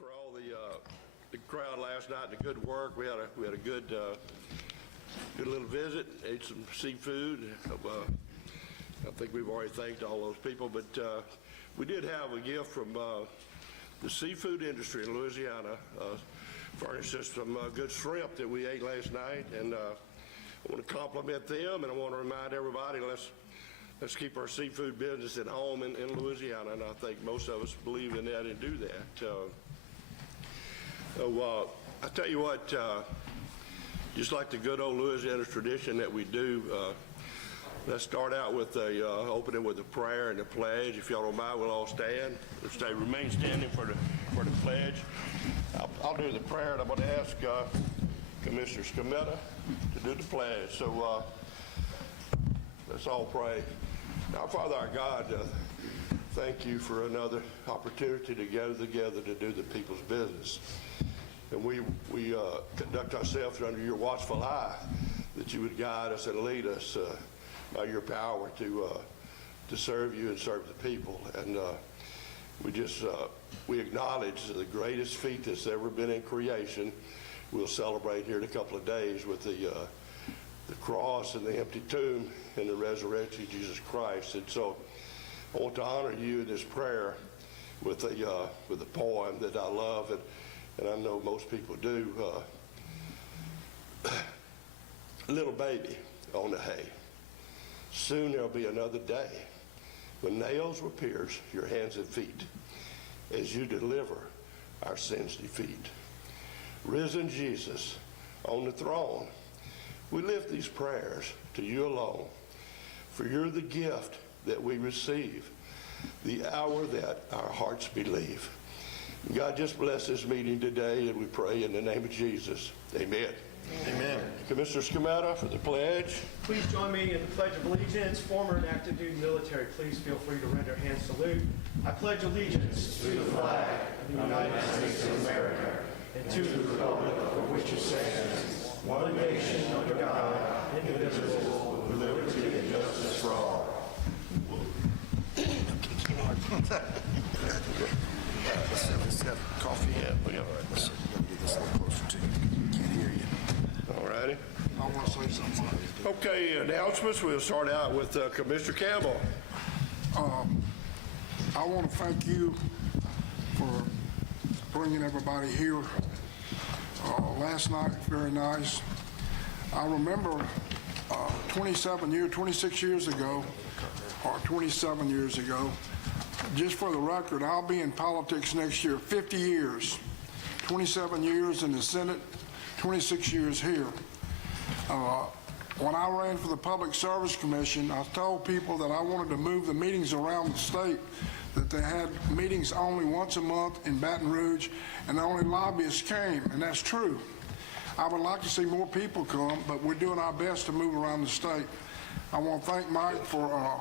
for all the crowd last night and the good work. We had a good little visit. Ate some seafood. I think we've already thanked all those people, but we did have a gift from the seafood industry in Louisiana. Furnished us some good shrimp that we ate last night, and I want to compliment them, and I want to remind everybody, let's keep our seafood business at home in Louisiana, and I think most of us believe in that and do that. I tell you what, just like the good old Louisiana tradition that we do, let's start out with opening with a prayer and a pledge. If y'all don't mind, we'll all stand. Let's remain standing for the pledge. I'll do the prayer, and I'm going to ask Commissioner Scametta to do the pledge. So let's all pray. Now, Father our God, thank you for another opportunity to gather together to do the people's business. And we conduct ourselves under your watchful eye, that you would guide us and lead us by your power to serve you and serve the people. And we acknowledge the greatest feat that's ever been in creation. We'll celebrate here in a couple of days with the cross and the empty tomb and the resurrection of Jesus Christ. And so I want to honor you in this prayer with a poem that I love, and I know most people do. Little baby on the hay, soon there'll be another day when nails will pierce your hands and feet as you deliver our sins defeat. Risen Jesus on the throne, we lift these prayers to you alone, for you're the gift that we receive, the hour that our hearts believe. God, just bless this meeting today, and we pray in the name of Jesus. Amen. Amen. Commissioner Scametta for the pledge. Please join me in the Pledge of Allegiance. Former and active duty military, please feel free to render hand salute. I pledge allegiance to the flag of the United States of America and to the republic for which it stands, one nation under God, indivisible, with liberty and justice for all. Let's have coffee. Yeah, we got Let's do this a little closer to you. Can't hear you. all righty. I want to say something. Okay, announcements. We'll start out with Commissioner Campbell. I want to thank you for bringing everybody here last night. Very nice. I remember 26 years ago, or 27 years ago, just for the record, I'll be in politics next year, 50 years, 27 years in the Senate, 26 years here. When I ran for the Public Service Commission, I told people that I wanted to move the meetings around the state, that they had meetings only once a month in Baton Rouge, and only lobbyists came, and that's true. I would like to see more people come, but we're doing our best to move around the state. I want to thank Mike for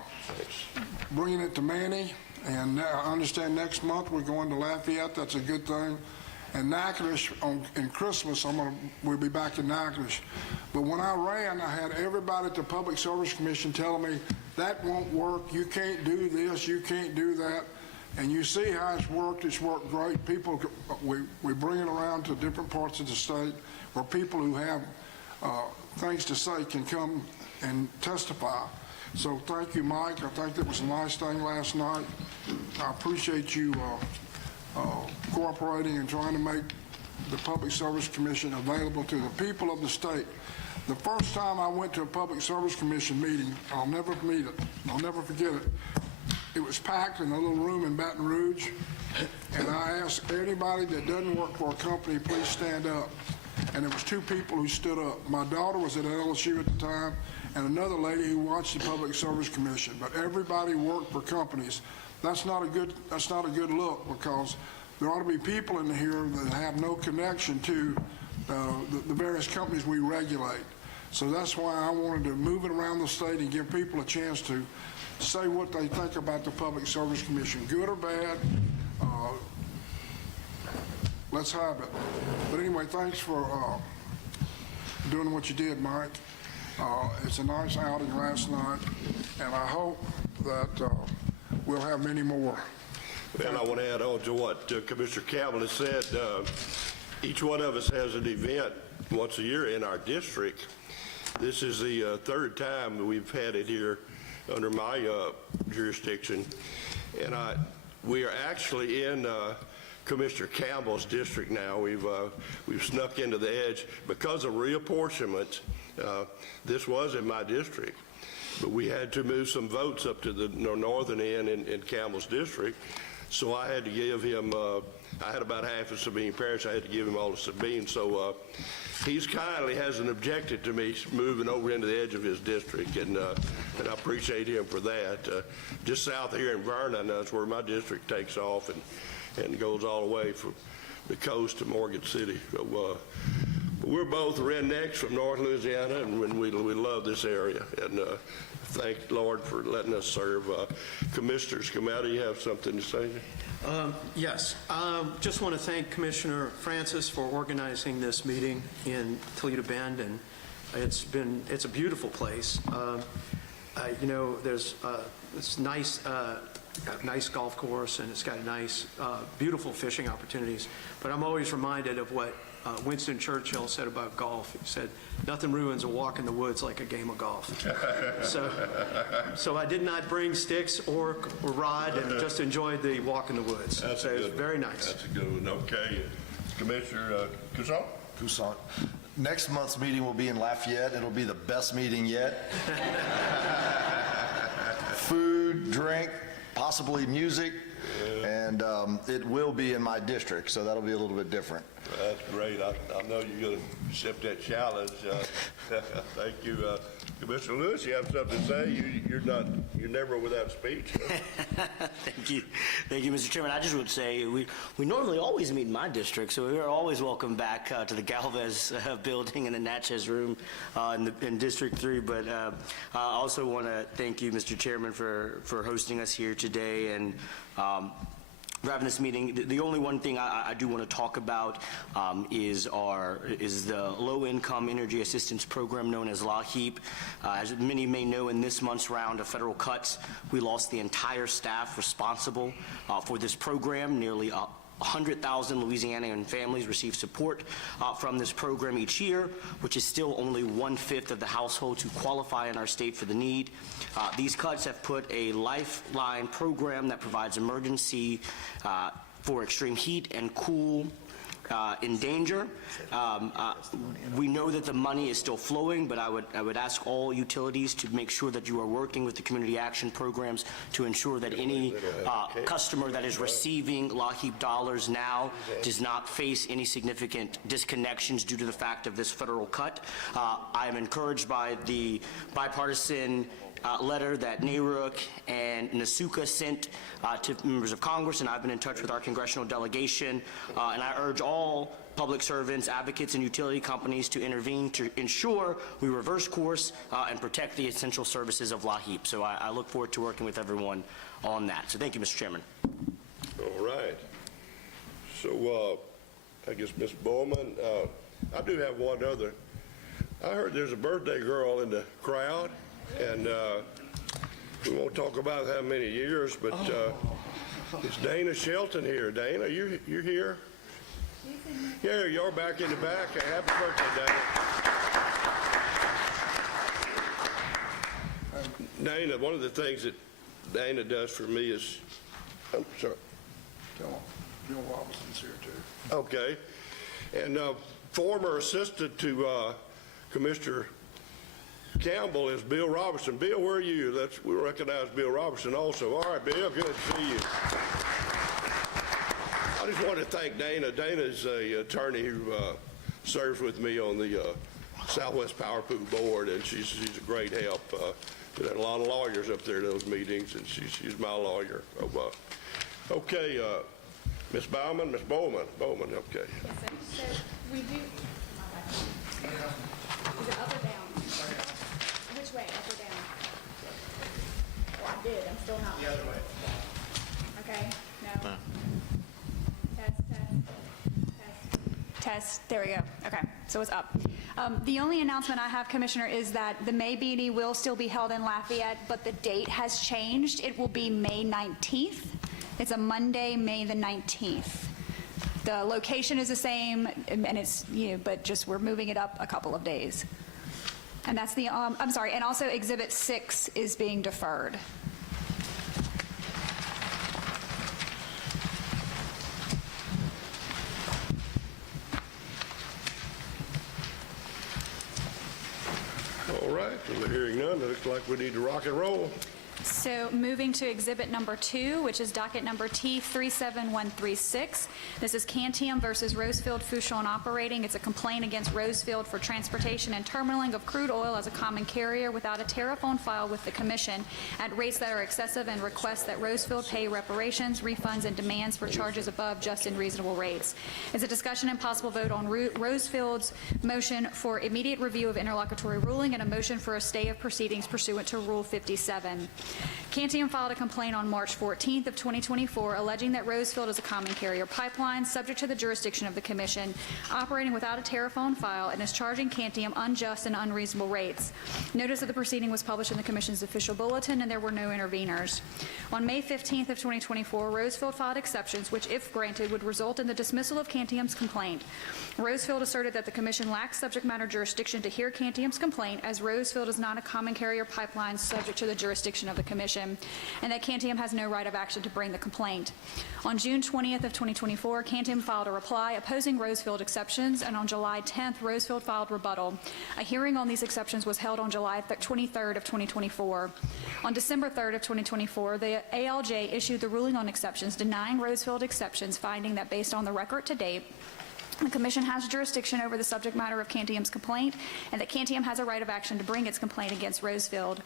bringing it to Manny, and I understand next month we're going to Lafayette. That's a good thing. And Natchitoches in Christmas, we'll be back in Natchitoches. But when I ran, I had everybody at the Public Service Commission telling me, that won't work, you can't do this, you can't do that. And you see how it's worked great. People, we bring it around to different parts of the state where people who have things to say can come and testify. So thank you, Mike. I think that was a nice thing last night. I appreciate you cooperating and trying to make the Public Service Commission available to the people of the state. The first time I went to a Public Service Commission meeting, I'll never forget it. It was packed in a little room in Baton Rouge, and I asked anybody that doesn't work for a company, please stand up. And there was two people who stood up. My daughter was at LSU at the time, and another lady who watched the Public Service Commission. But everybody worked for companies. That's not a good look, because there ought to be people in here that have no connection to the various companies we regulate. So that's why I wanted to move it around the state and give people a chance to say what they think about the Public Service Commission, good or bad. Let's have it. But anyway, thanks for doing what you did, Mike. It's a nice outing last night, and I hope that we'll have many more. Well, I want to add on to what Commissioner Campbell has said. Each one of us has an event once a year in our district. This is the third time we've had it here under my jurisdiction, and we are actually in Commissioner Campbell's district now. We've snuck into the edge because of reapportionment. This was in my district, but we had to move some votes up to the northern end in Campbell's district. So I had to give him, I had about half of Sabine Parish, I had to give him all of Sabine. So he's kindly hasn't objected to me moving over into the edge of his district, and I appreciate him for that. Just south here in Vernon, that's where my district takes off and goes all the way from the coast to Morgan City. So, we're both rednecks from North Louisiana, and we love this area. And thank the Lord for letting us serve. Commissioners Committee, you have something to say? Yes. Just want to thank Commissioner Francis for organizing this meeting in Toledo Bend, and it's a beautiful place. You know, there's this nice golf course, and it's got nice, beautiful fishing opportunities. But I'm always reminded of what Winston Churchill said about golf. He said, "Nothing ruins a walk in the woods like a game of golf." So I did not bring sticks or rod, and just enjoyed the walk in the woods. That's so a good it was very one. nice. That's a good one. Okay. Commissioner Couson? Cousin. Next month's meeting will be in Lafayette. It'll be the best meeting yet. Food, drink, possibly music, and it will be in my district, so that'll be a little bit different. That's great. I know you're going to accept that challenge. Thank you. Commissioner Lewis, you have something to say? You're never without speech. Thank you, Mr. Chairman. I just would say we normally always meet in my district, so we are always welcome back to the Galvez building in the Natchez room in District 3. But I also want to thank you, Mr. Chairman, for hosting us here today and for having this meeting. The only one thing I do want to talk about is the low-income energy assistance program known as LAHEAP. As many may know, in this month's round of federal cuts, we lost the entire staff responsible for this program. Nearly 100,000 Louisianian families receive support from this program each year, which is still only 1/5 of the households who qualify in our state for the need. These cuts have put a lifeline program that provides emergency for extreme heat and cool in danger. We know that the money is still flowing, but I would ask all utilities to make sure that you are working with the community action programs to ensure that any customer that is receiving LAHEAP dollars now does not face any significant disconnections due to the fact of this federal cut. I am encouraged by the bipartisan letter that NARUC and NASUCA sent to members of Congress, and I've been in touch with our congressional delegation, and I urge all public servants, advocates, and utility companies to intervene to ensure we reverse course and protect the essential services of LAHEAP. So I look forward to working with everyone on that. So thank you, Mr. Chairman. All right. So I guess Ms. Bowman, I do have one other. I heard there's a birthday girl in the crowd, and we won't talk about how many years, but it's Dana Shelton here. Dana, you're here? Yeah, you're back in the back. Happy birthday, Dana. Dana, one of the things that Dana does for me is, I'm sorry. Tell them Bill Robinson's here too. Okay. And former assistant to Commissioner Campbell is Bill Robertson. Bill, where are you? We recognize Bill Robertson also. All right, Bill, good to see you. I just want to thank Dana. Dana's an attorney who serves with me on the Southwest Power Pool Board, and she's a great help. There's a lot of lawyers up there at those meetings, and she's my lawyer. Okay, Ms. Bowman, Ms. Bowman, okay. Yes, sir. So we do. Is it up or down? Which way, up or down? Well, I did. I'm still not. The other way. Okay. No. Test. There we go. Okay. So it's up. The only announcement I have, Commissioner, is that the May meeting will still be held in Lafayette, but the date has changed. It will be May 19th It's a Monday, May the 19th. The location is the same, and it's, but just we're moving it up a couple of days. And that's the, I'm sorry, and also Exhibit 6 is being deferred. All right, well, hearing none, it looks like we need to rock and roll. So moving to Exhibit number 2, which is docket number T37136. This is Kantium versus Rosefield Pipeline Operating. It's a complaint against Rosefield for transportation and terminaling of crude oil as a common carrier without a tariff on file with the Commission at rates that are excessive, and requests that Rosefield pay reparations, refunds, and demands for charges above just and reasonable rates. It's a discussion and possible vote on Rosefield's motion for immediate review of interlocutory ruling and a motion for a stay of proceedings pursuant to Rule 57. Kantium filed a complaint on March 14th of 2024 alleging that Rosefield is a common carrier pipeline subject to the jurisdiction of the Commission, operating without a tariff on file, and is charging Kantium unjust and unreasonable rates. Notice of the proceeding was published in the Commission's official bulletin, and there were no interveners. On May 15th of 2024, Rosefield filed exceptions which, if granted, would result in the dismissal of Kantium's complaint. Rosefield asserted that the Commission lacks subject matter jurisdiction to hear Kantium's complaint, as Rosefield is not a common carrier pipeline subject to the jurisdiction of the Commission, and that Kantium has no right of action to bring the complaint. On June 20th of 2024, Kantium filed a reply opposing Rosefield exceptions, and on July 10th, Rosefield filed rebuttal. A hearing on these exceptions was held on July 23rd of 2024. On December 3rd of 2024, the ALJ issued the ruling on exceptions, denying Rosefield exceptions, finding that based on the record to date, the Commission has jurisdiction over the subject matter of Kantium's complaint, and that Kantium has a right of action to bring its complaint against Rosefield.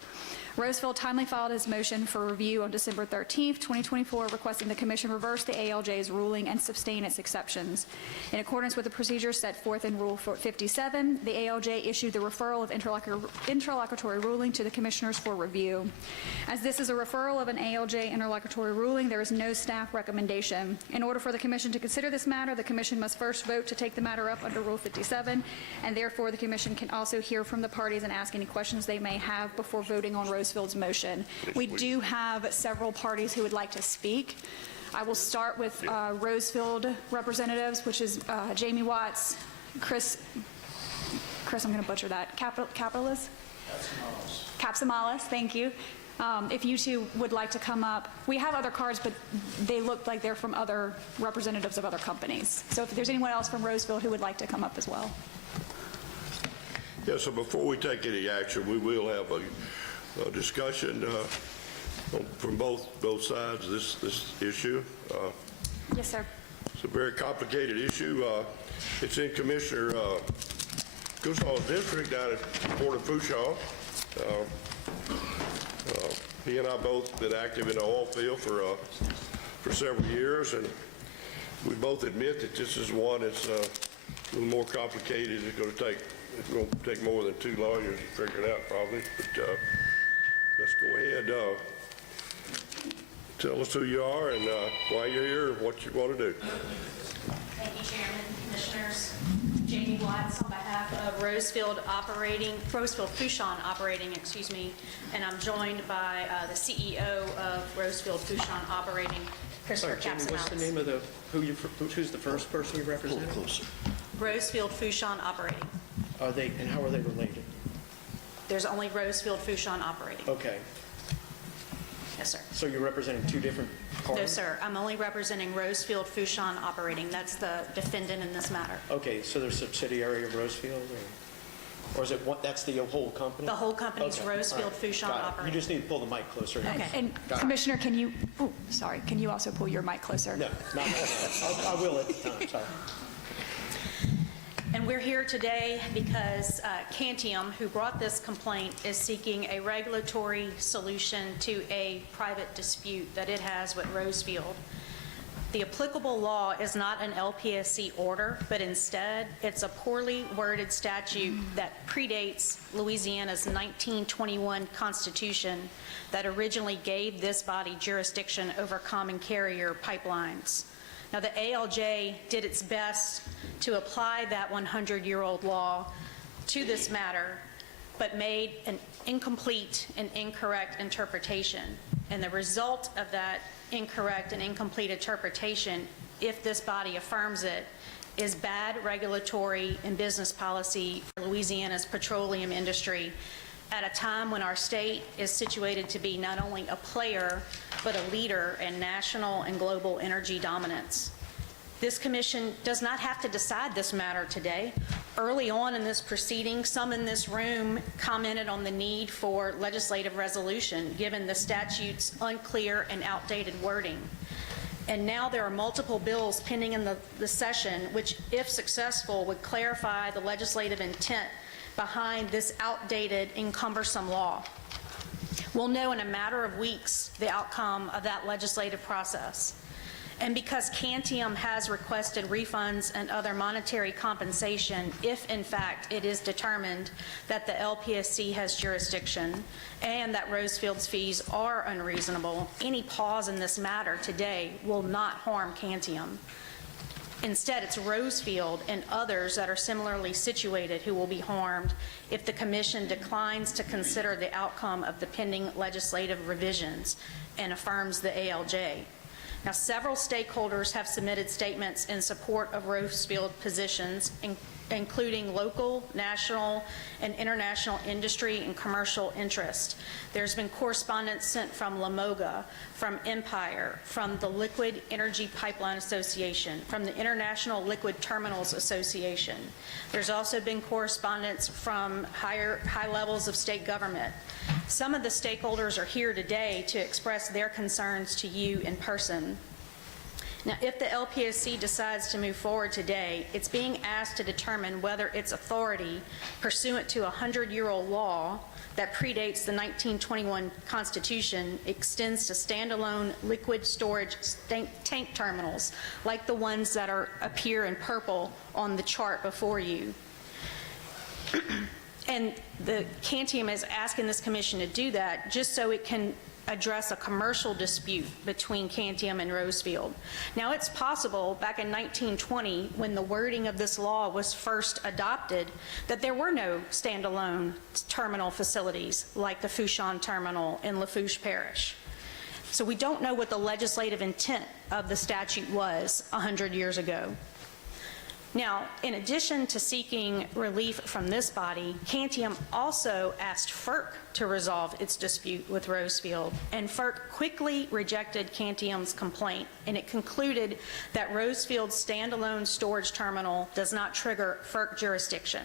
Rosefield timely filed his motion for review on December 13th, 2024, requesting the Commission reverse the ALJ's ruling and sustain its exceptions. In accordance with the procedures set forth in Rule 57, the ALJ issued the referral of interlocutory ruling to the Commissioners for review. As this is a referral of an ALJ interlocutory ruling, there is no staff recommendation. In order for the Commission to consider this matter, the Commission must first vote to take the matter up under Rule 57, and therefore the Commission can also hear from the parties and ask any questions they may have before voting on Rosefield's motion. We do have several parties who would like to speak. I will start with Rosefield representatives, which is Jamie Watts, Chris, I'm going to butcher that, Capitalis? Capsamalis, thank you. If you two would like to come up. We have other cards, but they look like they're from other representatives of other companies. So if there's anyone else from Rosefield who would like to come up as well. Yeah, so before we take any action, we will have a discussion from both sides of this issue. Yes, sir. It's a very complicated issue. It's in Commissioner Gooshall's district down at Port of Fouchon. He and I both been active in the oil field for several years, and we both admit that this is one that's a little more complicated. It's going to take more than 2 lawyers to figure it out, probably. But let's go ahead. Tell us who you are and why you're here and what you want to do. Thank you, Chairman, Commissioners. Jamie Watts on behalf of Rosefield Pipeline Operating, and I'm joined by the CEO of Rosefield Pipeline Operating, Christopher Jamie, Capsamalis. what's the name of who's the first person you represent? Rosefield Pipeline Operating. Are they, and how are they related? There's only Rosefield Pipeline Operating. Okay, Yes, sir. so you're representing 2 different parties? No, sir. I'm only representing Rosefield Pipeline Operating. That's the defendant in this matter. Okay, so they're a subsidiary of Rosefield, or is it what? That's the whole company? The whole company's Okay, all Rosefield right. Pipeline Got it. Operating. You just need to pull the mic closer. Okay. And Commissioner, can you also pull your mic closer? No, not I will at the time, sorry. And we're here today because Kantium, who brought this complaint, is seeking a regulatory solution to a private dispute that it has with Rosefield. The applicable law is not an LPSC order, but instead it's a poorly worded statute that predates Louisiana's 1921 Constitution that originally gave this body jurisdiction over common carrier pipelines. Now, the ALJ did its best to apply that 100-year-old law to this matter, but made an incomplete and incorrect interpretation. And the result of that incorrect and incomplete interpretation, if this body affirms it, is bad regulatory and business policy for Louisiana's petroleum industry at a time when our state is situated to be not only a player, but a leader in national and global energy dominance. This commission does not have to decide this matter today. Early on in this proceeding, some in this room commented on the need for legislative resolution, given the statute's unclear and outdated wording. And now there are multiple bills pending in the session, which, if successful, would clarify the legislative intent behind this outdated and cumbersome law. We'll know in a matter of weeks the outcome of that legislative process. And because Kantium has requested refunds and other monetary compensation, if in fact it is determined that the LPSC has jurisdiction and that Rosefield's fees are unreasonable, any pause in this matter today will not harm Kantium. Instead, it's Rosefield and others that are similarly situated who will be harmed if the commission declines to consider the outcome of the pending legislative revisions and affirms the ALJ. Now, several stakeholders have submitted statements in support of Rosefield positions, including local, national, and international industry and commercial interest. There's been correspondence sent from Lamoga, from Empire, from the Liquid Energy Pipeline Association, from the International Liquid Terminals Association. There's also been correspondence from high levels of state government. Some of the stakeholders are here today to express their concerns to you in person. Now, if the LPSC decides to move forward today, it's being asked to determine whether its authority, pursuant to a 100-year-old law that predates the 1921 Constitution, extends to standalone liquid storage tank terminals, like the ones that appear in purple on the chart before you. And the Kantium is asking this commission to do that just so it can address a commercial dispute between Kantium and Rosefield. Now, it's possible back in 1920, when the wording of this law was first adopted, that there were no standalone terminal facilities like the Fouchon Terminal in Lafourche Parish. So we don't know what the legislative intent of the statute was 100 years ago. Now, in addition to seeking relief from this body, Kantium also asked FERC to resolve its dispute with Rosefield, and FERC quickly rejected Kantium's complaint, and it concluded that Rosefield's standalone storage terminal does not trigger FERC jurisdiction.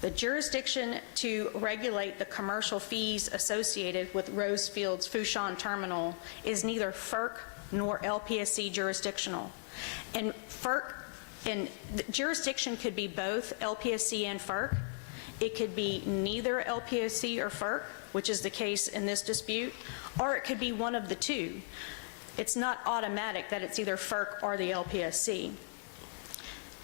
The jurisdiction to regulate the commercial fees associated with Rosefield's Fouchon Terminal is neither FERC nor LPSC jurisdictional. And the jurisdiction could be both LPSC and FERC. It could be neither LPSC or FERC, which is the case in this dispute, or it could be one of the two. It's not automatic that it's either FERC or the LPSC.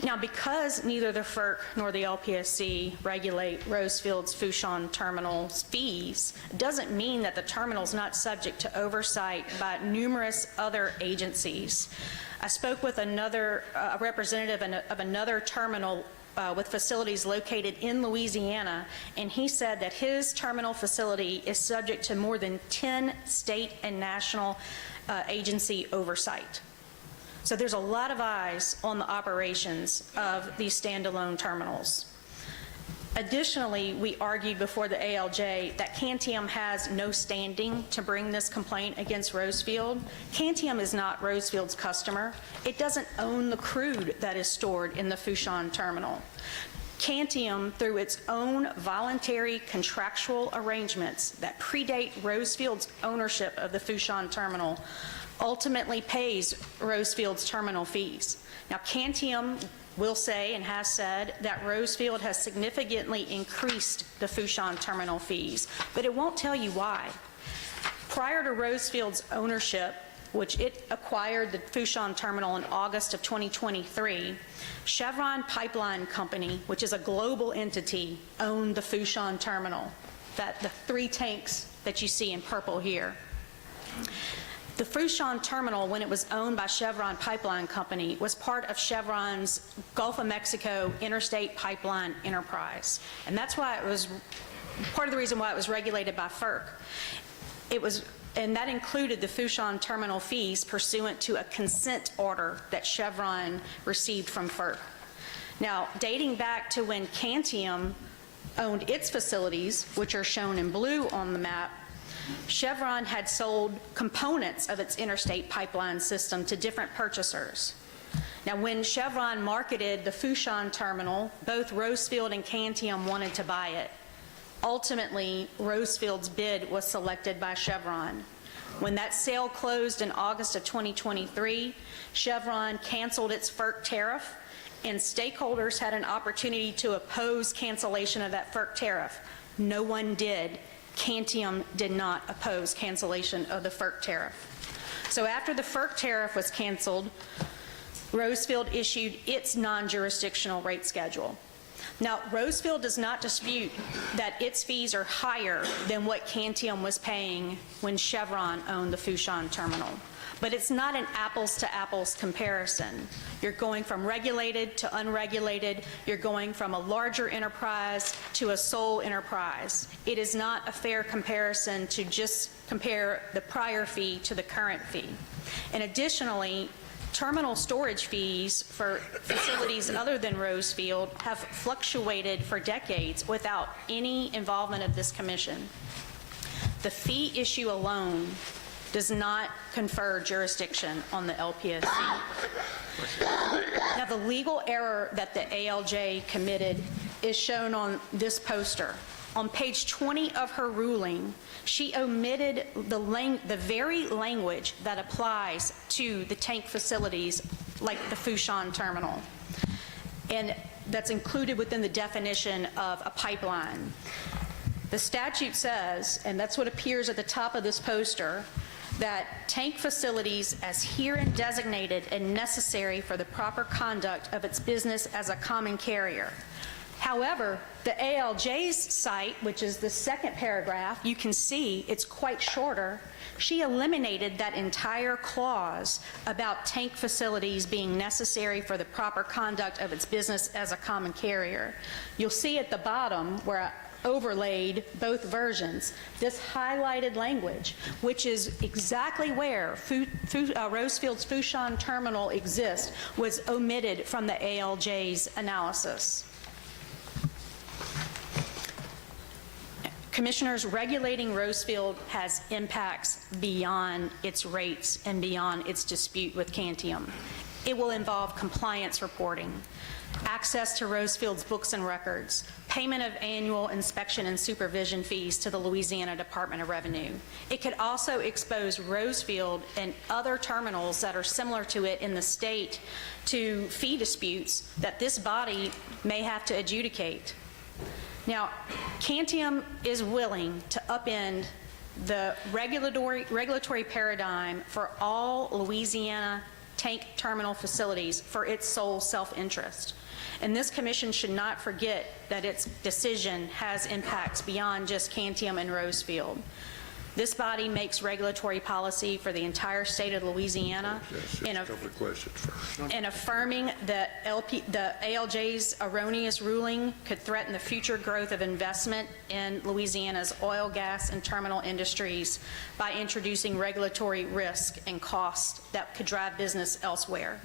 Now, because neither the FERC nor the LPSC regulate Rosefield's Fouchon Terminal's fees, doesn't mean that the terminal is not subject to oversight by numerous other agencies. I spoke with a representative of another terminal with facilities located in Louisiana, and he said that his terminal facility is subject to more than 10 state and national agency oversight. So there's a lot of eyes on the operations of these standalone terminals. Additionally, we argued before the ALJ that Kantium has no standing to bring this complaint against Rosefield. Kantium is not Rosefield's customer. It doesn't own the crude that is stored in the Fouchon terminal. Kantium, through its own voluntary contractual arrangements that predate Rosefield's ownership of the Fouchon terminal, ultimately pays Rosefield's terminal fees. Now, Kantium will say and has said that Rosefield has significantly increased the Fouchon terminal fees, but it won't tell you why. Prior to Rosefield's ownership, which it acquired the Fouchon terminal in August of 2023, Chevron Pipeline Company, which is a global entity, owned the Fouchon terminal, the 3 tanks that you see in purple here. The Fouchon terminal, when it was owned by Chevron Pipeline Company, was part of Chevron's Gulf of Mexico interstate pipeline enterprise. And that's why it was part of the reason why it was regulated by FERC. It was And that included the Fouchon terminal fees pursuant to a consent order that Chevron received from FERC. Now, dating back to when Kantium owned its facilities, which are shown in blue on the map, Chevron had sold components of its interstate pipeline system to different purchasers. Now, when Chevron marketed the Fouchon terminal, both Rosefield and Kantium wanted to buy it. Ultimately, Rosefield's bid was selected by Chevron. When that sale closed in August of 2023, Chevron canceled its FERC tariff, and stakeholders had an opportunity to oppose cancellation of that FERC tariff. No one did. Kantium did not oppose cancellation of the FERC tariff. So after the FERC tariff was canceled, Rosefield issued its non-jurisdictional rate schedule. Now, Rosefield does not dispute that its fees are higher than what Kantium was paying when Chevron owned the Fouchon terminal. But it's not an apples-to-apples comparison. You're going from regulated to unregulated. You're going from a larger enterprise to a sole enterprise. It is not a fair comparison to just compare the prior fee to the current fee. And additionally, terminal storage fees for facilities other than Rosefield have fluctuated for decades without any involvement of this commission. The fee issue alone does not confer jurisdiction on the LPSC. Now, the legal error that the ALJ committed is shown on this poster. On page 20 of her ruling, she omitted the very language that applies to the tank facilities like the Fouchon terminal. And that's included within the definition of a pipeline. The statute says, and that's what appears at the top of this poster, that tank facilities as herein designated and necessary for the proper conduct of its business as a common carrier. However, the ALJ's site, which is the second paragraph, you can see it's quite shorter. She eliminated that entire clause about tank facilities being necessary for the proper conduct of its business as a common carrier. You'll see at the bottom where I overlaid both versions, this highlighted language, which is exactly where Rosefield's Fouchon terminal exists, was omitted from the ALJ's analysis. Commissioners, regulating Rosefield has impacts beyond its rates and beyond its dispute with Kantium. It will involve compliance reporting, access to Rosefield's books and records, payment of annual inspection and supervision fees to the Louisiana Department of Revenue. It could also expose Rosefield and other terminals that are similar to it in the state to fee disputes that this body may have to adjudicate. Now, Kantium is willing to upend the regulatory paradigm for all Louisiana tank terminal facilities for its sole self-interest. And this commission should not forget that its decision has impacts beyond just Kantium and Rosefield. This body makes regulatory policy for the entire state of Louisiana. A couple of questions first. And affirming that the ALJ's erroneous ruling could threaten the future growth of investment in Louisiana's oil, gas, and terminal industries by introducing regulatory risk and cost that could drive business elsewhere.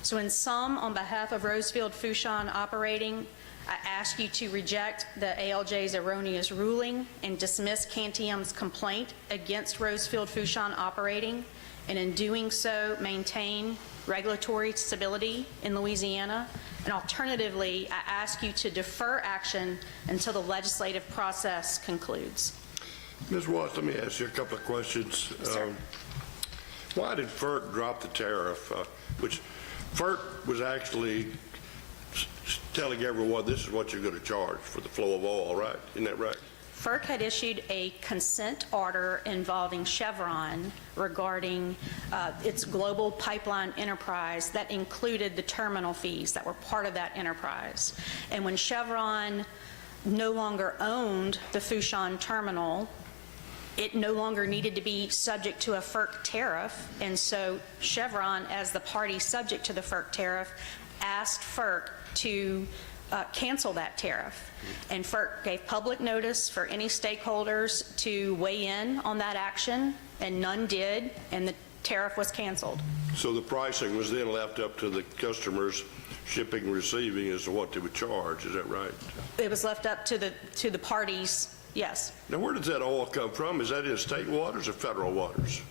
So in sum, on behalf of Rosefield Fouchon Operating, I ask you to reject the ALJ's erroneous ruling and dismiss Kantium's complaint against Rosefield Fouchon Operating, and in doing so, maintain regulatory stability in Louisiana. And alternatively, I ask you to defer action until the legislative process concludes. Ms. Watts, let me ask you a couple of questions. Why did FERC drop the tariff, which FERC was actually telling everyone this is what you're going to charge for the flow of oil, right? Isn't that right? FERC had issued a consent order involving Chevron regarding its global pipeline enterprise that included the terminal fees that were part of that enterprise. And when Chevron no longer owned the Fouchon terminal, it no longer needed to be subject to a FERC tariff, and so Chevron, as the party subject to the FERC tariff, asked FERC to cancel that tariff. And FERC gave public notice for any stakeholders to weigh in on that action, and none did, and the tariff was canceled. So the pricing was then left up to the customers shipping and receiving as to what they would charge, is that right? It was left up to the parties, yes. Now, where does that oil come from? Is that in state waters or federal waters?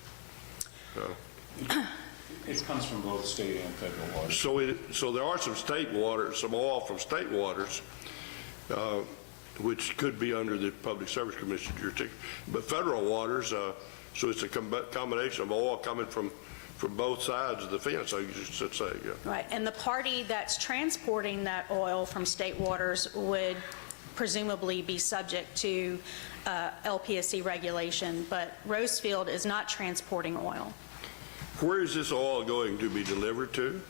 It comes from both state and federal waters. So there are some state waters, some oil from state waters, which could be under the Public Service Commission jurisdiction. But federal waters, so it's a combination of oil coming from both sides of the fence, I should say. Yeah. Right, and the party that's transporting that oil from state waters would presumably be subject to LPSC regulation, but Rosefield is not transporting oil. Where is this oil going to be delivered to?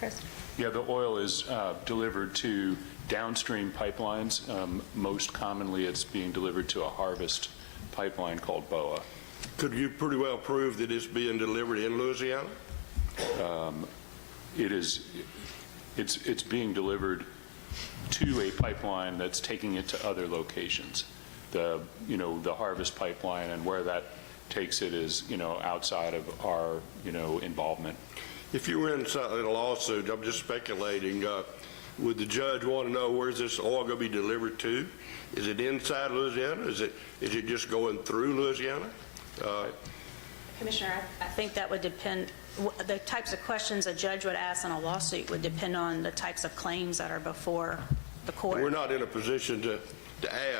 Chris? Yeah, the oil is delivered to downstream pipelines. Most commonly, it's being delivered to a harvest pipeline called BOA. Could you pretty well prove that it's being delivered in Louisiana? It's being delivered to a pipeline that's taking it to other locations. The harvest pipeline, and where that takes it is, outside of our, involvement. If you were in a lawsuit, I'm just speculating, would the judge want to know where's this oil going to be delivered to? Is it inside Louisiana? Is it just going through Louisiana? Commissioner, I think that would depend, the types of questions a judge would ask in a lawsuit would depend on the types of claims that are before the court. We're not in a position to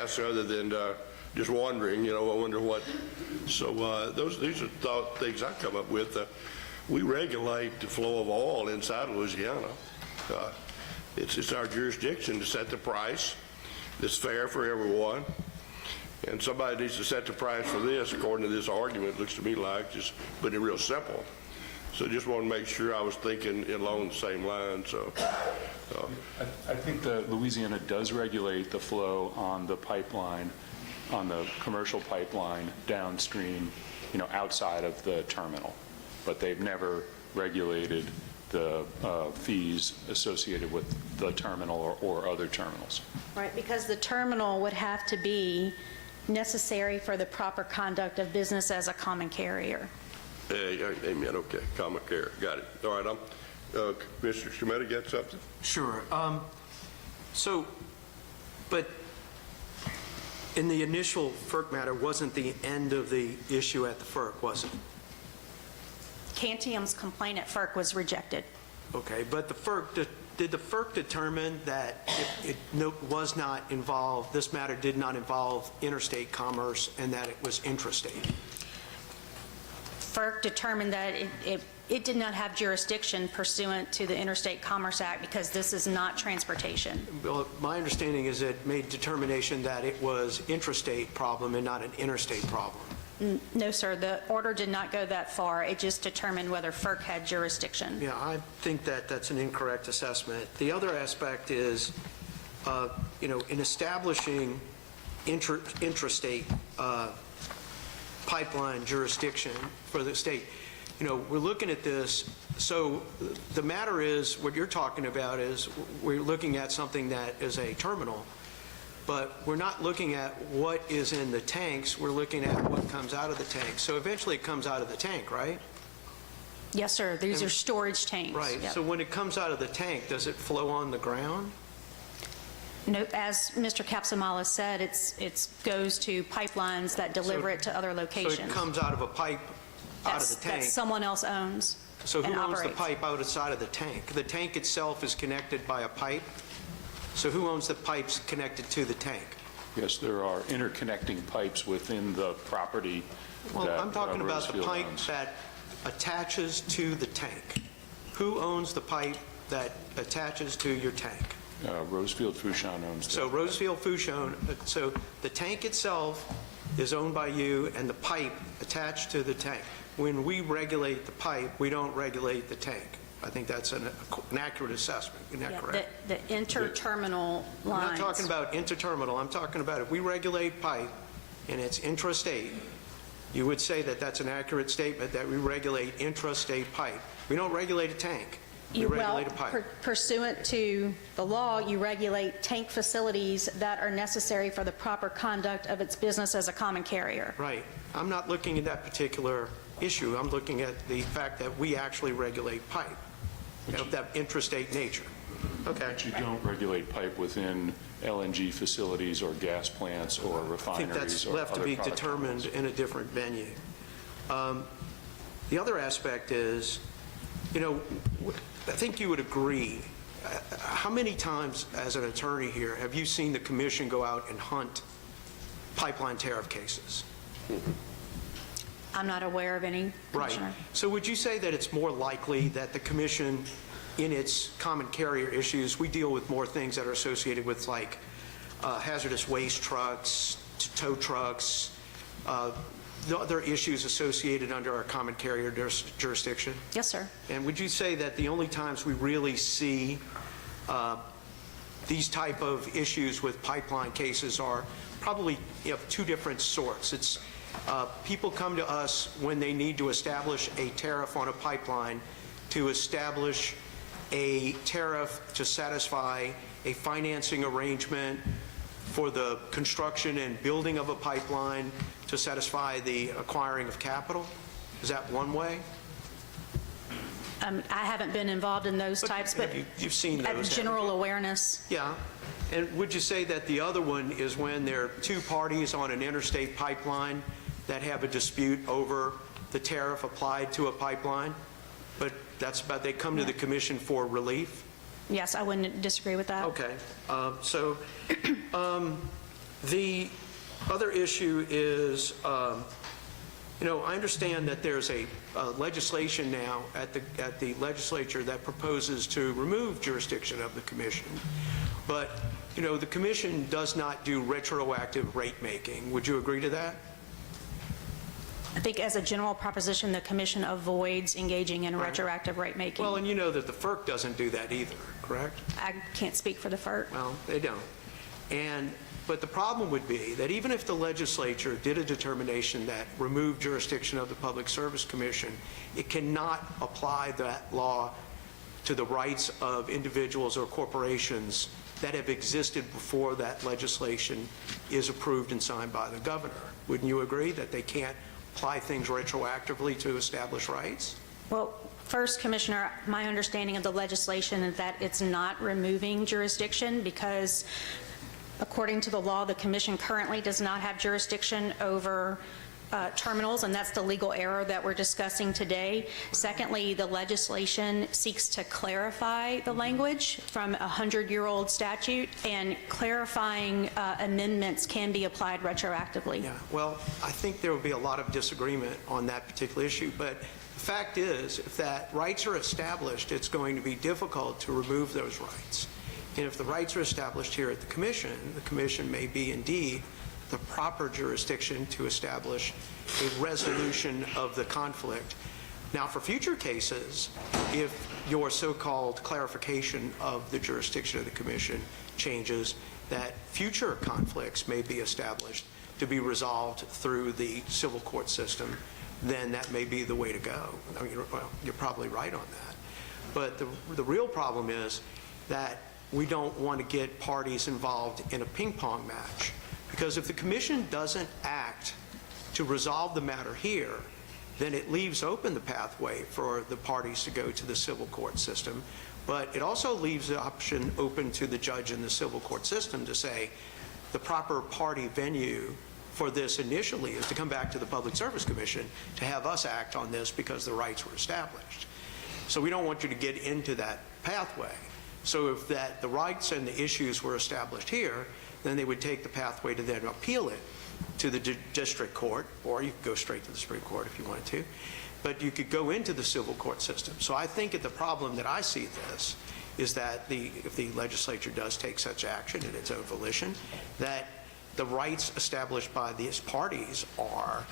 ask other than just wondering, I wonder what. So these are things I come up with. We regulate the flow of oil inside Louisiana. It's our jurisdiction to set the price that's fair for everyone. And somebody needs to set the price for this, according to this argument, it looks to me like, just putting it real simple. So just want to make sure I was thinking along the same line. So I think that Louisiana does regulate the flow on the pipeline, on the commercial pipeline downstream, outside of the terminal. But they've never regulated the fees associated with the terminal or other terminals. Right, because the terminal would have to be necessary for the proper conduct of business as a common carrier. Amen. Okay. Common carrier. Got it. All right. Commissioner Schmidt, got something? Sure. But in the initial FERC matter, wasn't the end of the issue at the FERC, was it? Kantium's complaint at FERC was rejected. Okay, but did the FERC determine that it was not involved, this matter did not involve interstate commerce and that it was intrastate? FERC determined that it did not have jurisdiction pursuant to the Interstate Commerce Act because this is not transportation. Well, my understanding is it made determination that it was intrastate problem and not an interstate problem. No, sir. The order did not go that far. It just determined whether FERC had jurisdiction. Yeah, I think that that's an incorrect assessment. The other aspect is, in establishing intrastate pipeline jurisdiction for the state, we're looking at this. So the matter is, what you're talking about is we're looking at something that is a terminal. But we're not looking at what is in the tanks, we're looking at what comes out of the tank. So eventually it comes out of the tank, right? Yes, sir. These are storage tanks. Right. Yep. So when it comes out of the tank, does it flow on the ground? No, as Mr. Capsamala said, it goes to pipelines that deliver it to other locations. So it comes out of a pipe out of the tank. That someone else owns. So who and owns the operates. pipe outside of the tank? The tank itself is connected by a pipe. So who owns the pipes connected to the tank? Yes, there are interconnecting pipes within the property. Well, that I'm talking about the Rosefield pipe owns. that attaches to the tank. Who owns the pipe that attaches to your tank? Rosefield Fouchon owns that. So Rosefield Fouchon, so the tank itself is owned by you and the pipe attached to the tank. When we regulate the pipe, we don't regulate the tank. I think that's an accurate assessment. Isn't that correct? The interterminal lines. I'm not talking about interterminal. I'm talking about if we regulate pipe and it's intrastate, you would say that that's an accurate statement that we regulate intrastate pipe. We don't regulate a tank. We regulate a pipe. Pursuant to the law, you regulate tank facilities that are necessary for the proper conduct of its business as a common carrier. Right. I'm not looking at that particular issue. I'm looking at the fact that we actually regulate pipe of that intrastate nature. Okay. But you don't regulate pipe within LNG facilities or gas plants or I think refineries that's or left to other be product determined lines. in a different venue. The other aspect is, I think you would agree, how many times as an attorney here have you seen the commission go out and hunt pipeline tariff cases? I'm not aware of any, Right. Commissioner. So would you say that it's more likely that the commission, in its common carrier issues, we deal with more things that are associated with like hazardous waste trucks, tow trucks, the other issues associated under our common carrier jurisdiction? Yes, sir. And would you say that the only times we really see these type of issues with pipeline cases are probably two different sorts? It's people come to us when they need to establish a tariff on a pipeline, to establish a tariff to satisfy a financing arrangement for the construction and building of a pipeline, to satisfy the acquiring of capital? Is that one way? I haven't been involved in those types, but You've seen at those. general awareness. Yeah. And would you say that the other one is when there are two parties on an interstate pipeline that have a dispute over the tariff applied to a pipeline, but that's about, they come to the commission for relief? Yes, I wouldn't disagree with that. Okay. So the other issue is, I understand that there's a legislation now at the legislature that proposes to remove jurisdiction of the commission. But, the commission does not do retroactive rate making. Would you agree to that? I think as a general proposition, the commission avoids engaging in retroactive rate making. Well, and you know that the FERC doesn't do that either, correct? I can't speak for the FERC. Well, they don't. But the problem would be that even if the legislature did a determination that removed jurisdiction of the Public Service Commission, it cannot apply that law to the rights of individuals or corporations that have existed before that legislation is approved and signed by the governor. Wouldn't you agree that they can't apply things retroactively to establish rights? Well, first, Commissioner, my understanding of the legislation is that it's not removing jurisdiction because, according to the law, the commission currently does not have jurisdiction over terminals, and that's the legal error that we're discussing today. Secondly, the legislation seeks to clarify the language from a 100-year-old statute, and clarifying amendments can be applied retroactively. Yeah, well, I think there will be a lot of disagreement on that particular issue, but the fact is, if that rights are established, it's going to be difficult to remove those rights. And if the rights are established here at the commission may be indeed the proper jurisdiction to establish a resolution of the conflict. Now, for future cases, if your so-called clarification of the jurisdiction of the commission changes, that future conflicts may be established to be resolved through the civil court system, then that may be the way to go. I mean, you're probably right on that. But the real problem is that we don't want to get parties involved in a ping-pong match. Because if the commission doesn't act to resolve the matter here, then it leaves open the pathway for the parties to go to the civil court system. But it also leaves the option open to the judge in the civil court system to say the proper party venue for this initially is to come back to the Public Service Commission to have us act on this because the rights were established. So we don't want you to get into that pathway. So if the rights and the issues were established here, then they would take the pathway to then appeal it to the district court, or you could go straight to the Supreme Court if you wanted to, but you could go into the civil court system. So I think that the problem that I see this is that if the legislature does take such action in its own volition, that the rights established by these parties are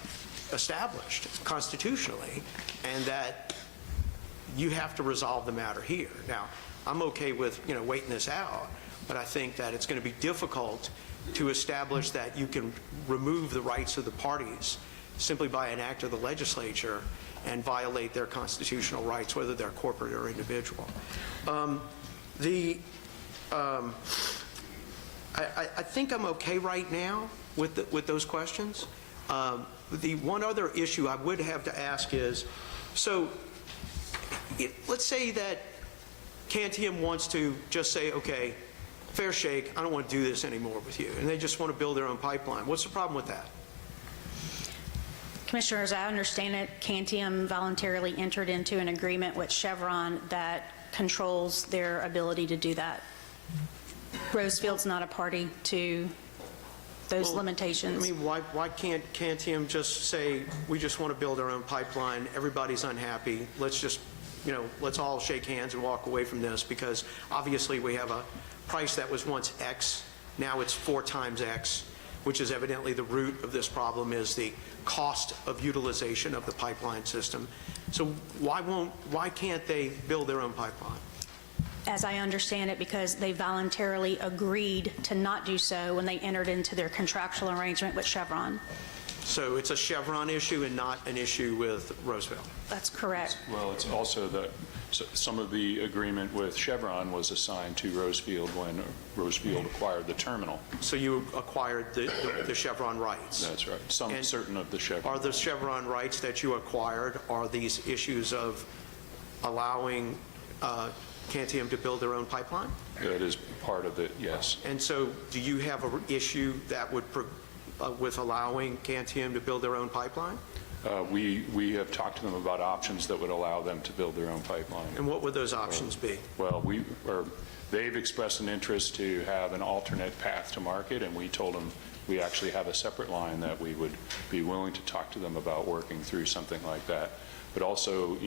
established constitutionally, and that you have to resolve the matter here. Now, I'm okay with, waiting this out, but I think that it's going to be difficult to establish that you can remove the rights of the parties simply by an act of the legislature and violate their constitutional rights, whether they're corporate or individual. I think I'm okay right now with those questions. The one other issue I would have to ask is, so let's say that Kantium wants to just say, okay, fair shake, I don't want to do this anymore with you, and they just want to build their own pipeline. What's the problem with that? Commissioners, I understand it, Kantium voluntarily entered into an agreement with Chevron that controls their ability to do that. Rosefield's not a party to those limitations. I mean, why can't Kantium just say, we just want to build our own pipeline, everybody's unhappy, let's just, let's all shake hands and walk away from this, because obviously we have a price that was once X, now it's 4 times X, which is evidently the root of this problem is the cost of utilization of the pipeline system. So why can't they build their own pipeline? As I understand it, because they voluntarily agreed to not do so when they entered into their contractual arrangement with Chevron. So it's a Chevron issue and not an issue with Rosefield? That's correct. Well, it's also that some of the agreement with Chevron was assigned to Rosefield when Rosefield acquired the terminal. So you acquired the Chevron rights? That's right. And certain of the Chevron. Are the Chevron rights that you acquired, are these issues of allowing Kantium to build their own pipeline? That is part of it, yes. And so do you have an issue that would, with allowing Kantium to build their own pipeline? We have talked to them about options that would allow them to build their own pipeline. And what would those options be? Well, they've expressed an interest to have an alternate path to market, and we told them we actually have a separate line that we would be willing to talk to them about working through something like that. But also,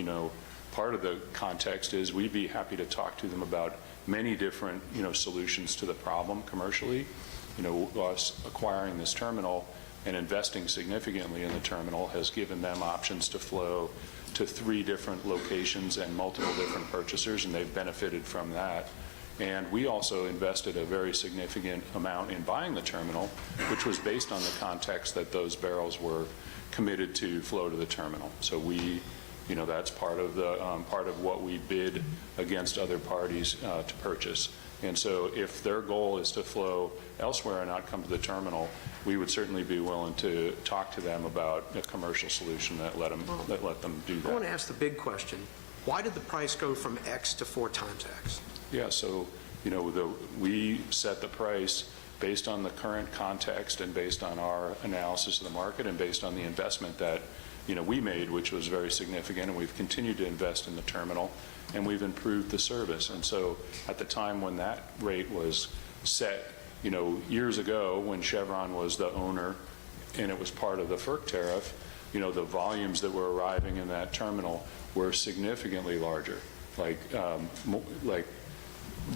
part of the context is we'd be happy to talk to them about many different, solutions to the problem commercially. Us acquiring this terminal and investing significantly in the terminal has given them options to flow to 3 different locations and multiple different purchasers, and they've benefited from that. And we also invested a very significant amount in buying the terminal, which was based on the context that those barrels were committed to flow to the terminal. So we, that's part of what we bid against other parties to purchase. And so if their goal is to flow elsewhere and not come to the terminal, we would certainly be willing to talk to them about a commercial solution that let them do that. I want to ask the big question. Why did the price go from X to 4 times X? Yeah, so, we set the price based on the current context and based on our analysis of the market and based on the investment that, we made, which was very significant, and we've continued to invest in the terminal, and we've improved the service. And so at the time when that rate was set, years ago when Chevron was the owner and it was part of the FERC tariff, the volumes that were arriving in that terminal were significantly larger. Like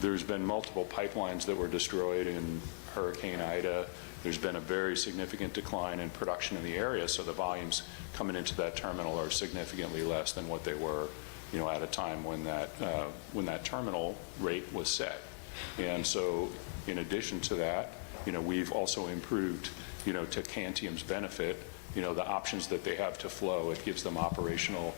there's been multiple pipelines that were destroyed in Hurricane Ida. There's been a very significant decline in production in the area, so the volumes coming into that terminal are significantly less than what they were, at a time when that terminal rate was set. And so, in addition to that, we've also improved, to Kantium's benefit, the options that they have to flow. It gives them operational,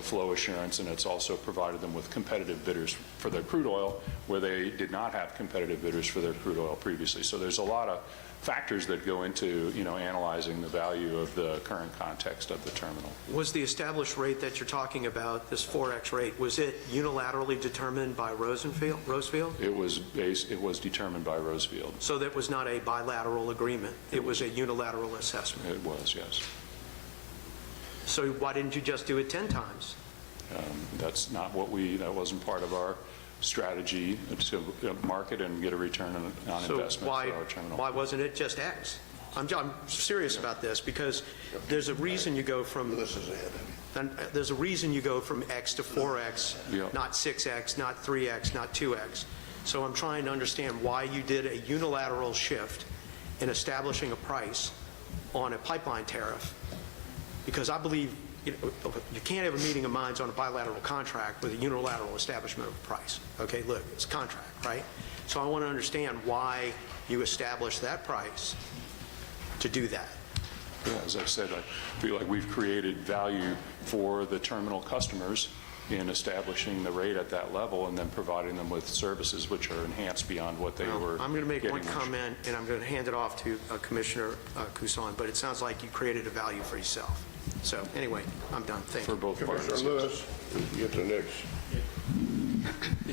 flow assurance, and it's also provided them with competitive bidders for their crude oil, where they did not have competitive bidders for their crude oil previously. So there's a lot of factors that go into, analyzing the value of the current context of the terminal. Was the established rate that you're talking about, this 4X rate, was it unilaterally determined by Rosefield? It was determined by Rosefield. So that was not a bilateral agreement. It was a unilateral assessment. It was, yes. So why didn't you just do it 10 times? That's not that wasn't part of our strategy to market and get a return on investment for our terminal. Why wasn't it just X? I'm serious about this because there's a reason you go from there's a reason you go from X to 4X, not 6X, not 3X, not 2X. So I'm trying to understand why you did a unilateral shift in establishing a price on a pipeline tariff, because I believe you can't have a meeting of minds on a bilateral contract with a unilateral establishment of a price. Okay, look, it's a contract, right? So I want to understand why you established that price to do that. Yeah, as I said, I feel like we've created value for the terminal customers in establishing the rate at that level and then providing them with services which are enhanced beyond what they were I'm going to make one getting. comment, and I'm going to hand it off to Commissioner Kusan, but it sounds like you created a value for yourself. So anyway, I'm done. Thank For you. both parties. Commissioner Lewis, you get the next.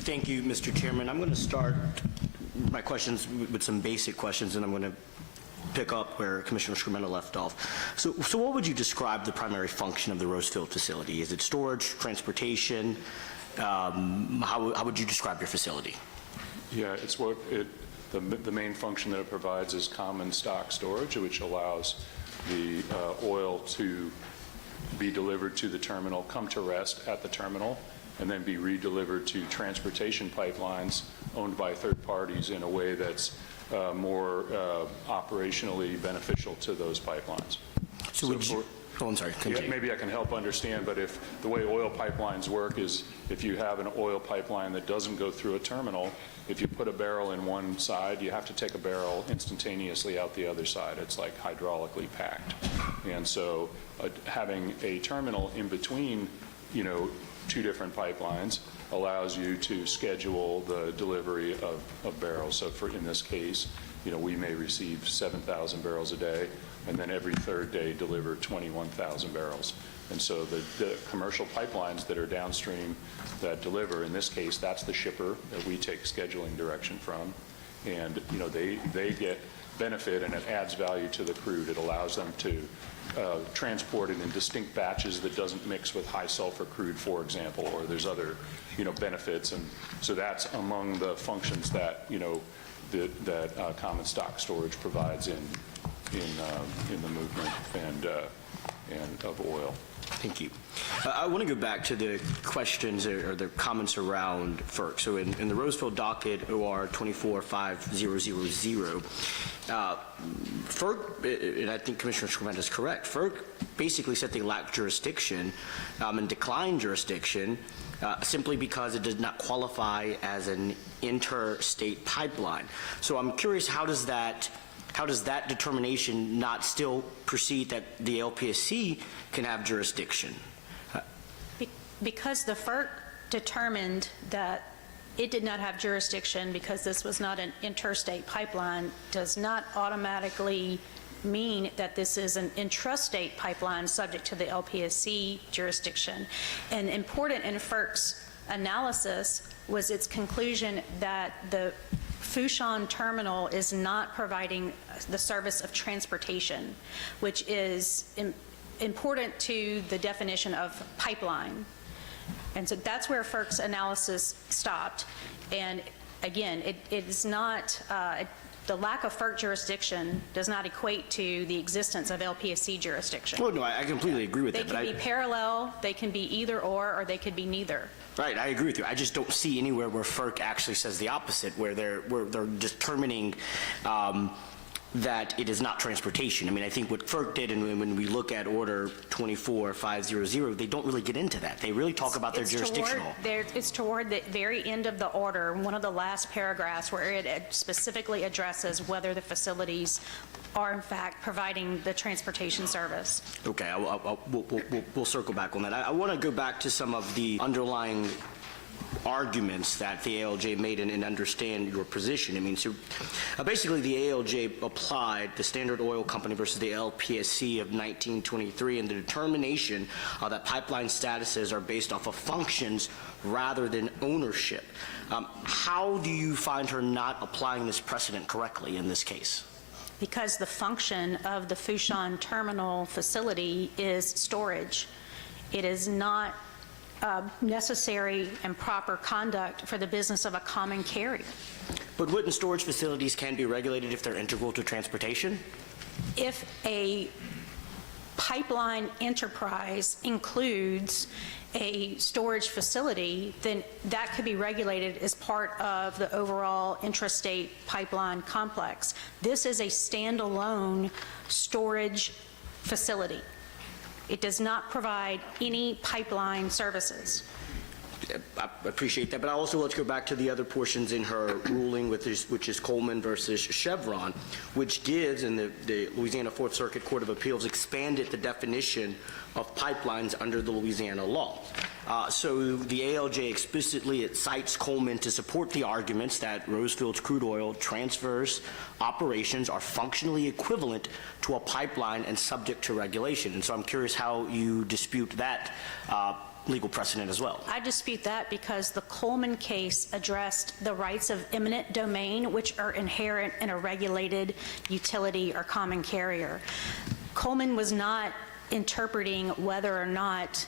Thank you, Mr. Chairman. I'm going to start my questions with some basic questions, and I'm going to pick up where Commissioner Scrumento left off. So what would you describe the primary function of the Rosefield facility? Is it storage, transportation? How would you describe your facility? Yeah, it's the main function that it provides is common stock storage, which allows the oil to be delivered to the terminal, come to rest at the terminal, and then be redelivered to transportation pipelines owned by third parties in a way that's more operationally beneficial to those pipelines. So would you, I'm sorry, continue. Maybe I can help understand, but if the way oil pipelines work is if you have an oil pipeline that doesn't go through a terminal, if you put a barrel in one side, you have to take a barrel instantaneously out the other side. It's like hydraulically packed. And so having a terminal in between, two different pipelines allows you to schedule the delivery of barrels. So in this case, we may receive 7,000 barrels a day, and then every third day deliver 21,000 barrels. And so the commercial pipelines that are downstream that deliver, in this case, that's the shipper that we take scheduling direction from. And, they get benefit, and it adds value to the crude. It allows them to transport it in distinct batches that doesn't mix with high sulfur crude, for example, or there's other, benefits. And so that's among the functions that, that common stock storage provides in the movement and of oil. Thank you. I want to go back to the questions or the comments around FERC. So in the Rosefield docket, OR 24500, FERC, and I think Commissioner Scrumento is correct, FERC basically said they lack jurisdiction and declined jurisdiction simply because it does not qualify as an interstate pipeline. So I'm curious, how does that determination not still proceed that the LPSC can have jurisdiction? Because the FERC determined that it did not have jurisdiction because this was not an interstate pipeline does not automatically mean that this is an intrastate pipeline subject to the LPSC jurisdiction. And important in FERC's analysis was its conclusion that the Fouchon terminal is not providing the service of transportation, which is important to the definition of pipeline. And so that's where FERC's analysis stopped. And again, it is not, the lack of FERC jurisdiction does not equate to the existence of LPSC jurisdiction. Well, no, I completely agree with that. They can be parallel, they can be either or they could be neither. Right, I agree with you. I just don't see anywhere where FERC actually says the opposite, where they're determining that it is not transportation. I mean, I think what FERC did, and when we look at Order 24500, they don't really get into that. They really talk about their jurisdictional. It's toward the very end of the order, one of the last paragraphs, where it specifically addresses whether the facilities are in fact providing the transportation service. Okay, we'll circle back on that. I want to go back to some of the underlying arguments that the ALJ made and understand your position. I mean, so basically the ALJ applied the Standard Oil Company versus the LPSC of 1923 and the determination that pipeline statuses are based off of functions rather than ownership. How do you find her not applying this precedent correctly in this case? Because the function of the Fouchon terminal facility is storage. It is not necessary and proper conduct for the business of a common carrier. But wouldn't storage facilities can be regulated if they're integral to transportation? If a pipeline enterprise includes a storage facility, then that could be regulated as part of the overall intrastate pipeline complex. This is a standalone storage facility. It does not provide any pipeline services. I appreciate that, but I also let's go back to the other portions in her ruling, which is Coleman versus Chevron, which gives, and the Louisiana Fourth Circuit Court of Appeals expanded the definition of pipelines under the Louisiana law. So the ALJ explicitly cites Coleman to support the arguments that Rosefield's crude oil transfers operations are functionally equivalent to a pipeline and subject to regulation. And so I'm curious how you dispute that legal precedent as well. I dispute that because the Coleman case addressed the rights of eminent domain, which are inherent in a regulated utility or common carrier. Coleman was not interpreting whether or not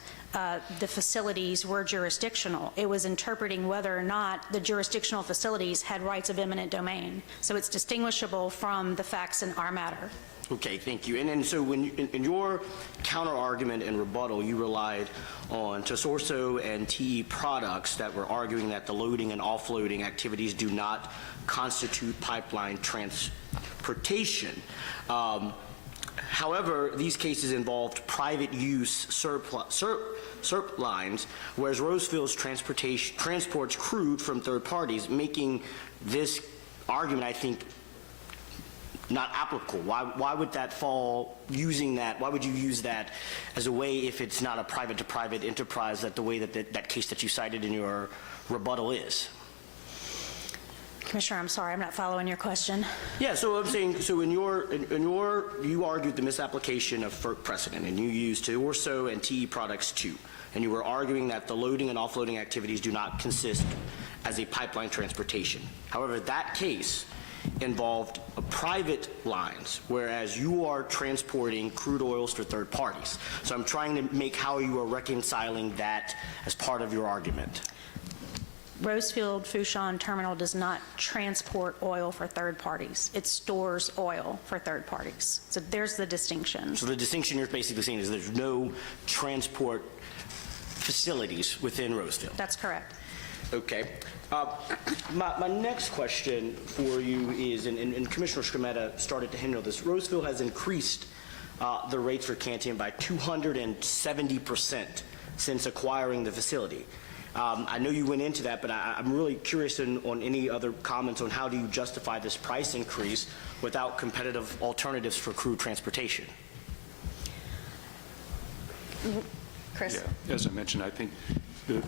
the facilities were jurisdictional. It was interpreting whether or not the jurisdictional facilities had rights of eminent domain. So it's distinguishable from the facts in our matter. Okay, thank you. And so when in your counter-argument and rebuttal, you relied on Tesorso and TE products that were arguing that the loading and offloading activities do not constitute pipeline transportation. However, these cases involved private use SERP lines, whereas Rosefield's transports crude from third parties, making this argument, I think, not applicable. Why would that fall using that? Why would you use that as a way if it's not a private-to-private enterprise that the way that that case that you cited in your rebuttal is? Commissioner, I'm sorry, I'm not following your question. Yeah, so I'm saying, so you argued the misapplication of FERC precedent, and you used Tesorso and TE products too, and you were arguing that the loading and offloading activities do not consist as a pipeline transportation. However, that case involved private lines, whereas you are transporting crude oils for third parties. So I'm trying to make how you are reconciling that as part of your argument. Rosefield Fouchon Terminal does not transport oil for third parties. It stores oil for third parties. So there's the distinction. So the distinction you're basically saying is there's no transport facilities within Rosefield. That's correct. Okay. My next question for you is, and Commissioner Scametta started to hint on this, Rosefield has increased the rates for Kantium by 270% since acquiring the facility. I know you went into that, but I'm really curious on any other comments on how do you justify this price increase without competitive alternatives for crude transportation? Chris? Yeah, as I mentioned, I think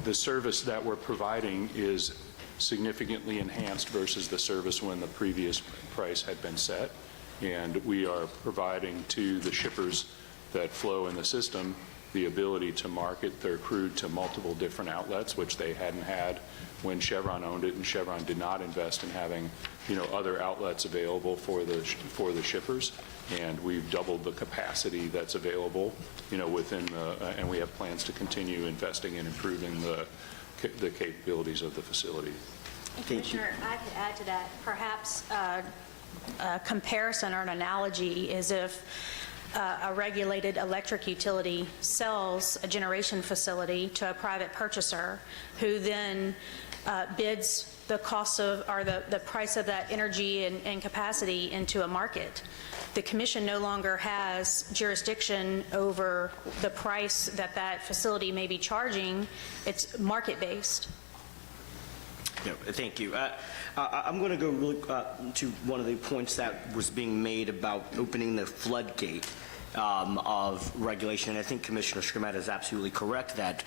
the service that we're providing is significantly enhanced versus the service when the previous price had been set. And we are providing to the shippers that flow in the system the ability to market their crude to multiple different outlets, which they hadn't had when Chevron owned it, and Chevron did not invest in having, other outlets available for the shippers. And we've doubled the capacity that's available, within and we have plans to continue investing in improving the capabilities of the facility. Commissioner, I could add to that. Perhaps a comparison or an analogy is if a regulated electric utility sells a generation facility to a private purchaser who then bids the cost of, or the price of that energy and capacity into a market. The commission no longer has jurisdiction over the price that facility may be charging. It's market-based. Yeah, thank you. I'm going to go really, to one of the points that was being made about opening the floodgate of regulation. And I think Commissioner Scametta is absolutely correct that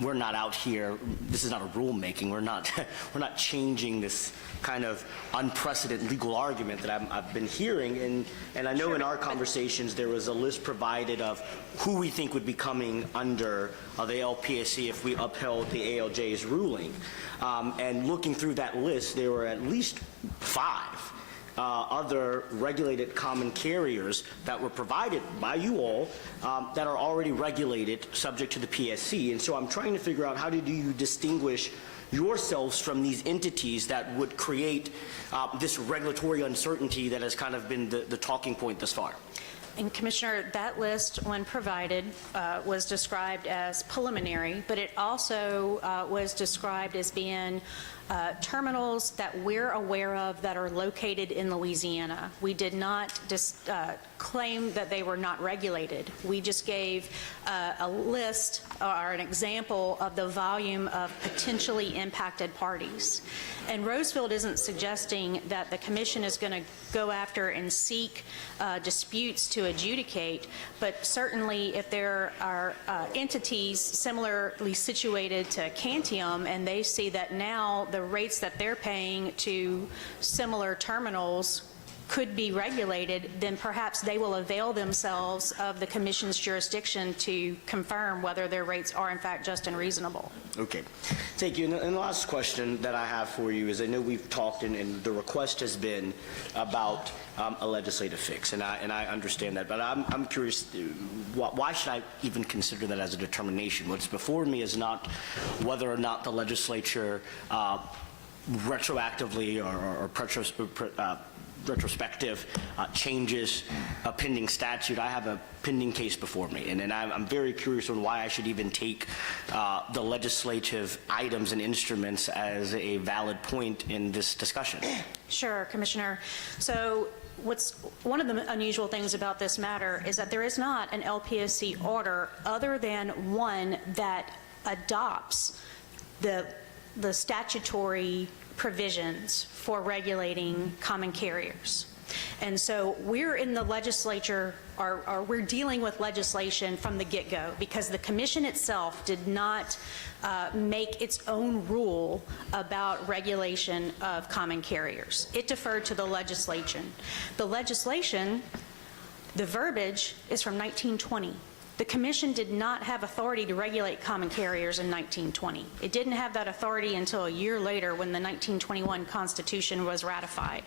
we're not out here. This is not a rulemaking. We're not changing this kind of unprecedented legal argument that I've been hearing. And I know in our conversations there was a list provided of who we think would be coming under the LPSC if we upheld the ALJ's ruling. And looking through that list, there were at least 5 other regulated common carriers that were provided by you all that are already regulated subject to the PSC. And so I'm trying to figure out how do you distinguish yourselves from these entities that would create this regulatory uncertainty that has kind of been the talking point thus far. And Commissioner, that list, when provided, was described as preliminary, but it also was described as being terminals that we're aware of that are located in Louisiana. We did not claim that they were not regulated. We just gave a list or an example of the volume of potentially impacted parties. And Rosefield isn't suggesting that the commission is going to go after and seek disputes to adjudicate, but certainly if there are entities similarly situated to Kantium and they see that now the rates that they're paying to similar terminals could be regulated, then perhaps they will avail themselves of the commission's jurisdiction to confirm whether their rates are in fact just and reasonable. Okay, thank you. And the last question that I have for you is, I know we've talked and the request has been about a legislative fix, and I understand that, but I'm curious, why should I even consider that as a determination? What's before me is not whether or not the legislature retroactively or retrospective changes a pending statute. I have a pending case before me, and I'm very curious on why I should even take the legislative items and instruments as a valid point in this discussion. Sure, Commissioner. So one of the unusual things about this matter is that there is not an LPSC order other than one that adopts the statutory provisions for regulating common carriers. And so we're in the legislature, or we're dealing with legislation from the get-go because the commission itself did not make its own rule about regulation of common carriers. It deferred to the legislation. The legislation, the verbiage is from 1920. The commission did not have authority to regulate common carriers in 1920. It didn't have that authority until a year later when the 1921 Constitution was ratified.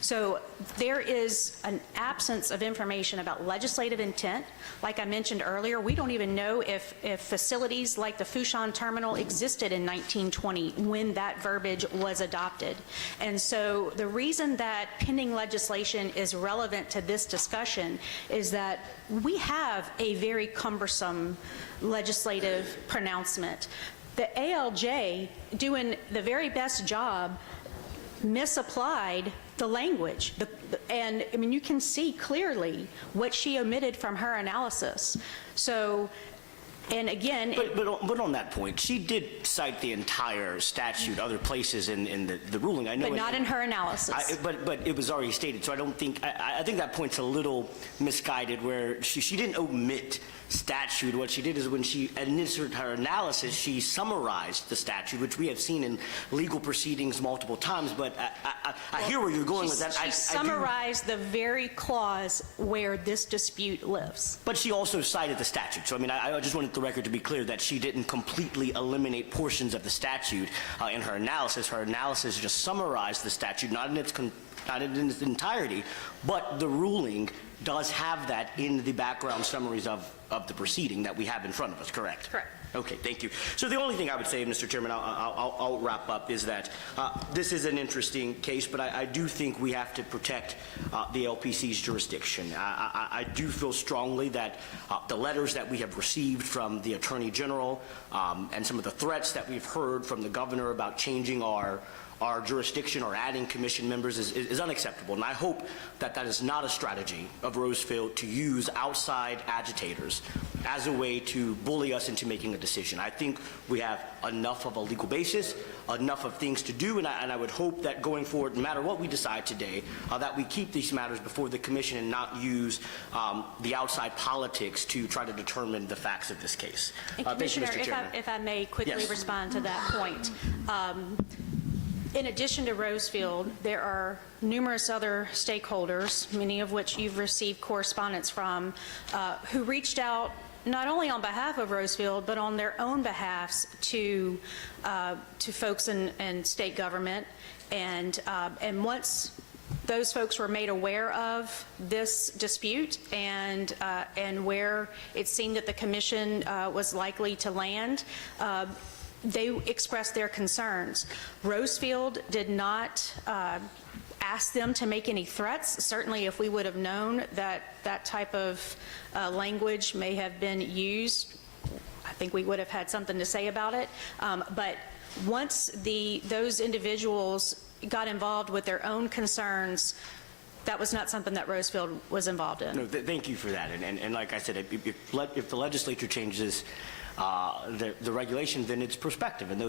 So there is an absence of information about legislative intent. Like I mentioned earlier, we don't even know if facilities like the Fouchon Terminal existed in 1920 when that verbiage was adopted. And so the reason that pending legislation is relevant to this discussion is that we have a very cumbersome legislative pronouncement. The ALJ, doing the very best job, misapplied the language. And I mean, you can see clearly what she omitted from her analysis. So, and again... But on that point, she did cite the entire statute, other places in the ruling. I know, but not in her analysis. But it was already stated, so I don't think... I think that point's a little misguided, where she didn't omit statute. What she did is when she administered her analysis, she summarized the statute, which we have seen in legal proceedings multiple times, but I hear where you're going with that. She summarized the very clause where this dispute lives. But she also cited the statute. So, I mean, I just wanted the record to be clear that she didn't completely eliminate portions of the statute in her analysis. Her analysis just summarized the statute, not in its entirety, but the ruling does have that in the background summaries of the proceeding that we have in front of us, correct? Correct. Okay, thank you. So the only thing I would say, Mr. Chairman, I'll wrap up, is that this is an interesting case, but I do think we have to protect the LPC's jurisdiction. I do feel strongly that the letters that we have received from the Attorney General and some of the threats that we've heard from the governor about changing our jurisdiction or adding commission members is unacceptable. And I hope that that is not a strategy of Rosefield to use outside agitators as a way to bully us into making a decision. I think we have enough of a legal basis, enough of things to do, and I would hope that going forward, no matter what we decide today, that we keep these matters before the commission and not use the outside politics to try to determine the facts of this case. And Commissioner, thank you, Mr. Chairman. if I may quickly Yes. respond to that point. In addition to Rosefield, there are numerous other stakeholders, many of which you've received correspondence from, who reached out not only on behalf of Rosefield, but on their own behalfs to folks in state government. And once those folks were made aware of this dispute and where it seemed that the commission was likely to land, they expressed their concerns. Rosefield did not ask them to make any threats. Certainly, if we would have known that that type of language may have been used, I think we would have had something to say about it. But Once those individuals got involved with their own concerns, that was not something that Rosefield was involved in. No, thank you for that. And like I said, if the legislature changes the regulation, then it's prospective, and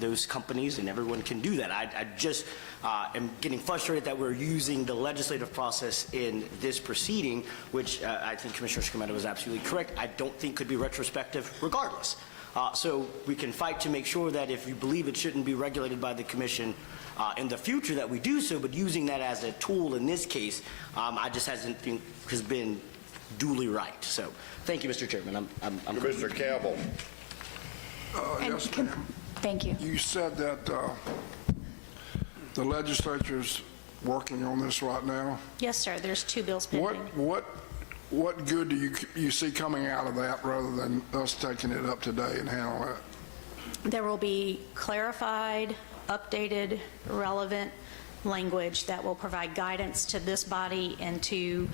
those companies and everyone can do that. I just am getting frustrated that we're using the legislative process in this proceeding, which I think Commissioner Scametta was absolutely correct. I don't think could be retrospective regardless. So we can fight to make sure that if you believe it shouldn't be regulated by the commission in the future, that we do so, but using that as a tool in this case, I just hasn't think has been duly right. So thank you, Mr. Chairman. I'm Commissioner Campbell. Yes, ma'am. Thank you. You said that the legislature's working on this right now. Yes, sir, there's 2 bills pending. What good do you see coming out of that rather than us taking it up today and handling it? There will be clarified, updated, relevant language that will provide guidance to this body and to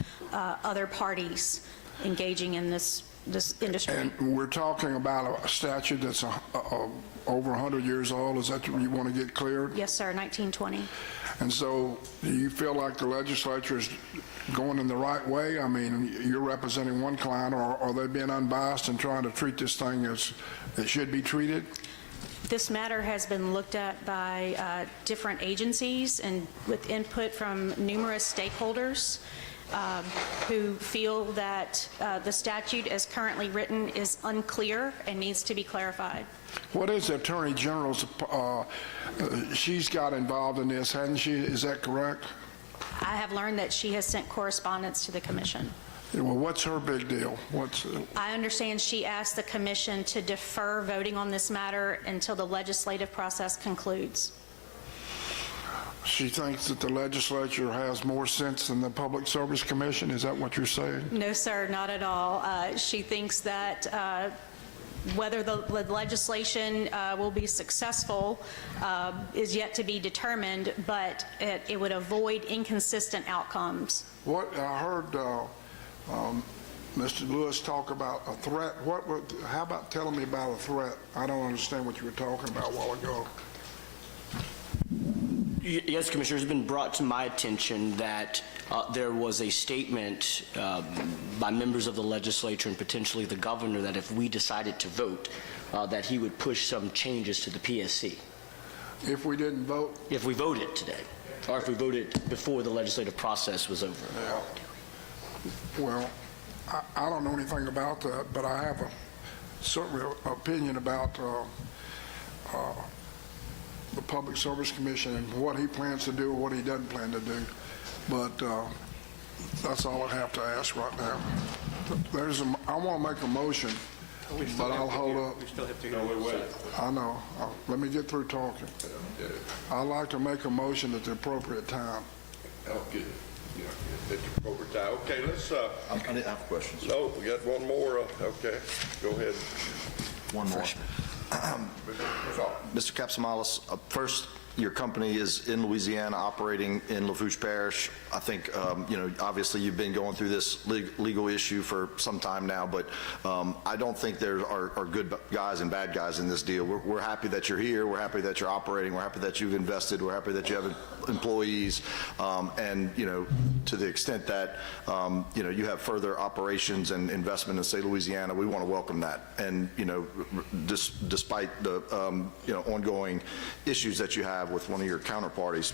other parties engaging in this industry. And we're talking about a statute that's over 100 years old. Is that what you want to get cleared? Yes, sir, 1920. And so do you feel like the legislature is going in the right way? I mean, you're representing one client, or are they being unbiased and trying to treat this thing as it should be treated? This matter has been looked at by different agencies and with input from numerous stakeholders who feel that the statute as currently written is unclear and needs to be clarified. What is the Attorney General's, she's got involved in this, hasn't she? Is that correct? I have learned that she has sent correspondence to the commission. Well, what's her big deal? I understand she asked the commission to defer voting on this matter until the legislative process concludes. She thinks that the legislature has more sense than the Public Service Commission? Is that what you're saying? No, sir, not at all. She thinks that whether the legislation will be successful is yet to be determined, but it would avoid inconsistent outcomes. What I heard Mr. Lewis talk about a threat. How about telling me about a threat? I don't understand what you were talking about a while ago. Yes, Commissioner, it's been brought to my attention that there was a statement by members of the legislature and potentially the governor that if we decided to vote, that he would push some changes to the PSC. If we didn't vote? If we voted today, or if we voted before the legislative process was over. Yeah. Well, I don't know anything about that, but I have certainly an opinion about the Public Service Commission and what he plans to do or what he doesn't plan to do. But that's all I have to ask right now. I want to make a motion, but I'll hold up. We still have to go. I know. Let me get through talking. I'd like to make a motion at the appropriate time. Oh, good. Yeah, at the appropriate time. Okay, let's, I didn't have questions. no, we got one more. Okay, go ahead. One more. Mr. Kapsamalis, first, your company is in Louisiana, operating in Lafourche Parish. I think, obviously you've been going through this legal issue for some time now, but I don't think there are good guys and bad guys in this deal. We're happy that you're here. We're happy that you're operating. We're happy that you've invested. We're happy that you have employees. And, to the extent that, you have further operations and investment in, say, Louisiana, we want to welcome that. And, despite the, ongoing issues that you have with one of your counterparties,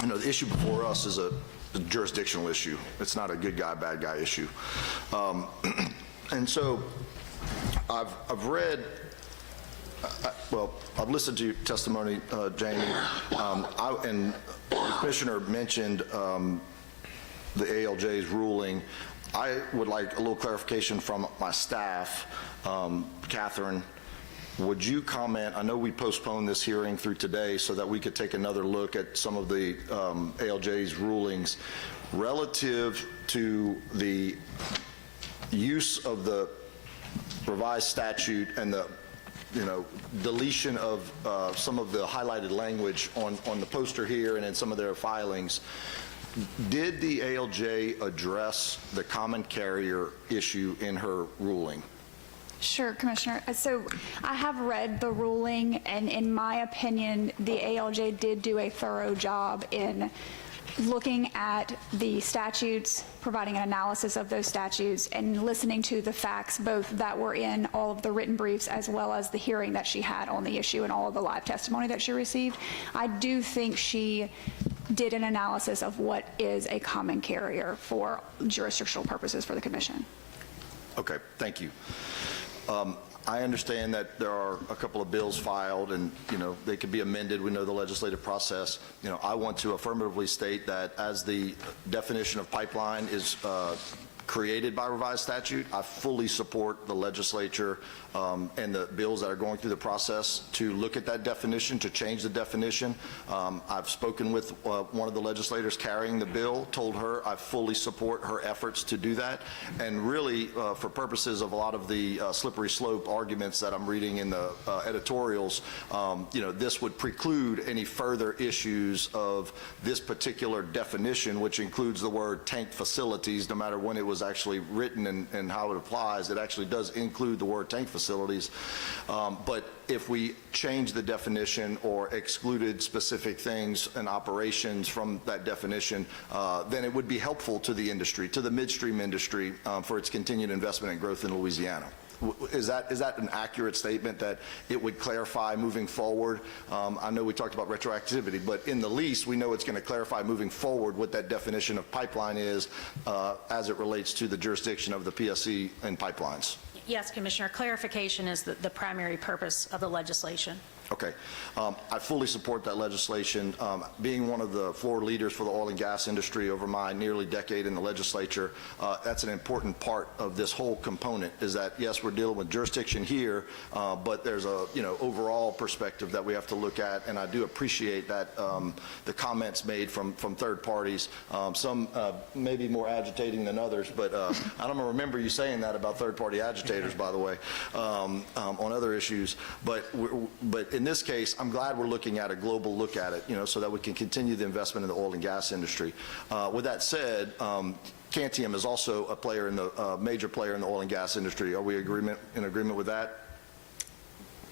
the issue before us is a jurisdictional issue. It's not a good guy, bad guy issue. And so I've read, I've listened to your testimony, Jamie, and the commissioner mentioned the ALJ's ruling. I would like a little clarification from my staff. Catherine, would you comment? I know we postponed this hearing through today so that we could take another look at some of the ALJ's rulings relative to the use of the revised statute and the deletion of some of the highlighted language on the poster here and in some of their filings. Did the ALJ address the common carrier issue in her ruling? Sure, Commissioner. So I have read the ruling, and in my opinion, the ALJ did do a thorough job in looking at the statutes, providing an analysis of those statutes, and listening to the facts, both that were in all of the written briefs as well as the hearing that she had on the issue and all of the live testimony that she received. I do think she did an analysis of what is a common carrier for jurisdictional purposes for the commission. Okay, thank you. I understand that there are a couple of bills filed and, they could be amended. We know the legislative process. I want to affirmatively state that as the definition of pipeline is created by revised statute, I fully support the legislature and the bills that are going through the process to look at that definition, to change the definition. I've spoken with one of the legislators carrying the bill, told her I fully support her efforts to do that. And really, for purposes of a lot of the slippery slope arguments that I'm reading in the editorials, this would preclude any further issues of this particular definition, which includes the word tank facilities, no matter when it was actually written and how it applies. It actually does include the word tank facilities. But if we change the definition or excluded specific things and operations from that definition, then it would be helpful to the industry, to the midstream industry, for its continued investment and growth in Louisiana. Is that an accurate statement that it would clarify moving forward? I know we talked about retroactivity, but in the least, we know it's going to clarify moving forward what that definition of pipeline is as it relates to the jurisdiction of the PSC and pipelines. Yes, Commissioner, clarification is the primary purpose of the legislation. Okay. I fully support that legislation. Being one of the floor leaders for the oil and gas industry over my nearly decade in the legislature, that's an important part of this whole component, is that, yes, we're dealing with jurisdiction here, but there's a, overall perspective that we have to look at, and I do appreciate that the comments made from third parties, some maybe more agitating than others, but I don't remember you saying that about third-party agitators, by the way, on other issues, but in this case, I'm glad we're looking at a global look at it, so that we can continue the investment in the oil and gas industry. With that said, Kantium is also a player in the major player in the oil and gas industry. Are we in agreement with that?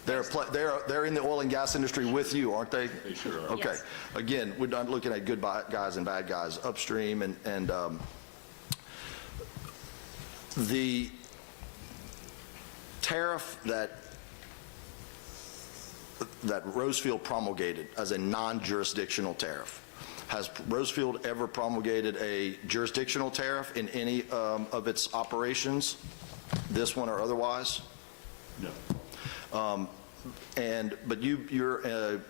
They're in the oil and gas industry with you, aren't they? They sure are. Okay. Yes. Again, we're not looking at good guys and bad guys upstream, and the tariff that Rosefield promulgated as a non-jurisdictional tariff. Has Rosefield ever promulgated a jurisdictional tariff in any of its operations, this one or otherwise? No. But you're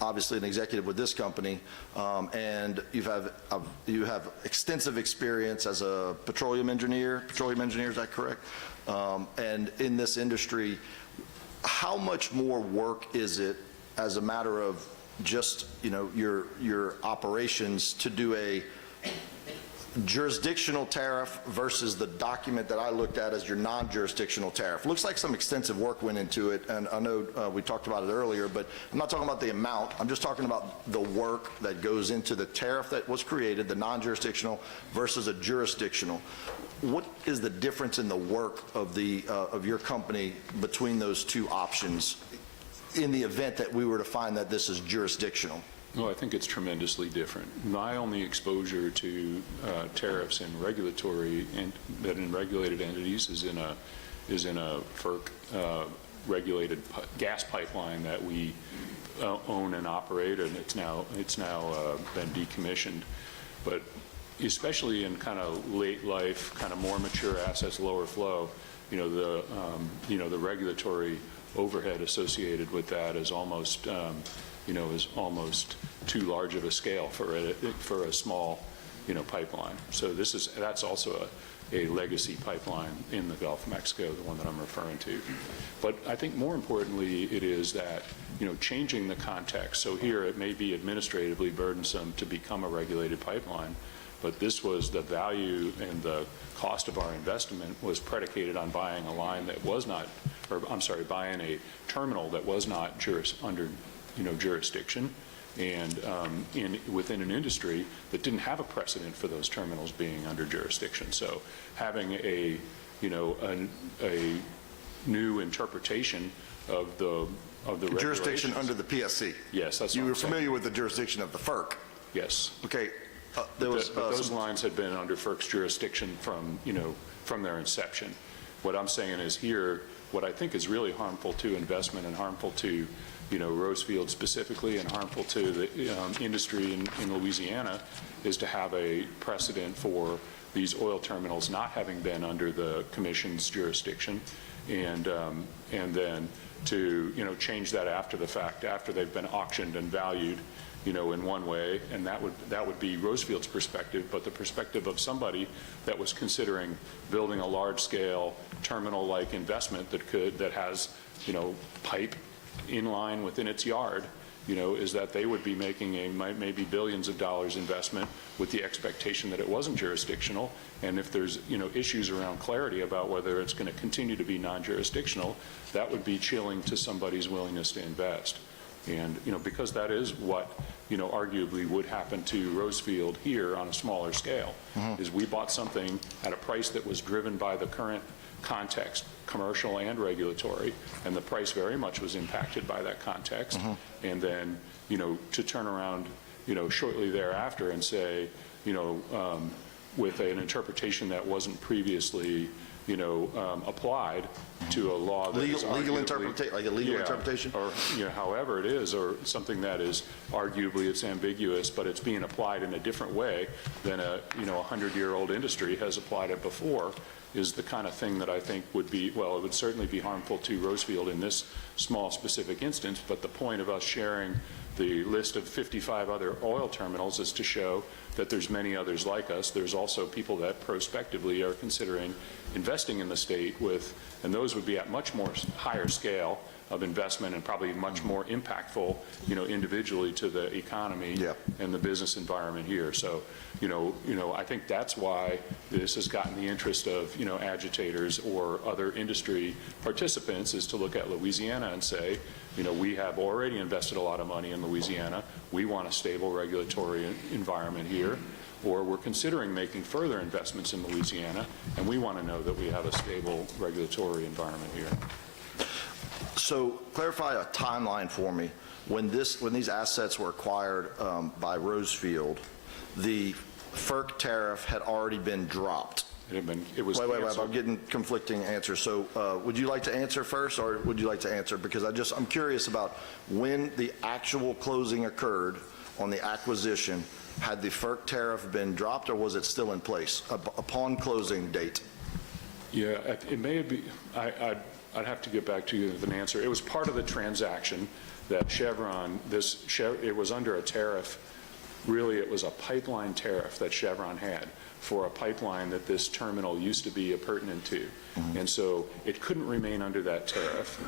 obviously an executive with this company, and you have extensive experience as a petroleum engineer, is that correct? And in this industry, how much more work is it as a matter of just, your operations to do a jurisdictional tariff versus the document that I looked at as your non-jurisdictional tariff? Looks like some extensive work went into it, and I know we talked about it earlier, but I'm not talking about the amount. I'm just talking about the work that goes into the tariff that was created, the non-jurisdictional versus a jurisdictional. What is the difference in the work of your company between those two options in the event that we were to find that this is jurisdictional? Well, I think it's tremendously different. My only exposure to tariffs in regulated entities is in a FERC regulated gas pipeline that we own and operate, and it's now been decommissioned. But especially in kind of late life, kind of more mature assets, lower flow, the regulatory overhead associated with that is almost too large of a scale for a small, pipeline. So that's also a legacy pipeline in the Gulf of Mexico, the one that I'm referring to. But I think more importantly, it is that, changing the context. So here it may be administratively burdensome to become a regulated pipeline, but this was the value and the cost of our investment was predicated on buying a line that was not, buying a terminal that was not under jurisdiction, and within an industry that didn't have a precedent for those terminals being under jurisdiction. So having a new interpretation of the Jurisdiction regulations. under the PSC. Yes, that's what You I'm were saying. familiar with the jurisdiction of the FERC. Yes. Okay, there was But those some- lines had been under FERC's jurisdiction from their inception. What I'm saying is here, what I think is really harmful to investment and harmful to, Rosefield specifically, and harmful to the industry in Louisiana, is to have a precedent for these oil terminals not having been under the commission's jurisdiction, and then to, change that after the fact, after they've been auctioned and valued, in one way, and that would be Rosefield's perspective, but the perspective of somebody that was considering building a large-scale terminal-like investment that has, pipe in line within its yard, is that they would be making a maybe billions of dollars investment with the expectation that it wasn't jurisdictional, and if there's, issues around clarity about whether it's going to continue to be non-jurisdictional, that would be chilling to somebody's willingness to invest. And, because that is what, arguably would happen to Rosefield here on a smaller scale, is we bought something at a price that was driven by the current context, commercial and regulatory, and the price very much was impacted by that context. And then, to turn around, shortly thereafter and say, with an interpretation that wasn't previously, applied to a law that is legal arguably- interpretation, like a legal Yeah, interpretation? or, however it is, or something that is arguably it's ambiguous, but it's being applied in a different way than a 100-year-old industry has applied it before, is the kind of thing that I think would be, well, it would certainly be harmful to Rosefield in this small specific instance, but the point of us sharing the list of 55 other oil terminals is to show that there's many others like us. There's also people that prospectively are considering investing in the state with, and those would be at much more higher scale of investment and probably much more impactful, individually to the economy and the business environment here. So, I think that's why this has gotten the interest of, agitators or other industry participants, is to look at Louisiana and say, we have already invested a lot of money in Louisiana. We want a stable regulatory environment here, or we're considering making further investments in Louisiana, and we want to know that we have a stable regulatory environment here. So clarify a timeline for me. When these assets were acquired by Rosefield, the FERC tariff had already been dropped. It was Wait, canceled. I'm getting conflicting answers. So would you like to answer first, or would you like to answer? Because I'm curious about when the actual closing occurred on the acquisition. Had the FERC tariff been dropped, or was it still in place upon closing date? Yeah, it may be, I'd have to get back to you with an answer. It was part of the transaction that Chevron, it was under a tariff. Really, it was a pipeline tariff that Chevron had for a pipeline that this terminal used to be appurtenant to. And so it couldn't remain under that tariff,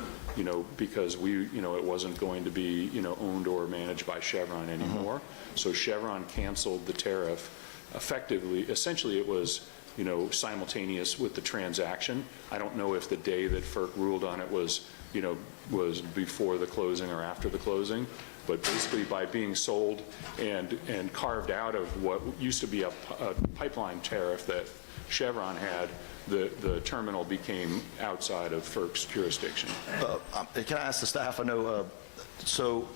because it wasn't going to be, owned or managed by Chevron anymore. So Chevron canceled the tariff effectively. Essentially, it was, simultaneous with the transaction. I don't know if the day that FERC ruled on it was, was before the closing or after the closing. But basically, by being sold and carved out of what used to be a pipeline tariff that Chevron had, the terminal became outside of FERC's jurisdiction. Can I ask the staff? I know, so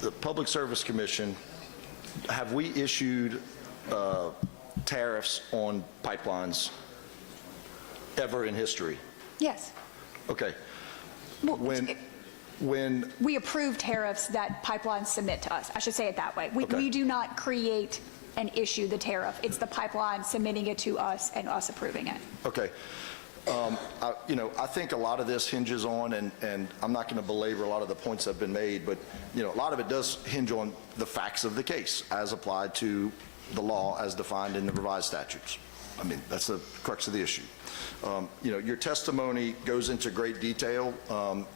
the Public Service Commission, have we issued tariffs on pipelines ever in history? Yes. Okay. Well, When we approve tariffs that pipelines submit to us. I should say it that way. Okay. We do not create and issue the tariff. It's the pipeline submitting it to us and us approving it. Okay. I think a lot of this hinges on, and I'm not going to belabor a lot of the points that have been made, but, a lot of it does hinge on the facts of the case as applied to the law as defined in the revised statutes. I mean, that's the crux of the issue. Your testimony goes into great detail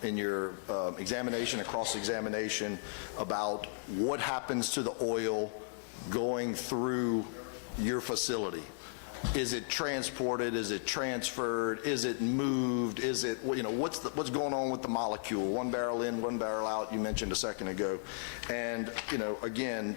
in your examination and cross-examination about what happens to the oil going through your facility. Is it transported? Is it transferred? Is it moved? Is it, what's going on with the molecule? One barrel in, one barrel out, you mentioned a second ago. And, again,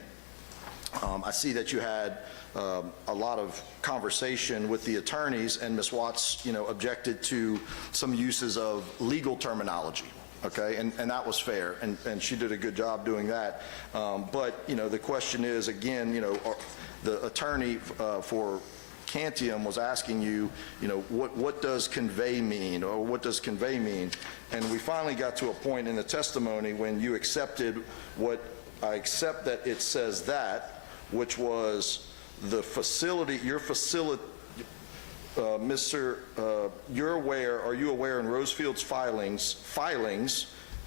I see that you had a lot of conversation with the attorneys, and Ms. Watts, objected to some uses of legal terminology, okay? And that was fair, and she did a good job doing that. But, the question is, again, the attorney for Kantium was asking you, what does convey mean, or what does convey mean? And we finally got to a point in the testimony when you accepted what, I accept that it says that, which was the facility, your facility, you're aware, are you aware in Rosefield's filings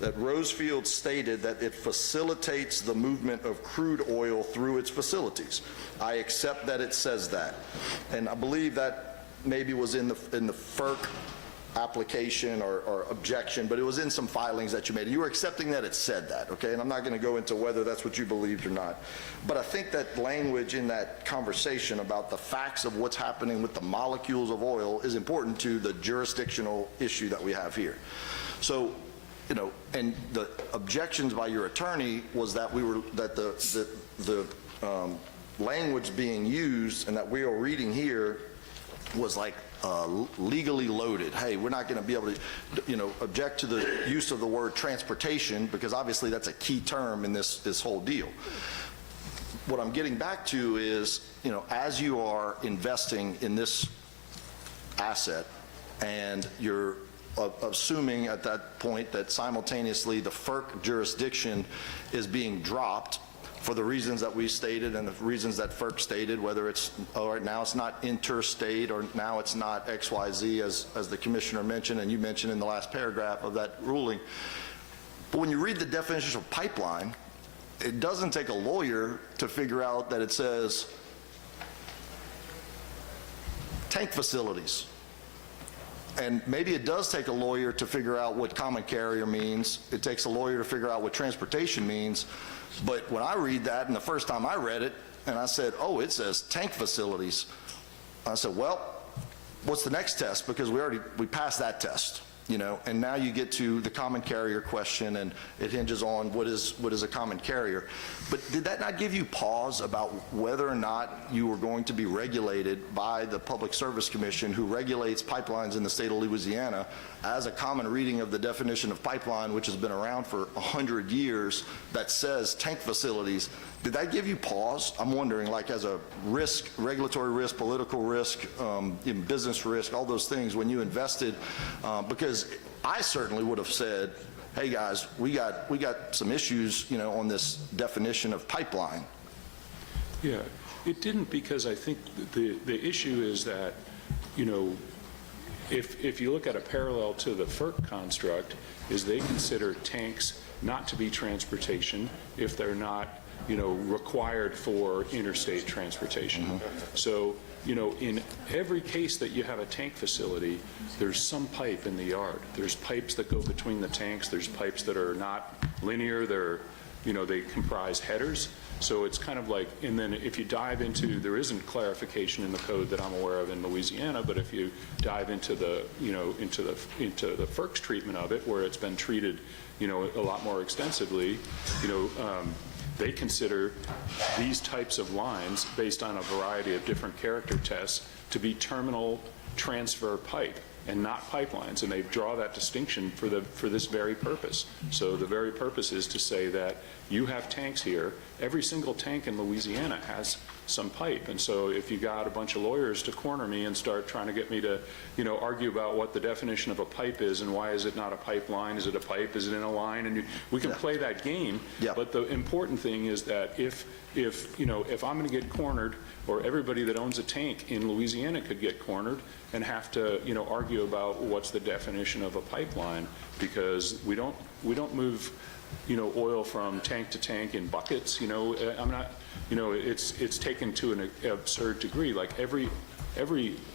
that Rosefield stated that it facilitates the movement of crude oil through its facilities? I accept that it says that. And I believe that maybe was in the FERC application or objection, but it was in some filings that you made. You were accepting that it said that, okay? And I'm not going to go into whether that's what you believed or not. But I think that language in that conversation about the facts of what's happening with the molecules of oil is important to the jurisdictional issue that we have here. So, and the objections by your attorney was that the language being used and that we are reading here was like legally loaded. Hey, we're not going to be able to, object to the use of the word transportation, because obviously that's a key term in this whole deal. What I'm getting back to is, as you are investing in this asset and you're assuming at that point that simultaneously the FERC jurisdiction is being dropped for the reasons that we stated and the reasons that FERC stated, whether it's, all right, now it's not interstate or now it's not XYZ, as the commissioner mentioned and you mentioned in the last paragraph of that ruling. But when you read the definition of pipeline, it doesn't take a lawyer to figure out that it says tank facilities. And maybe it does take a lawyer to figure out what common carrier means. It takes a lawyer to figure out what transportation means. But when I read that, and the first time I read it, and I said, oh, it says tank facilities, I said, well, what's the next test? Because we passed that test, and now you get to the common carrier question, and it hinges on what is a common carrier. But did that not give you pause about whether or not you were going to be regulated by the Public Service Commission, who regulates pipelines in the state of Louisiana, as a common reading of the definition of pipeline, which has been around for 100 years, that says tank facilities? Did that give you pause? I'm wondering, like, as a risk, regulatory risk, political risk, business risk, all those things, when you invested, because I certainly would have said, hey guys, we got some issues, on this definition of pipeline. Yeah, it didn't, because I think the issue is that, if you look at a parallel to the FERC construct, is they consider tanks not to be transportation if they're not, required for interstate transportation. Mm-hmm. So, in every case that you have a tank facility, there's some pipe in the yard. There's pipes that go between the tanks. There's pipes that are not linear. They comprise headers. So it's kind of like, and then if you dive into, there isn't clarification in the code that I'm aware of in Louisiana, but if you dive into the, into the FERC's treatment of it, where it's been treated, a lot more extensively, they consider these types of lines, based on a variety of different character tests, to be terminal transfer pipe and not pipelines, and they draw that distinction for this very purpose. So the very purpose is to say that you have tanks here. Every single tank in Louisiana has some pipe, and so if you got a bunch of lawyers to corner me and start trying to get me to, argue about what the definition of a pipe is and why is it not a pipeline, is it a pipe, is it in a line, and we can play that game. Yeah. But the important thing is that if I'm going to get cornered, or everybody that owns a tank in Louisiana could get cornered and have to, argue about what's the definition of a pipeline, because we don't move, oil from tank to tank in buckets. I'm not, it's taken to an absurd degree. Like every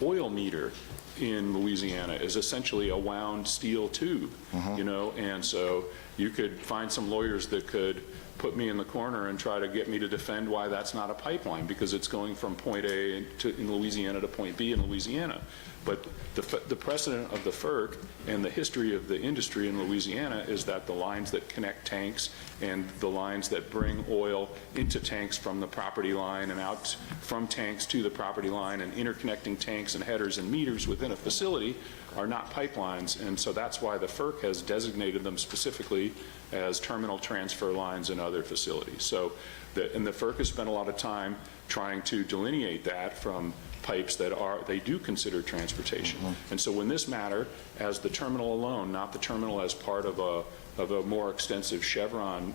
oil meter in Louisiana is essentially a wound steel tube, and so you could find some lawyers that could put me in the corner and try to get me to defend why that's not a pipeline, because it's going from point A in Louisiana to point B in Louisiana. But The precedent of the FERC and the history of the industry in Louisiana is that the lines that connect tanks and the lines that bring oil into tanks from the property line and out from tanks to the property line and interconnecting tanks and headers and meters within a facility are not pipelines, and so that's why the FERC has designated them specifically as terminal transfer lines in other facilities. So, and the FERC has spent a lot of time trying to delineate that from pipes that they do consider transportation. And so when this matter, as the terminal alone, not the terminal as part of a more extensive Chevron,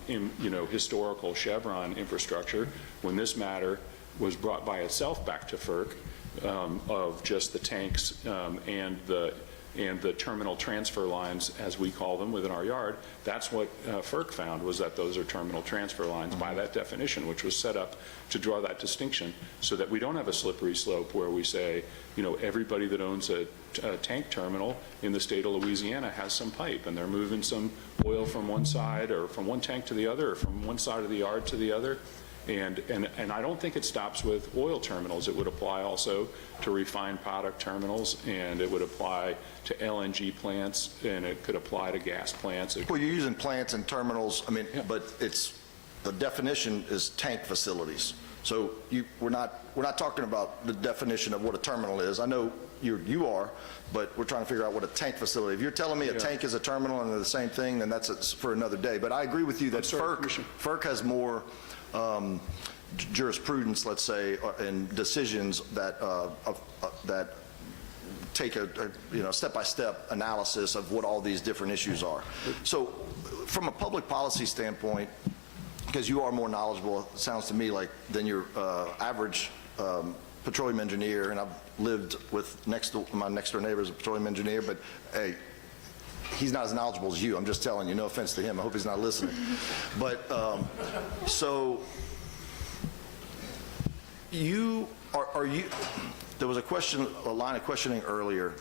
historical Chevron infrastructure, when this matter was brought by itself back to FERC of just the tanks and the terminal transfer lines, as we call them within our yard, that's what FERC found, was that those are terminal transfer lines by that definition, which was set up to draw that distinction so that we don't have a slippery slope where we say, everybody that owns a tank terminal in the state of Louisiana has some pipe and they're moving some oil from one side or from one tank to the other or from one side of the yard to the other. And I don't think it stops with oil terminals. It would apply also to refined product terminals, and it would apply to LNG plants, and it could apply to gas plants. Well, you're using plants and terminals, but the definition is tank facilities. So we're not talking about the definition of what a terminal is. I know you are, but we're trying to figure out what a tank facility. If you're telling me a tank is a terminal and they're the same thing, then that's for another day. But I agree with you that FERC has more jurisprudence, let's say, and decisions that take a step-by-step analysis of what all these different issues are. So from a public policy standpoint, because you are more knowledgeable, it sounds to me like, than your average petroleum engineer, and I've lived with my next-door neighbor is a petroleum engineer, but hey, he's not as knowledgeable as you. I'm just telling you, no offense to him. I hope he's not listening. But so there was a line of questioning earlier.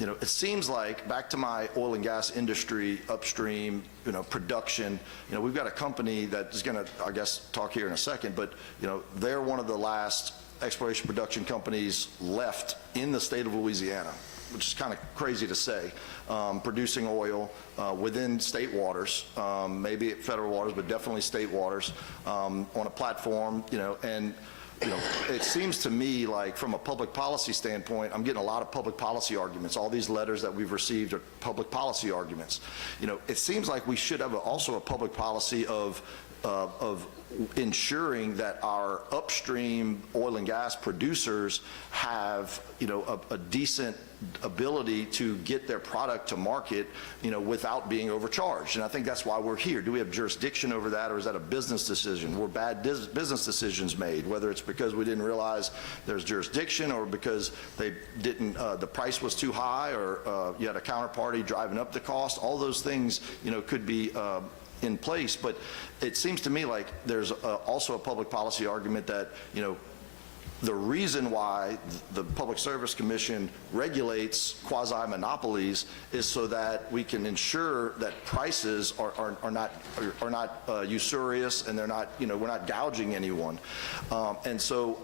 It seems like, back to my oil and gas industry, upstream, production, we've got a company that is going to, I guess, talk here in a second, but, they're one of the last exploration production companies left in the state of Louisiana, which is kind of crazy to say, producing oil within state waters, maybe federal waters, but definitely state waters, on a platform, and it seems to me like, from a public policy standpoint, I'm getting a lot of public policy arguments. All these letters that we've received are public policy arguments. It seems like we should have also a public policy of ensuring that our upstream oil and gas producers have, a decent ability to get their product to market, without being overcharged. And I think that's why we're here. Do we have jurisdiction over that, or is that a business decision? Were bad business decisions made, whether it's because we didn't realize there's jurisdiction, or because they didn't, the price was too high, or you had a counterparty driving up the cost? All those things, could be in place. But it seems to me like there's also a public policy argument that, the reason why the Public Service Commission regulates quasi-monopolies is so that we can ensure that prices are not usurious, and they're not, we're not gouging anyone. And so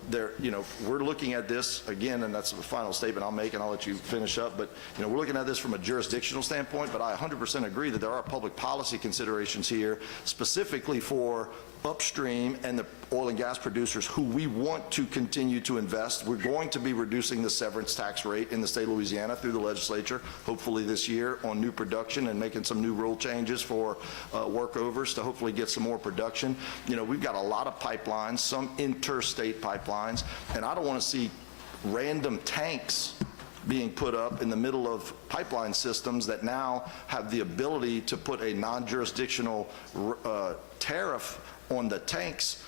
we're looking at this again, and that's the final statement I'll make, and I'll let you finish up. But we're looking at this from a jurisdictional standpoint. But I 100% agree that there are public policy considerations here, specifically for upstream and the oil and gas producers who we want to continue to invest. We're going to be reducing the severance tax rate in the state of Louisiana through the legislature, hopefully this year, on new production, and making some new rule changes for workovers to hopefully get some more production. We've got a lot of pipelines, some interstate pipelines, and I don't want to see random tanks being put up in the middle of pipeline systems that now have the ability to put a non-jurisdictional tariff on the tanks,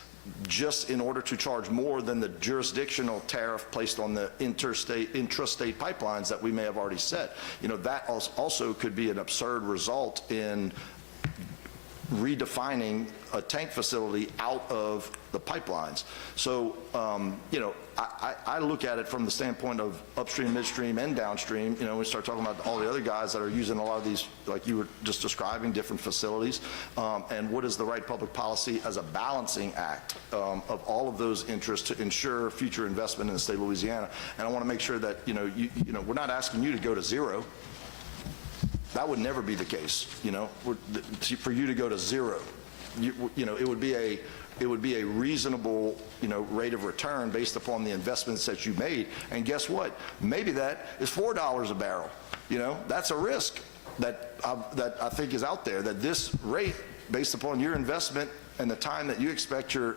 just in order to charge more than the jurisdictional tariff placed on the intrastate pipelines that we may have already set. That also could be an absurd result in redefining a tank facility out of the pipelines. So, you know, I look at it from the standpoint of upstream, midstream, and downstream. You know, we start talking about all the other guys that are using a lot of these, like you were just describing, different facilities, and what is the right public policy as a balancing act of all of those interests to ensure future investment in the state of Louisiana. And I want to make sure that, you know, we're not asking you to go to zero. That would never be the case, you know, for you to go to zero. You know, it would be a reasonable, you know, rate of return based upon the investments that you made. And guess what? Maybe that is $4 a barrel. You know, that's a risk that I think is out there, that this rate, based upon your investment and the time that you expect your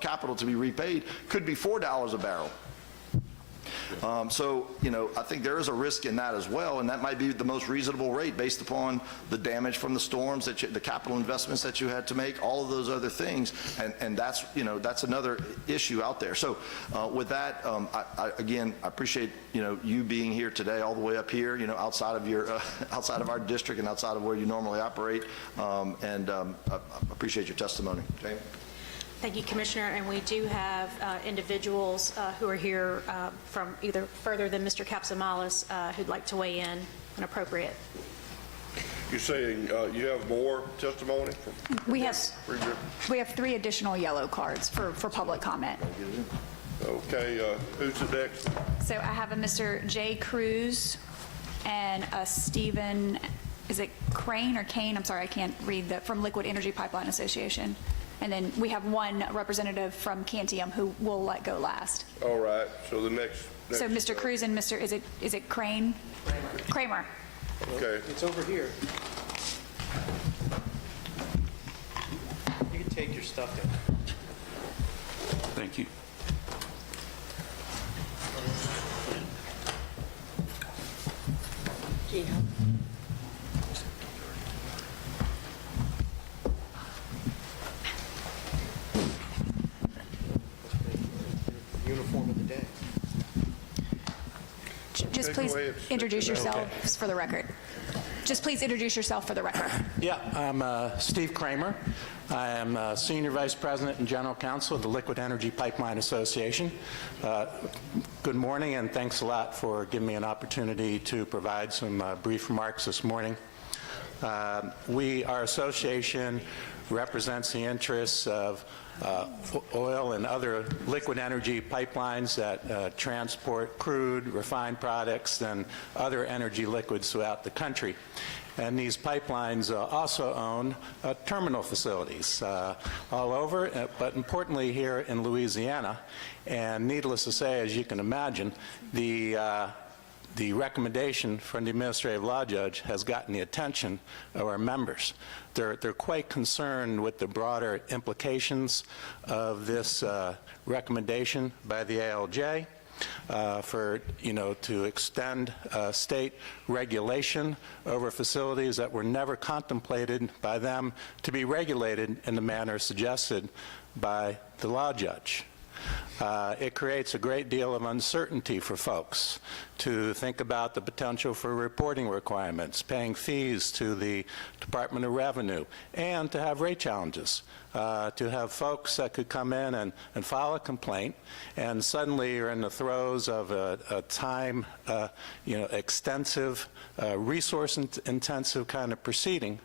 capital to be repaid, could be $4 a barrel. So, you know, I think there is a risk in that as well, and that might be the most reasonable rate based upon the damage from the storms, the capital investments that you had to make, all of those other things, and that's, you know, that's another issue out there. So with that, again, I appreciate, you know, you being here today, all the way up here, you know, outside of your, outside of our district and outside of where you normally operate, and I appreciate your testimony. Jamie? Thank you, Commissioner, and we do have individuals who are here from either further than Mr. Kapsamalis who'd like to weigh in when appropriate. You're saying you have more testimony? We have 3 additional yellow cards for public comment. Okay, who's the next? So I have a Mr. Jay Cruz and a Stephen, is it Crane or Kane? I'm sorry, I can't read that, from Liquid Energy Pipeline Association. And then we have one representative from Kantium who we'll let go last. All right, so the next So Mr. Cruz and Mr., is it Crane? Kramer. Okay. It's over here. You can take your stuff down. Thank you. Uniform of the day. Just Okay, please go ahead. introduce yourselves for the record. Just please introduce yourself for the record. Yeah, I'm Steve Kramer. I am Senior Vice President and General Counsel of the Liquid Energy Pipeline Association. Good morning, and thanks a lot for giving me an opportunity to provide some brief remarks this morning. Our association represents the interests of oil and other liquid energy pipelines that transport crude, refined products, and other energy liquids throughout the country. And these pipelines also own terminal facilities all over, but importantly here in Louisiana. And needless to say, as you can imagine, the recommendation from the administrative law judge has gotten the attention of our members. They're quite concerned with the broader implications of this recommendation by the ALJ for, you know, to extend state regulation over facilities that were never contemplated by them to be regulated in the manner suggested by the law judge. It creates a great deal of uncertainty for folks to think about the potential for reporting requirements, paying fees to the Department of Revenue, and to have rate challenges, to have folks that could come in and file a complaint, and suddenly you're in the throes of a time, extensive, resource-intensive kind of proceeding.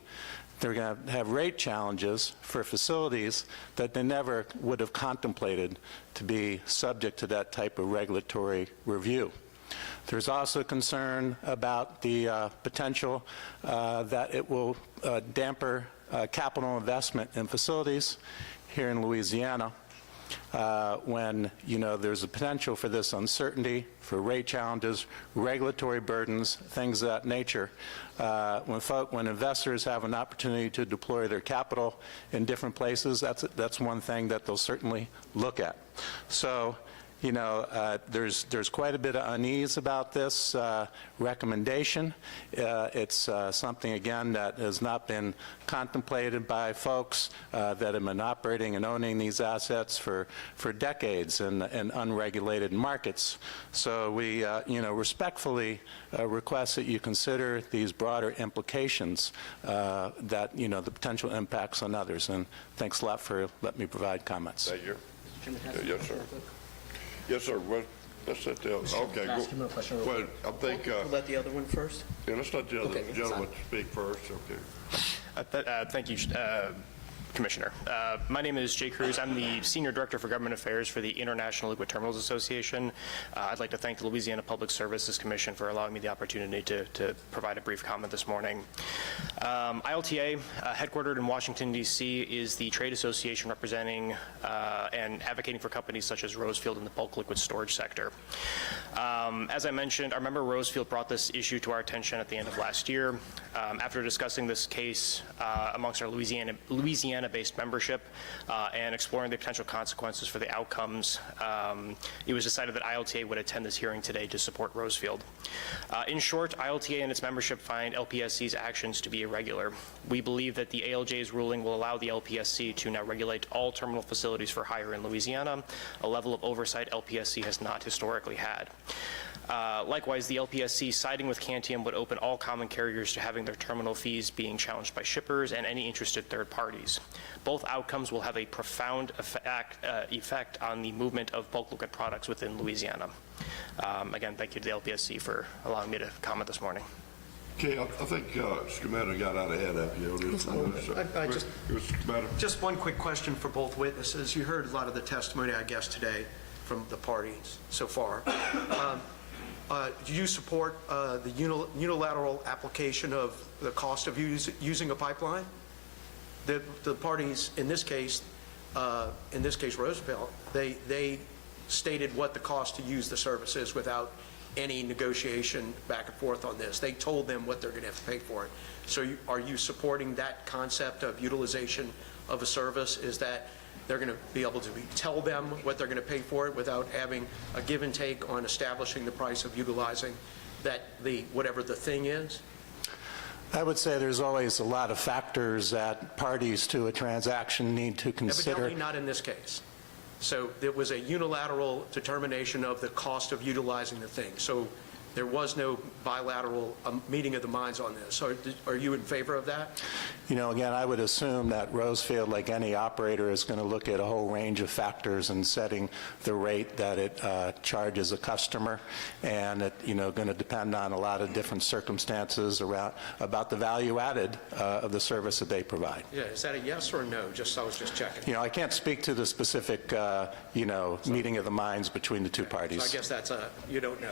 They're going to have rate challenges for facilities that they never would have contemplated to be subject to that type of regulatory review. There's also concern about the potential that it will damper capital investment in facilities here in Louisiana when, you know, there's a potential for this uncertainty, for rate challenges, regulatory burdens, things of that nature. When investors have an opportunity to deploy their capital in different places, that's one thing that they'll certainly look at. So, There's quite a bit of unease about this recommendation. It's something, again, that has not been contemplated by folks that have been operating and owning these assets for decades in unregulated markets. So we, respectfully request that you consider these broader implications that, the potential impacts on others. And thanks a lot for letting me provide comments. Thank you. Yes, sir. Yes, sir. Well, let's let the, okay. Ask him a question real Well, I think, We'll let the other one first. yeah, let's let the other Okay, gentleman speak first, okay. Thank you, Commissioner. My name is Jay Cruz. I'm the Senior Director for Government Affairs for the International Liquid Terminals Association. I'd like to thank the Louisiana Public Services Commission for allowing me the opportunity to provide a brief comment this morning. ILTA, headquartered in Washington, D.C., is the trade association representing and advocating for companies such as Rosefield in the bulk liquid storage sector. As I mentioned, our member Rosefield brought this issue to our attention at the end of last year. After discussing this case amongst our Louisiana-based membership and exploring the potential consequences for the outcomes, it was decided that ILTA would attend this hearing today to support Rosefield. In short, ILTA and its membership find LPSC's actions to be irregular. We believe that the ALJ's ruling will allow the LPSC to now regulate all terminal facilities for hire in Louisiana, a level of oversight LPSC has not historically had. Likewise, the LPSC siding with Kantium would open all common carriers to having their terminal fees being challenged by shippers and any interested third parties. Both outcomes will have a profound effect on the movement of bulk liquid products within Louisiana. Again, thank you to the LPSC for allowing me to comment this morning. Okay, I think Scametta got out ahead of you on this. Just one quick question for both witnesses. You heard a lot of the testimony, I guess, today from the parties so far. Do you support the unilateral application of the cost of using a pipeline? The parties, in this case Roosevelt, they stated what the cost to use the service is without any negotiation back and forth on this. They told them what they're going to have to pay for it. So are you supporting that concept of utilization of a service? Is that they're going to be able to tell them what they're going to pay for it without having a give and take on establishing the price of utilizing that whatever the thing is? I would say there's always a lot of factors that parties to a transaction need to consider. Evidently not in this case. So there was a unilateral determination of the cost of utilizing the thing. So there was no bilateral meeting of the minds on this. Are you in favor of that? Again, I would assume that Rosefield, like any operator, is going to look at a whole range of factors in setting the rate that it charges a customer, and it's going to depend on a lot of different circumstances about the value added of the service that they provide. Yeah, is that a yes or a no? I was just checking. I can't speak to the specific, meeting of the minds between the two parties. So I guess that's you don't know.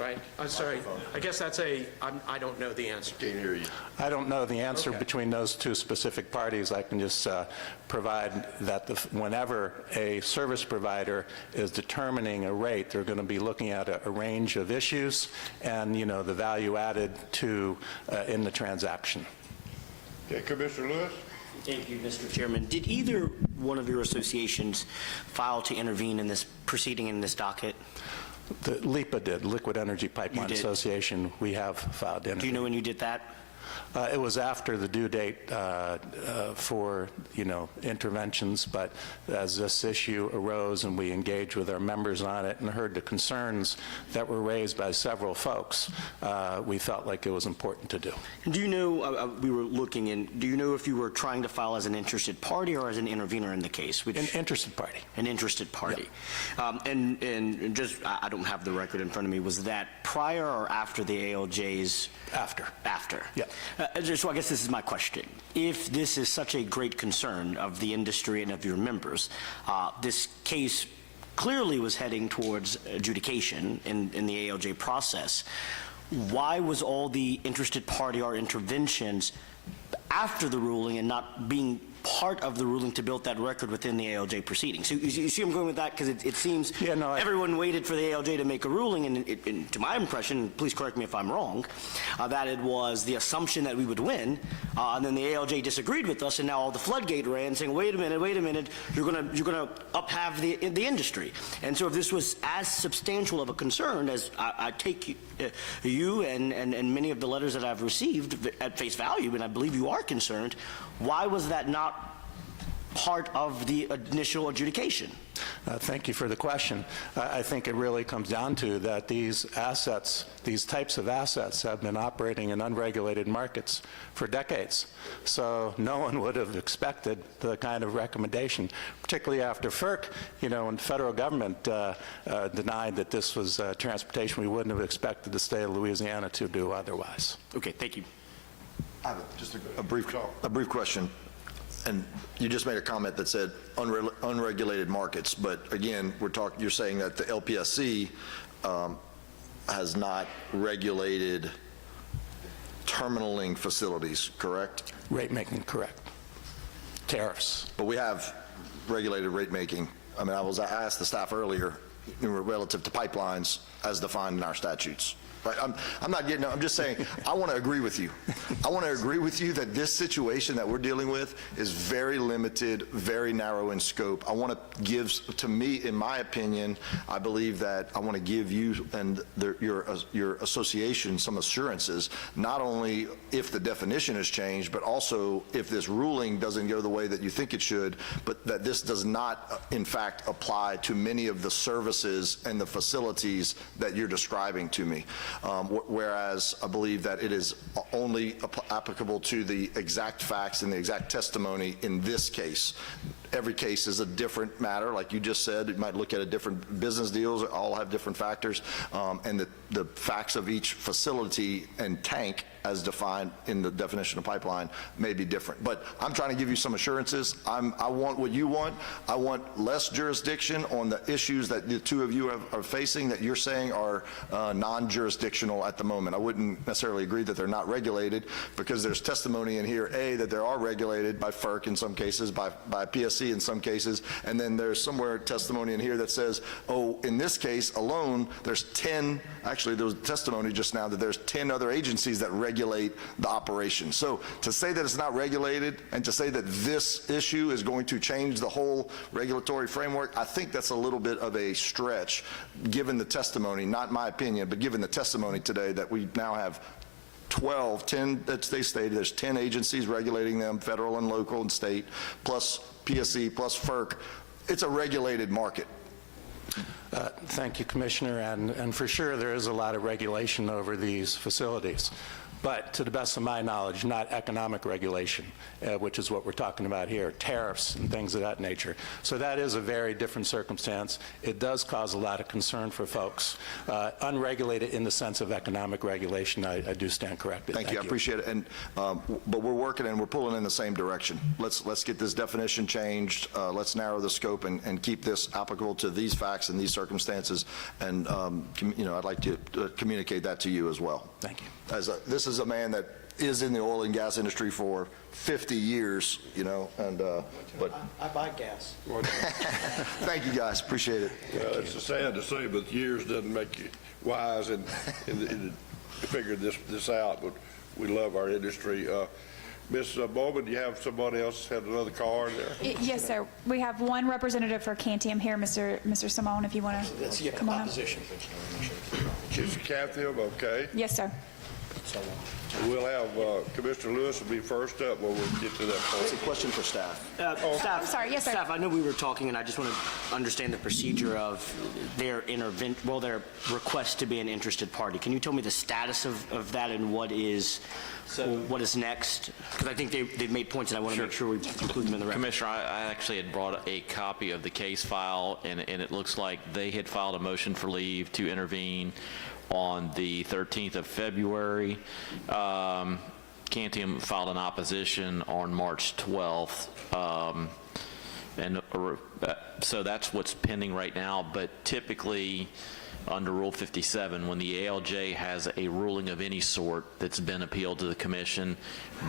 Right? I'm sorry. I guess that's I don't know the answer. Can't hear you. I don't know the answer Okay. between those two specific parties. I can just provide that whenever a service provider is determining a rate, they're going to be looking at a range of issues and, the value added to in the transaction. Okay, Commissioner Lewis? Thank you, Mr. Chairman. Did either one of your associations file to intervene in this proceeding in this docket? The LIPA did, Liquid Energy Pipeline did? Association. We have filed in. Do you know when you did that? It was after the due date for, interventions, but as this issue arose and we engaged with our members on it and heard the concerns that were raised by several folks, we felt like it was important to do. Do you know, we were looking in, do you know if you were trying to file as an interested party or as an intervener in the case? An interested party. An interested party. Yeah. And just, I don't have the record in front of me, was that prior or after the ALJ's? After. After. Yeah. So I guess this is my question. If this is such a great concern of the industry and of your members, this case clearly was heading towards adjudication in the ALJ process. Why was all the interested party or interventions after the ruling and not being part of the ruling to build that record within the ALJ proceeding. So you see I'm going with that because it seems everyone waited for the ALJ to make a ruling, and to my impression, please correct me if I'm wrong, that it was the assumption that we would win, and then the ALJ disagreed with us, and now all the floodgate ran saying, wait a minute, you're gonna uphalve the industry. And so if this was as substantial of a concern as I take you and many of the letters that I've received at face value, and I believe you are concerned, why was that not part of the initial adjudication? Thank you for the question. I think it really comes down to that these assets, these types of assets, have been operating in unregulated markets for decades. So no one would have expected the kind of recommendation, particularly after FERC, when the federal government denied that this was transportation we wouldn't have expected the state of Louisiana to do otherwise. Okay, thank you. I have just a brief question. And you just made a comment that said unregulated markets, but again, you're saying that the LPSC has not regulated terminaling facilities, correct? Rate making, correct. Tariffs. But we have regulated rate making. I mean, I asked the staff earlier, relative to pipelines as defined in our statutes. Right? I'm just saying, I want to agree with you. I want to agree with you that this situation that we're dealing with is very limited, very narrow in scope. I want to give, to me, in my opinion, I believe that I want to give you and your association some assurances, not only if the definition has changed, but also if this ruling doesn't go the way that you think it should, but that this does not, in fact, apply to many of the services and the facilities that you're describing to me. Whereas I believe that it is only applicable to the exact facts and the exact testimony in this case. Every case is a different matter. Like you just said, it might look at a different business deals, all have different factors, and the facts of each facility and tank as defined in the definition of pipeline may be different. But I'm trying to give you some assurances. I want what you want. I want less jurisdiction on the issues that the two of you are facing that you're saying are non-jurisdictional at the moment. I wouldn't necessarily agree that they're not regulated, because there's testimony in here, A, that they are regulated by FERC in some cases, by PSC in some cases, and then there's somewhere testimony in here that says, oh, in this case alone, there's 10, actually there was testimony just now that there's 10 other agencies that regulate the operation. So to say that it's not regulated and to say that this issue is going to change the whole regulatory framework, I think that's a little bit of a stretch given the testimony, not my opinion, but given the testimony today that we now have 10 that they stated, there's 10 agencies regulating them, federal and local and state, plus PSC, plus FERC. It's a regulated market. Thank you, Commissioner, and for sure there is a lot of regulation over these facilities. But to the best of my knowledge, not economic regulation, which is what we're talking about here, tariffs and things of that nature. So that is a very different circumstance. It does cause a lot of concern for folks. Unregulated in the sense of economic regulation, I do stand corrected. Thank you. I appreciate it. And but we're working and we're pulling in the same direction. Let's get this definition changed. Let's narrow the scope and keep this applicable to these facts and these circumstances. And I'd like to communicate that to you as well. Thank you. This is a man that is in the oil and gas industry for 50 years, but I buy gas. thank you guys, appreciate it. Well, it's sad to say, but years doesn't make you wise and figure this out, but we love our industry. Ms. Bowman, do you have somebody else had another card there? Yes, sir. We have one representative for Kantium here, Mr. Simone, if you want to come on up. Mr. Kantium, okay. Yes, sir. We'll have Commissioner Lewis will be first up when we get to that point. It's a question for staff. I'm sorry, yes, sir. Staff, I know we were talking, and I just want to understand the procedure of their request to be an interested party. Can you tell me the status of that and what is next? Because I think they've made points, and I want to make sure we include them in the record. Commissioner, I actually had brought a copy of the case file, and it looks like they had filed a motion for leave to intervene on the 13th of February. Kantium filed an opposition on March 12th. So that's what's pending right now, but typically under Rule 57, when the ALJ has a ruling of any sort that's been appealed to the Commission,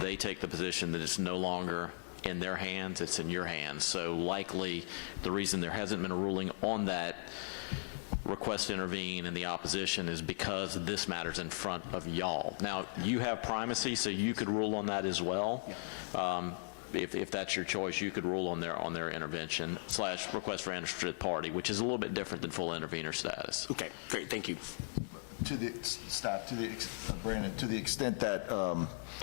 they take the position that it's no longer in their hands, it's in your hands. So likely, the reason there hasn't been a ruling on that request to intervene in the opposition is because this matter's in front of y'all. Now, you have primacy, so you could rule on that as well. If that's your choice, you could rule on their intervention / request for interested party, which is a little bit different than full intervener status. Okay, great, thank you. To the staff, Brandon, to the extent that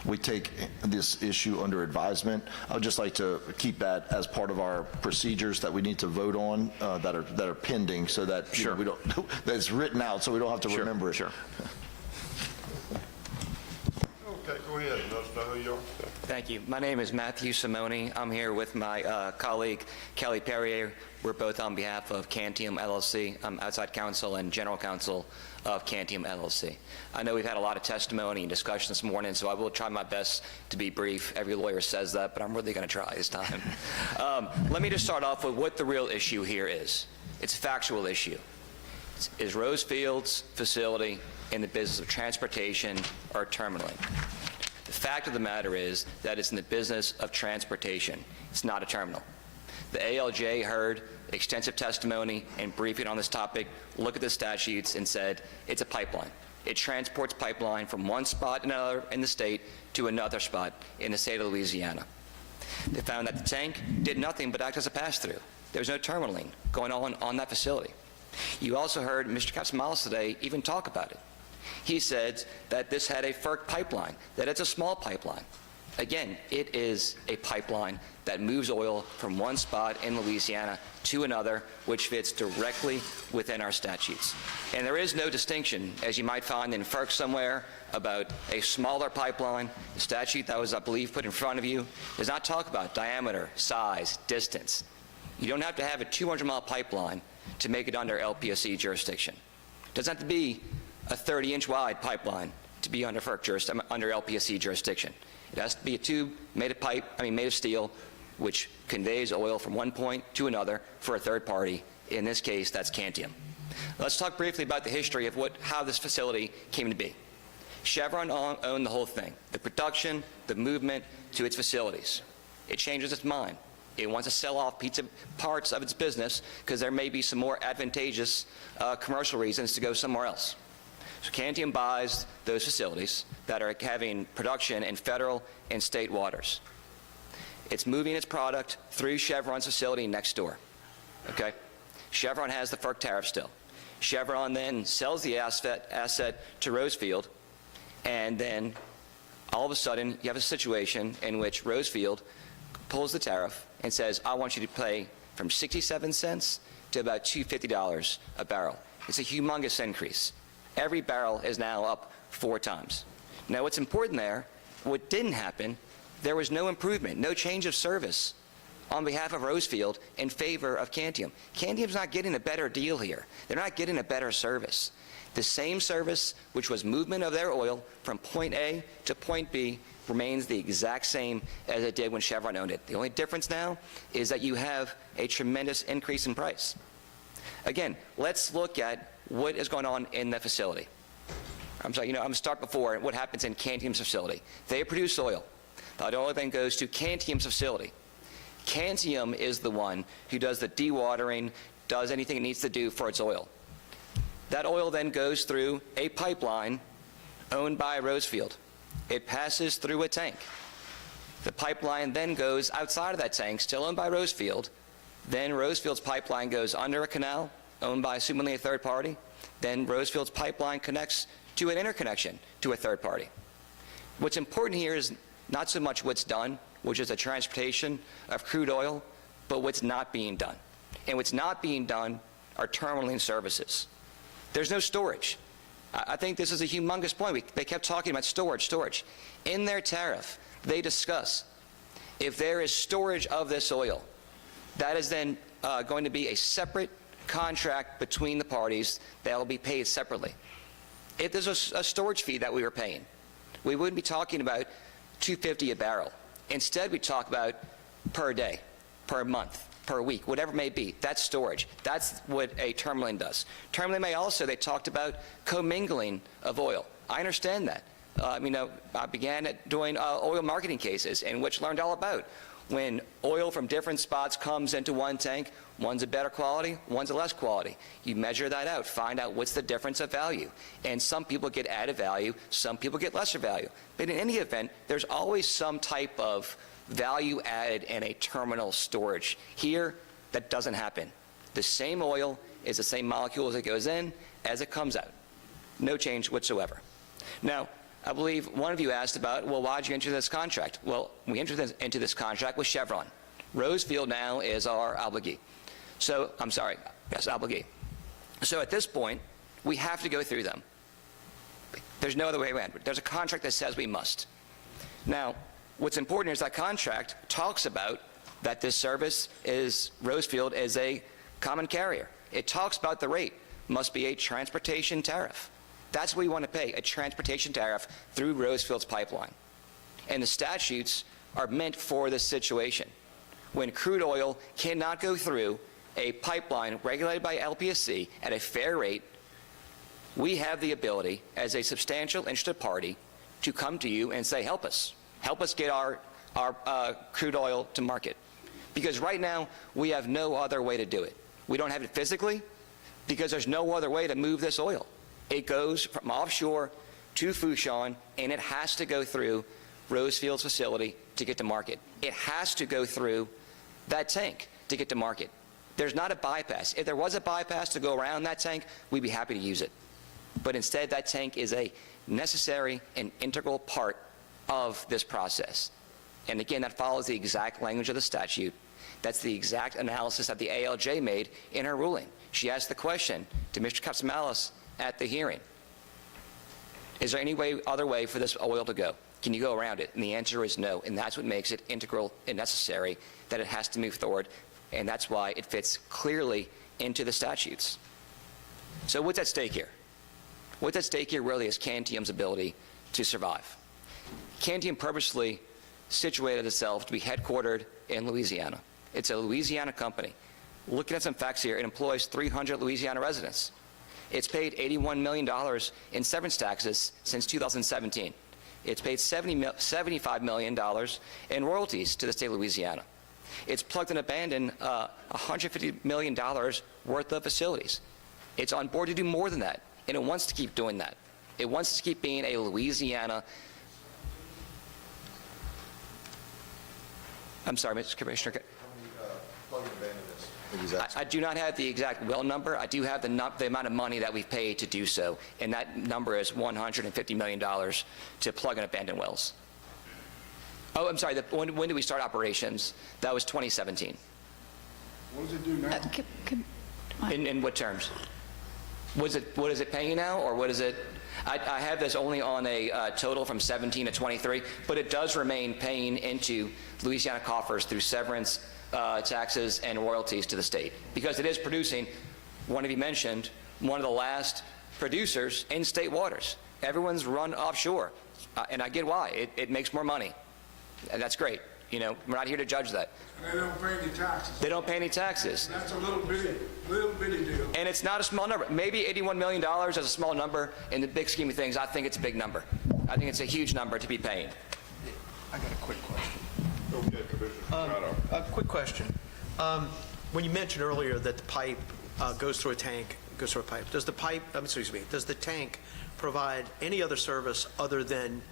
we take this issue under advisement, I would just like to keep that as part of our procedures that we need to vote on that are pending, so that you know, we don't that it's written out, so we don't have to remember it. Okay, go ahead. Let us know who you are. Thank you. My name is Matthew Simone. I'm here with my colleague, Kelly Perrier. We're both on behalf of Kantium LLC. I'm outside counsel and general counsel of Kantium LLC. I know we've had a lot of testimony and discussion this morning, so I will try my best to be brief. Every lawyer says that, but I'm really going to try this time. Let me just start off with what the real issue here is. It's a factual issue. Is Rosefield's facility in the business of transportation or terminaling? The fact of the matter is that it's in the business of transportation. It's not a terminal. The ALJ heard extensive testimony and briefing on this topic, looked at the statutes and said it's a pipeline. It transports pipeline from one spot in the state to another spot in the state of Louisiana. They found that the tank did nothing but act as a pass-through. There was no terminaling going on that facility. You also heard Mr. Katsoumalis today even talk about it. He said that this had a FERC pipeline, that it's a small pipeline. Again, it is a pipeline that moves oil from one spot in Louisiana to another, which fits directly within our statutes. And there is no distinction, as you might find in FERC somewhere, about a smaller pipeline. The statute that was, I believe, put in front of you does not talk about diameter, size, distance. You don't have to have a 200-mile pipeline to make it under LPSC jurisdiction. It doesn't have to be a 30-inch wide pipeline to be under FERC under LPSC jurisdiction. It has to be a tube made of steel, which conveys oil from one point to another for a third party. In this case, that's Kantium. Let's talk briefly about the history of how this facility came to be. Chevron owned the whole thing, the production, the movement to its facilities. It changes its mind. It wants to sell off parts of its business because there may be some more advantageous commercial reasons to go somewhere else. So Kantium buys those facilities that are having production in federal and state waters. It's moving its product through Chevron's facility next door. Okay? Chevron has the FERC tariff still. Chevron then sells the asset to Rosefield, and then all of a sudden you have a situation in which Rosefield pulls the tariff and says, I want you to pay from 67 cents to about $250 a barrel. It's a humongous increase. Every barrel is now up 4 times. Now, what's important there, what didn't happen, there was no improvement, no change of service on behalf of Rosefield in favor of Kantium. Kantium's not getting a better deal here. They're not getting a better service. The same service, which was movement of their oil from point A to point B, remains the exact same as it did when Chevron owned it. The only difference now is that you have a tremendous increase in price. Again, let's look at what is going on in the facility. I'm going to start before what happens in Kantium's facility. They produce oil. That oil then goes to Kantium's facility. Kantium is the one who does the dewatering, does anything it needs to do for its oil. That oil then goes through a pipeline owned by Rosefield. It passes through a tank. The pipeline then goes outside of that tank, still owned by Rosefield. Then Rosefield's pipeline goes under a canal, owned by assumingly a third party. Then Rosefield's pipeline connects to an interconnection to a third party. What's important here is not so much what's done, which is the transportation of crude oil, but what's not being done. And what's not being done are terminaling services. There's no storage. I think this is a humongous point. They kept talking about storage. In their tariff, they discuss if there is storage of this oil, that is then going to be a separate contract between the parties that will be paid separately. If there's a storage fee that we were paying, we wouldn't be talking about $2.50 a barrel. Instead, we talk about per day, per month, per week, whatever it may be. That's storage. That's what a terminaling does. Terminaling may also, they talked about commingling of oil. I understand that. I began doing oil marketing cases, in which learned all about when oil from different spots comes into one tank, one's a better quality, one's a less quality. You measure that out, find out what's the difference of value. And some people get added value, some people get lesser value. But in any event, there's always some type of value added in a terminal storage. Here, that doesn't happen. The same oil is the same molecule as it goes in, as it comes out. No change whatsoever. Now, I believe one of you asked about, well, why did you enter this contract? Well, we entered into this contract with Chevron. Rosefield now is our obligee. So, I'm sorry, yes, obligee. So at this point, we have to go through them. There's no other way around it. There's a contract that says we must. Now, what's important is that contract talks about that this service is, Rosefield is a common carrier. It talks about the rate must be a transportation tariff. That's what we want to pay, a transportation tariff through Rosefield's pipeline. And the statutes are meant for this situation. When crude oil cannot go through a pipeline regulated by LPSC at a fair rate, we have the ability, as a substantial interested party, to come to you and say, help us. Help us get our crude oil to market. Because right now, we have no other way to do it. We don't have it physically, because there's no other way to move this oil. It goes from offshore to Fouchon, and it has to go through Rosefield's facility to get to market. It has to go through that tank to get to market. There's not a bypass. If there was a bypass to go around that tank, we'd be happy to use it. But instead, that tank is a necessary and integral part of this process. And again, that follows the exact language of the statute. That's the exact analysis that the ALJ made in her ruling. She asked the question to Mr. Katsoumalis at the hearing, is there any other way for this oil to go? Can you go around it? And the answer is no, and that's what makes it integral and necessary that it has to move forward, and that's why it fits clearly into the statutes. So what's at stake here? What's at stake here really is Kantium's ability to survive. Kantium purposely situated itself to be headquartered in Louisiana. It's a Louisiana company. Looking at some facts here, it employs 300 Louisiana residents. It's paid $81 million in severance taxes since 2017. It's paid $75 million in royalties to the state of Louisiana. It's plugged and abandoned $150 million worth of facilities. It's on board to do more than that, and it wants to keep doing that. It wants to keep being a Louisiana. I'm sorry, Mr. Commissioner. Plug and abandon this. I do not have the exact well number. I do have the amount of money that we've paid to do so, and that number is $150 million to plug and abandon wells. Oh, I'm sorry, when did we start operations? That was 2017. What does it do now? In what terms? What is it paying now, or what is it? I have this only on a total from 17 to 23, but it does remain paying into Louisiana coffers through severance, taxes, and royalties to the state, because it is producing, one of you mentioned, one of the last producers in state waters. Everyone's run offshore, and I get why. It makes more money, and that's great. You know, we're not here to judge that. And they don't pay any taxes. They don't pay any taxes. That's a little bitty deal. And it's not a small number. Maybe $81 million is a small number. In the big scheme of things, I think it's a big number. I think it's a huge number to be paying. I got a quick question. Okay, Commissioner. A quick question. When you mentioned earlier that the pipe goes through a tank, does the pipe, does the tank provide any other service other than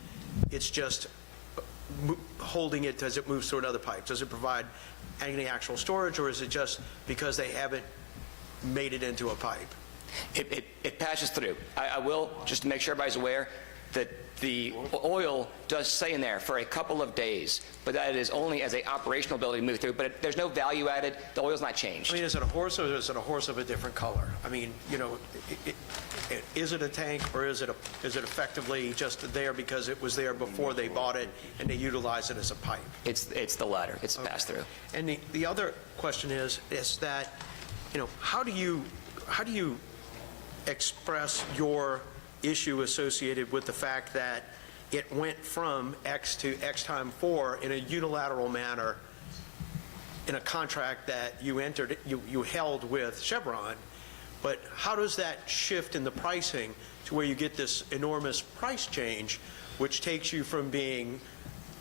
it's just holding it as it moves through another pipe? Does it provide any actual storage, or is it just because they haven't made it into a pipe? It passes through. I will, just to make sure everybody's aware, that the oil does stay in there for a couple of days, but that is only as an operational ability to move through. But there's no value added. The oil's not changed. I mean, is it a horse, or is it a horse of a different color? I mean, you know, is it a tank, or is it effectively just there because it was there before they bought it and they utilize it as a pipe? It's the latter. It's passed through. And the other question is that, you know, how do you express your issue associated with the fact that it went from X to X times 4 in a unilateral manner in a contract that you entered, you held with Chevron, but how does that shift in the pricing to where you get this enormous price change, which takes you from being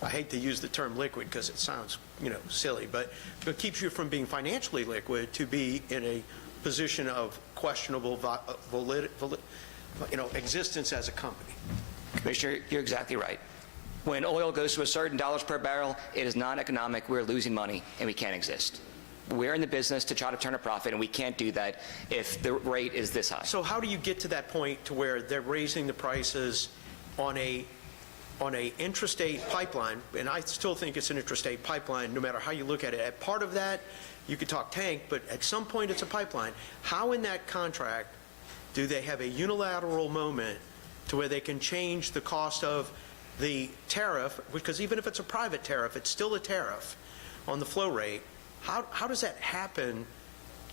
I hate to use the term liquid because it sounds, silly, but it keeps you from being financially liquid to be in a position of questionable existence as a company. Commissioner, you're exactly right. When oil goes to a certain dollars per barrel, it is non-economic, we're losing money, and we can't exist. We're in the business to try to turn a profit, and we can't do that if the rate is this high. So how do you get to that point to where they're raising the prices on a intrastate pipeline, and I still think it's an intrastate pipeline, no matter how you look at it. At part of that, you could talk tank, but at some point it's a pipeline. How in that contract do they have a unilateral moment to where they can change the cost of the tariff, because even if it's a private tariff, it's still a tariff on the flow rate? How does that happen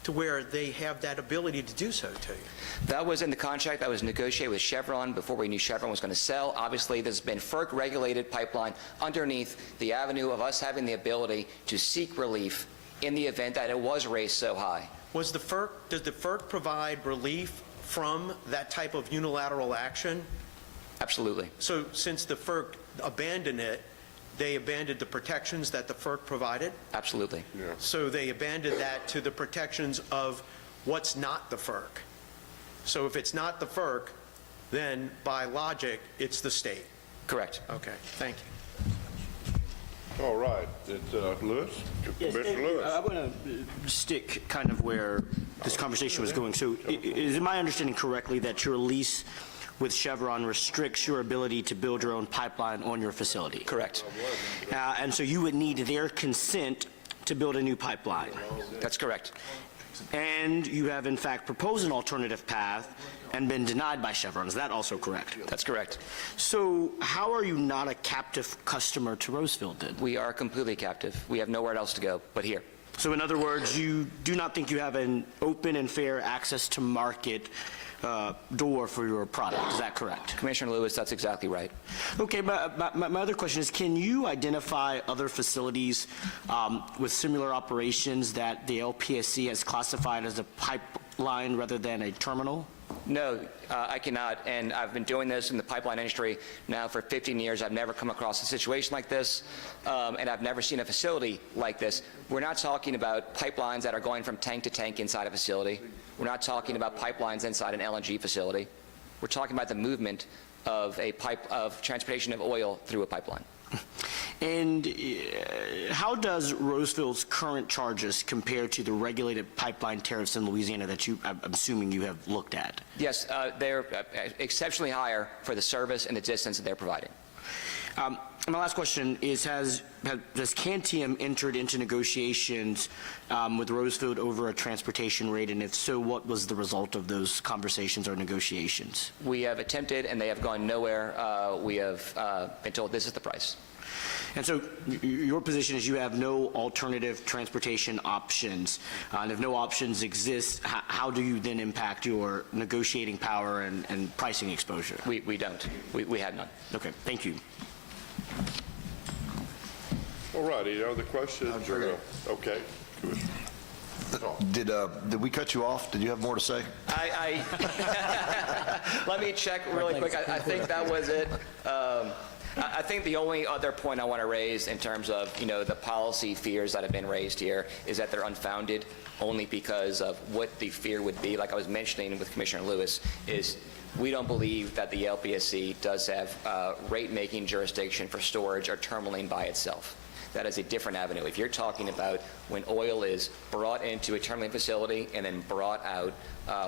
to where they have that ability to do so to you? That was in the contract that was negotiated with Chevron before we knew Chevron was going to sell. Obviously, there's been FERC-regulated pipeline underneath the avenue of us having the ability to seek relief in the event that it was raised so high. Does the FERC provide relief from that type of unilateral action? Absolutely. So since the FERC abandoned it, they abandoned the protections that the FERC provided? Absolutely. Yeah. So they abandoned that to the protections of what's not the FERC. So if it's not the FERC, then by logic, it's the state. Correct. Okay, thank you. All right, it's Lewis, Commissioner Lewis. I want to stick kind of where this conversation was going. So is it my understanding correctly that your lease with Chevron restricts your ability to build your own pipeline on your facility? Correct. And so you would need their consent to build a new pipeline. That's correct. And you have in fact proposed an alternative path and been denied by Chevron. Is that also correct? That's correct. So how are you not a captive customer to Rosefield then? We are completely captive. We have nowhere else to go but here. So in other words, you do not think you have an open and fair access to market door for your product. Is that correct? Commissioner Lewis, that's exactly right. Okay, but my other question is, can you identify other facilities with similar operations that the LPSC has classified as a pipeline rather than a terminal? No, I cannot, and I've been doing this in the pipeline industry now for 15 years. I've never come across a situation like this, and I've never seen a facility like this. We're not talking about pipelines that are going from tank to tank inside a facility. We're not talking about pipelines inside an LNG facility. We're talking about the movement of transportation of oil through a pipeline. And how does Rosefield's current charges compare to the regulated pipeline tariffs in Louisiana that I'm assuming you have looked at? Yes, they're exceptionally higher for the service and the distance that they're providing. My last question is, has Kantium entered into negotiations with Rosefield over a transportation rate, and if so, what was the result of those conversations or negotiations? We have attempted, and they have gone nowhere. We have been told this is the price. And so your position is you have no alternative transportation options, and if no options exist, how do you then impact your negotiating power and pricing exposure? We don't. We have none. Okay, thank you. All right, any other questions? Okay. Did we cut you off? Did you have more to say? Let me check really quick. I think that was it. I think the only other point I want to raise in terms of, the policy fears that have been raised here is that they're unfounded only because of what the fear would be. Like I was mentioning with Commissioner Lewis, is we don't believe that the LPSC does have rate-making jurisdiction for storage or terminaling by itself. That is a different avenue. If you're talking about when oil is brought into a terminaling facility and then brought out,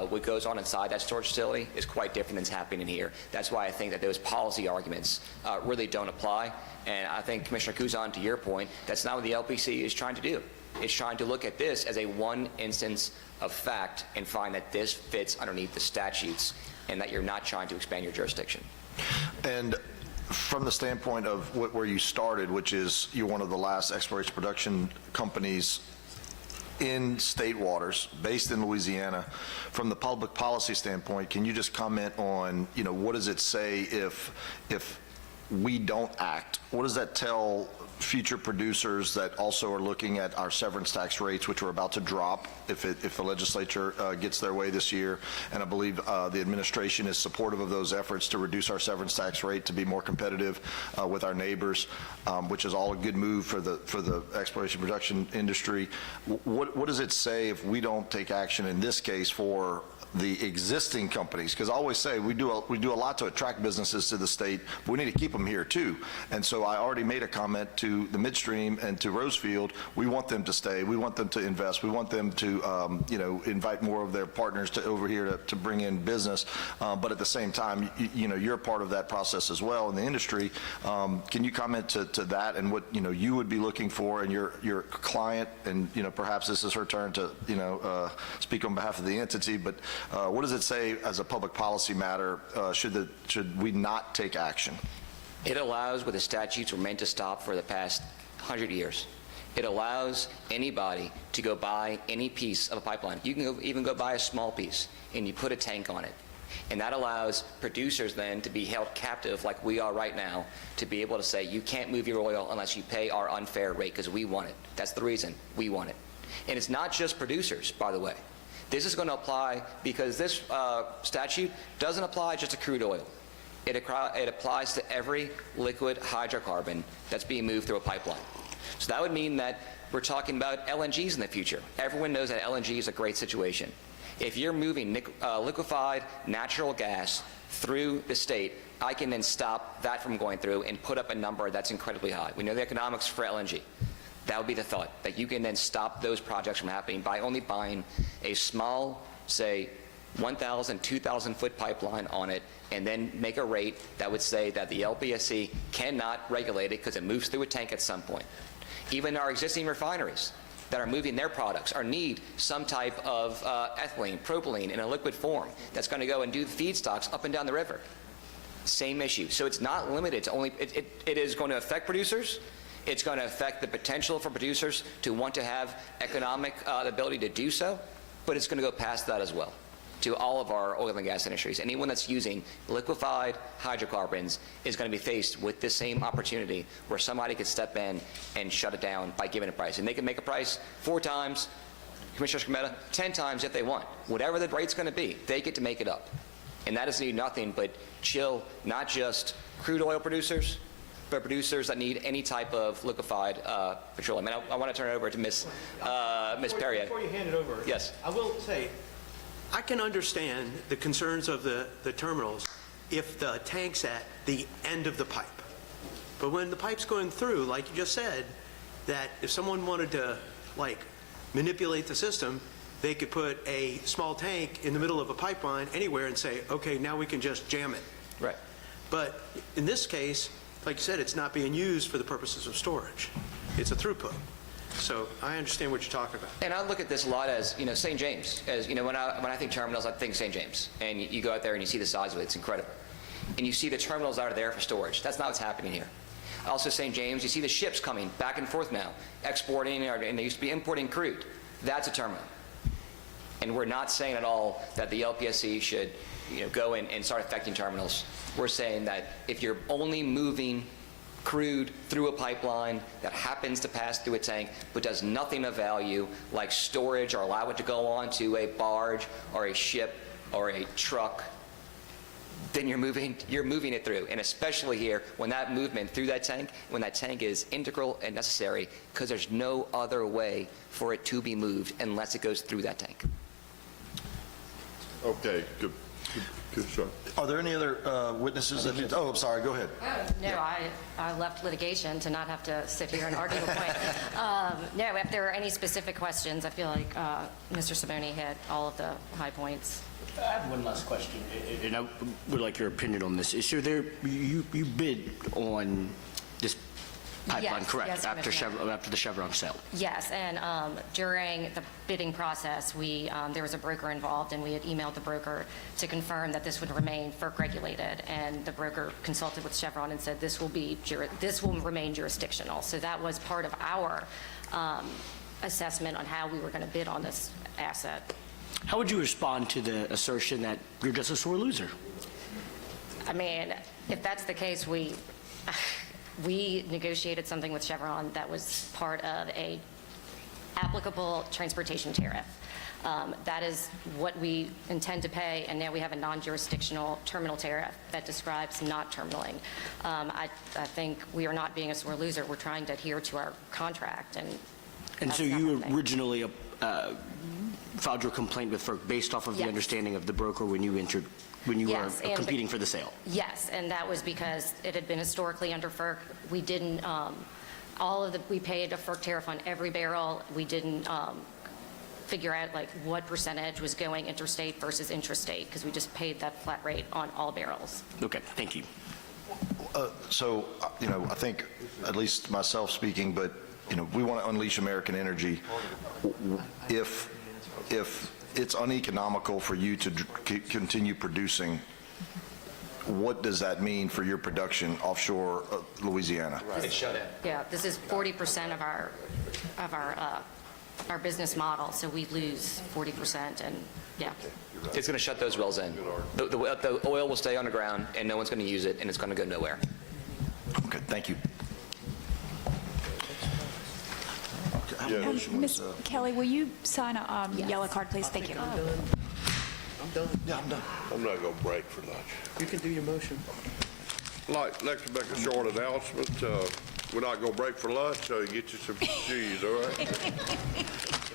what goes on inside that storage facility is quite different than's happening here. That's why I think that those policy arguments really don't apply. And I think, Commissioner Kuzan, to your point, that's not what the LPC is trying to do. It's trying to look at this as a one instance of fact and find that this fits underneath the statutes and that you're not trying to expand your jurisdiction. And from the standpoint of where you started, which is you're one of the last exploration production companies in state waters, based in Louisiana, from the public policy standpoint, can you just comment on, what does it say if we don't act? What does that tell future producers that also are looking at our severance tax rates, which are about to drop if the legislature gets their way this year. And I believe the administration is supportive of those efforts to reduce our severance tax rate to be more competitive with our neighbors, which is all a good move for the exploration production industry. What does it say if we don't take action in this case for the existing companies? Because I always say we do a lot to attract businesses to the state, but we need to keep them here too. And so I already made a comment to the midstream and to Rosefield. We want them to stay. We want them to invest. We want them to invite more of their partners over here to bring in business. But at the same time, you're a part of that process as well in the industry. Can you comment to that and what you would be looking for in your client? And perhaps this is her turn to speak on behalf of the entity, but what does it say as a public policy matter? Should we not take action? It allows what the statutes were meant to stop for the past 100 years. It allows anybody to go buy any piece of a pipeline. You can even go buy a small piece, and you put a tank on it. And that allows producers then to be held captive, like we are right now, to be able to say, you can't move your oil unless you pay our unfair rate, because we want it. That's the reason we want it. And it's not just producers, by the way. This is going to apply because this statute doesn't apply just to crude oil. It applies to every liquid hydrocarbon that's being moved through a pipeline. So that would mean that we're talking about LNGs in the future. Everyone knows that LNG is a great situation. If you're moving liquefied natural gas through the state, I can then stop that from going through and put up a number that's incredibly high. We know the economics for LNG. That would be the thought, that you can then stop those projects from happening by only buying a small, say, 1,000, 2,000-foot pipeline on it, and then make a rate that would say that the LPSC cannot regulate it because it moves through a tank at some point. Even our existing refineries that are moving their products or need some type of ethylene, propylene in a liquid form that's going to go and do feedstocks up and down the river. Same issue. So it's not limited to only, it is going to affect producers. It's going to affect the potential for producers to want to have economic ability to do so, but it's going to go past that as well to all of our oil and gas industries. Anyone that's using liquefied hydrocarbons is going to be faced with this same opportunity where somebody could step in and shut it down by giving a price. And they can make a price 4 times, Commissioner Scametta, 10 times if they want. Whatever the rate's going to be, they get to make it up. And that is nothing but chill, not just crude oil producers, but producers that need any type of liquefied petroleum. And I want to turn it over to Ms. Perrier. Before you hand it over, yes, I will say, I can understand the concerns of the terminals if the tank's at the end of the pipe. But when the pipe's going through, like you just said, that if someone wanted to, manipulate the system, they could put a small tank in the middle of a pipeline anywhere and say, okay, now we can just jam it. Right. But in this case, like you said, it's not being used for the purposes of storage. It's a throughput. So I understand what you're talking about. And I look at this a lot as, St. James. As when I think terminals, I think St. James. And you go out there and you see the size of it, it's incredible. And you see the terminals that are there for storage. That's not what's happening here. Also St. James, you see the ships coming back and forth now, exporting, and they used to be importing crude. That's a terminal. And we're not saying at all that the LPSC should go in and start affecting terminals. We're saying that if you're only moving crude through a pipeline that happens to pass through a tank but does nothing of value like storage or allow it to go onto a barge or a ship or a truck, then you're moving it through. And especially here, when that movement through that tank, when that tank is integral and necessary, because there's no other way for it to be moved unless it goes through that tank. Okay, good. Good shot. Are there any other witnesses? Oh, I'm sorry. Go ahead. No, I left litigation to not have to sit here and argue a point. No, if there are any specific questions, I feel like Mr. Simone hit all of the high points. I have one last question, and I would like your opinion on this. So you bid on this pipeline, Yes, correct? yes, after Commissioner. the Chevron sale. Yes, and during the bidding process, there was a broker involved, and we had emailed the broker to confirm that this would remain FERC regulated, and the broker consulted with Chevron and said this will remain jurisdictional. So that was part of our assessment on how we were going to bid on this asset. How would you respond to the assertion that you're just a sore loser? I mean, if that's the case, We negotiated something with Chevron that was part of a applicable transportation tariff. That is what we intend to pay, and now we have a non-jurisdictional terminal tariff that describes not terminaling. I think we are not being a sore loser. We're trying to adhere to our contract, and And so that's not you happening. originally filed your complaint with FERC based off of the Yes. understanding of the broker when you Yes, were and competing for the sale? Yes, and that was because it had been historically under FERC. We didn't, we paid a FERC tariff on every barrel. We didn't figure out like what percentage was going interstate versus intrastate, because we just paid that flat rate on all barrels. Okay, thank you. So, I think, at least myself speaking, but, we want to unleash American energy. If it's uneconomical for you to continue producing, what does that mean for your production offshore Louisiana? Yeah, this is 40% of our business model, so we lose 40%, and yeah. It's going to shut those wells in. The oil will stay underground, and no one's going to use it, and it's going to go nowhere. Okay, thank you. Ms. Kelly, will you sign a yellow card, please? Thank you. I'm done. Yeah, I'm done. I'm not going to break for lunch. You can do your motion. Like to make a short announcement. We're not going to break for lunch, so you get you some cheese, all right?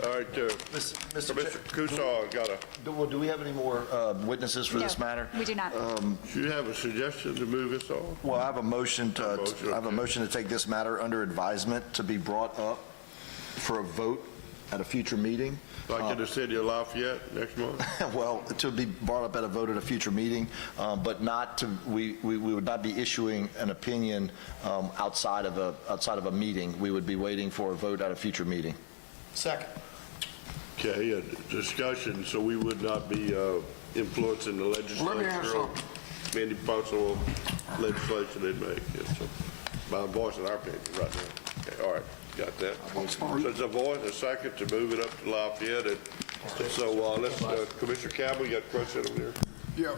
All right, Mr. Kusaw got a... Do we have any more witnesses for this matter? We do not. Do you have a suggestion to move this on? Well, I have a motion to take this matter under advisement to be brought up for a vote at a future meeting. Like in the city of Lafayette next month? Well, to be brought up at a vote at a future meeting, but not to, we would not be issuing an opinion outside of a meeting. We would be waiting for a vote at a future meeting. Second. Okay, a discussion, so we would not be influencing the legislature. Let me ask on any possible legislation they make. It's my voice in our opinion right now. Okay, all right. Got that. So it's a voice, a second to move it up to Lafayette. And so Commissioner Campbell, you got a question over there? Yeah.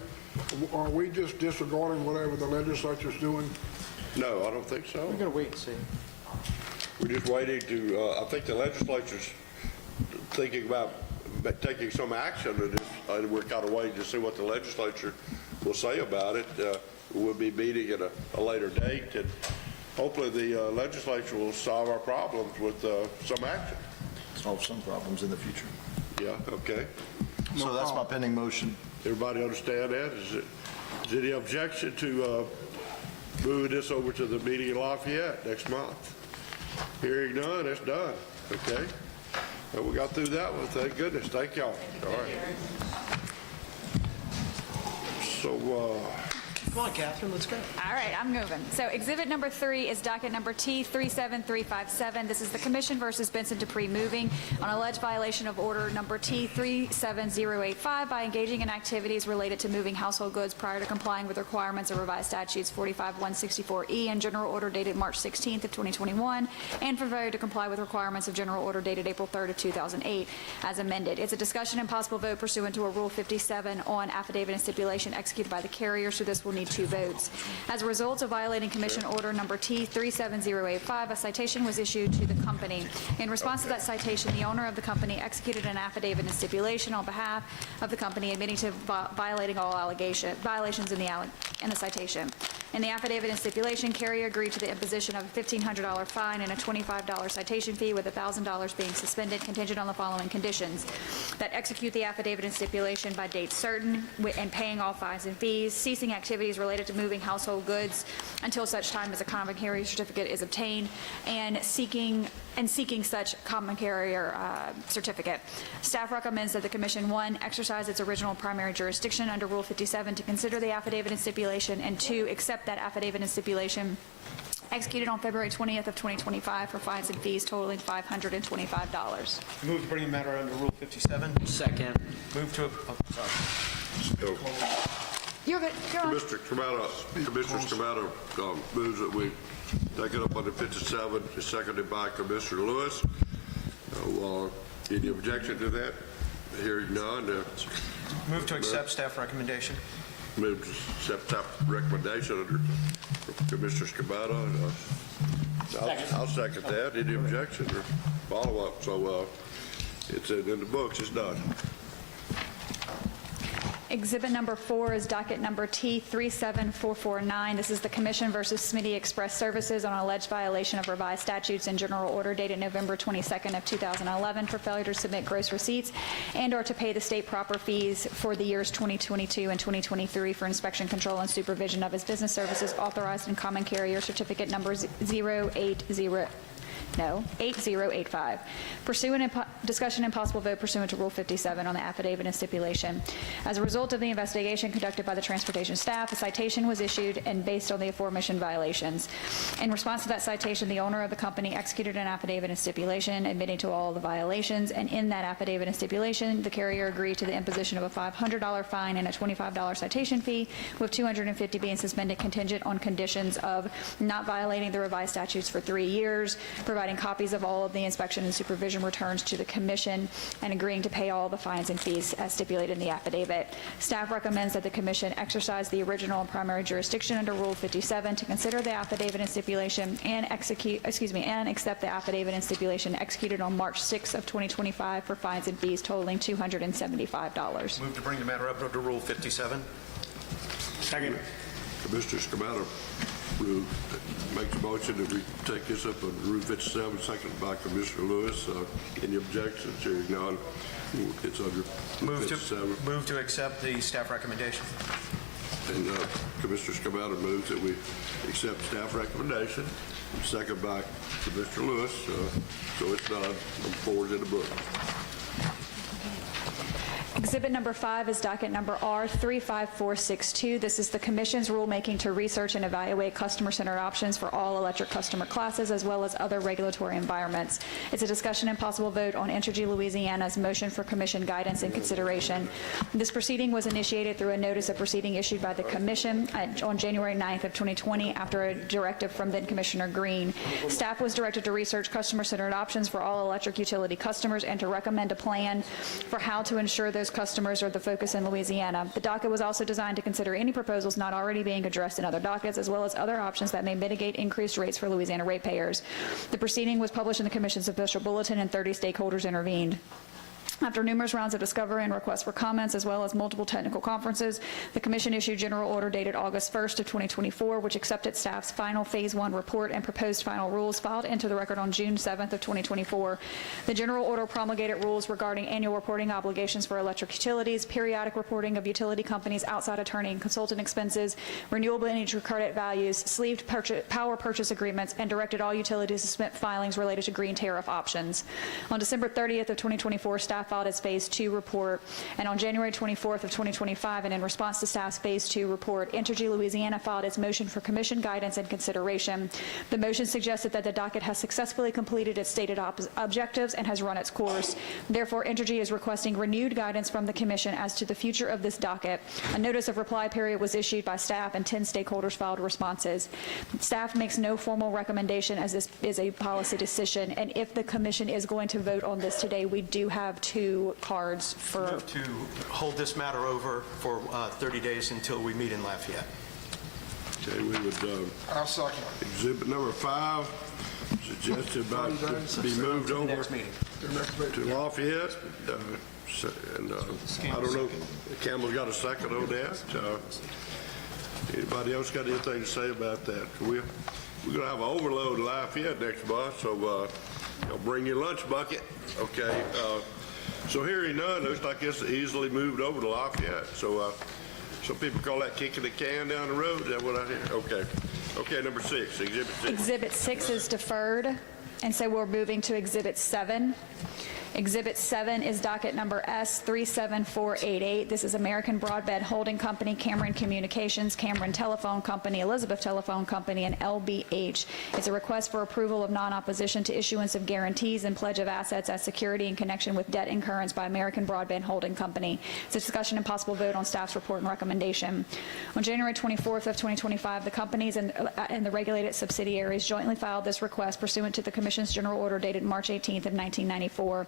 Are we just disregarding whatever the legislature's doing? No, I don't think so. We're going to wait and see. We're just waiting to, I think the legislature's thinking about taking some action on this, and we're kind of waiting to see what the legislature will say about it. We'll be meeting at a later date, and hopefully the legislature will solve our problems with some action. Solve some problems in the future. Yeah, okay. So that's my pending motion. Everybody understand that? Is there any objection to moving this over to the meeting in Lafayette next month? Hearing none, it's done. Okay. Well, we got through that one. Thank goodness. Thank y'all. All right. So, Come on, Catherine, let's go. All right, I'm moving. So exhibit number 3 is docket number T37357. This is the Commission versus Benson Dupree Moving on alleged violation of order number T37085 by engaging in activities related to moving household goods prior to complying with requirements of revised statutes 45164E and General Order dated March 16th of 2021, and for failure to comply with requirements of General Order dated April 3rd of 2008 as amended. It's a discussion and possible vote pursuant to a Rule 57 on affidavit and stipulation executed by the carrier, so this will need 2 votes. As a result of violating Commission Order number T37085, a citation was issued to the company. In response to that citation, the owner of the company executed an affidavit and stipulation on behalf of the company admitting to violating all violations in the citation. In the affidavit and stipulation, carrier agreed to the imposition of a $1,500 fine and a $25 citation fee, with $1,000 being suspended contingent on the following conditions: that execute the affidavit and stipulation by date certain and paying all fines and fees, ceasing activities related to moving household goods until such time as a common carrier certificate is obtained, and seeking such common carrier certificate. Staff recommends that the Commission, 1, exercise its original primary jurisdiction under Rule 57 to consider the affidavit and stipulation, and 2, accept that affidavit and stipulation executed on February 20th of 2025 for fines and fees totaling $525. Move to bring the matter under Rule 57. Second. Move to, sorry. You're good. You're on. Commissioner Scamato moves that we take it up under 57, is seconded by Commissioner Lewis. Any objection to that? Hearing none. Move to accept staff recommendation. Move to accept staff recommendation under Commissioner Scabata. I'll second that. Any objection or follow-up? So it's in the books. It's done. Exhibit number 4 is docket number T37449. This is the Commission versus Smitty Express Services on alleged violation of revised statutes and general order dated November 22nd of 2011 for failure to submit gross receipts and or to pay the state proper fees for the years 2022 and 2023 for inspection, control, and supervision of his business services authorized in common carrier certificate number 8085. Discussion and possible vote pursuant to Rule 57 on the affidavit and stipulation. As a result of the investigation conducted by the transportation staff, a citation was issued and based on the aforementioned violations. In response to that citation, the owner of the company executed an affidavit and stipulation admitting to all of the violations, and in that affidavit and stipulation, the carrier agreed to the imposition of a $500 fine and a $25 citation fee, with $250 being suspended contingent on conditions of not violating the revised statutes for 3 years, providing copies of all of the inspection and supervision returns to the Commission, and agreeing to pay all the fines and fees as stipulated in the affidavit. Staff recommends that the Commission exercise the original and primary jurisdiction under Rule 57 to consider the affidavit and stipulation and accept the affidavit and stipulation executed on March 6 of 2025 for fines and fees totaling $275. Move to bring the matter up under Rule 57. Second. Commissioner Scabata makes a motion that we take this up on Rule 57, seconded by Commissioner Lewis. Any objections? Hearing none, it's under Rule 57. Move to accept the staff recommendation. And Commissioner Scabata moves that we accept staff recommendation, seconded by Commissioner Lewis. So it's done. Number 4 is in the book. Exhibit number 5 is docket number R35462. This is the Commission's rulemaking to research and evaluate customer-centered options for all electric customer classes as well as other regulatory environments. It's a discussion and possible vote on Entergy Louisiana's motion for Commission guidance and consideration. This proceeding was initiated through a notice of proceeding issued by the Commission on January 9th of 2020 after a directive from then Commissioner Green. Staff was directed to research customer-centered options for all electric utility customers and to recommend a plan for how to ensure those customers are the focus in Louisiana. The docket was also designed to consider any proposals not already being addressed in other dockets, as well as other options that may mitigate increased rates for Louisiana ratepayers. The proceeding was published in the Commission's official bulletin, and 30 stakeholders intervened. After numerous rounds of discovery and requests for comments, as well as multiple technical conferences, the Commission issued General Order dated August 1st of 2024, which accepted staff's final Phase 1 report and proposed final rules filed into the record on June 7th of 2024. The General Order promulgated rules regarding annual reporting obligations for electric utilities, periodic reporting of utility companies' outside attorney and consultant expenses, renewable energy credit values, sleeved power purchase agreements, and directed all utilities to submit filings related to green tariff options. On December 30th of 2024, staff filed its Phase 2 report, and on January 24th of 2025, and in response to staff's Phase 2 report, Entergy Louisiana filed its motion for Commission guidance and consideration. The motion suggested that the docket has successfully completed its stated objectives and has run its course. Therefore, Entergy is requesting renewed guidance from the Commission as to the future of this docket. A notice of reply period was issued by staff, and 10 stakeholders filed responses. Staff makes no formal recommendation, as this is a policy decision, and if the Commission is going to vote on this today, we do have 2 cards for... Move to hold this matter over for 30 days until we meet in Lafayette. Okay, we would I'll second. exhibit number 5 suggested about to be moved over to Lafayette. And I don't know, Campbell's got a second on that. Anybody else got anything to say about that? We're going to have an overload in Lafayette next month, so bring your lunch bucket. Okay. So hearing none, looks like it's easily moved over to Lafayette. So some people call that kicking the can down the road. Is that what I hear? Okay. Okay, number 6, exhibit 6. Exhibit 6 is deferred, and so we're moving to Exhibit 7. Exhibit 7 is docket number S37488. This is American Broadband Holding Company, Cameron Communications, Cameron Telephone Company, Elizabeth Telephone Company, and LBH. It's a request for approval of non-opposition to issuance of guarantees and pledge of assets as security in connection with debt incurrence by American Broadband Holding Company. It's a discussion and possible vote on staff's report and recommendation. On January 24th of 2025, the companies and the regulated subsidiaries jointly filed this request pursuant to the Commission's General Order dated March 18th of 1994.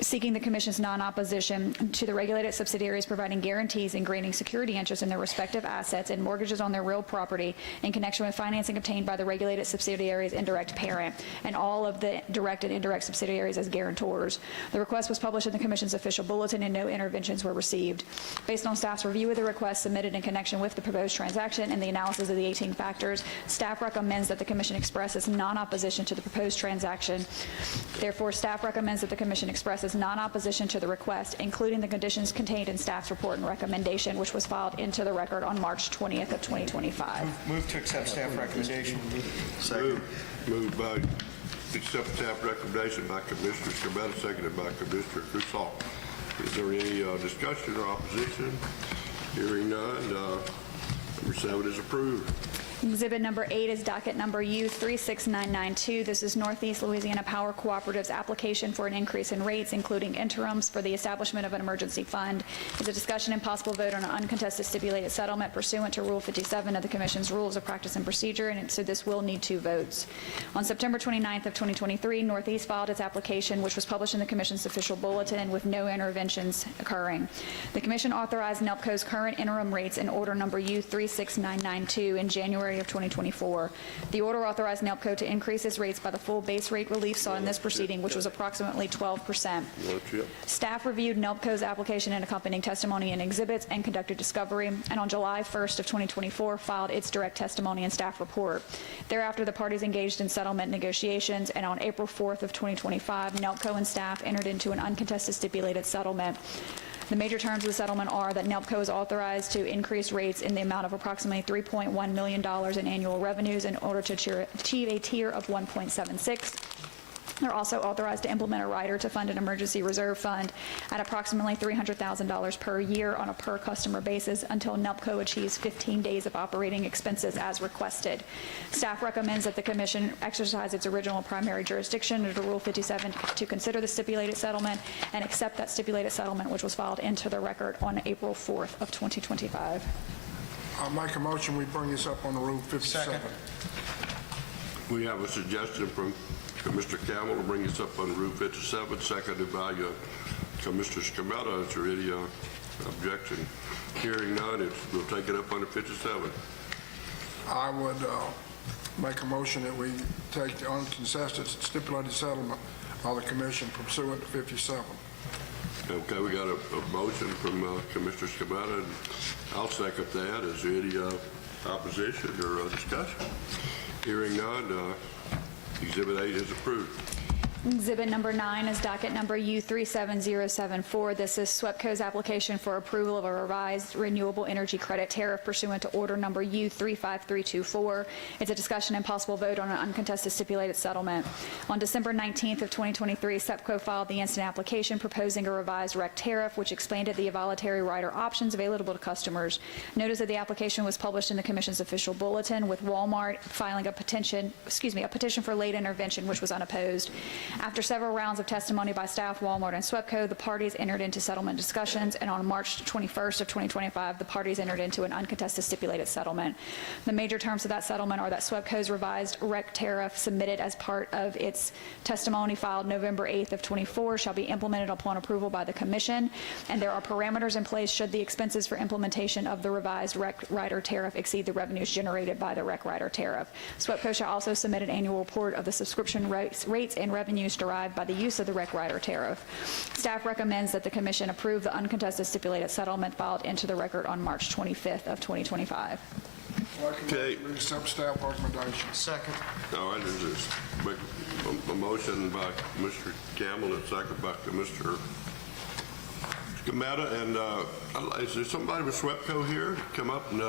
seeking the Commission's non-opposition to the regulated subsidiaries providing guarantees and granting security interest in their respective assets and mortgages on their real property in connection with financing obtained by the regulated subsidiaries' indirect parent, and all of the direct and indirect subsidiaries as guarantors. The request was published in the Commission's official bulletin, and no interventions were received. Based on staff's review of the request submitted in connection with the proposed transaction and the analysis of the 18 factors, staff recommends that the Commission express its non-opposition to the proposed transaction. Therefore, staff recommends that the Commission expresses non-opposition to the request, including the conditions contained in staff's report and recommendation, which was filed into the record on March 20th of 2025. Move to accept staff recommendation. Moved by accept staff recommendation by Commissioner Scametta, seconded by Commissioner Crusoe. Is there any discussion or opposition? Hearing none, number 7 is approved. Exhibit number 8 is docket number U36992. This is Northeast Louisiana Power Cooperative's application for an increase in rates, including interims for the establishment of an emergency fund. It's a discussion and possible vote on an uncontested stipulated settlement pursuant to Rule 57 of the Commission's Rules of Practice and Procedure, and so this will need 2 votes. On September 29th of 2023, Northeast filed its application, which was published in the Commission's official bulletin with no interventions occurring. The Commission authorized NELPCO's current interim rates in order number U36992 in January of 2024. The order authorized NELPCO to increase its rates by the full base rate relief sought in this proceeding, which was approximately 12%. Staff reviewed NELPCO's application and accompanying testimony and exhibits and conducted discovery, and on July 1st of 2024 filed its direct testimony and staff report. Thereafter, the parties engaged in settlement negotiations, and on April 4th of 2025, NELPCO and staff entered into an uncontested stipulated settlement. The major terms of the settlement are that NELPCO is authorized to increase rates in the amount of approximately $3.1 million in annual revenues in order to achieve a tier of 1.76. They're also authorized to implement a rider to fund an emergency reserve fund at approximately $300,000 per year on a per customer basis until NELPCO achieves 15 days of operating expenses as requested. Staff recommends that the Commission exercise its original primary jurisdiction under Rule 57 to consider the stipulated settlement and accept that stipulated settlement, which was filed into the record on April 4th of 2025. I'll make a motion, we bring this up on the Rule 57. Second. We have a suggestion from Mr. Campbell to bring this up on Rule 57, seconded by Commissioner Scametta. Is there any objection? Hearing none, we'll take it up under 57. I would make a motion that we take the uncontested stipulated settlement of the Commission pursuant to 57. Okay, we got a motion from Commissioner Scametta, and I'll second that. Is there any opposition or discussion? Hearing none, Exhibit 8 is approved. Exhibit number 9 is docket number U37074. This is SWEPCO's application for approval of a revised renewable energy credit tariff pursuant to order number U35324. It's a discussion and possible vote on an uncontested stipulated settlement. On December 19th of 2023, SWEPCO filed the instant application proposing a revised REC tariff, which expanded the voluntary rider options available to customers. Notice that the application was published in the Commission's official bulletin, with Walmart filing a petition for late intervention, which was unopposed. After several rounds of testimony by staff, Walmart, and SWEPCO, the parties entered into settlement discussions, and on March 21st of 2025, the parties entered into an uncontested stipulated settlement. The major terms of that settlement are that SWEPCO's revised REC tariff submitted as part of its testimony filed November 8th of 24 shall be implemented upon approval by the Commission, and there are parameters in place should the expenses for implementation of the revised REC rider tariff exceed the revenues generated by the REC rider tariff. SWEPCO shall also submit an annual report of the subscription rates and revenues derived by the use of the REC rider tariff. Staff recommends that the Commission approve the uncontested stipulated settlement filed into the record on March 25th of 2025. Okay. We accept staff recommendation. Second. All right, there's a motion by Mr. Campbell and second by Mr. Scametta. And is there somebody with SWEPCO here to come up and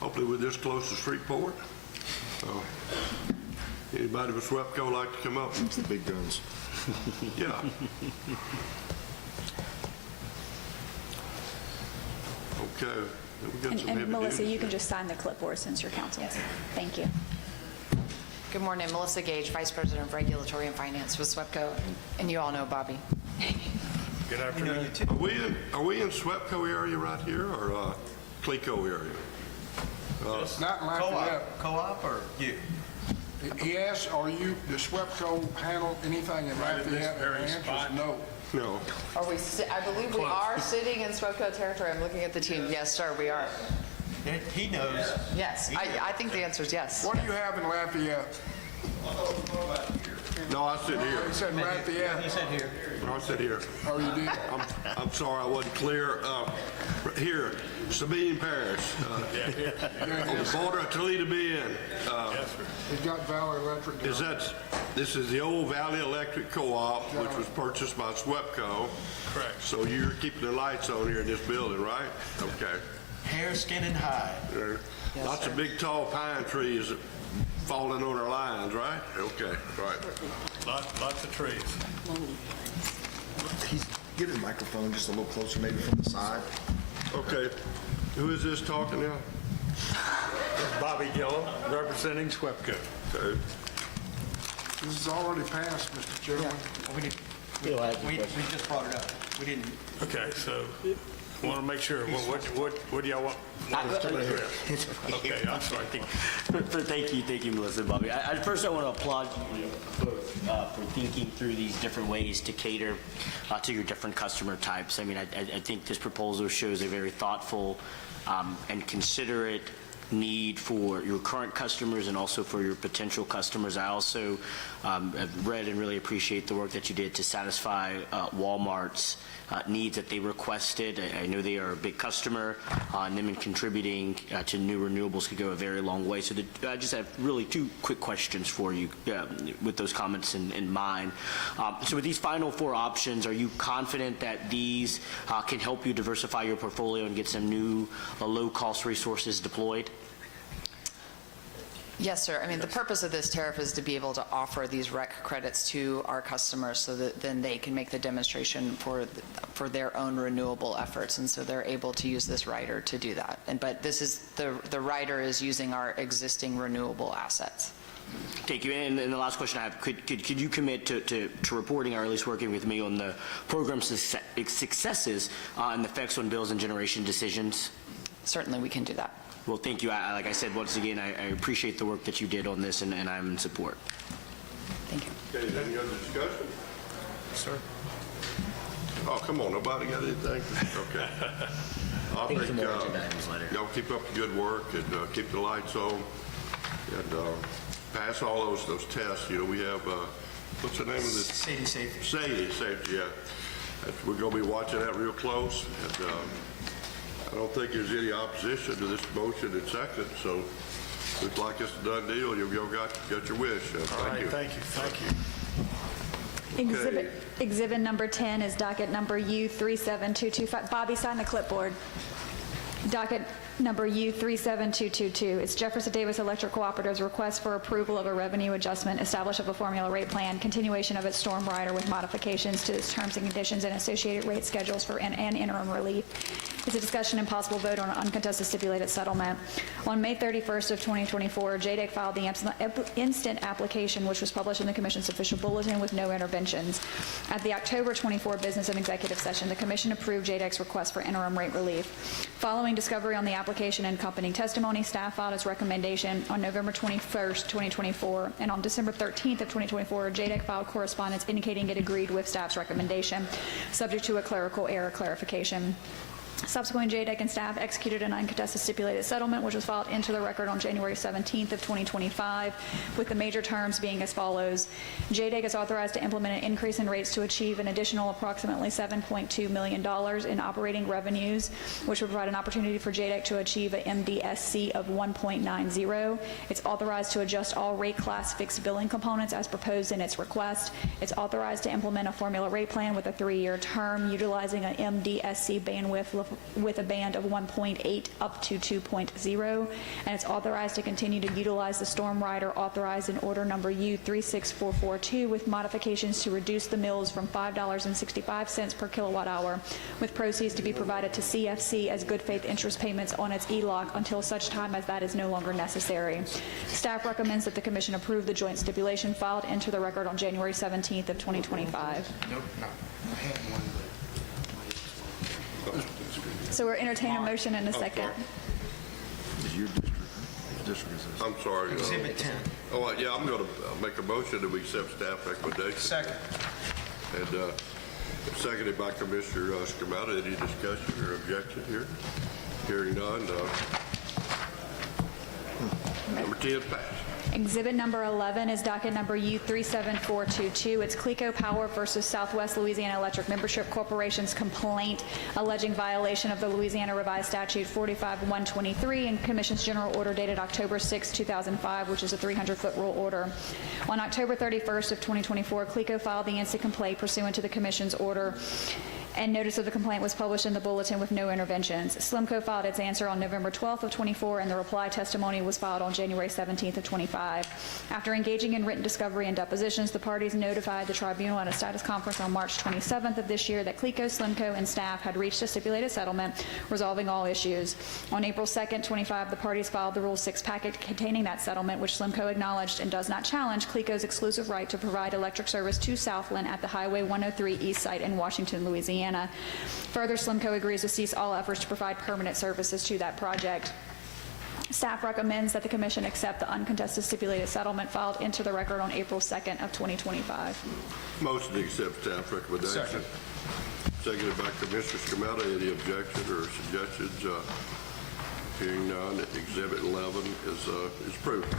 hopefully we're this close to Shreveport? Anybody with SWEPCO like to come up? It's the big guns. Yeah. Okay. We got some And heavy Melissa, duty. you can just sign the clipboard since you're counsel. Thank you. Good morning, Melissa Gage, Vice President of Regulatory and Finance with SWEPCO, and you all know Bobby. Good afternoon. Are we in SWEPCO area right here or CLECO area? Not Lafayette. Co-op or you? He asked, does SWEPCO handle anything in Lafayette? And the answer is no. No. Are we, I believe we are sitting in SWEPCO territory. I'm looking at the team. Yes, sir, we are. He knows. Yes, I think the answer is yes. What do you have in Lafayette? No, I sit here. He said Lafayette. He said here. No, I sit here. Oh, you did? I'm sorry, I wasn't clear. Here, Sabine Parish, on the border of Toledo Bend. He's got Valley Electric. This is the old Valley Electric Co-op, which was purchased by SWEPCO. Correct. So you're keeping the lights on here in this building, right? Okay. Hair, skin, and hide. Lots of big, tall pine trees falling on our lines, right? Okay, right. Lots of trees. Get the microphone just a little closer, maybe from the side. Okay. Who is this talking now? Bobby Gillum, representing SWEPCO. Okay. This is already passed, Mr. Chairman. We just brought it up. We didn't. Okay, so I want to make sure, what do y'all want us to address? Okay, I'm sorry. Thank you, Melissa and Bobby. First, I want to applaud you both for thinking through these different ways to cater to your different customer types. I mean, I think this proposal shows a very thoughtful and considerate need for your current customers and also for your potential customers. I also have read and really appreciate the work that you did to satisfy Walmart's needs that they requested. I know they are a big customer, and them in contributing to new renewables could go a very long way. So I just have really two quick questions for you with those comments in mind. So with these final four options, are you confident that these can help you diversify your portfolio and get some new low-cost resources deployed? Yes, sir. I mean, the purpose of this tariff is to be able to offer these REC credits to our customers so that then they can make the demonstration for their own renewable efforts. And so they're able to use this rider to do that. But this is, the rider is using our existing renewable assets. Thank you. And the last question I have, could you commit to reporting, or at least working with me on the program's successes and the effects on bills and generation decisions? Certainly, we can do that. Well, thank you. Like I said, once again, I appreciate the work that you did on this, and I'm in support. Thank you. Okay, any other discussion? Sir. Oh, come on, nobody got anything? Okay. I think y'all keep up the good work and keep the lights on and pass all those tests. You know, we have, what's the name of this? Sadie Safety. Sadie Safety, yeah. We're going to be watching that real close. And I don't think there's any opposition to this motion and second, so looks like it's a done deal. You've got your wish. Thank you. Thank you. Exhibit number 10 is docket number U37225. Bobby, sign the clipboard. Docket number U37222. It's Jefferson Davis Electric Cooperative's request for approval of a revenue adjustment, establish of a formula rate plan, continuation of its storm rider with modifications to its terms and conditions and associated rate schedules for an interim relief. It's a discussion and possible vote on an uncontested stipulated settlement. On May 31st of 2024, JDEC filed the instant application, which was published in the Commission's official bulletin with no interventions. At the October 24 business and executive session, the Commission approved JDEC's request for interim rate relief. Following discovery on the application and accompanying testimony, staff filed its recommendation on November 21st, 2024, and on December 13th of 2024, JDEC filed correspondence indicating it agreed with staff's recommendation, subject to a clerical error clarification. Subsequent, JDEC and staff executed an uncontested stipulated settlement, which was filed into the record on January 17th of 2025, with the major terms being as follows. JDEC is authorized to implement an increase in rates to achieve an additional approximately $7.2 million in operating revenues, which would provide an opportunity for JDEC to achieve an MDSC of 1.90. It's authorized to adjust all rate class fixed billing components as proposed in its request. It's authorized to implement a formula rate plan with a 3-year term, utilizing an MDSC bandwidth with a band of 1.8 up to 2.0, and it's authorized to continue to utilize the storm rider authorized in order number U36442 with modifications to reduce the mills from $5.65 per kilowatt hour, with proceeds to be provided to CFC as good faith interest payments on its ELOC until such time as that is no longer necessary. Staff recommends that the Commission approve the joint stipulation filed into the record on January 17th of 2025. Nope, no. I had one. So we're entertaining a motion in a second. Is your district? I'm sorry. Exhibit 10. Oh, yeah, I'm going to make a motion that we accept staff recommendation. Second. And seconded by Commissioner Scamata. Any discussion or objection here? Hearing none. Number 10 passed. Exhibit number 11 is docket number U37422. It's Clico Power versus Southwest Louisiana Electric Membership Corporation's complaint alleging violation of the Louisiana Revised Statute 45-123 and Commission's General Order dated October 6, 2005, which is a 300-foot rule order. On October 31st of 2024, Clico filed the instant complaint pursuant to the Commission's order, and notice of the complaint was published in the bulletin with no interventions. Slimco filed its answer on November 12th of 24, and the reply testimony was filed on January 17th of 25. After engaging in written discovery and depositions, the parties notified the tribunal at a status conference on March 27th of this year that Clico, Slimco, and staff had reached a stipulated settlement resolving all issues. On April 2nd, 25, the parties filed the Rule 6 packet containing that settlement, which Slimco acknowledged and does not challenge Clico's exclusive right to provide electric service to Southland at the Highway 103 East site in Washington, Louisiana. Further, Slimco agrees to cease all efforts to provide permanent services to that project. Staff recommends that the Commission accept the uncontested stipulated settlement filed into the record on April 2nd of 2025. Motion to accept staff recommendation. Second. Seconded by Commissioner Scamata. Any objection or suggestions? Hearing none, Exhibit 11 is approved.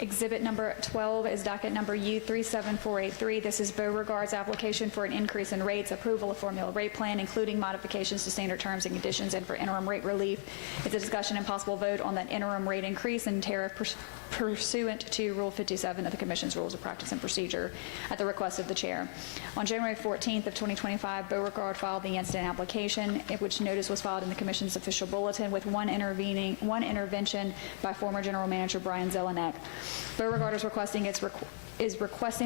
Exhibit number 12 is docket number U37483. This is Beauregard's application for an increase in rates, approval of formula rate plan, including modifications to standard terms and conditions, and for interim rate relief. It's a discussion and possible vote on that interim rate increase and tariff pursuant to Rule 57 of the Commission's Rules of Practice and Procedure at the request of the Chair. On January 14th of 2025, Beauregard filed the incident application, which notice was filed in the Commission's official bulletin with one intervention by former General Manager Brian Zelenek. Beauregard is requesting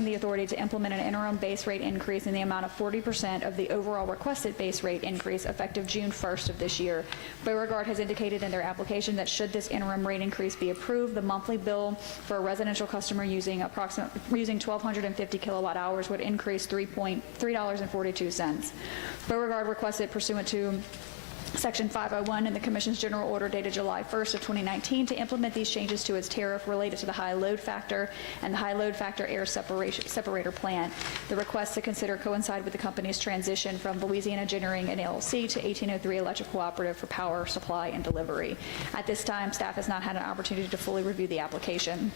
the authority to implement an interim base rate increase in the amount of 40% of the overall requested base rate increase effective June 1st of this year. Beauregard has indicated in their application that should this interim rate increase be approved, the monthly bill for a residential customer using 1,250 kilowatt hours would increase $3.42. Beauregard requested pursuant to Section 501 in the Commission's General Order dated July 1st of 2019 to implement these changes to its tariff related to the high load factor and the high load factor air separator plant. The request to consider coincide with the company's transition from Louisiana Generating and LLC to 1803 Electric Cooperative for power supply and delivery. At this time, staff has not had an opportunity to fully review the application.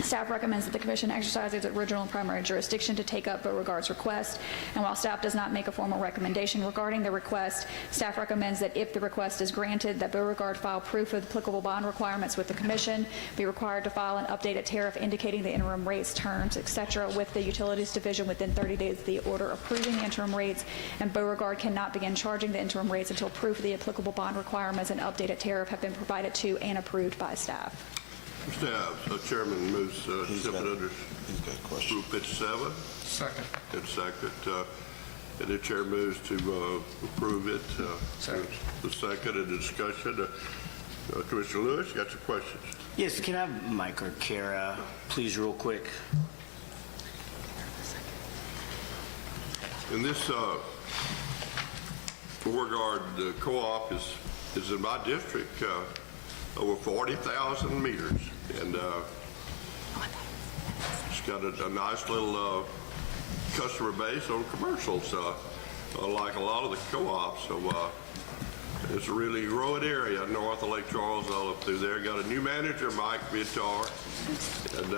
Staff recommends that the Commission exercise its original and primary jurisdiction to take up Beauregard's request, and while staff does not make a formal recommendation regarding the request, staff recommends that if the request is granted, that Beauregard file proof of applicable bond requirements with the Commission, be required to file an updated tariff indicating the interim rates, terms, etc., with the Utilities Division within 30 days of the order approving the interim rates, and Beauregard cannot begin charging the interim rates until proof of the applicable bond requirements and updated tariff have been provided to and approved by staff. Chairman moves accept it under Rule 57. Second. And second. And the Chair moves to approve it. Second. The second and discussion. Commissioner Lewis, you got some questions? Yes, can I have Mike or Kara, please, real quick? In this Beauregard co-op is in my district, over 40,000 meters, and it's got a nice little customer base on commercials, like a lot of the co-ops. So it's a really growing area north of Lake Charles, all up through there. Got a new manager, Mike Vitar, and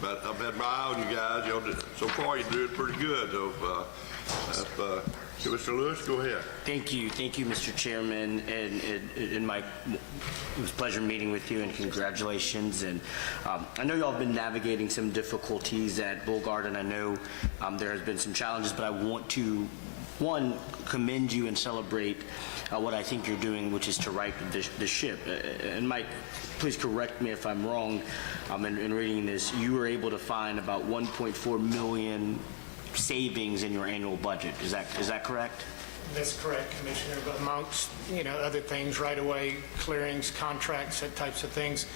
but I've had my eye on you guys. So far you're doing pretty good. So, Commissioner Lewis, go ahead. Thank you, Mr. Chairman, and Mike, it was a pleasure meeting with you, and congratulations. And I know y'all have been navigating some difficulties at Beauregard, and I know there has been some challenges, but I want to, one, commend you and celebrate what I think you're doing, which is to right the ship. And Mike, please correct me if I'm wrong. In reading this, you were able to find about $1.4 million savings in your annual budget. Is that correct? That's correct, Commissioner, but amongst, other things, right-of-way clearings, contracts, that types of things,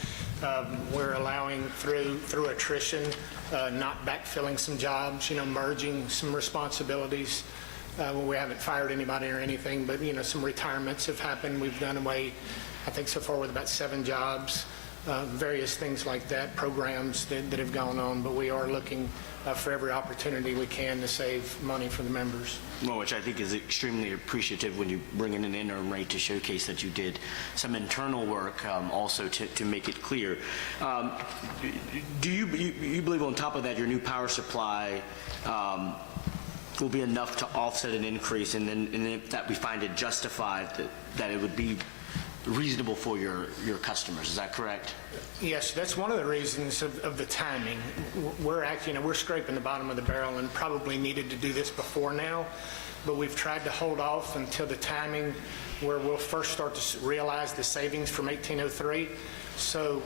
we're allowing through attrition, not backfilling some jobs, merging some responsibilities, Well, we haven't fired anybody or anything, but, some retirements have happened. We've done away, I think so far with about 7 jobs, various things like that, programs that have gone on, but we are looking for every opportunity we can to save money for the members. Well, which I think is extremely appreciative when you bring in an interim rate to showcase that you did some internal work also to make it clear. Do you believe on top of that your new power supply will be enough to offset an increase, and if that we find it justified, that it would be reasonable for your customers? Is that correct? Yes, that's one of the reasons of the timing. We're actually, we're scraping the bottom of the barrel and probably needed to do this before now, but we've tried to hold off until the timing where we'll first start to realize the savings from 1803. So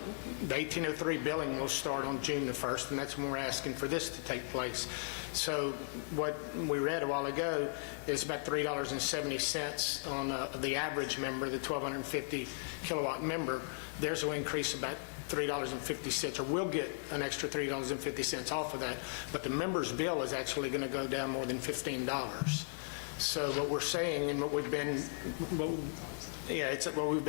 the 1803 billing will start on June the 1st, and that's when we're asking for this to take place. So what we read a while ago is about $3.70 on the average member, the 1,250 kilowatt member. Theirs will increase about $3.50, or we'll get an extra $3.50 off of that. But the member's bill is actually going to go down more than $15. So what we're saying, and what we've been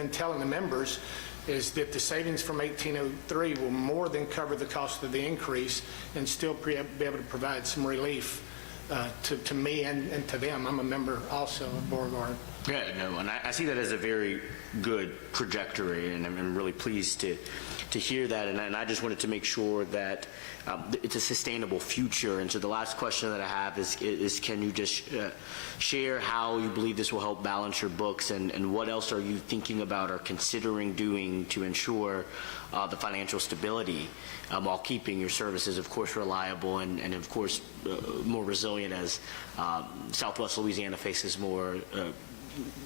telling the members, is that the savings from 1803 will more than cover the cost of the increase and still be able to provide some relief to me and to them. I'm a member also of Beauregard. Yeah, no, and I see that as a very good trajectory, and I'm really pleased to hear that, and I just wanted to make sure that it's a sustainable future. And so the last question that I have is can you just share how you believe this will help balance your books, and what else are you thinking about or considering doing to ensure the financial stability while keeping your services, of course, reliable and of course, more resilient as Southwest Louisiana faces more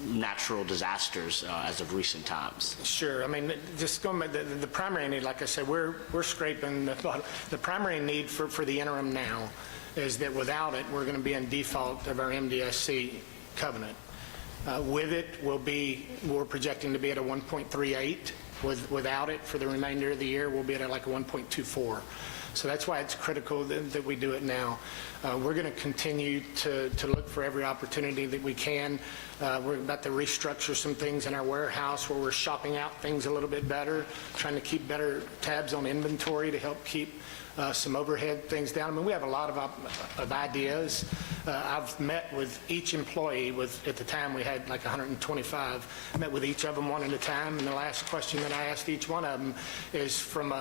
natural disasters as of recent times? Sure. I mean, just going back, the primary need, like I said, we're scraping the primary need for the interim now is that without it, we're going to be in default of our MDSC covenant. With it, we're projecting to be at a 1.38. Without it, for the remainder of the year, we'll be at like a 1.24. So that's why it's critical that we do it now. We're going to continue to look for every opportunity that we can. We're about to restructure some things in our warehouse where we're shopping out things a little bit better, trying to keep better tabs on inventory to help keep some overhead things down. I mean, we have a lot of ideas. I've met with each employee. At the time, we had like 125. I met with each of them one at a time, and the last question that I asked each one of them is from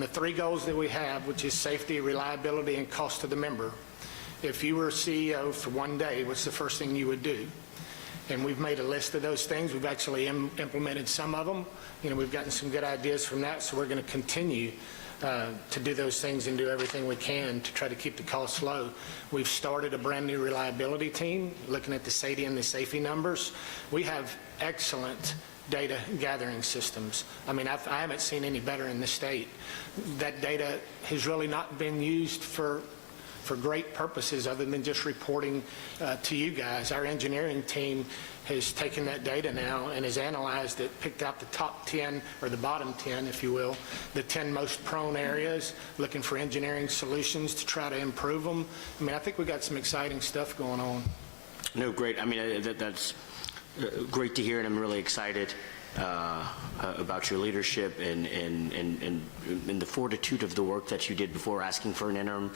the 3 goals that we have, which is safety, reliability, and cost to the member. If you were CEO for one day, what's the first thing you would do? And we've made a list of those things. We've actually implemented some of them. We've gotten some good ideas from that, so we're going to continue to do those things and do everything we can to try to keep the costs low. We've started a brand new reliability team looking at the SAIDI and the safety numbers. We have excellent data gathering systems. I mean, I haven't seen any better in the state. That data has really not been used for great purposes other than just reporting to you guys. Our engineering team has taken that data now and has analyzed it, picked out the top 10, or the bottom 10, if you will, the 10 most prone areas, looking for engineering solutions to try to improve them. I mean, I think we got some exciting stuff going on. No, great. I mean, that's great to hear, and I'm really excited about your leadership and the fortitude of the work that you did before asking for an interim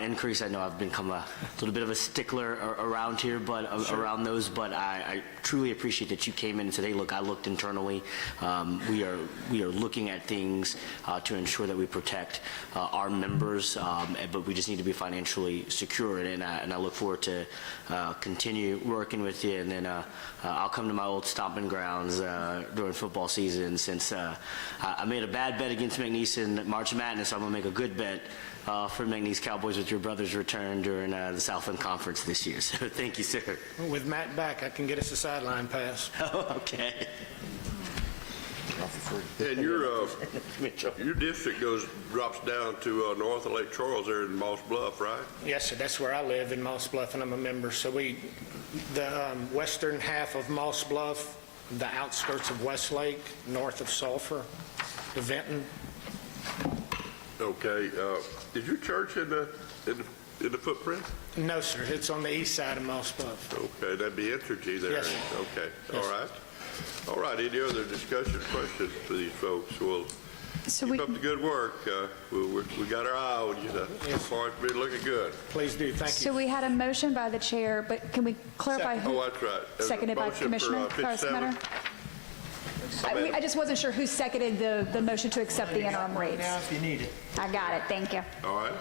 increase. I know I've become a little bit of a stickler around here, but around those. But I truly appreciate that you came in and said, "Hey, look, I looked internally. We are looking at things to ensure that we protect our members, but we just need to be financially secure." And I look forward to continue working with you. And then I'll come to my old stomping grounds during football season, since I made a bad bet against McNeese in March Madness. So I'm going to make a good bet for McNeese Cowboys with your brother's return during the Southland Conference this year. So thank you, sir. With Matt back, I can get us a sideline pass. Oh, okay. And your district drops down to north of Lake Charles there in Moss Bluff, right? Yes, sir. That's where I live, in Moss Bluff, and I'm a member. So the western half of Moss Bluff, the outskirts of Westlake, north of Sulphur, to Vinton. Okay. Is your church in in the footprint? No, sir, it's on the east side of Moss Bluff. Okay, that'd be Entergy there. Yes, sir. Okay, Yes, all right. All right, any other discussion, questions for these folks? Well, So keep up the good work. We got our eye on you. So far, it's been looking good. Please do, thank you. So we had a motion by the chair, but can we clarify who? Oh, that's right. There's a Seconded by motion for, Commissioner 57. Carson. I just wasn't sure who seconded the motion to accept the interim rates. Now, if you need it. I got it, thank you. All right.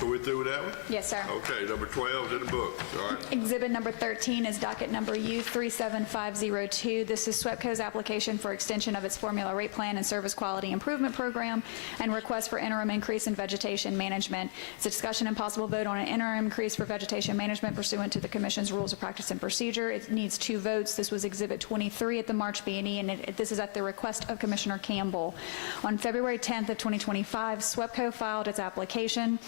So we're through with that one? Yes, sir. Okay, number 12 is in the books. All right. Exhibit number 13 is docket number U37502. This is SWEPCO's application for extension of its formula rate plan and service quality improvement program and request for interim increase in vegetation management. It's a discussion and possible vote on an interim increase for vegetation management pursuant to the Commission's Rules of Practice and Procedure. It needs 2 votes. This was Exhibit 23 at the March B&E, and this is at the request of Commissioner Campbell. On February 10th of 2025, SWEPCO filed its application,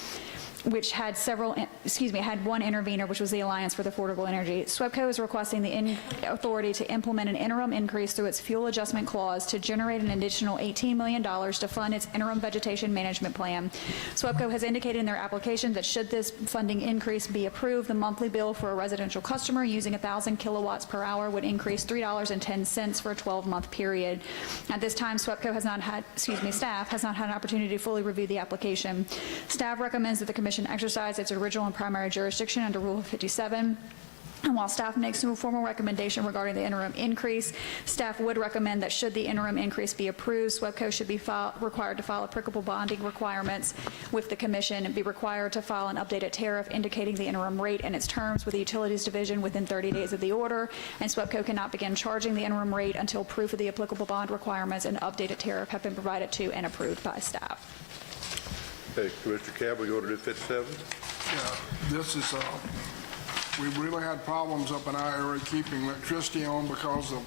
which had had one intervener, which was the Alliance for Affordable Energy. SWEPCO is requesting the authority to implement an interim increase through its fuel adjustment clause to generate an additional $18 million to fund its interim vegetation management plan. SWEPCO has indicated in their application that should this funding increase be approved, the monthly bill for a residential customer using 1,000 kilowatts per hour would increase $3.10 for a 12-month period. At this time, SWEPCO has not had, staff has not had an opportunity to fully review the application. Staff recommends that the Commission exercise its original and primary jurisdiction under Rule 57. And while staff makes no formal recommendation regarding the interim increase, staff would recommend that should the interim increase be approved, SWEPCO should be required to file applicable bonding requirements with the Commission and be required to file an updated tariff indicating the interim rate and its terms with the Utilities Division within 30 days of the order, and SWEPCO cannot begin charging the interim rate until proof of the applicable bond requirements and updated tariff have been provided to and approved by staff. Okay, Commissioner Campbell, you want to do 57? Yeah, this is, we really had problems up in our area keeping electricity on because of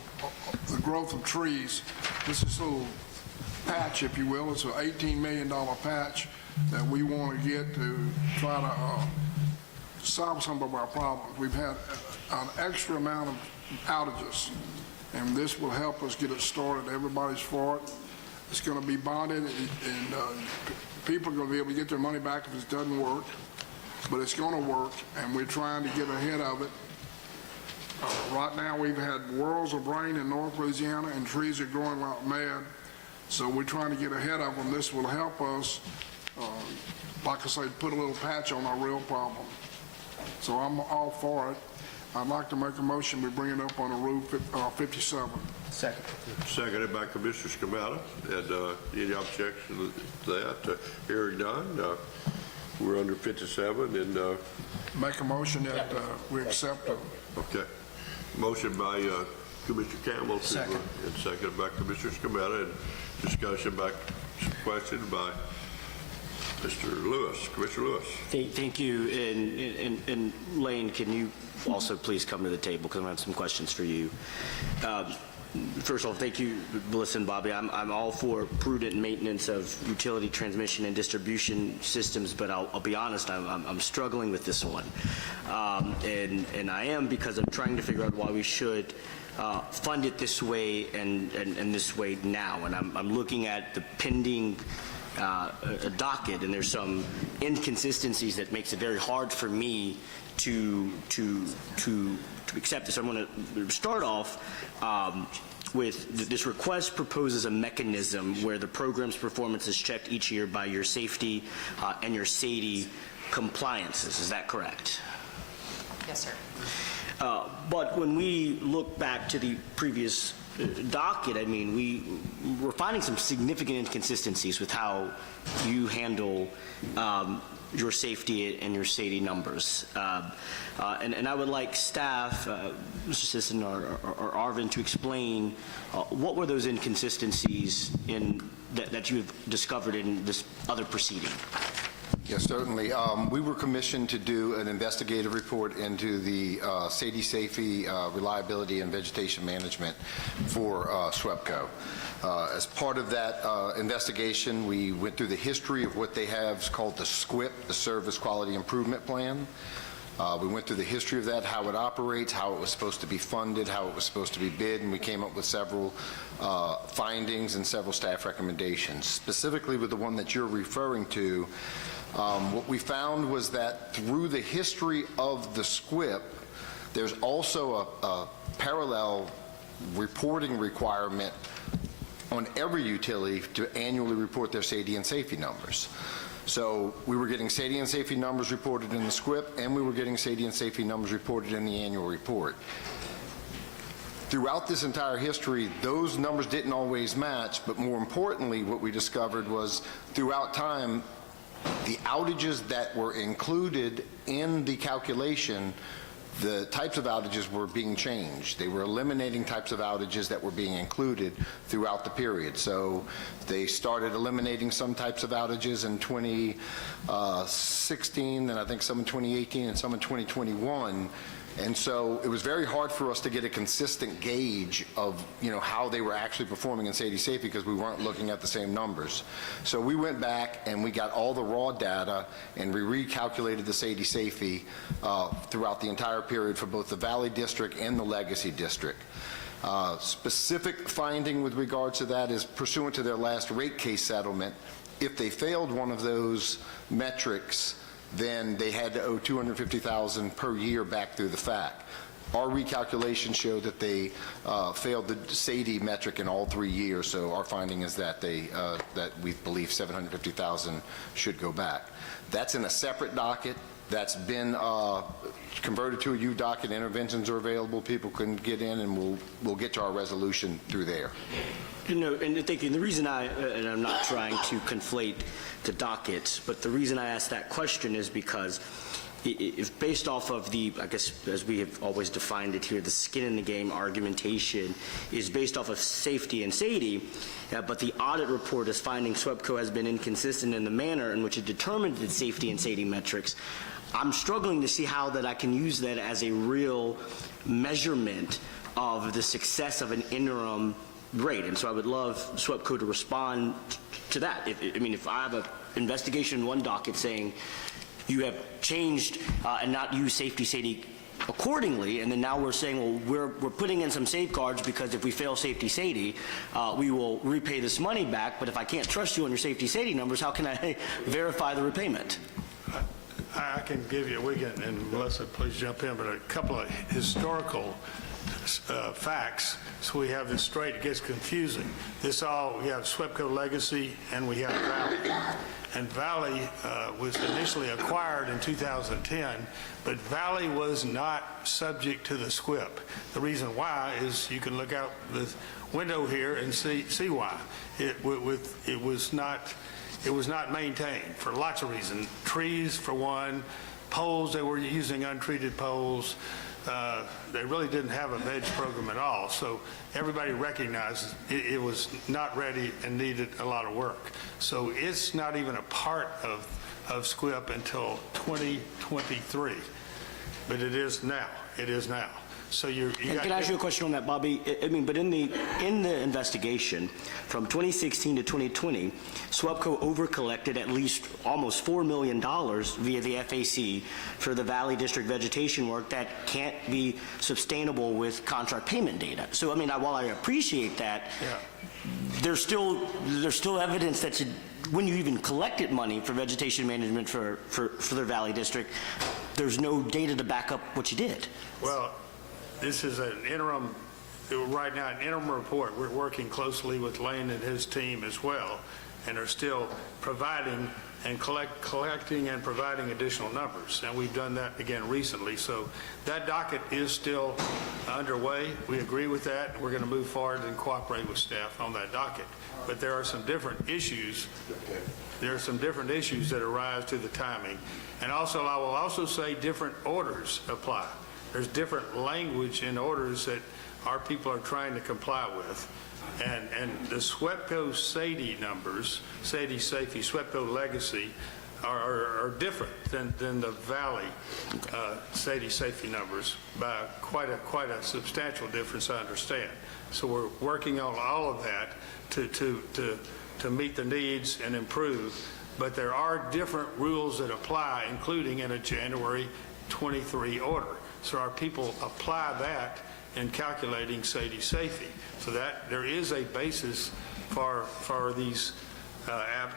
the growth of trees. This is a little patch, if you will. It's an $18 million patch that we want to get to try to solve some of our problems. We've had an extra amount of outages, and this will help us get it started. Everybody's for it. It's going to be bonded, and people are going to be able to get their money back if it doesn't work, but it's going to work, and we're trying to get ahead of it. Right now, we've had whirls of rain in North Louisiana, and trees are growing like mad, so we're trying to get ahead of them. This will help us, like I say, put a little patch on our real problem. So I'm all for it. I'd like to make a motion, we bring it up on a Rule 57. Second. Seconded by Commissioner Scamata. And any objection to that? Hearing none. We're under 57 and... Make a motion that we accept it. Okay. Motion by Commissioner Campbell and seconded by Commissioner Scamata, and discussion by question by Mr. Lewis. Commissioner Lewis. Thank you. And Lane, can you also please come to the table because I have some questions for you. First of all, thank you, Melissa and Bobby. I'm all for prudent maintenance of utility transmission and distribution systems, but I'll be honest, I'm struggling with this one. And I am because I'm trying to figure out why we should fund it this way and this way now. And I'm looking at the pending docket, and there's some inconsistencies that makes it very hard for me to accept this. I'm going to start off with this request proposes a mechanism where the program's performance is checked each year by your safety and your SAIDI compliances. Is that correct? Yes, sir. But when we look back to the previous docket, I mean, we're finding some significant inconsistencies with how you handle your safety and your SAIDI numbers. And I would like staff, Mr. Sisson or Arvin, to explain what were those inconsistencies that you have discovered in this other proceeding. Yes, certainly. We were commissioned to do an investigative report into the SAIDI safety, reliability, and vegetation management for SWEPCO. As part of that investigation, we went through the history of what they have called the SQIP, the Service Quality Improvement Plan. We went through the history of that, how it operates, how it was supposed to be funded, how it was supposed to be bid, and we came up with several findings and several staff recommendations. Specifically with the one that you're referring to, what we found was that through the history of the SQIP, there's also a parallel reporting requirement on every utility to annually report their SAIDI and safety numbers. So we were getting SAIDI and safety numbers reported in the SQIP, and we were getting SAIDI and safety numbers reported in the annual report. Throughout this entire history, those numbers didn't always match, but more importantly, what we discovered was throughout time, the outages that were included in the calculation, the types of outages were being changed. They were eliminating types of outages that were being included throughout the period. So they started eliminating some types of outages in 2016, and I think some in 2018 and some in 2021. And so it was very hard for us to get a consistent gauge of, how they were actually performing in SAIDI safety because we weren't looking at the same numbers. So we went back and we got all the raw data and we recalculated the SAIDI safety throughout the entire period for both the Valley District and the Legacy District. Specific finding with regards to that is pursuant to their last rate case settlement, if they failed one of those metrics, then they had to owe $250,000 per year back through the FAC. Our recalculation showed that they failed the SAIDI metric in all 3 years, so our finding is that that we believe $750,000 should go back. That's in a separate docket. That's been converted to a U docket. Interventions are available. People can get in, and we'll get to our resolution through there. And thank you. And the reason and I'm not trying to conflate the dockets, but the reason I asked that question is because if based off of I guess as we have always defined it here, the skin in the game argumentation is based off of safety and SAIDI, but the audit report is finding SWEPCO has been inconsistent in the manner in which it determined its safety and SAIDI metrics. I'm struggling to see how that I can use that as a real measurement of the success of an interim rate. And so I would love SWEPCO to respond to that. If I have an investigation in one docket saying you have changed and not used safety SAIDI accordingly, and then now we're saying, well, we're putting in some safeguards because if we fail safety SAIDI, we will repay this money back, but if I can't trust you on your safety SAIDI numbers, how can I verify the repayment? I can give you, and Melissa, please jump in, but a couple of historical facts, so we have this straight. It gets confusing. We have SWEPCO Legacy and we have Valley. And Valley was initially acquired in 2010, but Valley was not subject to the SQIP. The reason why is you can look out the window here and see why. It was not maintained for lots of reasons. Trees, for one, poles, they were using untreated poles. They really didn't have a veg program at all, so everybody recognizes it was not ready and needed a lot of work. So it's not even a part of SQIP until 2023, but it is now. It is now. So can I ask you a question on that, Bobby? But in the investigation from 2016 to 2020, SWEPCO overcollected at least almost $4 million via the FAC for the Valley District vegetation work that can't be sustainable with contract payment data. So while I appreciate that, there's still evidence that when you even collected money for vegetation management for the Valley District, there's no data to back up what you did. Well, this is an interim report. We're working closely with Lane and his team as well, and are still providing and collecting and providing additional numbers. And we've done that again recently. So that docket is still underway. We agree with that. We're going to move forward and cooperate with staff on that docket. But there are some different issues. There are some different issues that arise to the timing. And also, I will also say different orders apply. There's different language in orders that our people are trying to comply with. And the SWEPCO SAIDI numbers, SAIDI safety, SWEPCO legacy, are different than the Valley SAIDI safety numbers by quite a substantial difference, I understand. So we're working on all of that to meet the needs and improve. But there are different rules that apply, including in a January 23 order. So our people apply that in calculating safety. So that there is a basis for these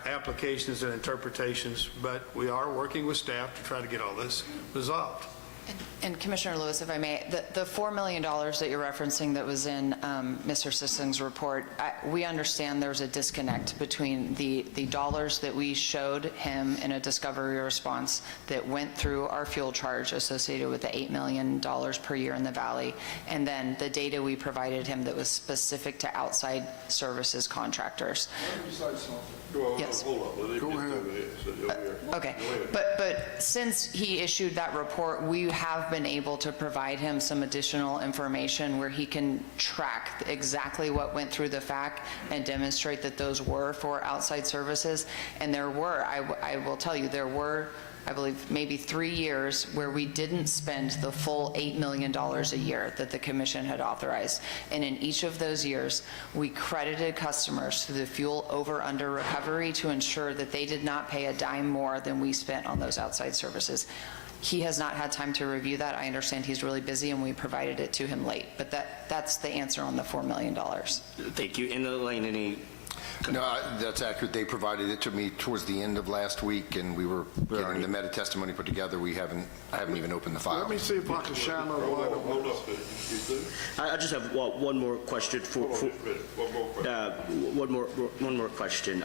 applications and interpretations, but we are working with staff to try to get all this resolved. And Commissioner Lewis, if I may, the $4 million that you're referencing that was in Mr. Sissing's report, we understand there's a disconnect between the dollars that we showed him in a discovery response that went through our fuel charge associated with the $8 million per year in the Valley, and then the data we provided him that was specific to outside services contractors. Yes. Go ahead. Okay, but since he issued that report, we have been able to provide him some additional information where he can track exactly what went through the FAC and demonstrate that those were for outside services. And there were, I will tell you, there were, I believe, maybe 3 years where we didn't spend the full $8 million a year that the commission had authorized. And in each of those years, we credited customers through the fuel over-under recovery to ensure that they did not pay a dime more than we spent on those outside services. He has not had time to review that. I understand he's really busy, and we provided it to him late. But that's the answer on the $4 million. Thank you. And Elaine, any... No, that's accurate. They provided it to me towards the end of last week, and we were getting the meta testimony put together. I haven't even opened the file. Let me see if I can shine a light on this. I just have one more question one more question.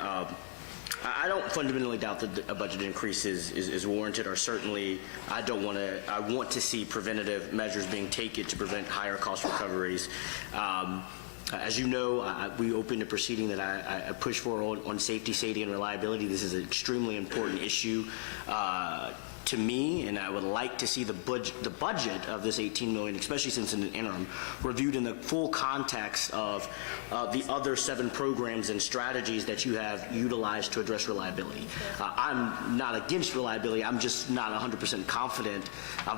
I don't fundamentally doubt that a budget increase is warranted, or certainly I want to see preventative measures being taken to prevent higher cost recoveries. As you know, we opened a proceeding that I push for on safety, and reliability. This is an extremely important issue to me, and I would like to see the budget of this $18 million, especially since in the interim, reviewed in the full context of the other 7 programs and strategies that you have utilized to address reliability. I'm not against reliability, I'm just not 100% confident.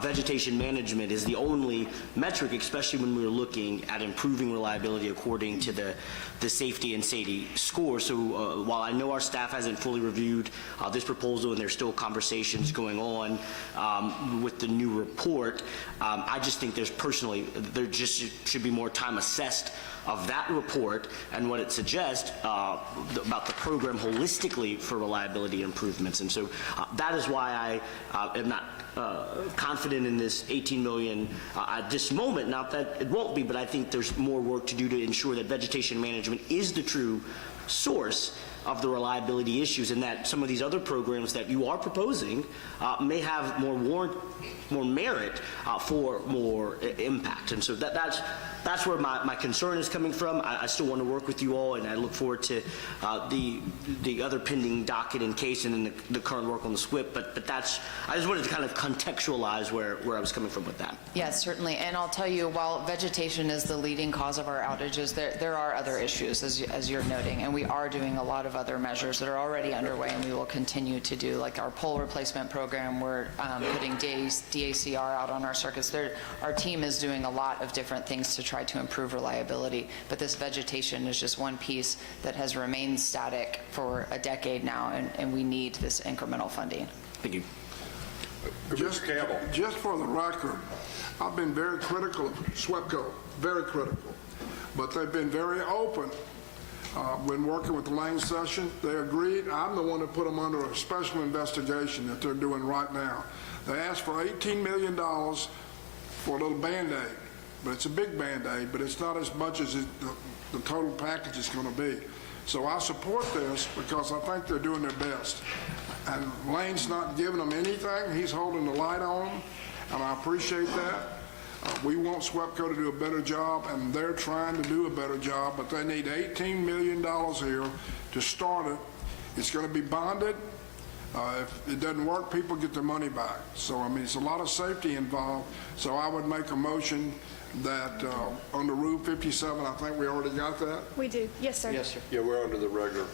Vegetation management is the only metric, especially when we're looking at improving reliability according to the safety and SAIDI score. So while I know our staff hasn't fully reviewed this proposal and there's still conversations going on with the new report, I just think there just should be more time assessed of that report and what it suggests about the program holistically for reliability improvements. And so that is why I am not confident in this $18 million at this moment. Not that it won't be, but I think there's more work to do to ensure that vegetation management is the true source of the reliability issues, and that some of these other programs that you are proposing may have more merit for more impact. And so that's where my concern is coming from. I still want to work with you all, and I look forward to the other pending docket and case and then the current work on the SWIP, but I just wanted to kind of contextualize where I was coming from with that. Yes, certainly. And I'll tell you, while vegetation is the leading cause of our outages, there are other issues, as you're noting, and we are doing a lot of other measures that are already underway, and we will continue to do, like our pole replacement program. We're putting DACR out on our circuits. Our team is doing a lot of different things to try to improve reliability, but this vegetation is just one piece that has remained static for a decade now, and we need this incremental funding. Thank you. Just for the record, I've been very critical of SWEPCO, very critical, but they've been very open. When working with the Lane session, they agreed. I'm the one that put them under a special investigation that they're doing right now. They asked for $18 million for a little Band-Aid, but it's a big Band-Aid, but it's not as much as the total package is going to be. So I support this because I think they're doing their best. And Lane's not giving them anything. He's holding the light on them, and I appreciate that. We want SWEPCO to do a better job, and they're trying to do a better job, but they need $18 million here to start it. It's going to be bonded. If it doesn't work, people get their money back. So, I mean, it's a lot of safety involved. So I would make a motion that under Rule 57, I think we already got that. We do. Yes, sir. Yes, sir. Yeah, we're under the regular.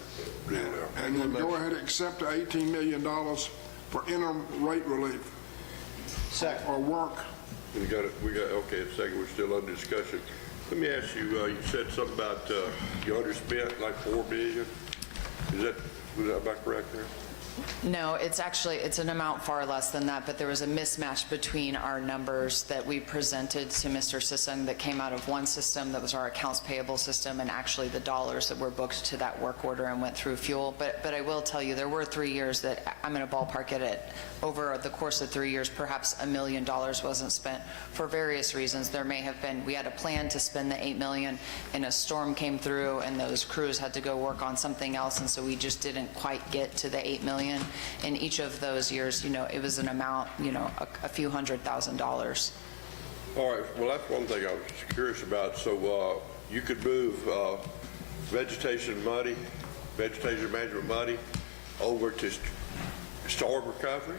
And then go ahead and accept the $18 million for interim rate relief. Second. Or work. We got, okay, a second, we're still under discussion. Let me ask you, you said something about you underspent like $4 billion. Was that about correct there? No, it's an amount far less than that, but there was a mismatch between our numbers that we presented to Mr. Sisson that came out of one system that was our accounts payable system, and actually the dollars that were booked to that work order and went through fuel. But I will tell you, there were 3 years that I'm going to ballpark it at, over the course of 3 years, perhaps $1 million wasn't spent for various reasons. There may have been, we had a plan to spend the $8 million, and a storm came through, and those crews had to go work on something else, and so we just didn't quite get to the $8 million. In each of those years, it was an amount, a few $100,000. All right, well, that's one thing I was curious about. So you could move vegetation management money over to storm recovery?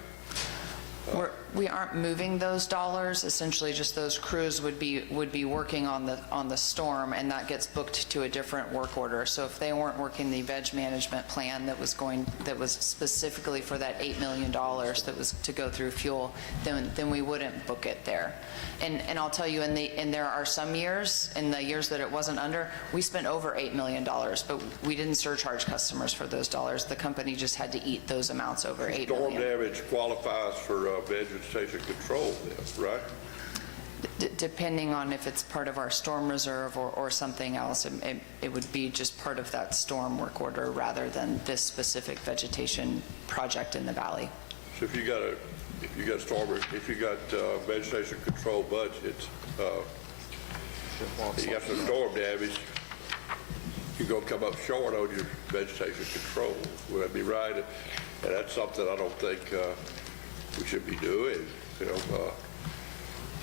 We aren't moving those dollars. Essentially, just those crews would be working on the storm, and that gets booked to a different work order. So if they weren't working the veg management plan that was specifically for that $8 million that was to go through fuel, then we wouldn't book it there. And I'll tell you, and there are some years, in the years that it wasn't under, we spent over $8 million, but we didn't surcharge customers for those dollars. The company just had to eat those amounts over $8 million. Storm damage qualifies for vegetation control, then, right? Depending on if it's part of our storm reserve or something else, it would be just part of that storm work order rather than this specific vegetation project in the valley. So if you got vegetation control budgets, you got some storm damage, you're going to come up short on your vegetation control. Would that be right? And that's something I don't think we should be doing.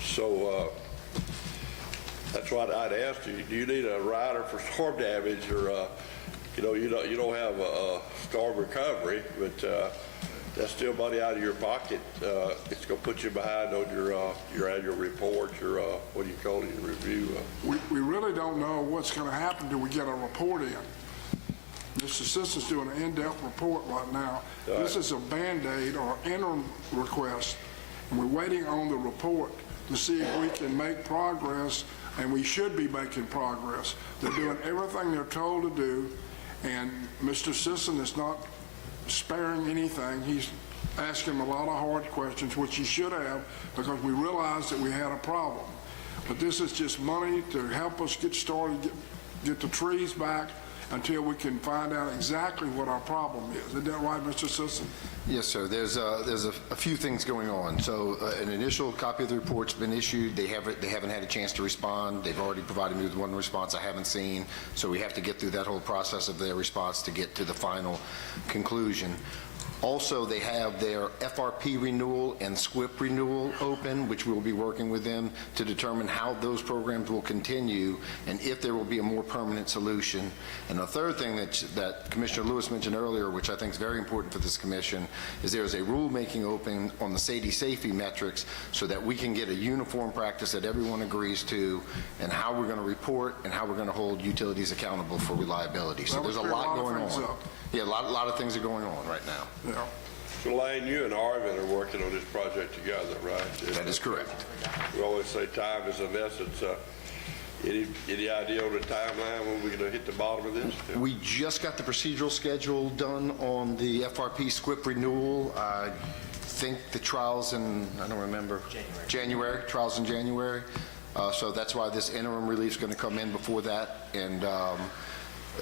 So that's why I'd asked you, do you need a rider for storm damage, or you don't have a storm recovery, but that's still money out of your pocket. It's going to put you behind on your annual report, your what do you call it, your review. We really don't know what's going to happen till we get a report in. Mr. Sisson's doing an in-depth report right now. Right. This is a Band-Aid or interim request, and we're waiting on the report to see if we can make progress, and we should be making progress. They're doing everything they're told to do, and Mr. Sisson is not sparing anything. He's asking a lot of hard questions, which he should have, because we realized that we had a problem. But this is just money to help us get started, get the trees back, until we can find out exactly what our problem is. Isn't that right, Mr. Sisson? Yes, sir. There's a few things going on. So an initial copy of the report's been issued. They haven't had a chance to respond. They've already provided me with one response I haven't seen. So we have to get through that whole process of their response to get to the final conclusion. Also, they have their FRP renewal and SWIP renewal open, which we'll be working with them to determine how those programs will continue and if there will be a more permanent solution. And the third thing that Commissioner Lewis mentioned earlier, which I think is very important for this commission, is there is a rulemaking open on the SAIDI safety metrics so that we can get a uniform practice that everyone agrees to, and how we're going to report and how we're going to hold utilities accountable for reliability. So there's a lot going on. Yeah, a lot of things are going on right now. Yeah. So Lane, you and Arvin are working on this project together, right? That is correct. We always say time is of essence. Any idea on the timeline when we're going to hit the bottom of this? We just got the procedural schedule done on the FRP SQUIP renewal. I think the trials in, I don't remember. January. Trials in January. So that's why this interim relief is going to come in before that. And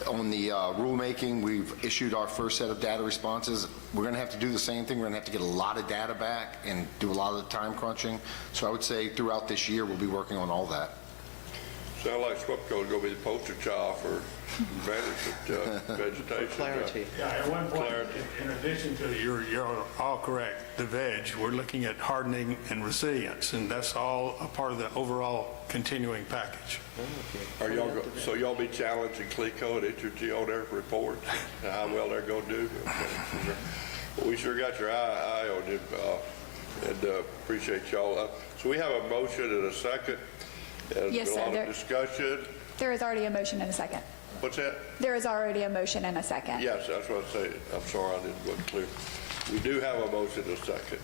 on the rulemaking, we've issued our first set of data responses. We're going to have to do the same thing. We're going to have to get a lot of data back and do a lot of the time crunching. So I would say throughout this year, we'll be working on all that. Sound like SWEPCO is going to be the poster child for management vegetation. Clarity. Yeah, at one point, in addition to you're all correct, the veg, we're looking at hardening and resilience, and that's all a part of the overall continuing package. Are y'all so y'all be challenging CLECO and HRG on their reports, how well they're going to do? Okay. Well, we sure got your eye on them, and appreciate y'all. So we have a motion and a second. And yes, a lot of discussion. There is already a motion and a second. What's that? There is already a motion and a second. Yes, that's what I'm saying. I'm sorry, I wasn't clear. We do have a motion and a second.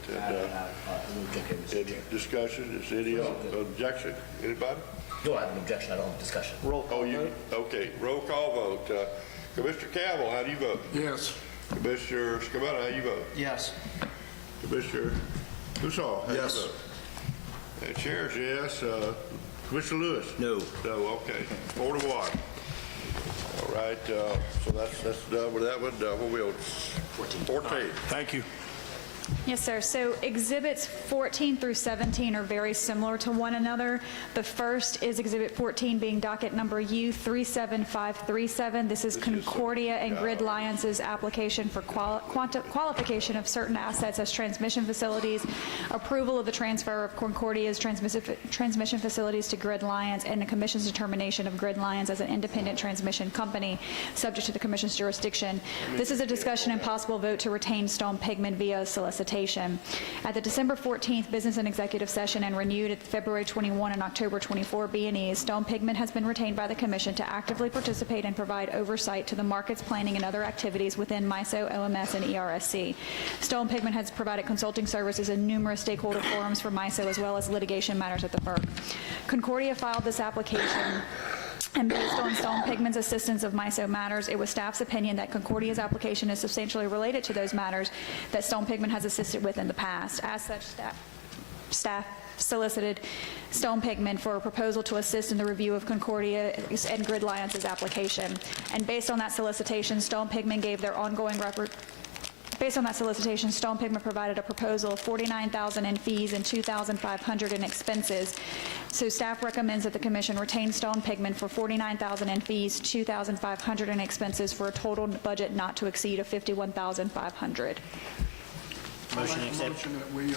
And discussion, is any objection? Anybody? No, I have an objection. I don't have discussion. Roll call vote. Okay, roll call vote. Commissioner Campbell, how do you vote? Yes. Commissioner Scametta, how you vote? Yes. Commissioner Cusall, how you Yes. vote? And Chair's yes. Commissioner Lewis? No. No, okay. 4-1. All right, so that's done with that one. What we on? 14. Thank you. Yes, sir. So exhibits 14 through 17 are very similar to one another. The first is Exhibit 14 being docket number U37537. This is Concordia and Grid Alliance's application for qualification of certain assets as transmission facilities, approval of the transfer of Concordia's transmission facilities to Grid Alliance, and the Commission's determination of Grid Alliance as an independent transmission company, subject to the Commission's jurisdiction. This is a discussion and possible vote to retain Stone Pigment via solicitation. At the December 14th business and executive session and renewed at February 21 and October 24 B&Es, Stone Pigment has been retained by the Commission to actively participate and provide oversight to the markets, planning, and other activities within MISO, OMS, and ERSC. Stone Pigment has provided consulting services in numerous stakeholder forums for MISO as well as litigation matters at the FERC. Concordia filed this application, and based on Stone Pigment's assistance of MISO matters, it was staff's opinion that Concordia's application is substantially related to those matters that Stone Pigment has assisted with in the past. As such, staff solicited Stone Pigment for a proposal to assist in the review of Concordia and Grid Alliance's application. And based on that solicitation, Stone Pigment gave their ongoing Based on that solicitation, Stone Pigment provided a proposal of $49,000 in fees and $2,500 in expenses. So staff recommends that the Commission retain Stone Pigment for $49,000 in fees, $2,500 in expenses for a total budget not to exceed of $51,500. Motion that we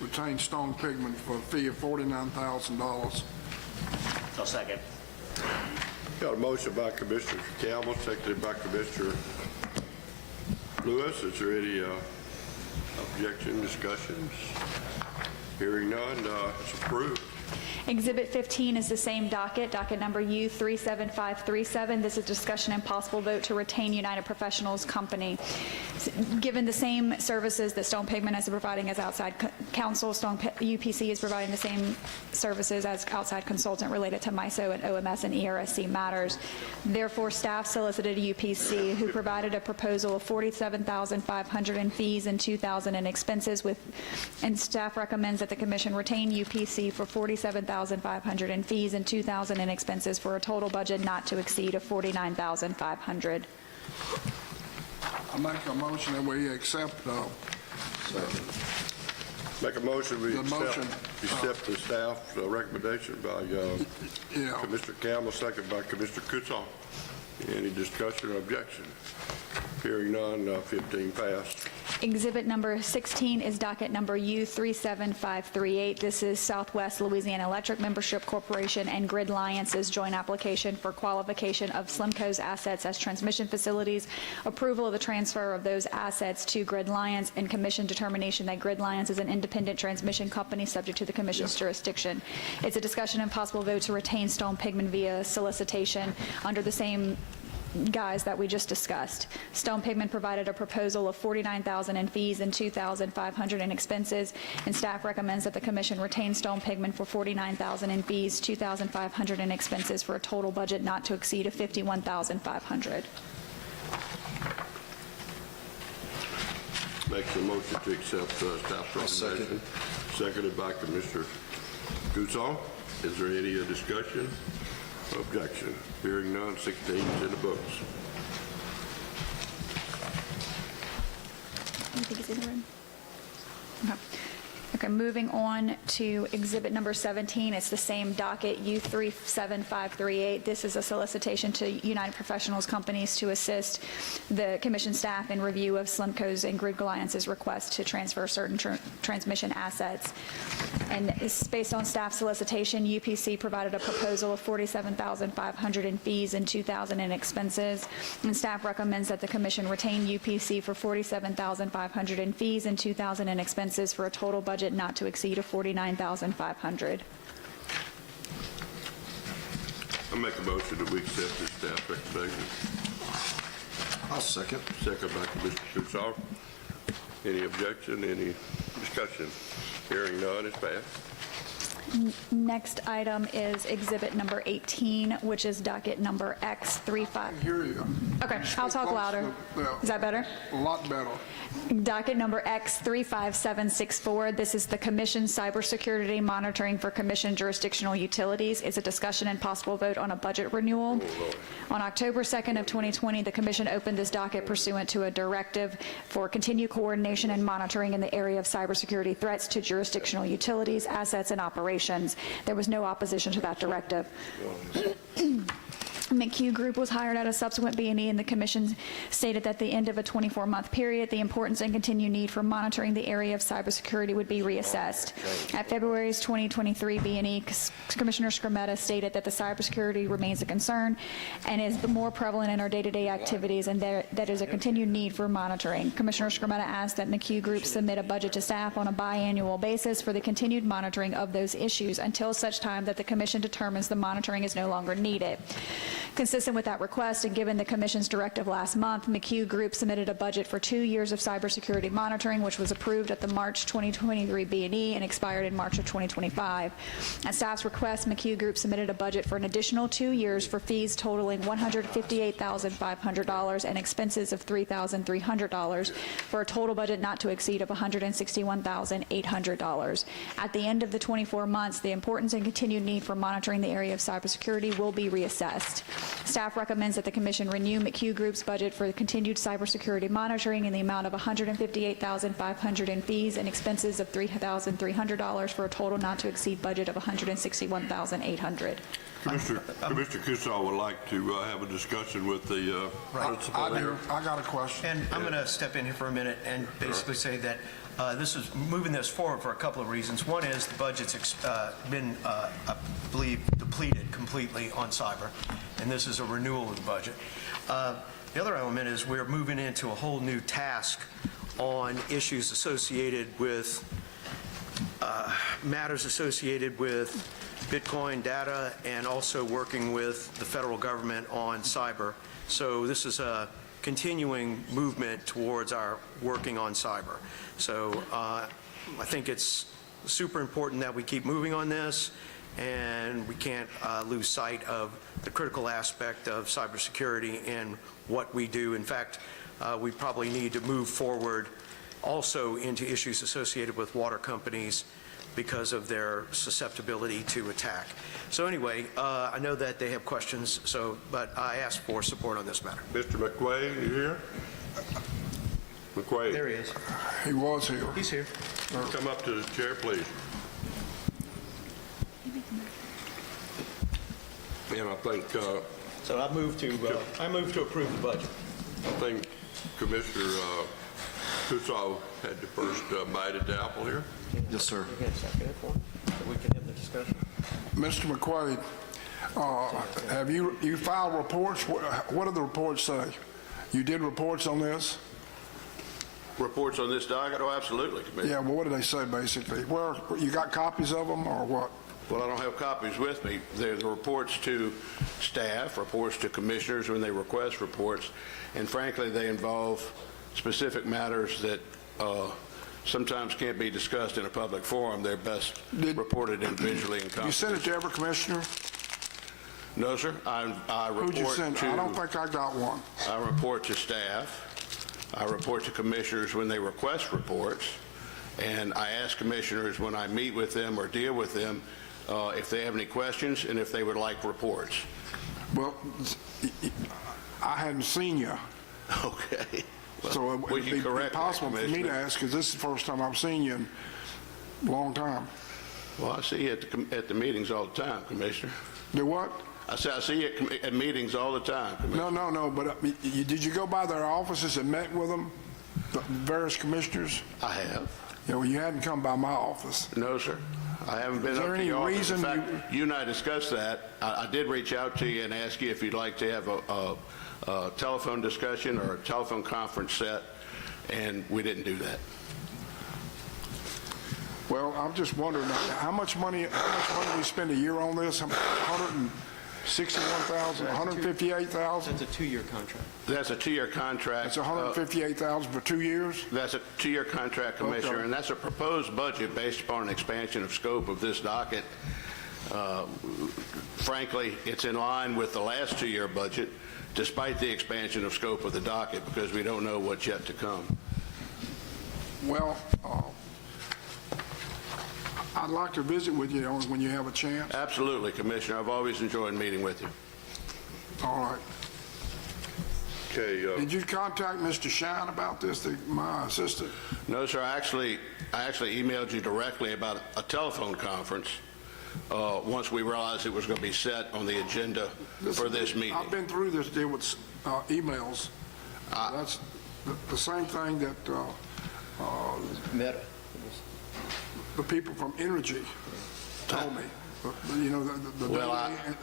retain Stone Pigment for a fee of $49,000. I'll second. Got a motion by Commissioner Campbell, seconded by Commissioner Lewis. Is there any objection, discussions? Hearing none, it's approved. Exhibit 15 is the same docket number U37537. This is discussion and possible vote to retain United Professionals Company. Given the same services that Stone Pigment is providing as outside counsel, UPC is providing the same services as outside consultant related to MISO and OMS and ERSC matters. Therefore, staff solicited UPC, who provided a proposal of $47,500 in fees and $2,000 in expenses, and staff recommends that the Commission retain UPC for $47,500 in fees and $2,000 in expenses for a total budget not to exceed of $49,500. I make a motion that we accept Make a motion, we the motion, accept the staff's recommendation by Commissioner Campbell, second by Commissioner Cusall. Any discussion or objection? Hearing none, 15 passed. Exhibit number 16 is docket number U37538. This is Southwest Louisiana Electric Membership Corporation and Grid Alliance's joint application for qualification of SLMCO's assets as transmission facilities, approval of the transfer of those assets to Grid Alliance, and Commission determination that Grid Alliance is an independent transmission company subject to the Commission's jurisdiction. It's a discussion and possible vote to retain Stone Pigment via solicitation under the same guys that we just discussed. Stone Pigment provided a proposal of $49,000 in fees and $2,500 in expenses, and staff recommends that the Commission retain Stone Pigment for $49,000 in fees, $2,500 in expenses for a total budget not to exceed of $51,500. Makes a motion to accept staff's recommendation. Seconded by Commissioner Cusall. Is there any discussion? Objection. Hearing none, 16 is in the books. You think it's in the room? Okay, moving on to exhibit number 17. It's the same docket, U37538. This is a solicitation to United Professionals Companies to assist the Commission staff in review of SLMCO's and Grid Alliance's request to transfer certain transmission assets. And it's based on staff solicitation. UPC provided a proposal of $47,500 in fees and $2,000 in expenses. And staff recommends that the Commission retain UPC for $47,500 in fees and $2,000 in expenses for a total budget not to exceed of $49,500. I make a motion that we accept this staff recommendation. I'll second. Second by Commissioner Cusall. Any objection, any discussion? Hearing none, it's passed. Next item is exhibit number 18, which is docket number X35. Hear you. Okay, I'll talk louder. Is that better? A lot better. Docket number X35764. This is the Commission Cybersecurity Monitoring for Commission Jurisdictional Utilities. It's a discussion and possible vote on a budget renewal. On October 2nd of 2020, the Commission opened this docket pursuant to a directive for continued coordination and monitoring in the area of cybersecurity threats to jurisdictional utilities, assets, and operations. There was no opposition to that directive. McHugh Group was hired at a subsequent B&E, and the Commission stated that at the end of a 24-month period, the importance and continued need for monitoring the area of cybersecurity would be reassessed. At February's 2023 B&E, Commissioner Skrmeta stated that the cybersecurity remains a concern and is more prevalent in our day-to-day activities, and that is a continued need for monitoring. Commissioner Skrmeta asked that McHugh Group submit a budget to staff on a biannual basis for the continued monitoring of those issues until such time that the Commission determines the monitoring is no longer needed. Consistent with that request, and given the Commission's directive last month, McHugh Group submitted a budget for 2 years of cybersecurity monitoring, which was approved at the March 2023 B&E and expired in March of 2025. At staff's request, McHugh Group submitted a budget for an additional 2 years for fees totaling $158,500 and expenses of $3,300 for a total budget not to exceed of $161,800. At the end of the 24 months, the importance and continued need for monitoring the area of cybersecurity will be reassessed. Staff recommends that the Commission renew McHugh Group's budget for the continued cybersecurity monitoring in the amount of $158,500 in fees and expenses of $3,300 for a total not to exceed budget of $161,800. Commissioner Kusal would like to have a discussion with the principal here. I got a question. And I'm going to step in here for a minute and basically say that this is moving this forward for a couple of reasons. One is the budget's been, I believe, depleted completely on cyber, and this is a renewal of the budget. The other element is we're moving into a whole new task on issues associated with matters associated with Bitcoin data and also working with the federal government on cyber. So this is a continuing movement towards our working on cyber. So I think it's super important that we keep moving on this, and we can't lose sight of the critical aspect of cybersecurity and what we do. In fact, we probably need to move forward also into issues associated with water companies because of their susceptibility to attack. So anyway, I know that they have questions, but I ask for support on this matter. Mr. McQuaid, you here? McQuaid. There he is. He was here. He's here. Come up to the chair, please. And I think so I move to approve the budget. I think Commissioner Kusal had the first bite at the apple here. Yes, sir. You get a second for him, so we can have the discussion. Mr. McQuaid, have you filed reports? What do the reports say? You did reports on this? Reports on this docket? Oh, absolutely, Commissioner. Yeah, well, what do they say, basically? Well, you got copies of them, or what? Well, I don't have copies with me. There's reports to staff, reports to commissioners when they request reports, and frankly, they involve specific matters that sometimes can't be discussed in a public forum. They're best reported individually and confidentially. You sent it to every commissioner? No, sir. I report Who'd you send? I don't think I got one. I report to staff. I report to commissioners when they request reports, and I ask commissioners when I meet with them or deal with them if they have any questions and if they would like reports. Well, I hadn't seen you. Okay. Well, So it would be possible for me to ask, because this is the first time I've seen you in a long time. Well, I see you at the meetings all the time, Commissioner. Do what? I see you at meetings all the time, Commissioner. No, but did you go by their offices and met with them, the various commissioners? I have. Yeah, well, you hadn't come by my office. No, sir. I haven't been up to your office. In fact, you and I discussed that. I did reach out to you and ask you if you'd like to have a telephone discussion or a telephone conference set, and we didn't do that. Well, I'm just wondering, how much money we spend a year on this? 61,000, 158,000? That's a two-year contract. That's a two-year contract. That's 158,000 for 2 years? That's a two-year contract, Commissioner, Okay. and that's a proposed budget based upon an expansion of scope of this docket. Frankly, it's in line with the last two-year budget, despite the expansion of scope of the docket, because we don't know what's yet to come. Well, I'd like to visit with you when you have a chance. Absolutely, Commissioner. I've always enjoyed meeting with you. All right. Okay. Did you contact Mr. Shine about this, my assistant? No, sir. I actually emailed you directly about a telephone conference once we realized it was going to be set on the agenda for this meeting. I've been through this deal with emails. That's the same thing that the people from Energy told me. You know,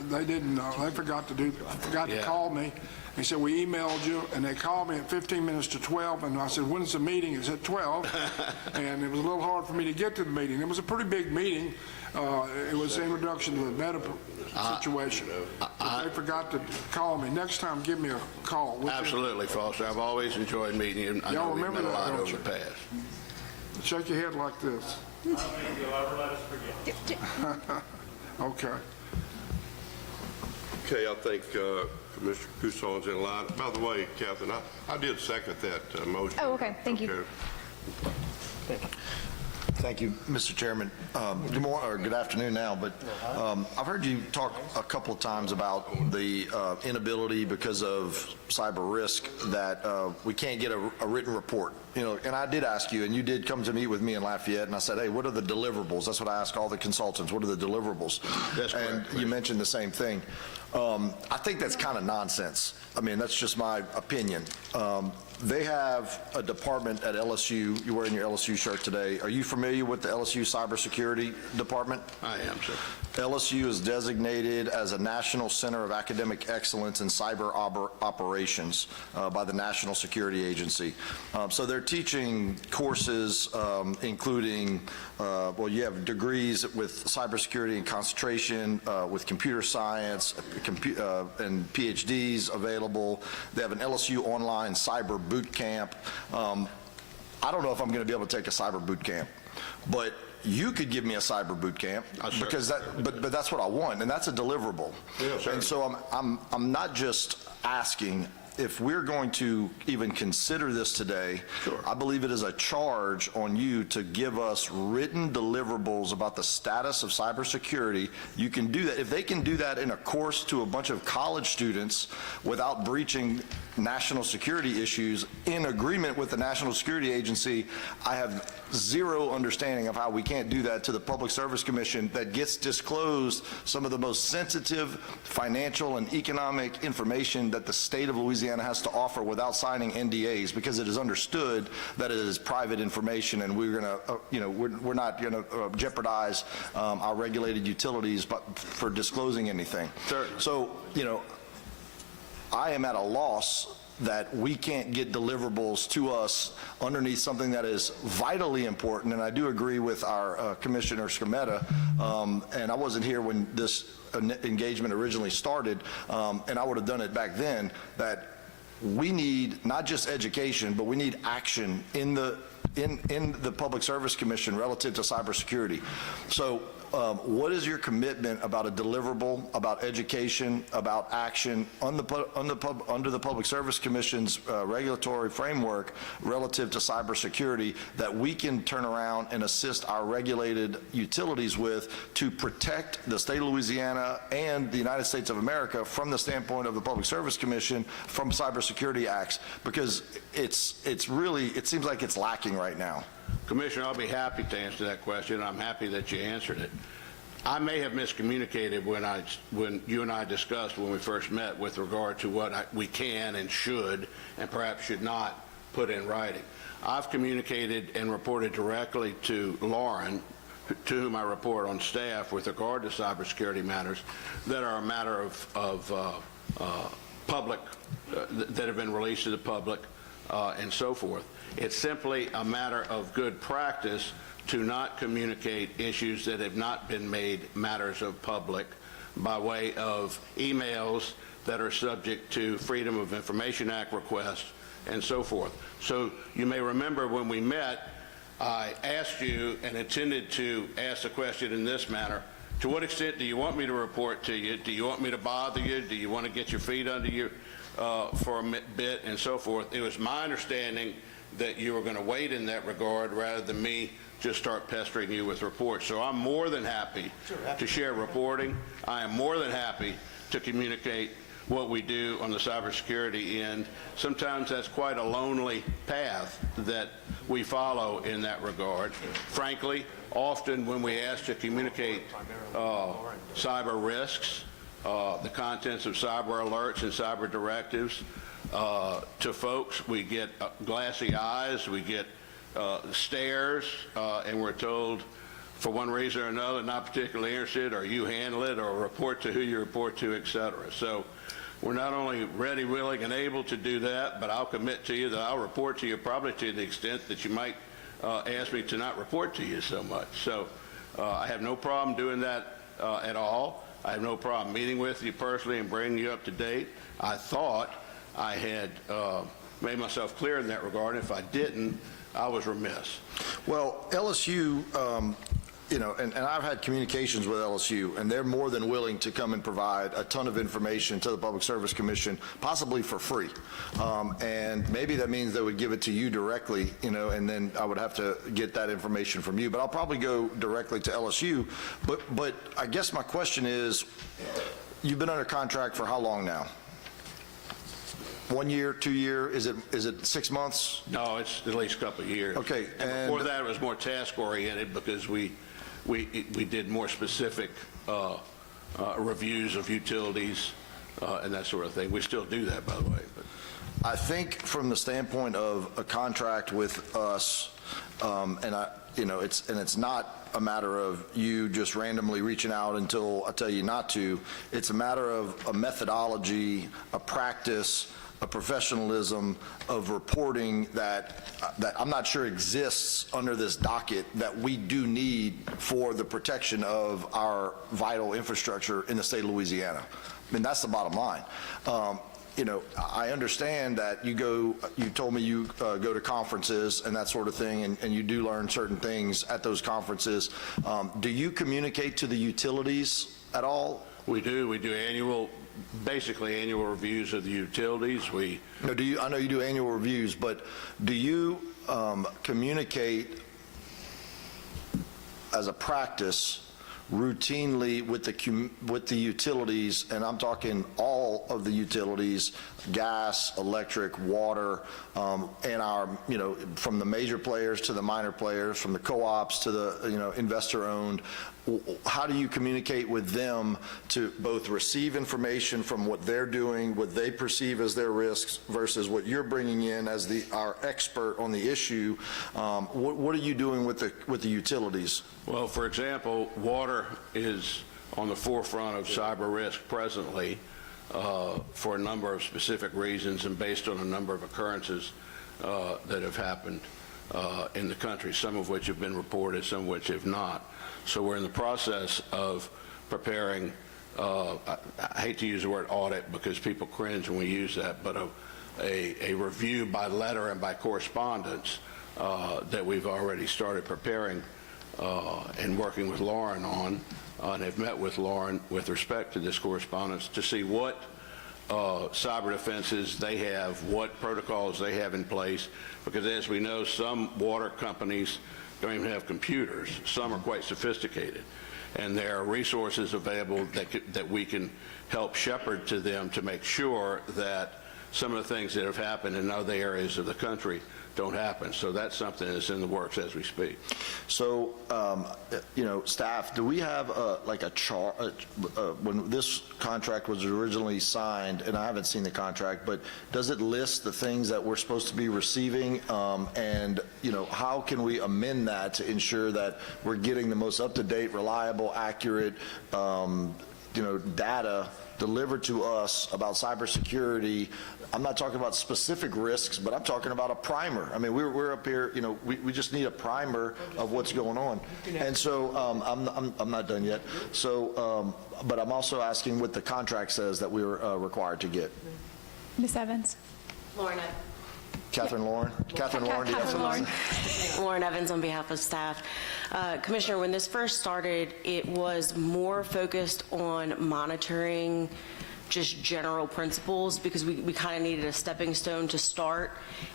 they didn't. They forgot to call me. They said, we emailed you, and they called me at 15 minutes to 12, and I said, when's the meeting? It's at 12, and it was a little hard for me to get to the meeting. It was a pretty big meeting. It was the introduction to the medical situation. They forgot to call me. Next time, give me a call. Absolutely, Foster. I've always enjoyed meeting you. I know we've met a lot over the past. Shake your head like this. You'll ever let us forget. Okay. Okay, I think Commissioner Cousson's in line. By the way, Catherine, I did second that motion. Oh, okay. Thank you. Thank you, Mr. Chairman. Good morning, or good afternoon now, but I've heard you talk a couple of times about the inability because of cyber risk that we can't get a written report. You know, and I did ask you, and you did come to meet with me in Lafayette, and I said, hey, what are the deliverables? That's what I ask all the consultants. What are the deliverables? That's correct. And you mentioned the same thing. I think that's kind of nonsense. I mean, that's just my opinion. They have a department at LSU. You're wearing your LSU shirt today. Are you familiar with the LSU Cybersecurity Department? I am, sir. LSU is designated as a National Center of Academic Excellence in Cyber Operations by the National Security Agency. So they're teaching courses including, well, you have degrees with cybersecurity and concentration, with computer science, and PhDs available. They have an LSU online cyber boot camp. I don't know if I'm going to be able to take a cyber boot camp, but you could give me a cyber boot camp because but that's what I want, and that's a deliverable. Yeah, and so I'm not just asking if we're going to even consider this today. Sure. I believe it is a charge on you to give us written deliverables about the status of cybersecurity. You can do that. If they can do that in a course to a bunch of college students without breaching national security issues in agreement with the National Security Agency, I have zero understanding of how we can't do that to the Public Service Commission that gets disclosed some of the most sensitive financial and economic information that the state of Louisiana has to offer without signing NDAs, because it is understood that it is private information, and we're going to, we're not going to jeopardize our regulated utilities for disclosing anything. Sure. So, I am at a loss that we can't get deliverables to us underneath something that is vitally important. And I do agree with our Commissioner Scametta, and I wasn't here when this engagement originally started, and I would have done it back then, that we need not just education, but we need action in the Public Service Commission relative to cybersecurity. So what is your commitment about a deliverable, about education, about action under the Public Service Commission's regulatory framework relative to cybersecurity that we can turn around and assist our regulated utilities with to protect the state of Louisiana and the United States of America from the standpoint of the Public Service Commission from cybersecurity acts? Because it seems like it's lacking right now. Commissioner, I'll be happy to answer that question. I'm happy that you answered it. I may have miscommunicated when you and I discussed when we first met with regard to what we can and should and perhaps should not put in writing. I've communicated and reported directly to Lauren, to whom I report on staff with regard to cybersecurity matters that are a matter of public, that have been released to the public and so forth. It's simply a matter of good practice to not communicate issues that have not been made matters of public by way of emails that are subject to Freedom of Information Act requests and so forth. So you may remember when we met, I asked you and intended to ask the question in this manner: to what extent do you want me to report to you? Do you want me to bother you? Do you want to get your feet under you for a bit and so forth? It was my understanding that you were going to wait in that regard rather than me just start pestering you with reports. So I'm more than happy to share reporting. I am more than happy to communicate what we do on the cybersecurity end. Sometimes that's quite a lonely path that we follow in that regard. Frankly, often when we ask to communicate cyber risks, the contents of cyber alerts and cyber directives to folks, we get glassy eyes, we get stares, and we're told, for one reason or another, not particularly interested, or you handle it, or report to who you report to, et cetera. So we're not only ready, willing, and able to do that, but I'll commit to you that I'll report to you probably to the extent that you might ask me to not report to you so much. So I have no problem doing that at all. I have no problem meeting with you personally and bringing you up to date. I thought I had made myself clear in that regard. If I didn't, I was remiss. Well, LSU, you know, and I've had communications with LSU, and they're more than willing to come and provide a ton of information to the Public Service Commission, possibly for free. And maybe that means they would give it to you directly, you know, and then I would have to get that information from you. But I'll probably go directly to LSU. But I guess my question is, you've been under contract for how long now? 1 year, 2 year? Is it 6 months? No, it's at least a couple of years. Okay. And before that, it was more task-oriented because we did more specific reviews of utilities and that sort of thing. We still do that, by the way. But I think from the standpoint of a contract with us, it's not a matter of you just randomly reaching out until I tell you not to. It's a matter of a methodology, a practice, a professionalism of reporting that I'm not sure exists under this docket that we do need for the protection of our vital infrastructure in the state of Louisiana. I mean, that's the bottom line. You know, I understand that you told me you go to conferences and that sort of thing, and you do learn certain things at those conferences. Do you communicate to the utilities at all? we do. We do basically annual reviews of the utilities. I know you do annual reviews, but do you communicate as a practice routinely with the utilities, and I'm talking all of the utilities, gas, electric, water, and our, from the major players to the minor players, from the co-ops to the, investor-owned? How do you communicate with them to both receive information from what they're doing, what they perceive as their risks, versus what you're bringing in as our expert on the issue? What are you doing with the utilities? Well, for example, water is on the forefront of cyber risk presently for a number of specific reasons and based on a number of occurrences that have happened in the country, some of which have been reported, some of which have not. So we're in the process of preparing, I hate to use the word audit because people cringe when we use that, but a review by letter and by correspondence that we've already started preparing and working with Lauren on, and have met with Lauren with respect to this correspondence to see what cyber defenses they have, what protocols they have in place, because as we know, some water companies don't even have computers. Some are quite sophisticated, and there are resources available that we can help shepherd to them to make sure that some of the things that have happened in other areas of the country don't happen. So that's something that's in the works as we speak. So, staff, do we have a chart, when this contract was originally signed, and I haven't seen the contract, but does it list the things that we're supposed to be receiving? And, how can we amend that to ensure that we're getting the most up-to-date, reliable, accurate, data delivered to us about cybersecurity I'm not talking about specific risks, but I'm talking about a primer. I mean, we're up here, we just need a primer of what's going on. And so I'm not done yet. So, but I'm also asking what the contract says that we were required to get. Ms. Evans? Lauren. Catherine Lauren? Catherine Lauren, do you have something? Lauren Evans on behalf of staff. Commissioner, when this first started, it was more focused on monitoring just general principles because we kind of needed a stepping stone to start.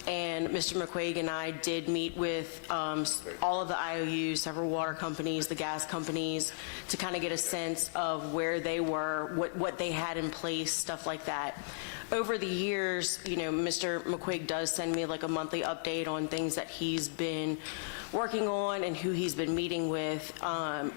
And Mr. McQuaig and I did meet with all of the IOUs, several water companies, the gas companies, to kind of get a sense of where they were, what they had in place, stuff like that. Over the years, Mr. McQuaig does send me like a monthly update on things that he's been working on and who he's been meeting with.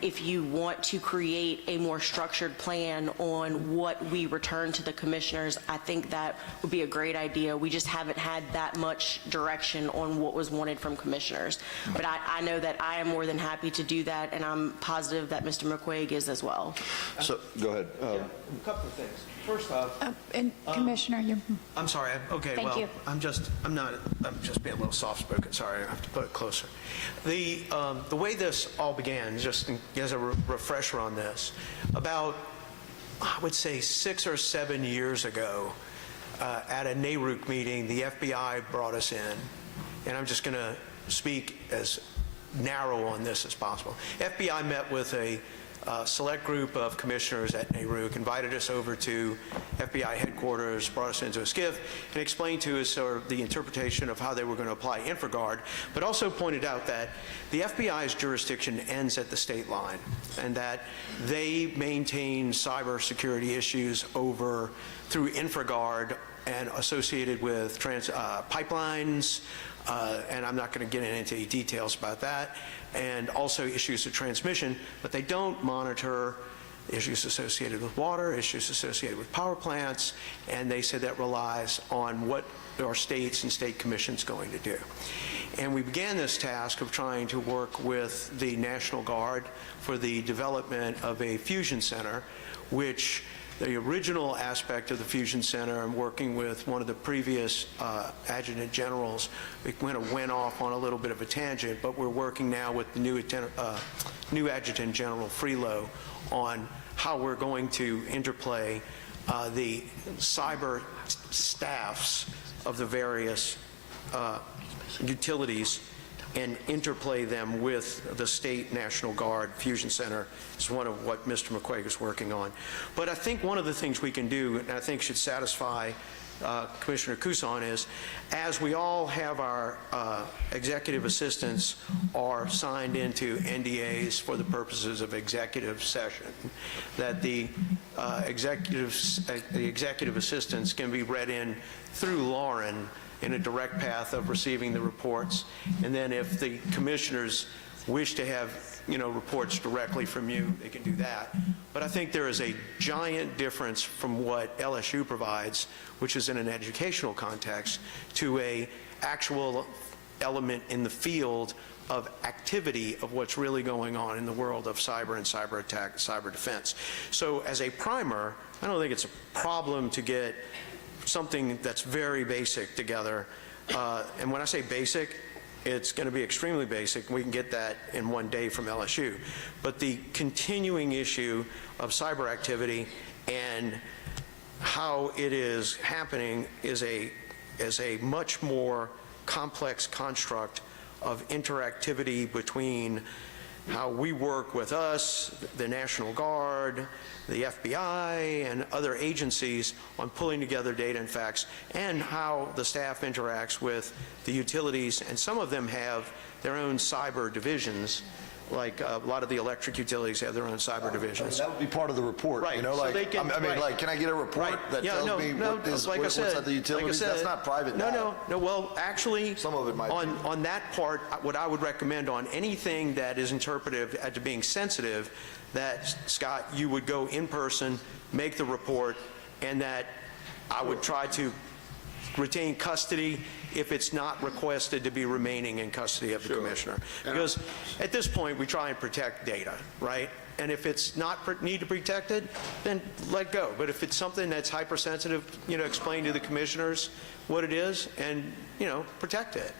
If you want to create a more structured plan on what we return to the commissioners, I think that would be a great idea. We just haven't had that much direction on what was wanted from commissioners. But I know that I am more than happy to do that, and I'm positive that Mr. McQuaig is as well. So, go ahead. A couple of things. First off, And Commissioner, you're... I'm sorry. Okay, Thank well, you. I'm just being a little soft-spoken. Sorry, I have to put it closer. The way this all began, just as a refresher on this, about, I would say, 6 or 7 years ago, at a NARUC meeting, the FBI brought us in, and I'm just going to speak as narrow on this as possible. FBI met with a select group of commissioners at NARUC, invited us over to FBI headquarters, brought us into a skiff, and explained to us sort of the interpretation of how they were going to apply InfraGard, but also pointed out that the FBI's jurisdiction ends at the state line, and that they maintain cybersecurity issues through InfraGard and associated with pipelines, and I'm not going to get into any details about that, and also issues of transmission, but they don't monitor issues associated with water, issues associated with power plants, and they said that relies on what our states and state commissions going to do. And we began this task of trying to work with the National Guard for the development of a fusion center, which the original aspect of the Fusion Center, and working with one of the previous adjutant generals, we went off on a little bit of a tangent, but we're working now with the new adjutant general, Freelo, on how we're going to interplay the cyber staffs of the various utilities and interplay them with the State National Guard Fusion Center is one of what Mr. McQuaig is working on. But I think one of the things we can do, and I think should satisfy Commissioner Kusan, is as we all have our executive assistants are signed into NDAs for the purposes of executive session, that the executive assistants can be read in through Lauren in a direct path of receiving the reports. And then if the commissioners wish to have, reports directly from you, they can do that. But I think there is a giant difference from what LSU provides, which is in an educational context, to a actual element in the field of activity of what's really going on in the world of cyber and cyber attack, cyber defense. So as a primer, I don't think it's a problem to get something that's very basic together. And when I say basic, it's going to be extremely basic. We can get that in one day from LSU. But the continuing issue of cyber activity and how it is happening is a much more complex construct of interactivity between how we work with us, the National Guard, the FBI, and other agencies on pulling together data and facts, and how the staff interacts with the utilities. And some of them have their own cyber divisions, like a lot of the electric utilities have their own cyber divisions. That would be part of the report, Right. like, So they can- like, can I get a report that tells me what's at the utilities? That's not private data. No, well, actually, some of it might be. On that part, what I would recommend on anything that is interpretive as being sensitive, that, Scott, you would go in person, make the report, and that I would try to retain custody if it's not requested to be remaining in custody of the commissioner. Because at this point, we try and protect data, right? and if it's not need to protect it, then let go. But if it's something that's hypersensitive, explain to the commissioners what it is and, protect it.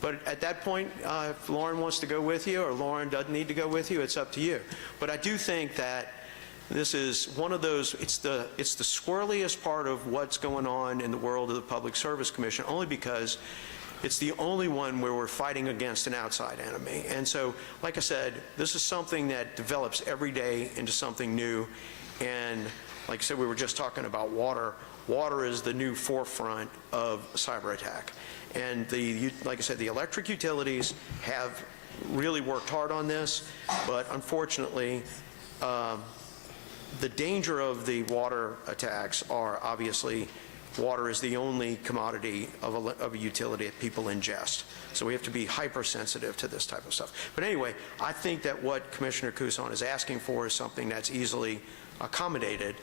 But at that point, if Lauren wants to go with you or Lauren doesn't need to go with you, it's up to you. But I do think that this is one of those, it's the squirreliest part of what's going on in the world of the Public Service Commission, only because it's the only one where we're fighting against an outside enemy. And so, like I said, this is something that develops every day into something new. And like I said, we were just talking about water. Water is the new forefront of cyber attack. And like I said, the electric utilities have really worked hard on this, but unfortunately, the danger of the water attacks are obviously water is the only commodity of a utility that people ingest. So we have to be hypersensitive to this type of stuff. But anyway, I think that what Commissioner Kusan is asking for is something that's easily accommodated,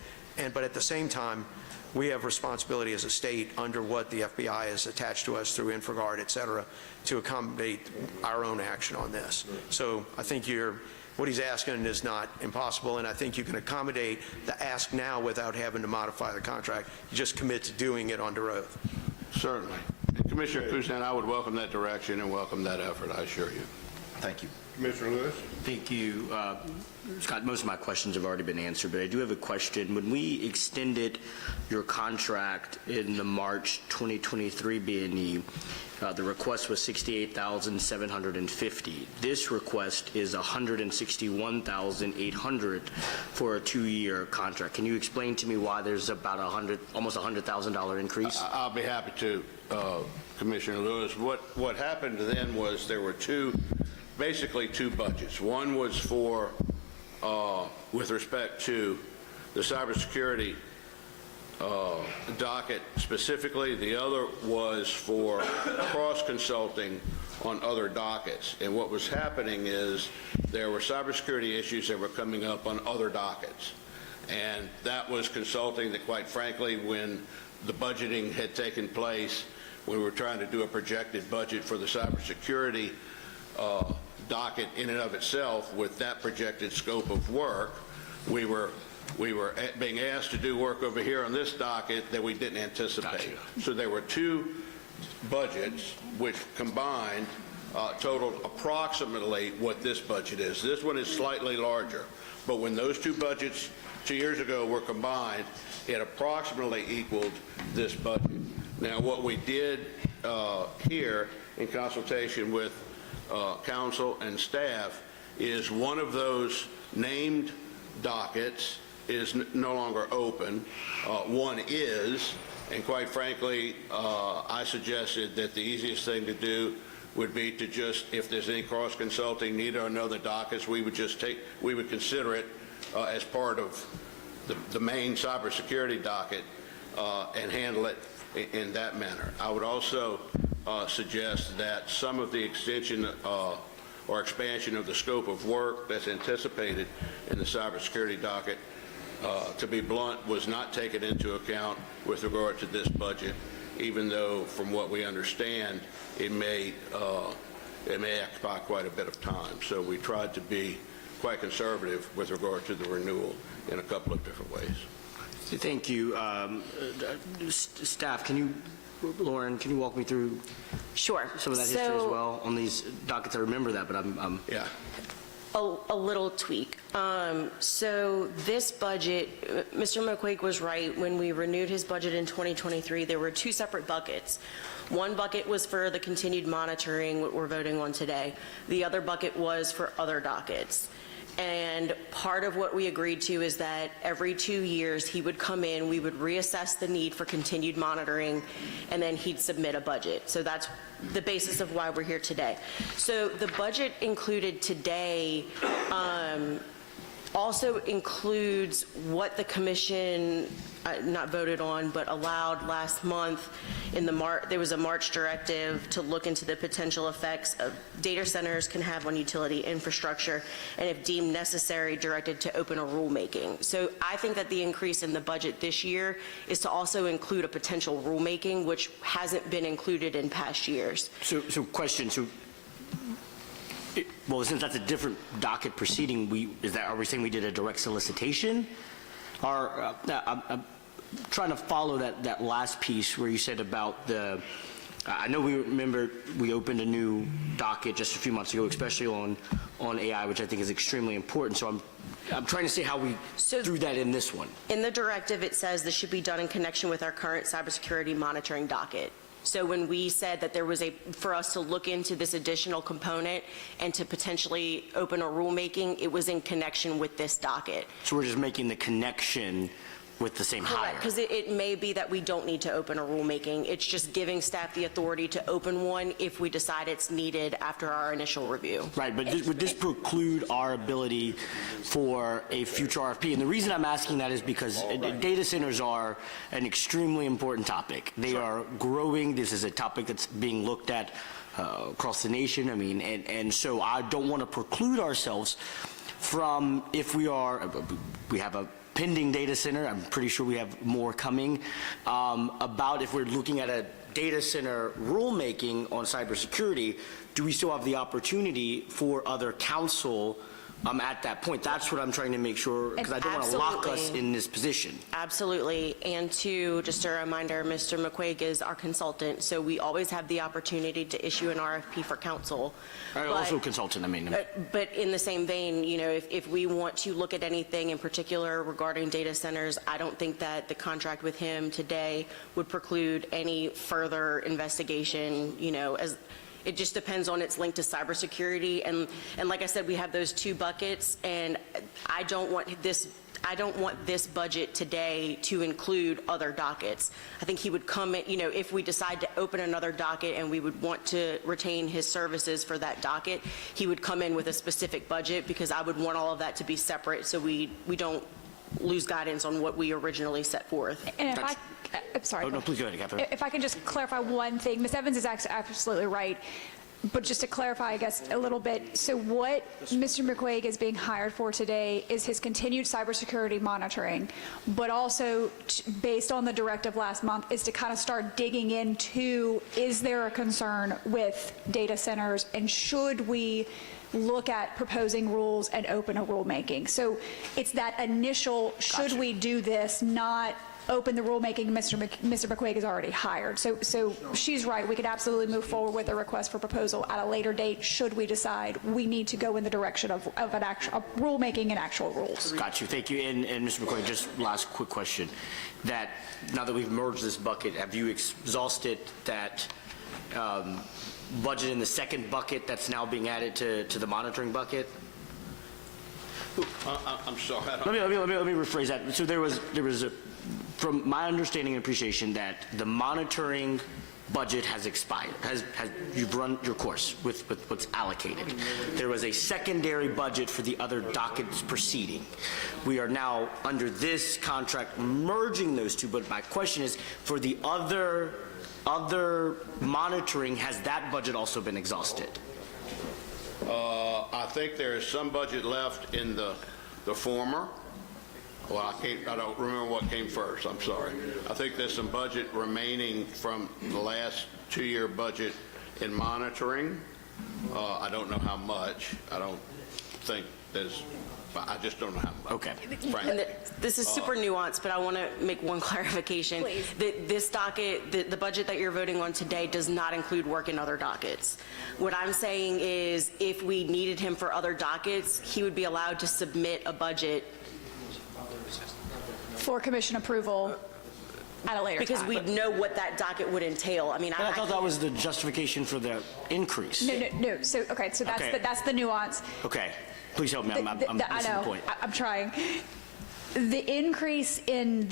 but at the same time, we have responsibility as a state under what the FBI has attached to us through InfraGard, et cetera, to accommodate our own action on this. So I think what he's asking is not impossible, and I think you can accommodate the ask now without having to modify the contract. You just commit to doing it under oath. Certainly. And Commissioner Kusan, I would welcome that direction and welcome that effort, I assure you. Thank you. Commissioner Lewis? Thank you. Scott, most of my questions have already been answered, but I do have a question. When we extended your contract in the March 2023 B&E, the request was $68,750. This request is $161,800 for a 2-year contract. Can you explain to me why there's about almost $100,000 increase? I'll be happy to, Commissioner Lewis. What happened then was there were basically two budgets. One was for, with respect to the cybersecurity docket specifically. The other was for cross-consulting on other dockets. And what was happening is there were cybersecurity issues that were coming up on other dockets. And that was consulting that, quite frankly, when the budgeting had taken place, we were trying to do a projected budget for the cybersecurity docket in and of itself. With that projected scope of work, we were being asked to do work over here on this docket that we didn't anticipate. Gotcha. So there were two budgets which combined totaled approximately what this budget is. This one is slightly larger, but when those two budgets 2 years ago were combined, it approximately equaled this budget. Now, what we did here in consultation with council and staff is one of those named dockets is no longer open. One is, and quite frankly, I suggested that the easiest thing to do would be to just, if there's any cross-consulting needed on other dockets, we would consider it as part of the main cybersecurity docket and handle it in that manner. I would also suggest that some of the extension or expansion of the scope of work that's anticipated in the cybersecurity docket, to be blunt, was not taken into account with regard to this budget, even though, from what we understand, it may occupy quite a bit of time. So we tried to be quite conservative with regard to the renewal in a couple of different ways. Thank you. Staff, Lauren, can you walk me through Sure. some of that history as well on these dockets? I remember that, but I'm yeah. A little tweak. So this budget, Mr. McQuaig was right. When we renewed his budget in 2023, there were two separate buckets. One bucket was for the continued monitoring, what we're voting on today. The other bucket was for other dockets. And part of what we agreed to is that every 2 years he would come in, we would reassess the need for continued monitoring, and then he'd submit a budget. So that's the basis of why we're here today. So the budget included today also includes what the commission not voted on, but allowed last month in there was a March directive to look into the potential effects of data centers can have on utility infrastructure, and if deemed necessary, directed to open a rulemaking. So I think that the increase in the budget this year is to also include a potential rulemaking, which hasn't been included in past years. So question, Well, since that's a different docket proceeding, are we saying we did a direct solicitation? Or, I'm trying to follow that last piece where you said about I know we opened a new docket just a few months ago, especially on AI, which I think is extremely important. So I'm trying to see how we threw that in this one. In the directive, it says this should be done in connection with our current cybersecurity monitoring docket. So when we said that there was for us to look into this additional component and to potentially open a rulemaking, it was in connection with this docket. So we're just making the connection with the same hire. Because it may be that we don't need to open a rulemaking. It's just giving staff the authority to open one if we decide it's needed after our initial review. Right, but would this preclude our ability for a future RFP? And the reason I'm asking that is because data centers are an extremely important topic. They are growing. This is a topic that's being looked at across the nation. I mean, and so I don't want to preclude ourselves from, if we have a pending data center, I'm pretty sure we have more coming, about if we're looking at a data center rulemaking on cybersecurity, do we still have the opportunity for other counsel at that point? That's what I'm trying to make sure, because I don't want to lock us in this position. Absolutely. And just a reminder, Mr. McQuaig is our consultant, so we always have the opportunity to issue an RFP for counsel. Also consultant, I mean. But in the same vein, if we want to look at anything in particular regarding data centers, I don't think that the contract with him today would preclude any further investigation, as it just depends on its link to cybersecurity. And like I said, we have those two buckets, and I don't want this budget today to include other dockets. I think he would come in, if we decide to open another docket and we would want to retain his services for that docket, he would come in with a specific budget, because I would want all of that to be separate so we don't lose guidance on what we originally set forth. And I'm sorry. Oh, no, please go ahead, Catherine. If I can just clarify one thing. Ms. Evans is absolutely right. But just to clarify, I guess, a little bit, so what Mr. McQuaig is being hired for today is his continued cybersecurity monitoring, but also, based on the directive last month, is to kind of start digging into, is there a concern with data centers, and should we look at proposing rules and open a rulemaking? So it's that initial, should we do this, not open the rulemaking Mr. McQuaig is already hired. So she's right. We could absolutely move forward with a request for proposal at a later date should we decide we need to go in the direction of an actual rulemaking and actual rules. Got you. Thank you. And Mr. McQuaig, just last quick question. That now that we've merged this bucket, have you exhausted that budget in the second bucket that's now being added to the monitoring bucket? I'm sorry. Let me rephrase that. So there was from my understanding and appreciation, that the monitoring budget has expired. You've run your course with what's allocated. There was a secondary budget for the other dockets proceeding. We are now under this contract merging those two. But my question is, for the other monitoring, has that budget also been exhausted? I think there is some budget left in the former. Well, I don't remember what came first. I'm sorry. I think there's some budget remaining from the last 2-year budget in monitoring. I don't know how much. I don't think there's, I just don't know how much. Okay. And this is super nuanced, but I want to make one clarification. Please. This docket, the budget that you're voting on today does not include work in other dockets. What I'm saying is, if we needed him for other dockets, he would be allowed to submit a budget For commission approval at a later because time. we'd know what that docket would entail. I mean, I thought that was the justification for the increase. No. So that's the nuance. Okay. Please help me. I'm missing the point. I'm trying. The increase in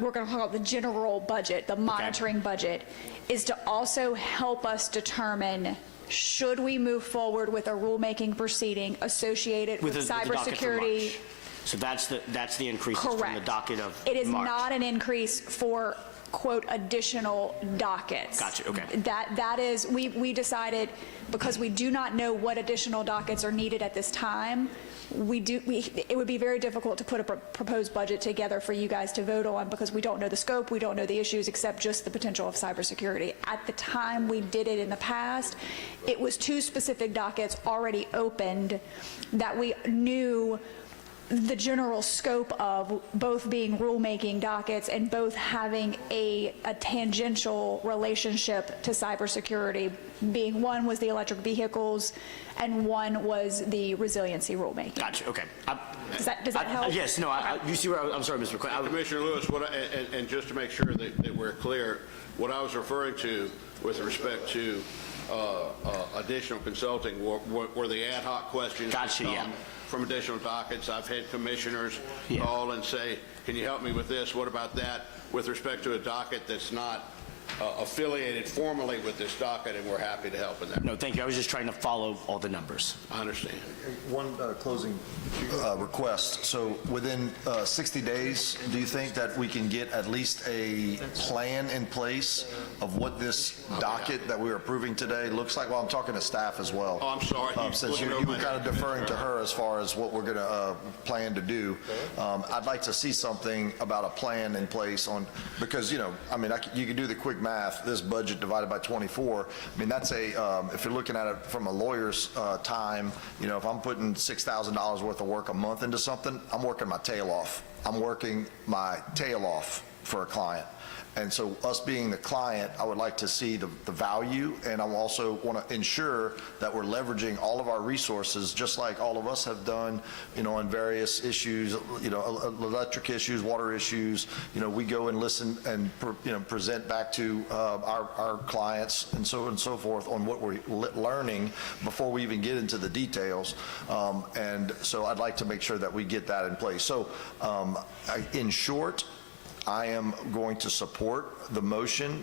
we're going to call it the general budget, the monitoring budget, is to also help us determine should we move forward with a rulemaking proceeding associated with cybersecurity. So that's the increase from the docket of It is March. not an increase for quote, additional dockets. Gotcha, okay. That is, we decided, because we do not know what additional dockets are needed at this time, it would be very difficult to put a proposed budget together for you guys to vote on, because we don't know the scope, we don't know the issues, except just the potential of cybersecurity. At the time we did it in the past, it was 2 specific dockets already opened that we knew the general scope of, both being rulemaking dockets and both having a tangential relationship to cybersecurity, being one was the electric vehicles and one was the resiliency rulemaking. Gotcha, okay. Does that help? Yes, no, you see where I'm sorry, Mr. McQueen. Commissioner Lewis, and just to make sure that we're clear, what I was referring to with respect to additional consulting were the ad hoc questions. Gotcha, yeah. From additional dockets. I've had commissioners call and say, can you help me with this? What about that? With respect to a docket that's not affiliated formally with this docket, and we're happy to help in that. No, thank you. I was just trying to follow all the numbers. I understand. One closing request. So within 60 days, do you think that we can get at least a plan in place of what this docket that we're approving today looks like? Well, I'm talking to staff as well. Oh, I'm sorry. Since you were kind of deferring to her as far as what we're going to plan to do, I'd like to see something about a plan in place on, because, you know, I mean, you can do the quick math, this budget divided by 24, I mean, that's if you're looking at it from a lawyer's time, you know, if I'm putting $6,000 worth of work a month into something, I'm working my tail off. I'm working my tail off for a client. And so us being the client, I would like to see the value, and I also want to ensure that we're leveraging all of our resources, just like all of us have done, you know, on various issues, you know, electric issues, water issues. You know, we go and listen and, present back to our clients and so on and so forth on what we're learning before we even get into the details. And so I'd like to make sure that we get that in place. So in short, I am going to support the motion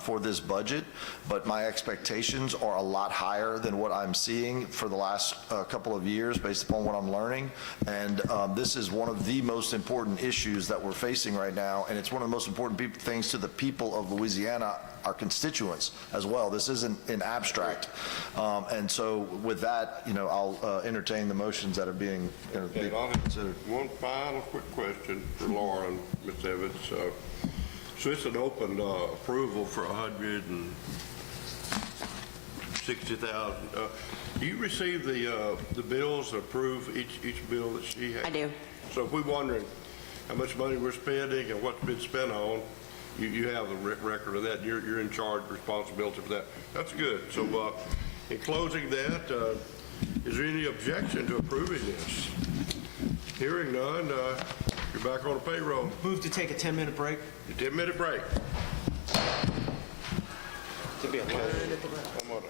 for this budget, but my expectations are a lot higher than what I'm seeing for the last couple of years based upon what I'm learning. And this is one of the most important issues that we're facing right now, and it's one of the most important things to the people of Louisiana, our constituents as well. This isn't an abstract. And so with that, you know, I'll entertain the motions that are being considered. One final quick question for Lauren, Ms. Evans. So it's an open approval for $160,000. Do you receive the bills that approve each bill that she has? I do. So if we're wondering how much money we're spending and what's been spent on, you have the record of that. You're in charge, responsibility for that. That's good. So in closing that, is there any objection to approving this? Hearing none, you're back on the payroll. Move to take a 10-minute break. A 10-minute break. To be a line at the Come on up.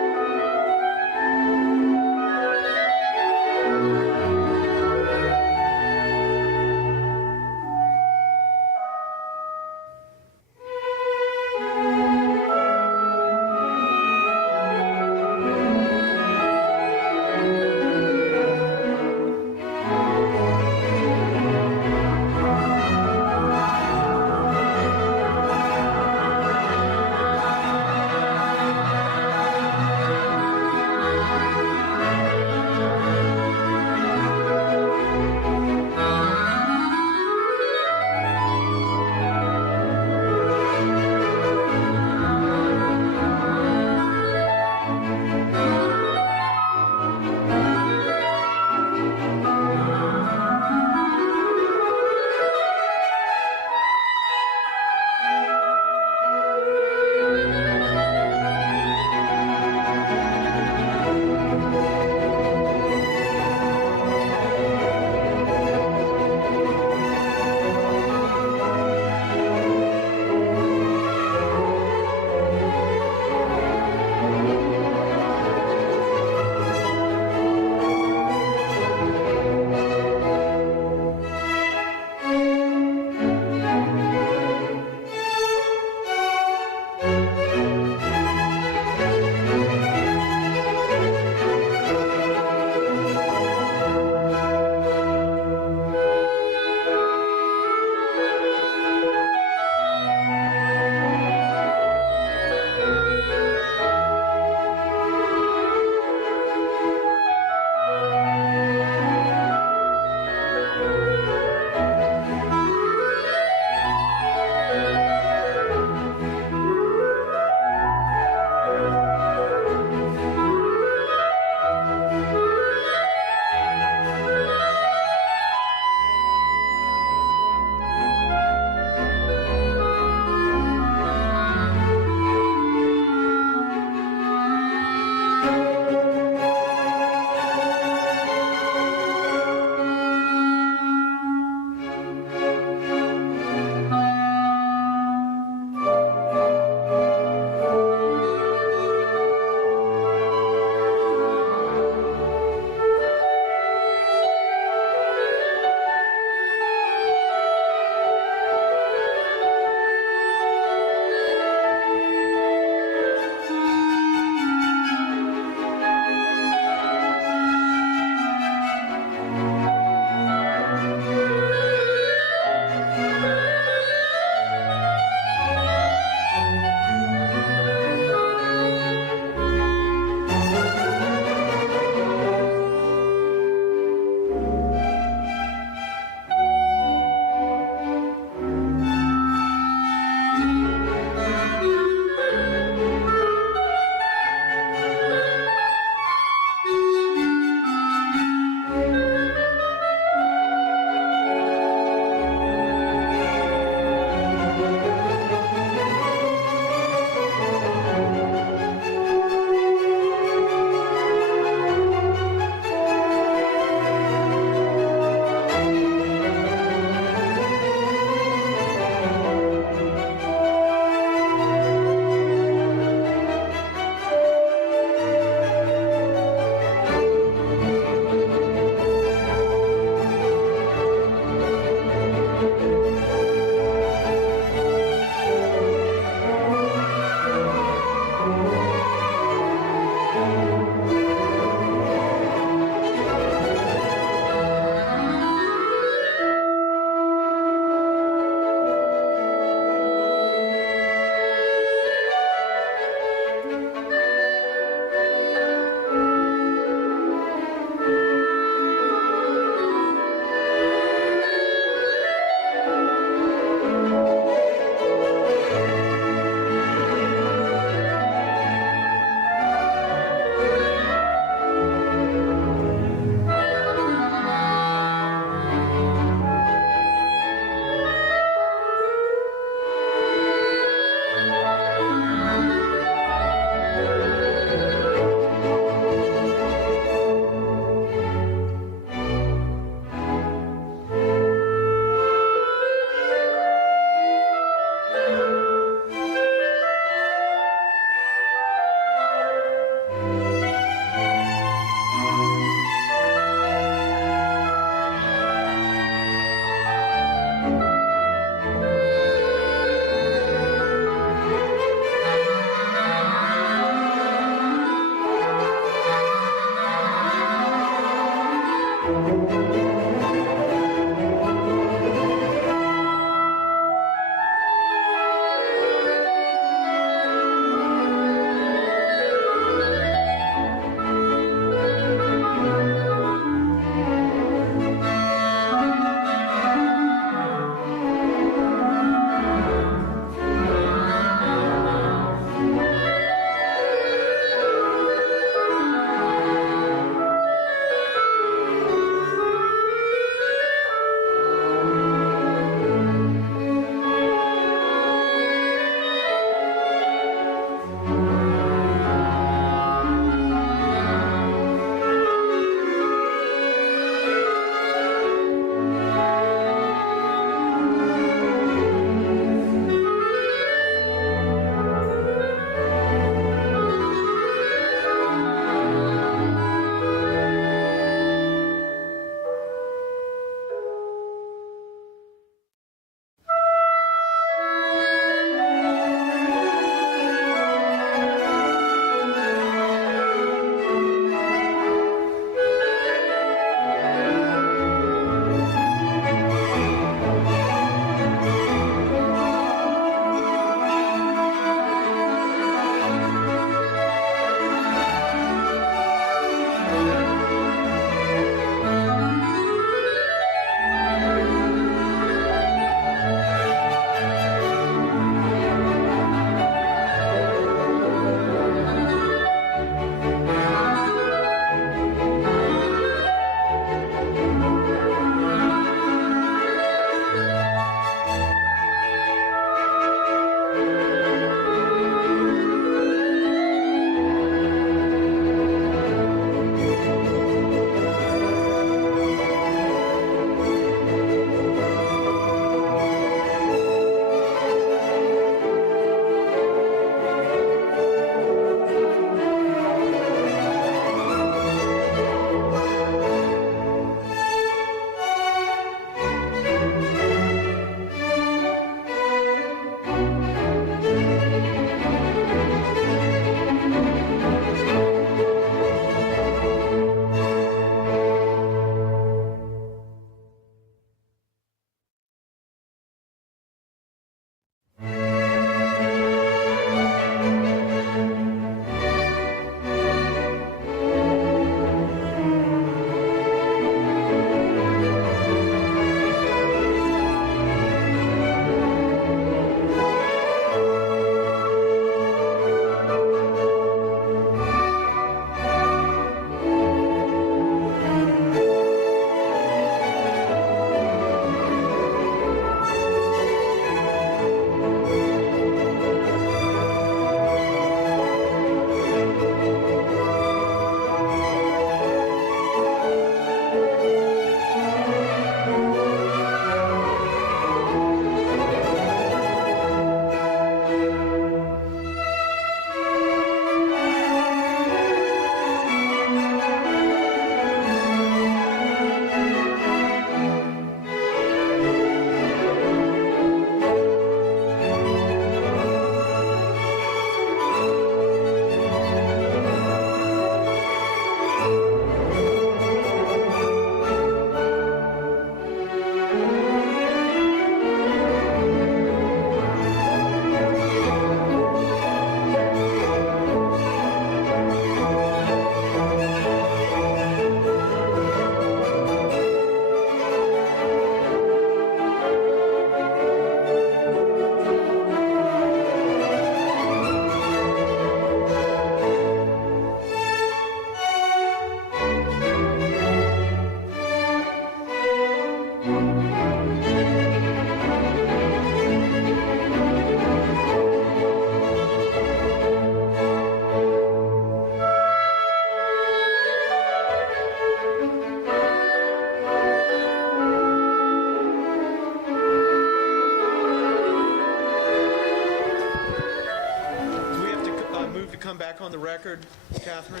come back on the record, Catherine?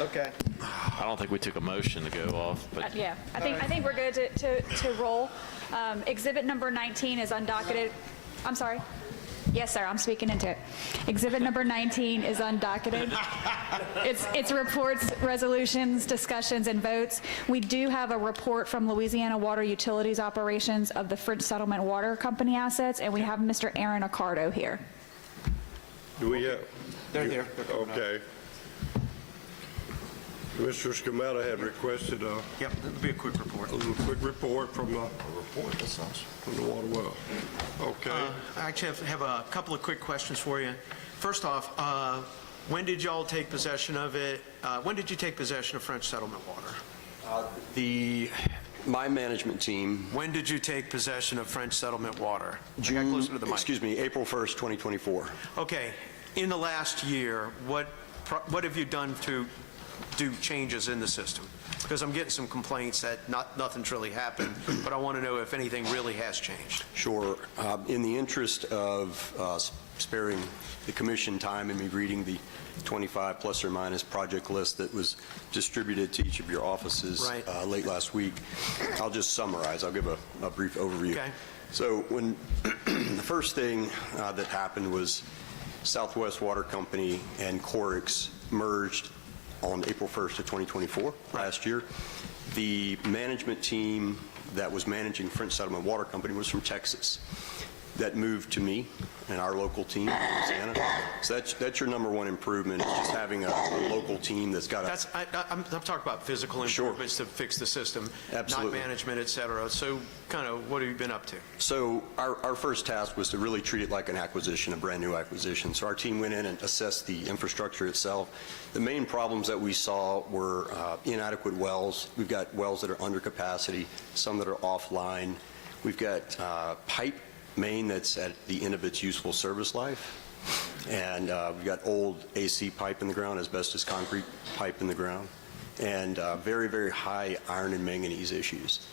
Okay. I don't think we took a motion to go off, but Yeah, I think we're good to roll. Exhibit number 19 is undocketed. I'm sorry. Yes, sir, I'm speaking into it. Exhibit number 19 is undocketed. It's reports, resolutions, discussions, and votes. We do have a report from Louisiana Water Utilities Operations of the French Settlement Water Company assets, and we have Mr. Aaron Accardo here. Do we have? They're there. Okay. Mr. Scametta had requested Yep, it'll be a quick report. a little quick report from the water well. Okay. I actually have a couple of quick questions for you. First off, when did y'all take possession of it? When did you take possession of French Settlement Water? My management team. When did you take possession of French Settlement Water? I got closer to the mic. April 1st, 2024. Okay. In the last year, what have you done to do changes in the system? Because I'm getting some complaints that nothing's really happened, but I want to know if anything really has changed. Sure. In the interest of sparing the commission time and me reading the 25 plus or minus project list that was distributed to each of your offices late last week, I'll just summarize. I'll give a brief overview. Okay. So when the first thing that happened was Southwest Water Company and Corix merged on April 1st of 2024, last year. The management team that was managing French Settlement Water Company was from Texas. That moved to me and our local team in Louisiana. So that's your number one improvement, is just having a local team that's got a... I'm talking about physical improvements to fix the system, Absolutely. not management, et cetera. So kind of what have you been up to? So our first task was to really treat it like an acquisition, a brand new acquisition. So our team went in and assessed the infrastructure itself. The main problems that we saw were inadequate wells. We've got wells that are under capacity, some that are offline. We've got pipe main that's at the end of its useful service life. And we've got old AC pipe in the ground, asbestos concrete pipe in the ground, and very, very high iron and manganese issues.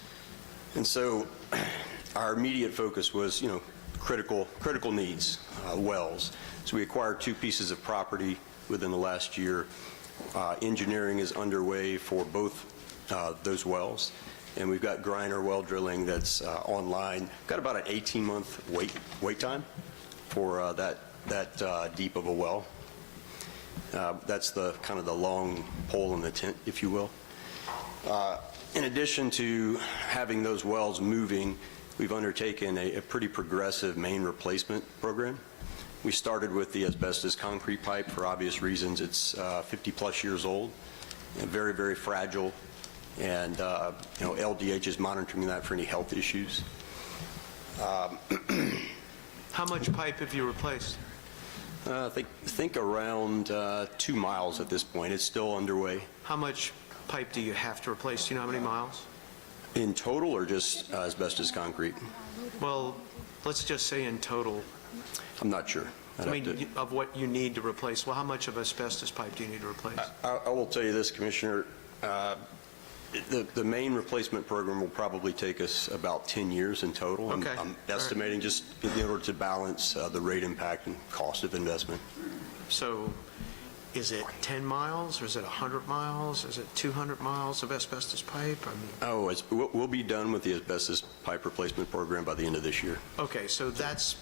And so our immediate focus was, critical needs, wells. So we acquired 2 pieces of property within the last year. Engineering is underway for both those wells. And we've got Griner well drilling that's online. Got about an 18-month wait time for that deep of a well. That's the kind of the long pole in the tent, if you will. In addition to having those wells moving, we've undertaken a pretty progressive main replacement program. We started with the asbestos concrete pipe for obvious reasons. It's 50-plus years old and very, very fragile. And LDH is monitoring that for any health issues. How much pipe have you replaced? I think around 2 miles at this point. It's still underway. How much pipe do you have to replace? Do you know how many miles? In total, or just asbestos concrete? Well, let's just say in total. I'm not sure. Of what you need to replace. Well, how much of asbestos pipe do you need to replace? I will tell you this, Commissioner. The main replacement program will probably take us about 10 years in total. Okay. I'm estimating just in order to balance the rate impact and cost of investment. So is it 10 miles, or is it 100 miles? Is it 200 miles of asbestos pipe? We'll be done with the asbestos pipe replacement program by the end of this year. Okay, so that's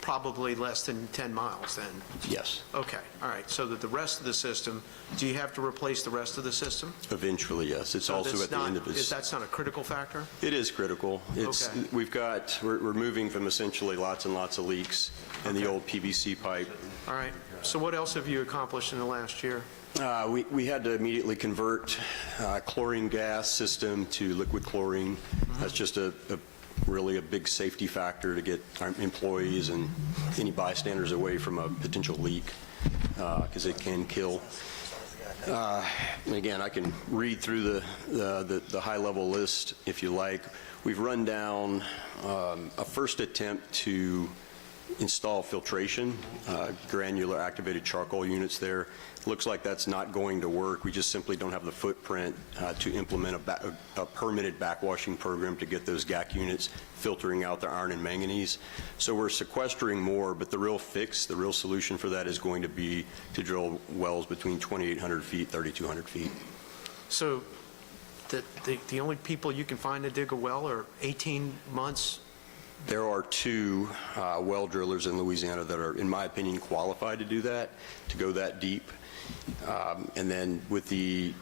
probably less than 10 miles then? Yes. Okay, all right. So that the rest of the system, do you have to replace the rest of the system? Eventually, yes. It's also at the end of this. That's not a critical factor? It is critical. Okay. We're moving from essentially lots and lots of leaks in the old PVC pipe. All right. So what else have you accomplished in the last year? We had to immediately convert chlorine gas system to liquid chlorine. That's just really a big safety factor to get our employees and any bystanders away from a potential leak, because it can kill. Again, I can read through the high-level list if you like. We've run down a first attempt to install filtration, granular activated charcoal units there. Looks like that's not going to work. We just simply don't have the footprint to implement a permitted backwashing program to get those GAC units filtering out the iron and manganese. So we're sequestering more, but the real fix, the real solution for that is going to be to drill wells between 2,800 feet, 3,200 feet. So the only people you can find to dig a well are 18 months There are two well drillers in Louisiana that are, in my opinion, qualified to do that, to go that deep. And then with the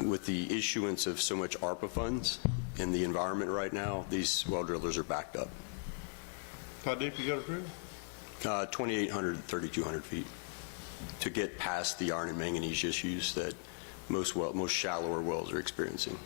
issuance of so much ARPA funds in the environment right now, these well drillers are backed up. How deep you got to drill? 2,800 to 3,200 feet to get past the iron and manganese issues that most shallower wells are experiencing.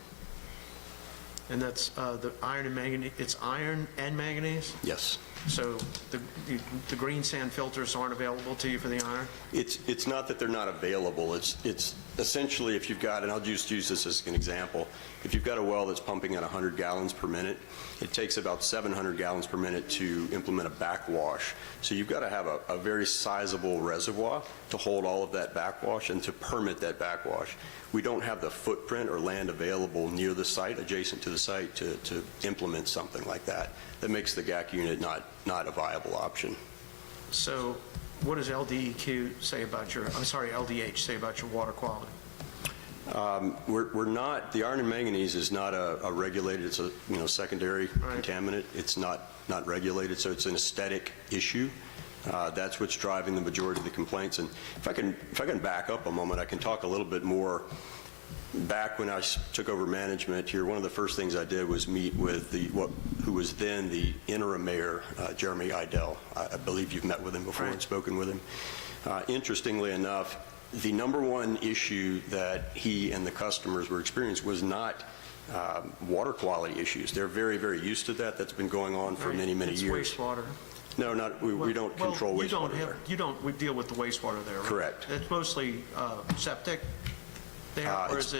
And that's the iron and manganese, it's iron and manganese? Yes. So the green sand filters aren't available to you for the iron? It's not that they're not available. It's essentially, if you've got, and I'll just use this as an example, if you've got a well that's pumping at 100 gallons per minute, it takes about 700 gallons per minute to implement a backwash. So you've got to have a very sizable reservoir to hold all of that backwash and to permit that backwash. We don't have the footprint or land available near the site, adjacent to the site, to implement something like that. That makes the GAC unit not a viable option. So what does LDEQ say about your, I'm sorry, LDH say about your water quality? We're not, the iron and manganese is not a regulated, it's a secondary contaminant. It's not regulated, so it's an aesthetic issue. That's what's driving the majority of the complaints. And if I can back up a moment, I can talk a little bit more. Back when I took over management here, one of the first things I did was meet with who was then the interim mayor, Jeremy Idell. I believe you've met with him before and spoken with him. Interestingly enough, the number one issue that he and the customers were experiencing was not water quality issues. They're very, very used to that. That's been going on for many, many years. It's wastewater. No, we don't control wastewater there. We deal with the wastewater there, right? Correct. It's mostly septic there, or is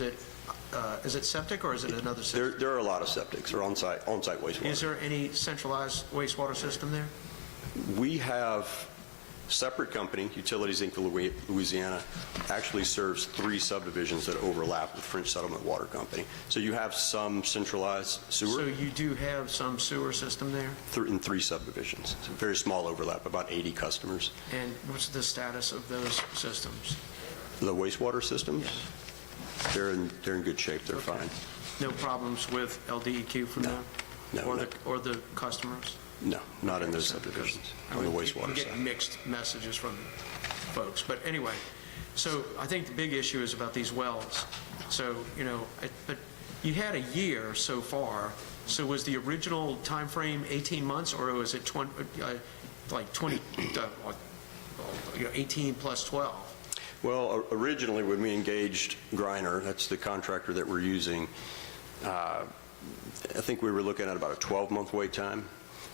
it septic, or is it another system? There are a lot of septics or on-site wastewater. Is there any centralized wastewater system there? We have separate company, Utilities Inc. of Louisiana, actually serves 3 subdivisions that overlap with French Settlement Water Company. So you have some centralized sewer. So you do have some sewer system there? In 3 subdivisions. It's a very small overlap, about 80 customers. And what's the status of those systems? The wastewater systems, they're in good shape. They're fine. No problems with LDEQ from them? No. Or the customers? No, not in those subdivisions, on the wastewater You get side. mixed messages from folks. But anyway, so I think the big issue is about these wells. So, but you had a year so far. So was the original time frame 18 months, or was it 18 plus 12? Well, originally when we engaged Griner, that's the contractor that we're using, I think we were looking at about a 12-month wait time.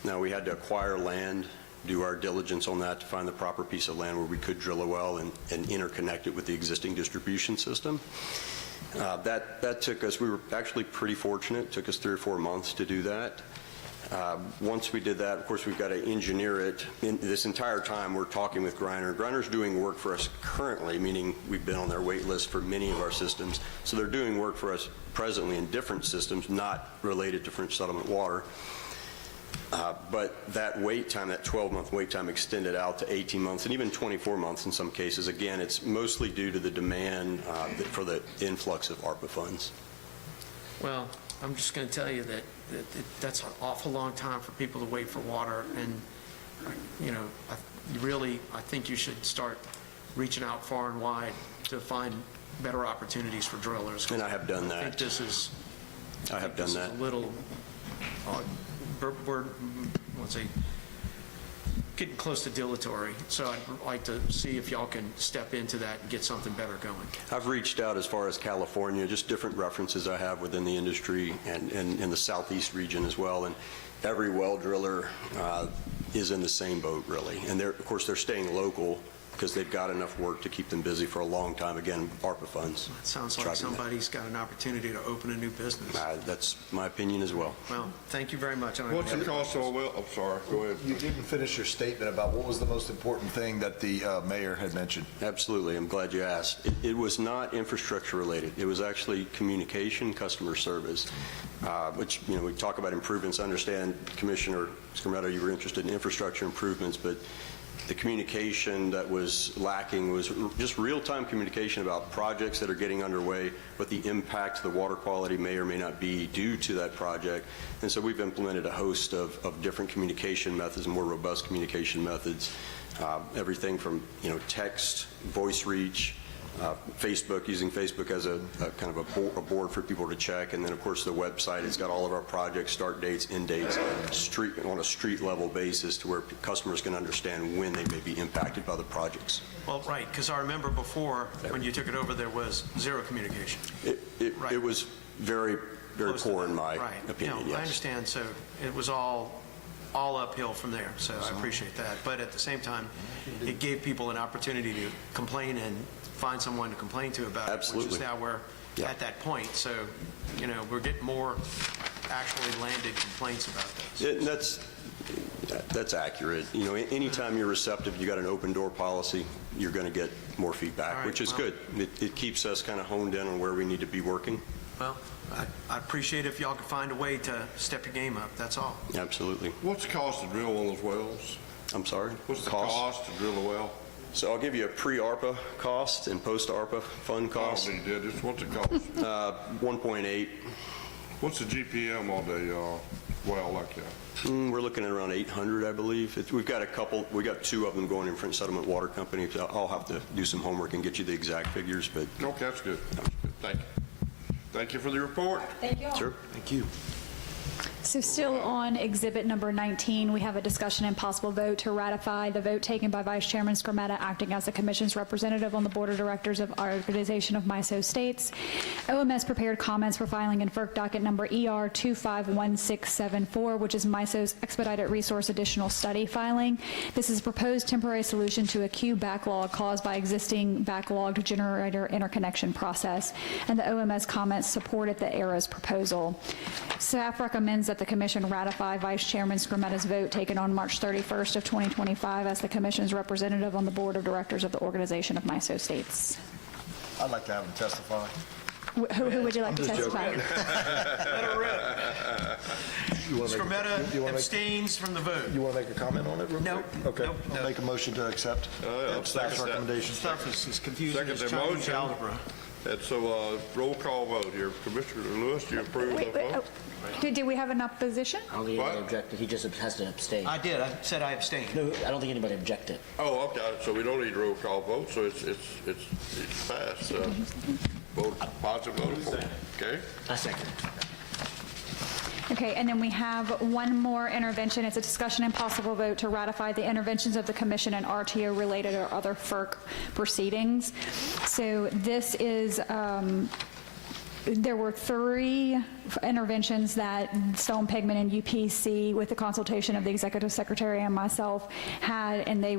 Now, we had to acquire land, do our diligence on that to find the proper piece of land where we could drill a well and interconnect it with the existing distribution system. That took us, we were actually pretty fortunate, it took us 3 or 4 months to do that. Once we did that, of course, we've got to engineer it. In this entire time, we're talking with Griner. Griner's doing work for us currently, meaning we've been on their wait list for many of our systems. So they're doing work for us presently in different systems, not related to French Settlement Water. But that wait time, that 12-month wait time extended out to 18 months and even 24 months in some cases. Again, it's mostly due to the demand for the influx of ARPA funds. Well, I'm just going to tell you that that's an awful long time for people to wait for water. And, I think you should start reaching out far and wide to find better opportunities for drillers. And I have done that. I think this is... I have done that. A little... we're let's say, getting close to dilatory, so I'd like to see if y'all can step into that and get something better going. I've reached out as far as California, just different references I have within the industry and in the southeast region as well, and every well driller is in the same boat, really. And of course, they're staying local because they've got enough work to keep them busy for a long time. Again, ARPA funds. It sounds like somebody's got an opportunity to open a new business. That's my opinion as well. Well, thank you very much. What's the cost of a well? I'm sorry, go ahead. You didn't finish your statement about what was the most important thing that the mayor had mentioned. Absolutely. I'm glad you asked. It was not infrastructure related. It was actually communication, customer service, which, we talk about improvements. I understand, Commissioner Scarmetto, you were interested in infrastructure improvements, but The communication that was lacking was just real-time communication about projects that are getting underway, what the impact to the water quality may or may not be due to that project. And so we've implemented a host of different communication methods, more robust communication methods, everything from, text, voice reach, Facebook, using Facebook as a kind of a board for people to check, and then of course the website. It's got all of our project start dates, end dates, on a street level basis to where customers can understand when they may be impacted by the projects. Well, right, because I remember before, when you took it over, there was zero communication. It was very, very poor in my opinion, I yes. understand, so it was all uphill from there, so I appreciate that. But at the same time, it gave people an opportunity to complain and find someone to complain to about it, which is now we're at that point. So, we're getting more actually landed complaints about this. That's accurate. Anytime you're receptive, you got an open door policy, you're going to get more feedback, which is good. It keeps us kind of honed in on where we need to be working. Well, I appreciate if y'all could find a way to step your game up, that's all. Absolutely. What's the cost to drill one of those wells? I'm sorry? What's the cost to drill a well? So I'll give you a pre-ARPA cost and post-ARPA fund cost. I don't need that. Just what's it cost? 1.8. What's the GPM on the well like that? We're looking at around 800, I believe. We've got we got 2 of them going in front of Settlement Water Company. So I'll have to do some homework and get you the exact figures, but. Okay, that's good. That's good. Thank you. Thank you for the report. Thank you all. Sure. Thank you. So still on exhibit number 19, we have a discussion and possible vote to ratify the vote taken by Vice Chairman Skrmetta acting as the Commission's representative on the Board of Directors of our Organization of MISO States. OMS prepared comments for filing in FERC docket number ER 251674, which is MISO's Expedited Resource Additional Study filing. This is a proposed temporary solution to a queue backlog caused by existing backlogged generator interconnection process, and the OMS comments supported the ARA's proposal. Staff recommends that the Commission ratify Vice Chairman Skrmetta's vote taken on March 31st of 2025 as the Commission's representative on the Board of Directors of the Organization of MISO States. I'd like to have him testify. Who would you like to testify? Let her rip. Skrmetta abstains from the vote. You want to make a comment on it real No. quick? Okay. I'll make a motion to accept staff's recommendation. Stuff is as confusing Second as the Chinese motion. algebra. And so roll call vote here. Commissioner Lewis, do you approve Wait, that vote? do we have an opposition? I don't think anybody objected. He just has to abstain. I did. I said I abstained. No, I don't think anybody objected. Oh, okay. So we don't need roll call vote, so it's passed. Vote positive vote for it. Okay? I second. Okay, and then we have one more intervention. It's a discussion and possible vote to ratify the interventions of the Commission and RTO-related or other FERC proceedings. So this is, there were 3 interventions that Stone Pigment and UPC, with the consultation of the Executive Secretary and myself, had, and they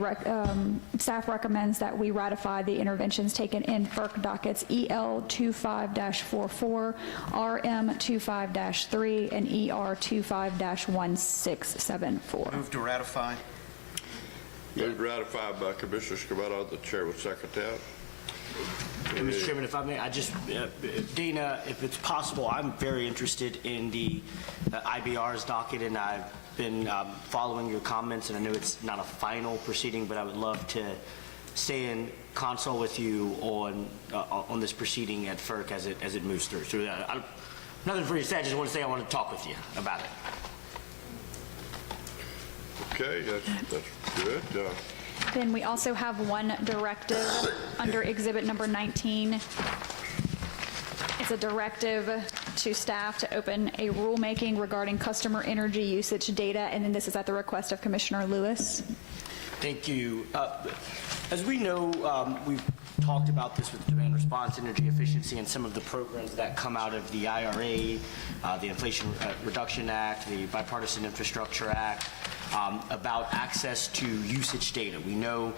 staff recommends that we ratify the interventions taken in FERC dockets EL 25-44, RM 25-3, and ER 25-1674. Move to ratify. Moved ratified by Commissioner Skrmetta. The chair would second that. Mr. Chairman, if I may, I just, Dana, if it's possible, I'm very interested in the IBR's docket, and I've been following your comments, and I know it's not a final proceeding, but I would love to stay in consult with you on this proceeding at FERC as it moves through. So nothing for you to say. I just want to say I want to talk with you about it. Okay, that's good. Then we also have one directive under exhibit number 19. It's a directive to staff to open a rulemaking regarding customer energy usage data, and then this is at the request of Commissioner Lewis. Thank you. As we know, we've talked about this with demand response, energy efficiency, and some of the programs that come out of the IRA, the Inflation Reduction Act, the Bipartisan Infrastructure Act, about access to usage data. We know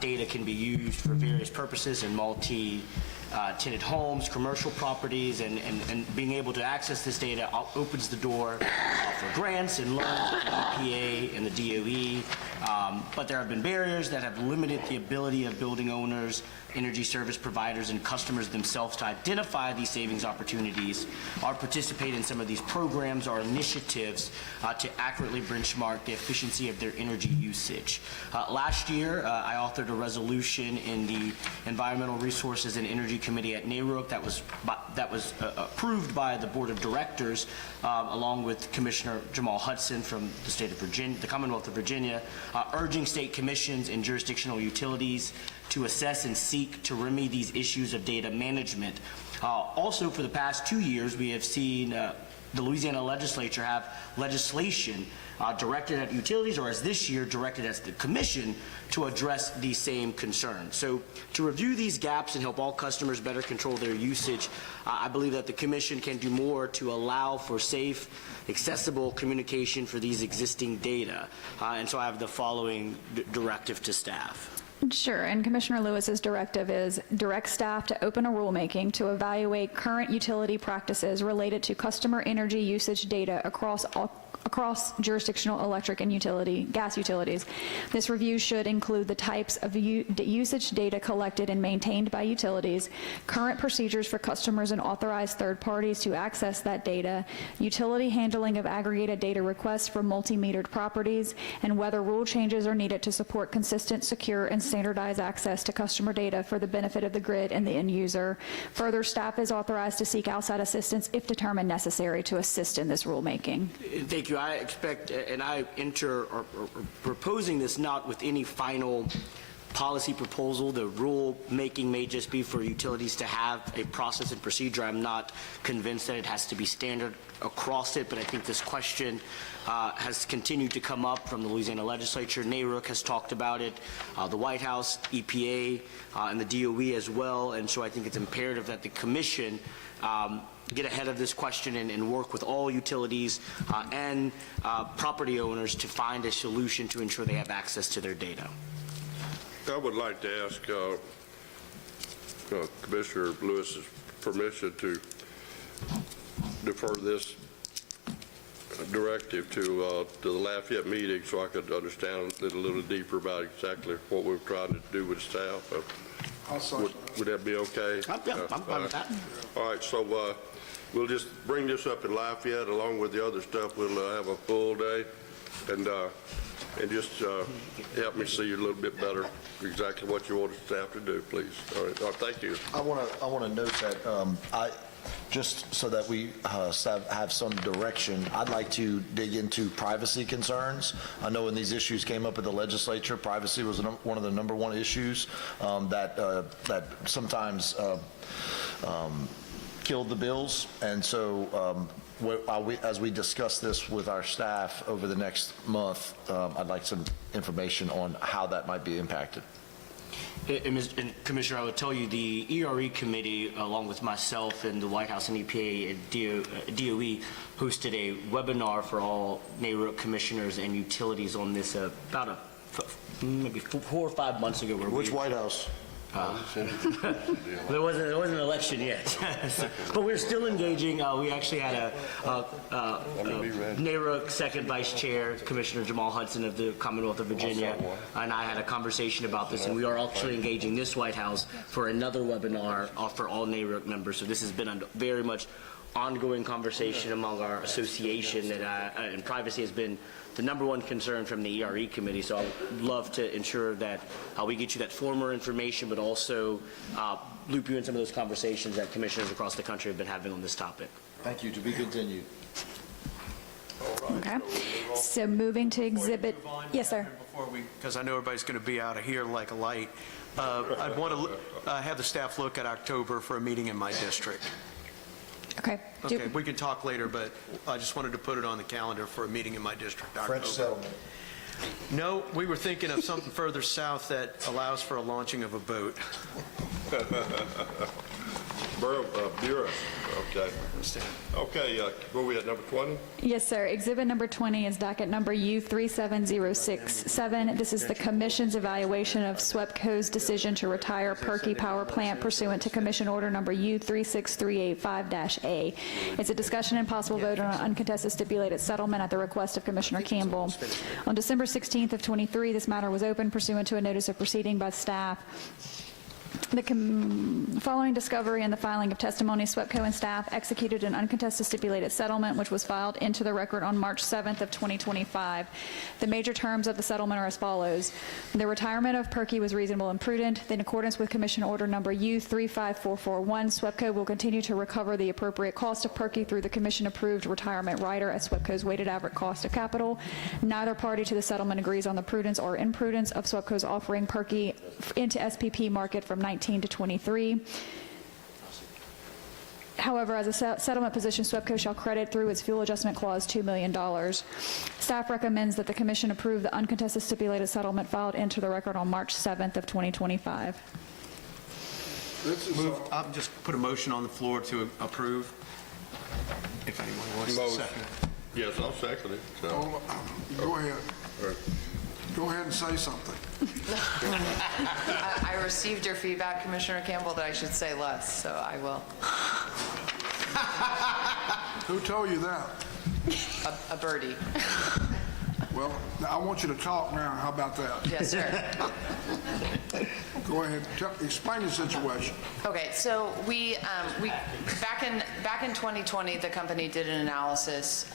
data can be used for various purposes in multi-tenant homes, commercial properties, and being able to access this data opens the door for grants and loans with the EPA and the DOE. But there have been barriers that have limited the ability of building owners energy service providers and customers themselves to identify these savings opportunities or participate in some of these programs or initiatives to accurately benchmark the efficiency of their energy usage. Last year, I authored a resolution in the Environmental Resources and Energy Committee at NARUC that was approved by the Board of Directors, along with Commissioner Jamal Hudson from the state of Virginia, the Commonwealth of Virginia, urging state commissions and jurisdictional utilities to assess and seek to remedy these issues of data management. Also, for the past 2 years, we have seen the Louisiana legislature have legislation directed at utilities, or as this year, directed at the commission to address these same concerns. So to review these gaps and help all customers better control their usage, I believe that the commission can do more to allow for safe, accessible communication for these existing data. And so I have the following directive to staff. Sure, and Commissioner Lewis's directive is direct staff to open a rulemaking to evaluate current utility practices related to customer energy usage data across jurisdictional electric and gas utilities. This review should include the types of usage data collected and maintained by utilities, current procedures for customers and authorized third parties to access that data, utility handling of aggregated data requests for multi-metered properties, and whether rule changes are needed to support consistent, secure, and standardized access to customer data for the benefit of the grid and the end user. Further, staff is authorized to seek outside assistance if determined necessary to assist in this rulemaking. Thank you. I expect, and I enter or proposing this not with any final policy proposal. The rule making may just be for utilities to have a process and procedure. I'm not convinced that it has to be standard across it, but I think this question has continued to come up from the Louisiana legislature. NARUC has talked about it, the White House, EPA, and the DOE as well, and so I think it's imperative that the commission get ahead of this question and work with all utilities and property owners to find a solution to ensure they have access to their data. I would like to ask Commissioner Lewis's permission to defer this directive to the Lafayette meeting so I could understand it a little deeper about exactly what we're trying to do with staff. Would that be okay? Yeah, I'm fine with that. All right, so we'll just bring this up in Lafayette along with the other stuff. We'll have a full day and just help me see a little bit better exactly what you want the staff to do, please. All right, thank you. I want to note that just so that we have some direction, I'd like to dig into privacy concerns. I know when these issues came up at the legislature, privacy was one of the #1 issues that sometimes killed the bills. And so as we discuss this with our staff over the next month, I'd like some information on how that might be impacted. And Commissioner, I would tell you the ERE committee, along with myself and the White House and EPA and DOE, hosted a webinar for all NARUC commissioners and utilities on this about maybe 4 or 5 months ago. Which White House? There wasn't an election yet, but we're still engaging. We actually had a NARUC second vice chair, Commissioner Jamal Hudson of the Commonwealth of Virginia, and I had a conversation about this, and we are actually engaging this White House for another webinar for all NARUC members. So this has been a very much ongoing conversation among our association, and privacy has been the #1 concern from the ERE committee. So I would love to ensure that we get you that former information, but also loop you in some of those conversations that commissioners across the country have been having on this topic. Thank you. To be continued. Okay. So moving to exhibit. Yes, sir. Because I know everybody's going to be out of here like a light, I'd want to have the staff look at October for a meeting in my district. Okay. Okay, we can talk later, but I just wanted to put it on the calendar for a meeting in my district. French settlement. No, we were thinking of something further south that allows for a launching of a boat. Bureau. Okay. Okay, where are we at, number 20? Yes, sir. Exhibit number 20 is docket number U37067. This is the Commission's evaluation of SWEPCO's decision to retire Perky Power Plant pursuant to Commission Order number U36385-A. It's a discussion and possible vote on an uncontested stipulated settlement at the request of Commissioner Campbell. On December 16th of 23, this matter was opened pursuant to a notice of proceeding by staff. Following discovery and the filing of testimony, SWEPCO and staff executed an uncontested stipulated settlement, which was filed into the record on March 7th of 2025. The major terms of the settlement are as follows. The retirement of Perky was reasonable and prudent. In accordance with Commission Order Number U35441, SWEPCO will continue to recover the appropriate cost of Perky through the Commission-approved retirement rider at SWEPCO's weighted average cost of capital. Neither party to the settlement agrees on the prudence or imprudence of SWEPCO's offering Perky into SPP market from 19 to 23. However, as a settlement position, SWEPCO shall credit through its fuel adjustment clause $2 million. Staff recommends that the Commission approve the uncontested stipulated settlement filed into the record on March 7th of 2025. I'll just put a motion on the floor to approve. If anyone wants to second it. Yes, I'll second it. So. Go ahead. Go ahead and say something. I received your feedback, Commissioner Campbell, that I should say less, so I will. Who told you that? A birdie. Well, I want you to talk now. How about that? Yes, sir. Go ahead. Explain the situation. Okay, so we back in 2020, the company did an analysis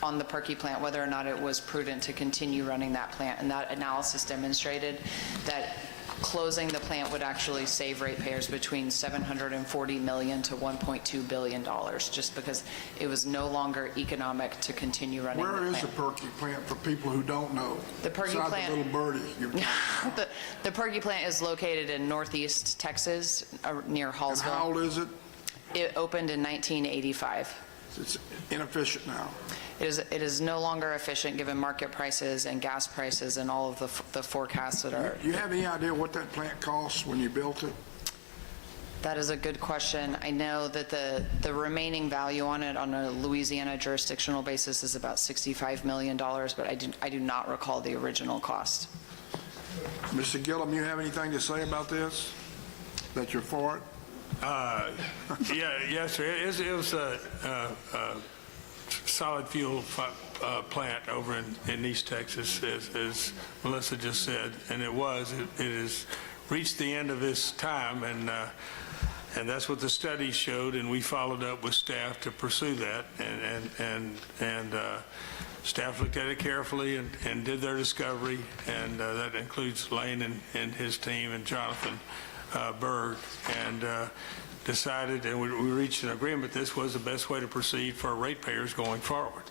on the Perky plant, whether or not it was prudent to continue running that plant, and that analysis demonstrated that closing the plant would actually save ratepayers between $740 million to $1.2 billion, just because it was no longer economic to continue running the plant. Where is the Perky plant for people who don't know? The Perky Besides plant. the little birdie. The Perky plant is located in northeast Texas, near Hallsville. And how old is it? It opened in 1985. It's inefficient now. It is no longer efficient given market prices and gas prices and all of the forecasts that are. Do you have any idea what that plant costs when you built it? That is a good question. I know that the remaining value on it on a Louisiana jurisdictional basis is about $65 million, but I do not recall the original cost. Mr. Gillum, you have anything to say about this? That you're for it? Yes, sir. It was a solid fuel plant over in East Texas, as Melissa just said, and it has reached the end of its time, and that's what the study showed, and we followed up with staff to pursue that, and staff looked at it carefully and did their discovery, and that includes Lane and his team and Jonathan Berg, and decided, and we reached an agreement, this was the best way to proceed for ratepayers going forward.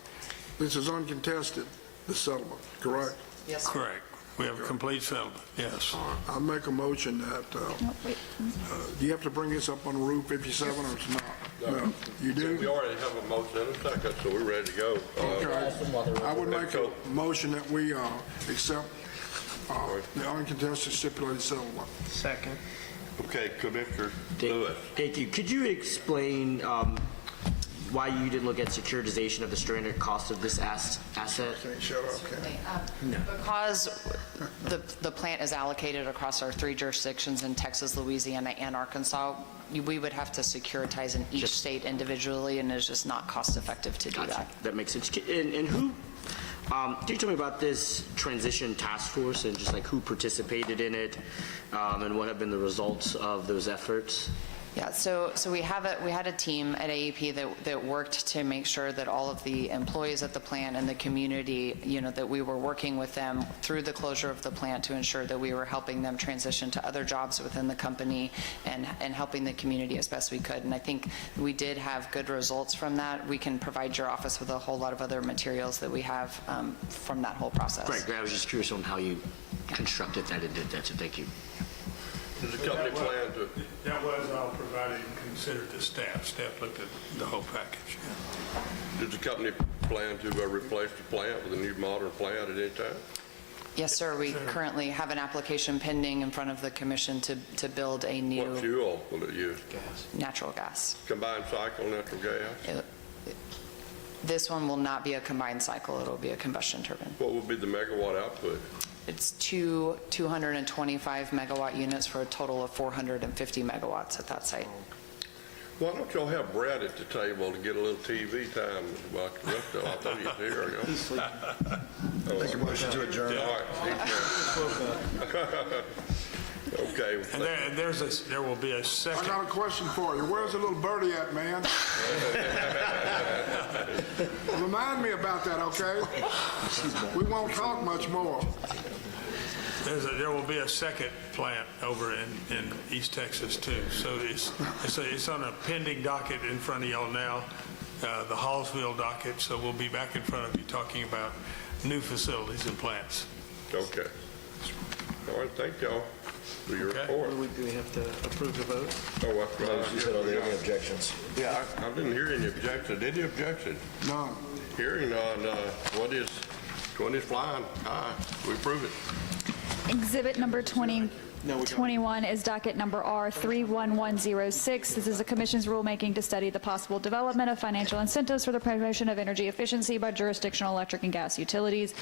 This is uncontested, the settlement, correct? Yes, sir. Correct. We have a complete settlement, yes. I'll make a motion that, do you have to bring this up on Rule 57 or it's not? No. You do? We already have a motion and a second, so we're ready to go. Okay. I would make a motion that we accept the uncontested stipulated settlement. Second. Okay, Commissioner Lewis. Thank you. Could you explain why you didn't look at securitization of the stranded cost of this asset? Shut up, Ken. Because the plant is allocated across our 3 jurisdictions in Texas, Louisiana, and Arkansas, we would have to securitize in each state individually, and it's just not cost effective to do that. That makes sense. And who, can you tell me about this transition task force and just like who participated in it and what have been the results of those efforts? Yeah, so we had a team at AEP that worked to make sure that all of the employees at the plant and the community, that we were working with them through the closure of the plant to ensure that we were helping them transition to other jobs within the company and helping the community as best we could. And I think we did have good results from that. We can provide your office with a whole lot of other materials that we have from that whole process. Great. I was just curious on how you constructed that and did that, so thank you. Does the company plan to? That was all provided and considered to staff. Staff looked at the whole package. Does the company plan to replace the plant with a new modern plant at any time? Yes, sir. We currently have an application pending in front of the commission to build a new. What fuel will it use? Natural gas. Combined cycle natural gas? This one will not be a combined cycle. It'll be a combustion turbine. What will be the megawatt output? It's 225 megawatt units for a total of 450 megawatts at that site. Why don't y'all have Brad at the table to get a little TV time about the rest of it? I thought he was here. He's sleeping. Make a motion to adjourn. All right. Okay. And there will be a I second. got a question for you. Where's the little birdie at, man? Remind me about that, okay? We won't talk much more. There will be a second plant over in East Texas too. So it's on a pending docket in front of y'all now, the Hallsville docket. So we'll be back in front of you talking about new facilities and plants. Okay. All right, thank y'all for your report. Do we have to approve the vote? Oh, that's right. You said, are there any objections? Yeah, I didn't hear any objection. Any objection? None. Hearing none, what is 20 is flying? Aye, we approve it. Exhibit number 21 is docket number R31106. This is the Commission's rulemaking to study the possible development of financial incentives for the promotion of energy efficiency by jurisdictional electric and gas utilities.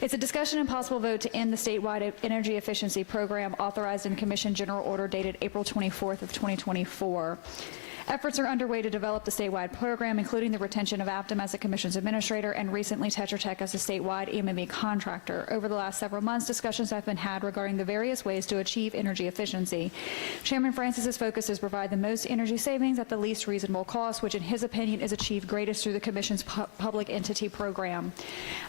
It's a discussion and possible vote to end the statewide energy efficiency program authorized in Commission General Order dated April 24th of 2024. Efforts are underway to develop the statewide program, including the retention of Aptum as the Commission's administrator and recently Tetra Tech as a statewide EMB contractor. Over the last several months, discussions have been had regarding the various ways to achieve energy efficiency. Chairman Francis's focus is provide the most energy savings at the least reasonable cost, which in his opinion is achieved greatest through the Commission's public entity program.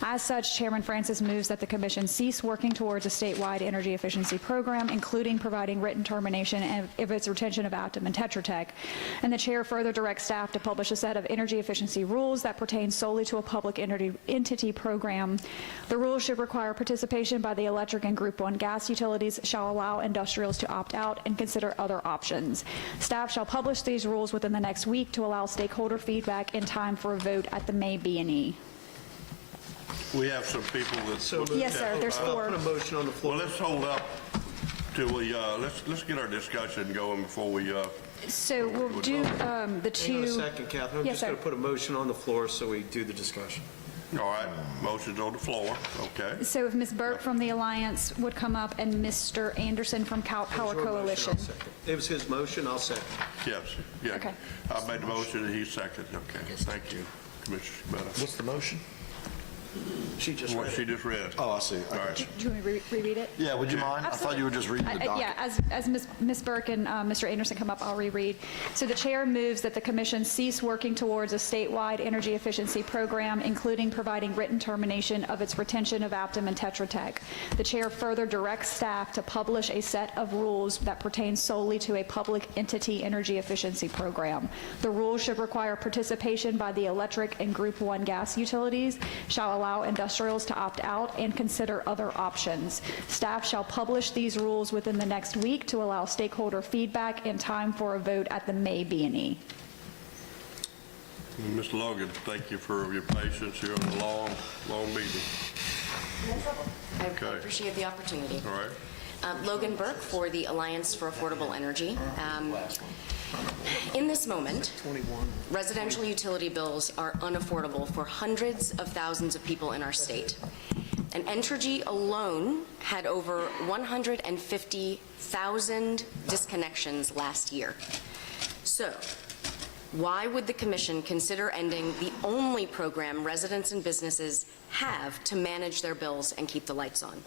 As such, Chairman Francis moves that the Commission cease working towards a statewide energy efficiency program, including providing written termination of its retention of Aptum and Tetra Tech. And the chair further directs staff to publish a set of energy efficiency rules that pertain solely to a public entity program. The rules should require participation by the electric and Group 1 gas utilities, shall allow industrials to opt out and consider other options. Staff shall publish these rules within the next week to allow stakeholder feedback in time for a vote at the May B&E. We have some people that... Yes, sir, there's four. I'll put a motion on the floor. Well, let's hold up till we, let's get our discussion going before we... So we'll do the two... Hang on a second, Catherine. I'm Yes, just going sir. to put a motion on the floor so we do the discussion. All right, motion's on the floor, okay. So if Ms. Burke from the Alliance would come up and Mr. Anderson from Cal Power Your motion, Coalition. I'll second. It was his motion, I'll second. Yes, yeah. Okay. I made the motion and he seconded, okay. Thank you, Commissioner Smith. What's the motion? She just What read she it. just read. Oh, I see. All right. Do you want me to reread it? Yeah, would you mind? I thought you were just reading the docket. Yeah, as Ms. Burke and Mr. Anderson come up, I'll reread. So the chair moves that the Commission cease working towards a statewide energy efficiency program, including providing written termination of its retention of Aptum and Tetra Tech. The chair further directs staff to publish a set of rules that pertain solely to a public entity energy efficiency program. The rules should require participation by the electric and Group 1 gas utilities, shall allow industrials to opt out and consider other options. Staff shall publish these rules within the next week to allow stakeholder feedback in time for a vote at the May B&E. Ms. Logan, thank you for your patience here on the long meeting. I Okay. appreciate the opportunity. All right. Logan Burke for the Alliance for Affordable Energy. In this moment, residential utility bills are unaffordable for hundreds of thousands of people in our state. And Entergy alone had over 150,000 disconnections last year. So, why would the Commission consider ending the only program residents and businesses have to manage their bills and keep the lights on?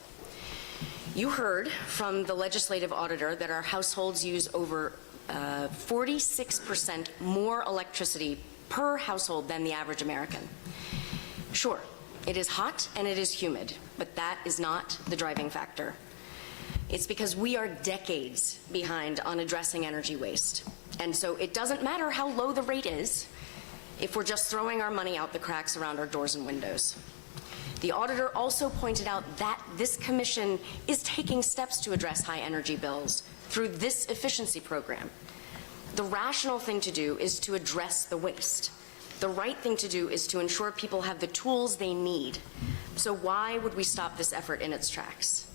You heard from the legislative auditor that our households use over 46% more electricity per household than the average American. Sure, it is hot and it is humid, but that is not the driving factor. It's because we are decades behind on addressing energy waste. And so it doesn't matter how low the rate is if we're just throwing our money out the cracks around our doors and windows. The auditor also pointed out that this Commission is taking steps to address high energy bills through this efficiency program. The rational thing to do is to address the waste. The right thing to do is to ensure people have the tools they need. So why would we stop this effort in its tracks?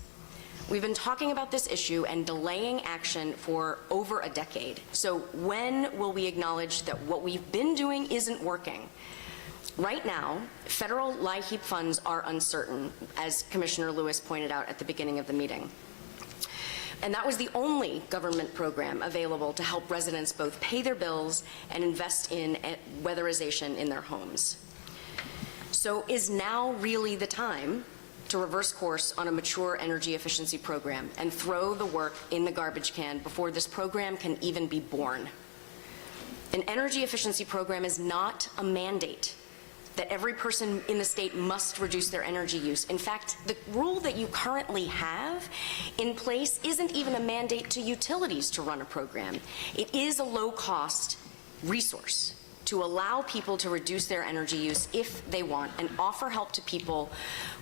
We've been talking about this issue and delaying action for over a decade. So when will we acknowledge that what we've been doing isn't working? Right now, federal LIHEAP funds are uncertain, as Commissioner Lewis pointed out at the beginning of the meeting. And that was the only government program available to help residents both pay their bills and invest in weatherization in their homes. So is now really the time to reverse course on a mature energy efficiency program and throw the work in the garbage can before this program can even be born. An energy efficiency program is not a mandate that every person in the state must reduce their energy use. In fact, the rule that you currently have in place isn't even a mandate to utilities to run a program. It is a low-cost resource to allow people to reduce their energy use if they want and offer help to people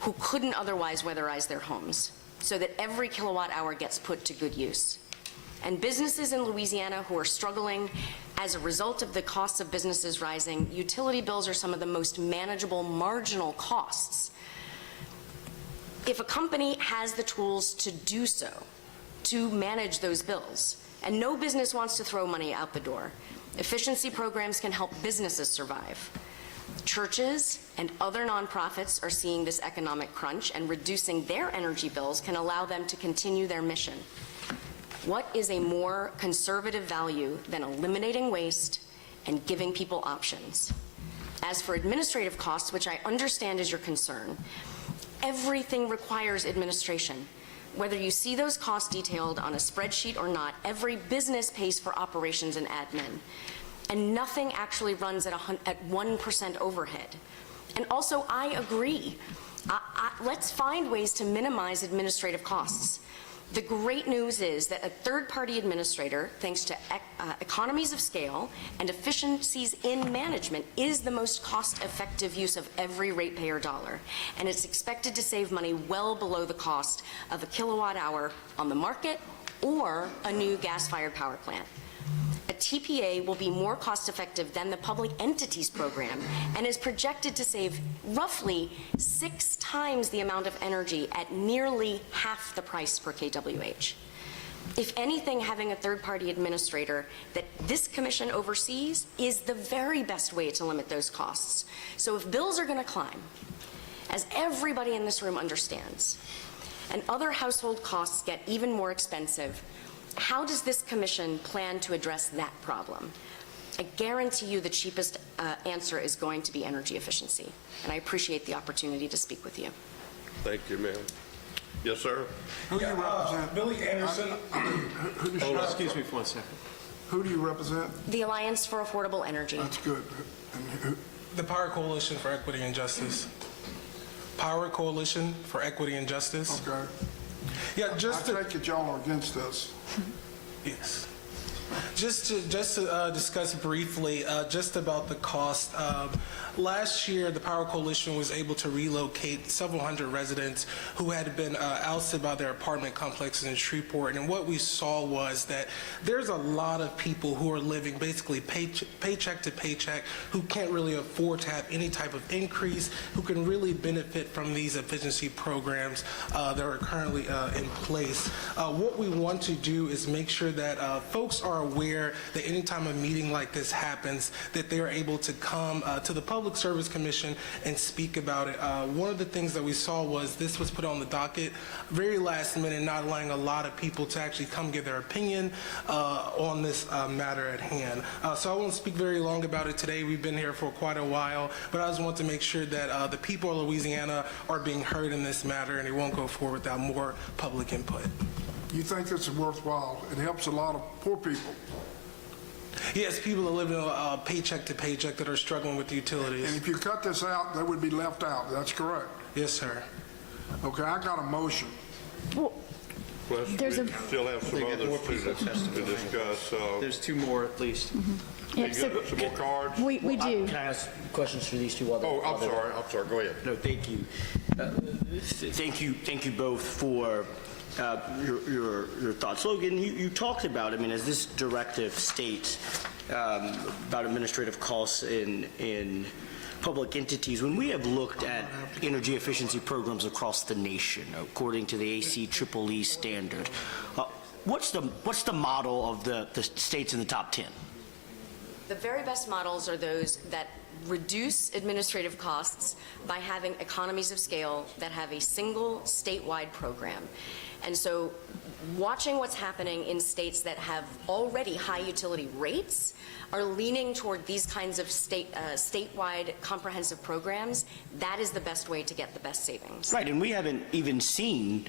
who couldn't otherwise weatherize their homes so that every kilowatt hour gets put to good use. And businesses in Louisiana who are struggling as a result of the costs of businesses rising, utility bills are some of the most manageable marginal costs. If a company has the tools to do so, to manage those bills, and no business wants to throw money out the door, efficiency programs can help businesses survive. Churches and other nonprofits are seeing this economic crunch, and reducing their energy bills can allow them to continue their mission. What is a more conservative value than eliminating waste and giving people options? As for administrative costs, which I understand is your concern, everything requires administration. Whether you see those costs detailed on a spreadsheet or not, every business pays for operations and admin. And nothing actually runs at 1% overhead. And also, I agree. Let's find ways to minimize administrative costs. The great news is that a third-party administrator, thanks to economies of scale and efficiencies in management, is the most cost-effective use of every ratepayer dollar. And it's expected to save money well below the cost of a kilowatt hour on the market or a new gas-fired power plant. A TPA will be more cost-effective than the public entities program and is projected to save roughly 6 times the amount of energy at nearly half the price per kWh. If anything, having a third-party administrator that this commission oversees is the very best way to limit those costs. So if bills are going to climb, as everybody in this room understands, and other household costs get even more expensive, how does this commission plan to address that problem? I guarantee you the cheapest answer is going to be energy efficiency, and I appreciate the opportunity to speak with you. Thank you, ma'am. Yes, sir? Who do you represent? Billy Anderson. Excuse me for 1 second. Who do you represent? The Alliance for Affordable Energy. That's good. The Power Coalition for Equity and Justice. Power Coalition for Equity and Justice. Okay. Yeah, just I take it y'all are against this. Yes. Just to discuss briefly just about the cost. Last year, the Power Coalition was able to relocate several hundred residents who had been ousted by their apartment complexes in Shreveport. And what we saw was that there's a lot of people who are living basically paycheck to paycheck, who can't really afford to have any type of increase, who can really benefit from these efficiency programs that are currently in place. What we want to do is make sure that folks are aware that anytime a meeting like this happens, that they are able to come to the Public Service Commission and speak about it. One of the things that we saw was this was put on the docket very last minute, not allowing a lot of people to actually come give their opinion on this matter at hand. So I won't speak very long about it today. We've been here for quite a while, but I just want to make sure that the people of Louisiana are being heard in this matter, and it won't go forward without more public input. You think this is worthwhile? It helps a lot of poor people. Yes, people that live in paycheck to paycheck that are struggling with utilities. And if you cut this out, they would be left out. That's correct. Yes, sir. Okay, I got a motion. Well, we still have some others to discuss. There's 2 more at least. You got some more cards? We do. Can I ask questions for these 2 other? Oh, I'm sorry. Go ahead. No, thank you. Thank you both for your thoughts. Logan, you talked about, I mean, as this directive states about administrative costs in public entities, when we have looked at energy efficiency programs across the nation, according to the ACEEE standard, what's the model of the states in the top 10? The very best models are those that reduce administrative costs by having economies of scale that have a single statewide program. And so watching what's happening in states that have already high utility rates, are leaning toward these kinds of statewide comprehensive programs. That is the best way to get the best savings. Right, and we haven't even seen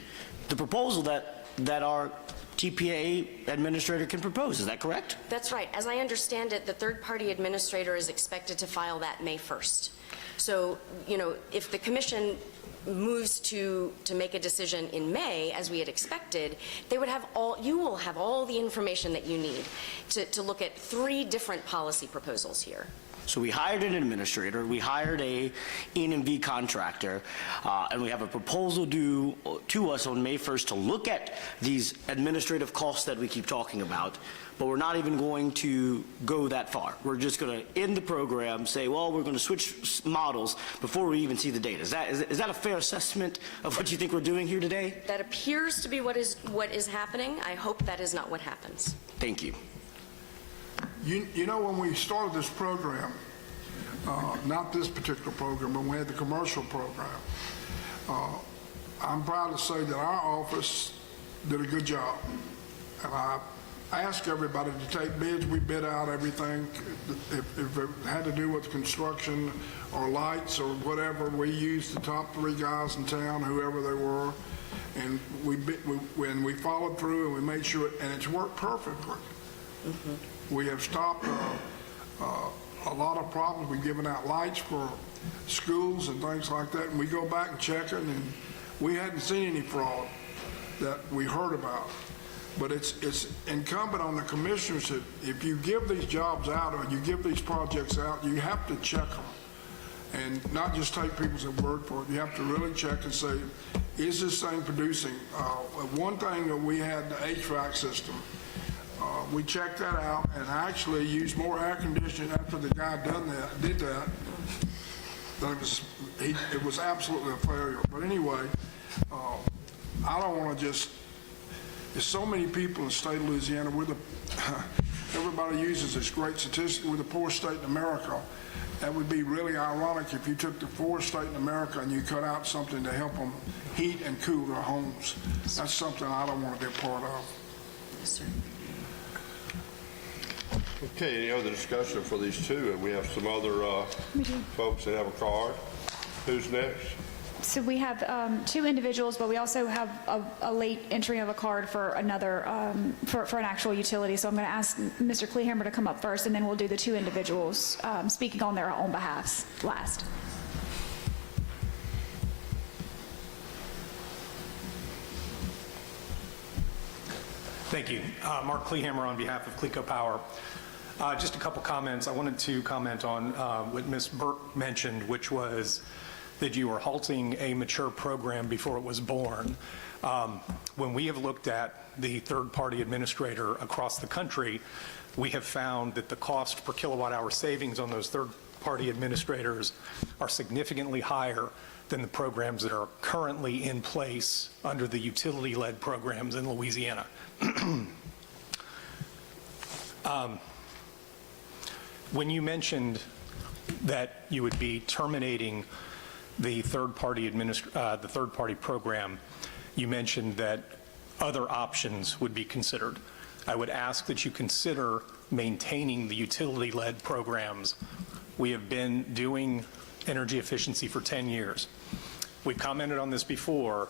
the proposal that our TPA administrator can propose. Is that correct? That's right. As I understand it, the third-party administrator is expected to file that May 1st. So, if the commission moves to make a decision in May, as we had expected, you will have all the information that you need to look at 3 different policy proposals here. So we hired an administrator, we hired a E&V contractor, and we have a proposal due to us on May 1st to look at these administrative costs that we keep talking about, but we're not even going to go that far. We're just going to end the program, say, well, we're going to switch models before we even see the data. Is that a fair assessment of what you think we're doing here today? That appears to be what is happening. I hope that is not what happens. Thank you. You know, when we started this program, not this particular program, but we had the commercial program, I'm proud to say that our office did a good job. And I asked everybody to take bids. We bid out everything. If it had to do with construction or lights or whatever, we used the top 3 guys in town, whoever they were, and when we followed through and we made sure, and it's worked perfectly. We have stopped a lot of problems. We've given out lights for schools and things like that, and we go back and check it, and we hadn't seen any fraud that we heard about. But it's incumbent on the commissioners that if you give these jobs out or you give these projects out, you have to check them. And not just take people's word for it. You have to really check and say, is this thing producing? One thing that we had, the HVAC system, we checked that out and actually used more air conditioning after the guy did that. It was absolutely a failure. But anyway, I don't want to just. There's so many people in the state of Louisiana. Everybody uses this great statistic. We're the poorest state in America. That would be really ironic if you took the poorest state in America and you cut out something to help them heat and cool their homes. That's something I don't want to be a part of. Yes, sir. Okay, any other discussion for these two? And we have some other folks that have a card. Who's next? So we have 2 individuals, but we also have a late entry of a card for another, for an actual utility. So I'm going to ask Mr. Kleehammer to come up first, and then we'll do the 2 individuals speaking on their own behalfs last. Thank you. Mark Kleehammer on behalf of Cleco Power. Just a couple comments. I wanted to comment on what Ms. Burke mentioned, which was that you were halting a mature program before it was born. When we have looked at the third-party administrator across the country, we have found that the cost per kilowatt-hour savings on those third-party administrators are significantly higher than the programs that are currently in place under the utility-led programs in Louisiana. When you mentioned that you would be terminating the third-party program, you mentioned that other options would be considered. I would ask that you consider maintaining the utility-led programs. We have been doing energy efficiency for 10 years. We've commented on this before,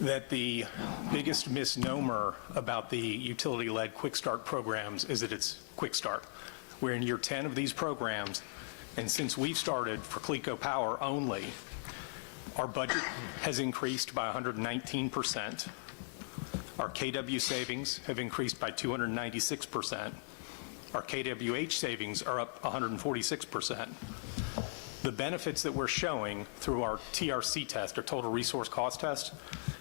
that the biggest misnomer about the utility-led quick start programs is that it's quick start. We're in year 10 of these programs, and since we've started for Cleco Power only, our budget has increased by 119%. Our KW savings have increased by 296%. Our KWH savings are up 146%. The benefits that we're showing through our TRC test, our total resource cost test,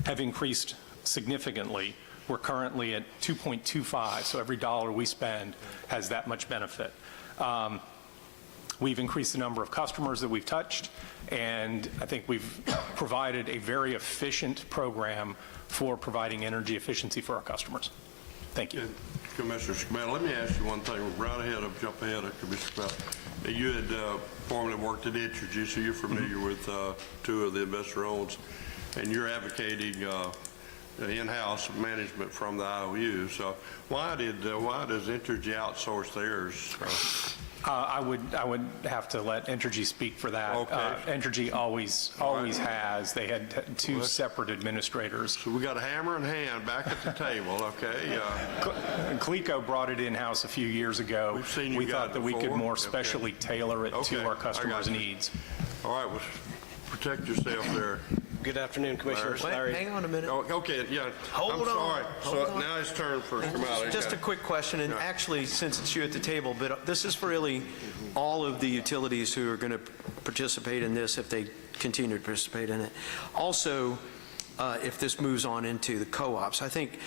have increased significantly. We're currently at 2.25, so every dollar we spend has that much benefit. We've increased the number of customers that we've touched, and I think we've provided a very efficient program for providing energy efficiency for our customers. Thank you. Commissioner Schmidt, let me ask you one thing. Jump ahead of Commissioner Schmidt. You had formerly worked at Entergy, so you're familiar with 2 of the investor-owns, and you're advocating in-house management from the IOU. So why does Entergy outsource theirs? I would have to let Entergy speak for that. Okay. Entergy always has. They had two separate administrators. So we got a hammer in hand back at the table, okay? CLECO brought it in-house a few years ago. We've seen you We got thought it that we could before. more Okay. specially tailor it Okay, to our I got customers' you. needs. All right, well, protect yourself there. Good afternoon, Commissioners. Larry. Hang on a minute. Oh, okay, yeah. Hold I'm on. sorry. Hold So on. now it's turn for Kamala. Just a quick question, and actually, since it's you at the table, but this is for really all of the utilities who are going to participate in this if they continue to participate in it. Also, if this moves on into the co-ops, I think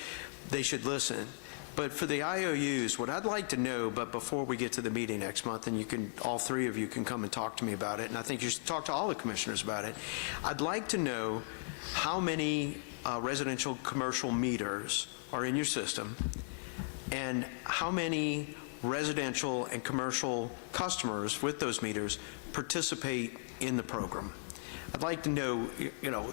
they should listen. But for the IOUs, what I'd like to know, but before we get to the meeting next month, and you can, all three of you can come and talk to me about it, and I think you should talk to all the commissioners about it. I'd like to know how many residential commercial meters are in your system, and how many residential and commercial customers with those meters participate in the program. I'd like to know, you know,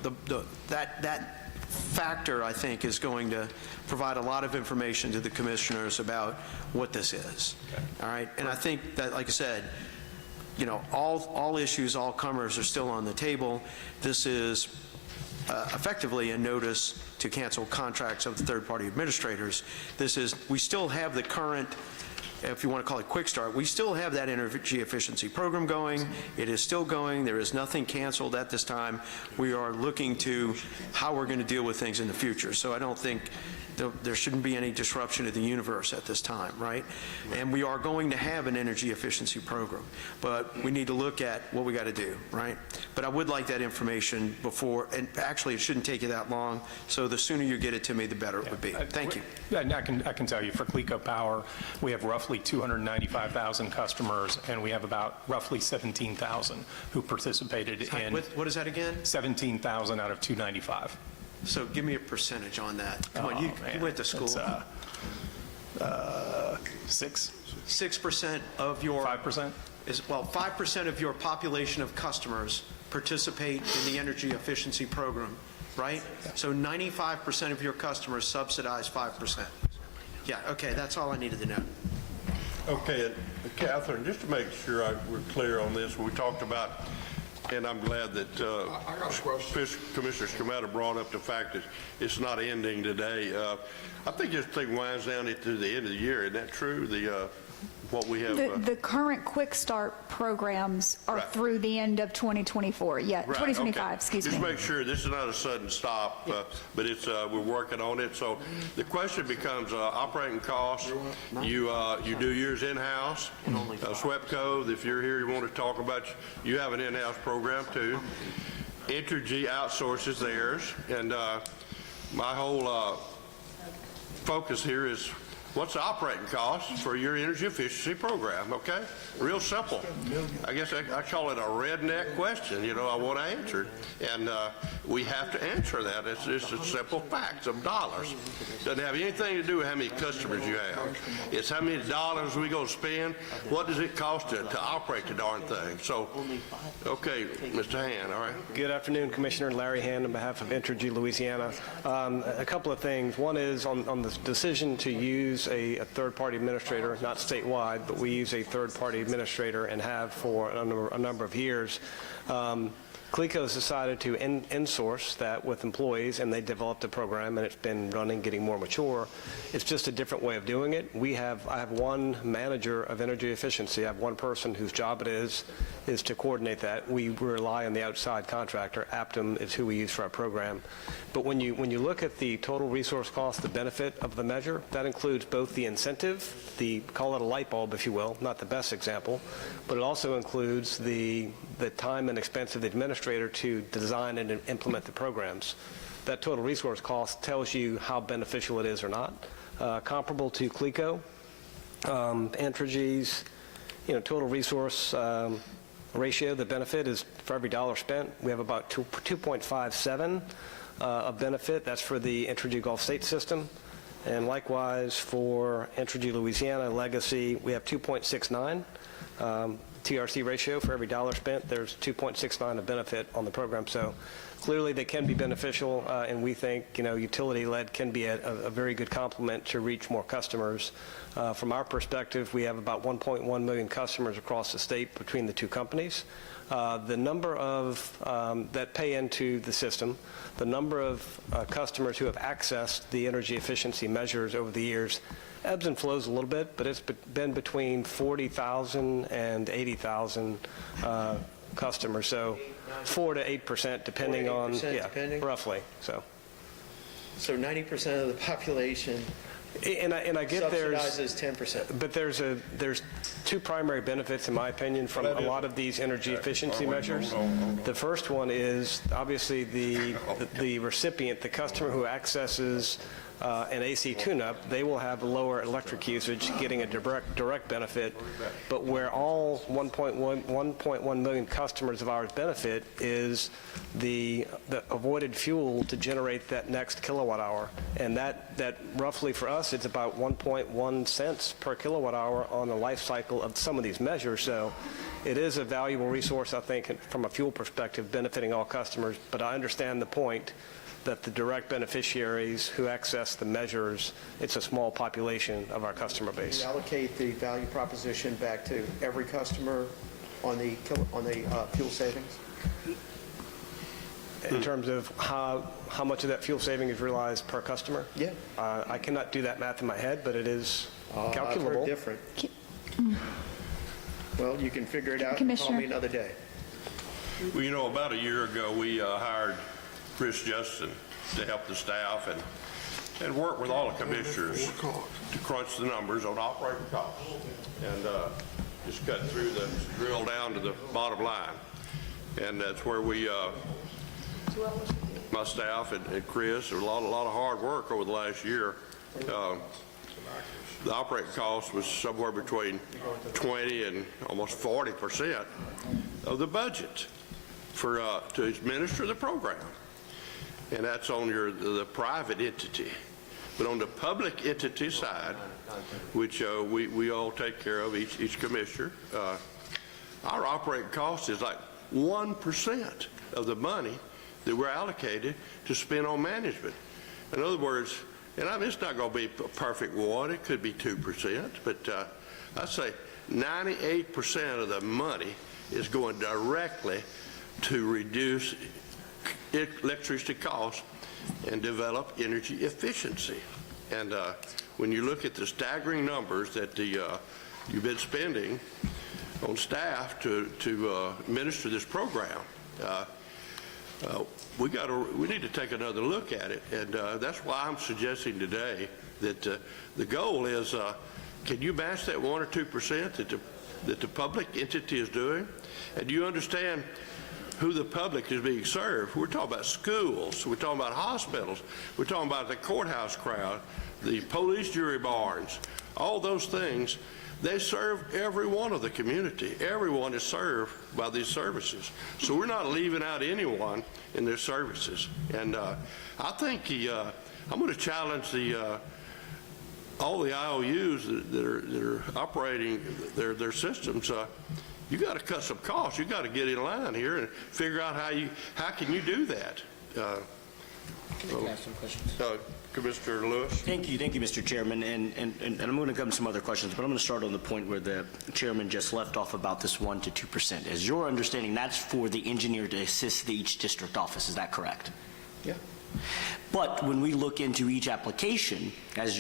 that factor, I think, is going to provide a lot of information to the commissioners about what this is. All right? And I think that, like I said, you know, all issues, all comers are still on the table. This is effectively a notice to cancel contracts of the third-party administrators. This is, we still have the current, if you want to call it quick start, we still have that energy efficiency program going. It is still going. There is nothing canceled at this time. We are looking to how we're going to deal with things in the future. So I don't think there shouldn't be any disruption to the universe at this time, right? And we are going to have an energy efficiency program, but we need to look at what we got to do, right? But I would like that information before, and actually it shouldn't take you that long, so the sooner you get it to me, the better it would be. Thank you. And I can tell you, for CLECO Power, we have roughly 295,000 customers, and we have about roughly 17,000 who participated in. What is that again? 17,000 out of 295. So give me a percentage on that. Come on, you went to school. It's, 6. 6% of your... 5%? Well, 5% of your population of customers participate in the energy efficiency program, right? So 95% of your customers subsidize 5%. Yeah, okay, that's all I needed to know. Okay, and Catherine, just to make sure we're clear on this, we talked about, and I'm glad that Commissioner Scametta brought up the fact that it's not ending today. I think this thing winds down to the end of the year. Isn't that true? What we have. The current Quick Start programs are through the end of 2024. Yeah, Right, 2025, okay. excuse me. Just make sure this is not a sudden stop, but it's we're working on it. So the question becomes operating costs. You do yours in-house. SWEPCO, if you're here, you want to talk about, you have an in-house program too. Entergy outsources theirs, and my whole focus here is what's the operating cost for your energy efficiency program, okay? Real simple. I guess I call it a redneck question, you know, I want answered. And we have to answer that. It's a simple fact of dollars. Doesn't have anything to do with how many customers you have. It's how many dollars we going to spend. What does it cost to operate the darn thing? So, okay, Mr. Hand, all right. Good afternoon, Commissioner. Larry Hand on behalf of Entergy Louisiana. A couple of things. One is on the decision to use a third-party administrator, not statewide, but we use a third-party administrator and have for a number of years. CLECO has decided to insource that with employees, and they developed a program, and it's been running, getting more mature. It's just a different way of doing it. I have one manager of energy efficiency. I have one person whose job it is to coordinate that. We rely on the outside contractor. Aptum is who we use for our program. But when you look at the total resource cost, the benefit of the measure, that includes both the incentive, call it a light bulb, if you will, not the best example, but it also includes the time and expense of the administrator to design and implement the programs. That total resource cost tells you how beneficial it is or not. Comparable to CLECO, Entergy's, total resource ratio, the benefit is for every dollar spent, we have about 2.57 of benefit. That's for the Entergy Gulf State system. And likewise for Entergy Louisiana Legacy, we have 2.69. TRC ratio. For every dollar spent, there's 2.69 of benefit on the program. So clearly they can be beneficial, and we think, utility-led can be a very good complement to reach more customers. From our perspective, we have about 1.1 million customers across the state between the two companies. The number of that pay into the system, the number of customers who have accessed the energy efficiency measures over the years ebbs and flows a little bit, but it's been between 40,000 and 80,000 customers. So 4 to 8%, depending on, roughly. So 90% of the population and I get subsidizes 10%. But there's two primary benefits, in my opinion, from a lot of these energy efficiency measures. The first one is obviously the recipient, the customer who accesses an AC tune-up, they will have a lower electric usage, getting a direct benefit. But where all 1.1 million customers of ours benefit is the avoided fuel to generate that next kilowatt hour. And that roughly for us, it's about 1.1 cents per kilowatt hour on the life cycle of some of these measures. So it is a valuable resource, I think, from a fuel perspective, benefiting all customers. But I understand the point that the direct beneficiaries who access the measures, it's a small population of our customer base. We allocate the value proposition back to every customer on the fuel savings? In terms of how much of that fuel saving is realized per customer? Yeah. I cannot do that math in my head, but it is calculable. I've heard different. Well, you can figure it out and call Commissioner. me another day. Well, about a year ago, we hired Chris Justin to help the staff and work with all the commissioners to crunch the numbers on operating costs and just cut through drill down to the bottom line. And that's where my staff and Chris, a lot of hard work over the last year. The operating cost was somewhere between 20 and almost 40% of the budget to administer the program. And that's on the private entity. But on the public entity side, which we all take care of, each commissioner, our operating cost is like 1% of the money that we're allocated to spend on management. In other words, and it's not going to be a perfect one, it could be 2%, but I'd say 98% of the money is going directly to reduce electricity costs and develop energy efficiency. And when you look at the staggering numbers that you've been spending on staff to administer this program, we need to take another look at it. And that's why I'm suggesting today that the goal is, can you match that 1 or 2% that the public entity is doing? And do you understand who the public is being served? We're talking about schools, we're talking about hospitals, we're talking about the courthouse crowd, the police jury barns, all those things. They serve every one of the community. Everyone is served by these services. So we're not leaving out anyone in their services. And I think I'm going to challenge all the IOUs that are operating their systems. You got to cut some costs. You got to get in line here and figure out how can you do that. Can I ask some questions? Commissioner Lewis. Thank you, Mr. Chairman. And I'm going to come to some other questions, but I'm going to start on the point where the chairman just left off about this 1 to 2%. As your understanding, that's for the engineer to assist each district office. Is that correct? Yeah. But when we look into each application, as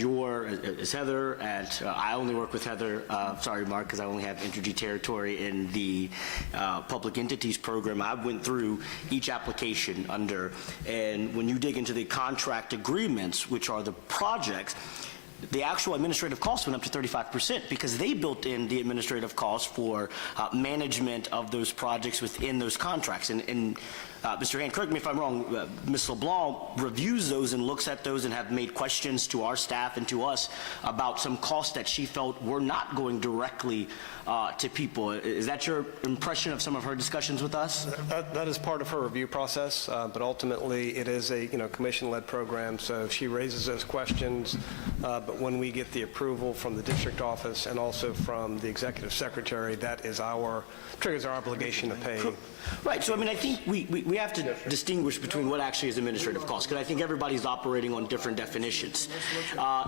Heather at, I only work with Heather, sorry Mark, because I only have Entergy territory in the public entities program. I went through each application and when you dig into the contract agreements, which are the projects, the actual administrative costs went up to 35% because they built in the administrative costs for management of those projects within those contracts. And Mr. Hand, correct me if I'm wrong, Ms. LeBlanc reviews those and looks at those and have made questions to our staff and to us about some costs that she felt were not going directly to people. Is that your impression of some of her discussions with us? That is part of her review process, but ultimately it is a commission-led program, so she raises those questions. But but when we get the approval from the district office and also from the executive secretary, that is triggers our obligation to pay. Right, so I mean, I think we have to distinguish between what actually is administrative cost, because I think everybody's operating on different definitions.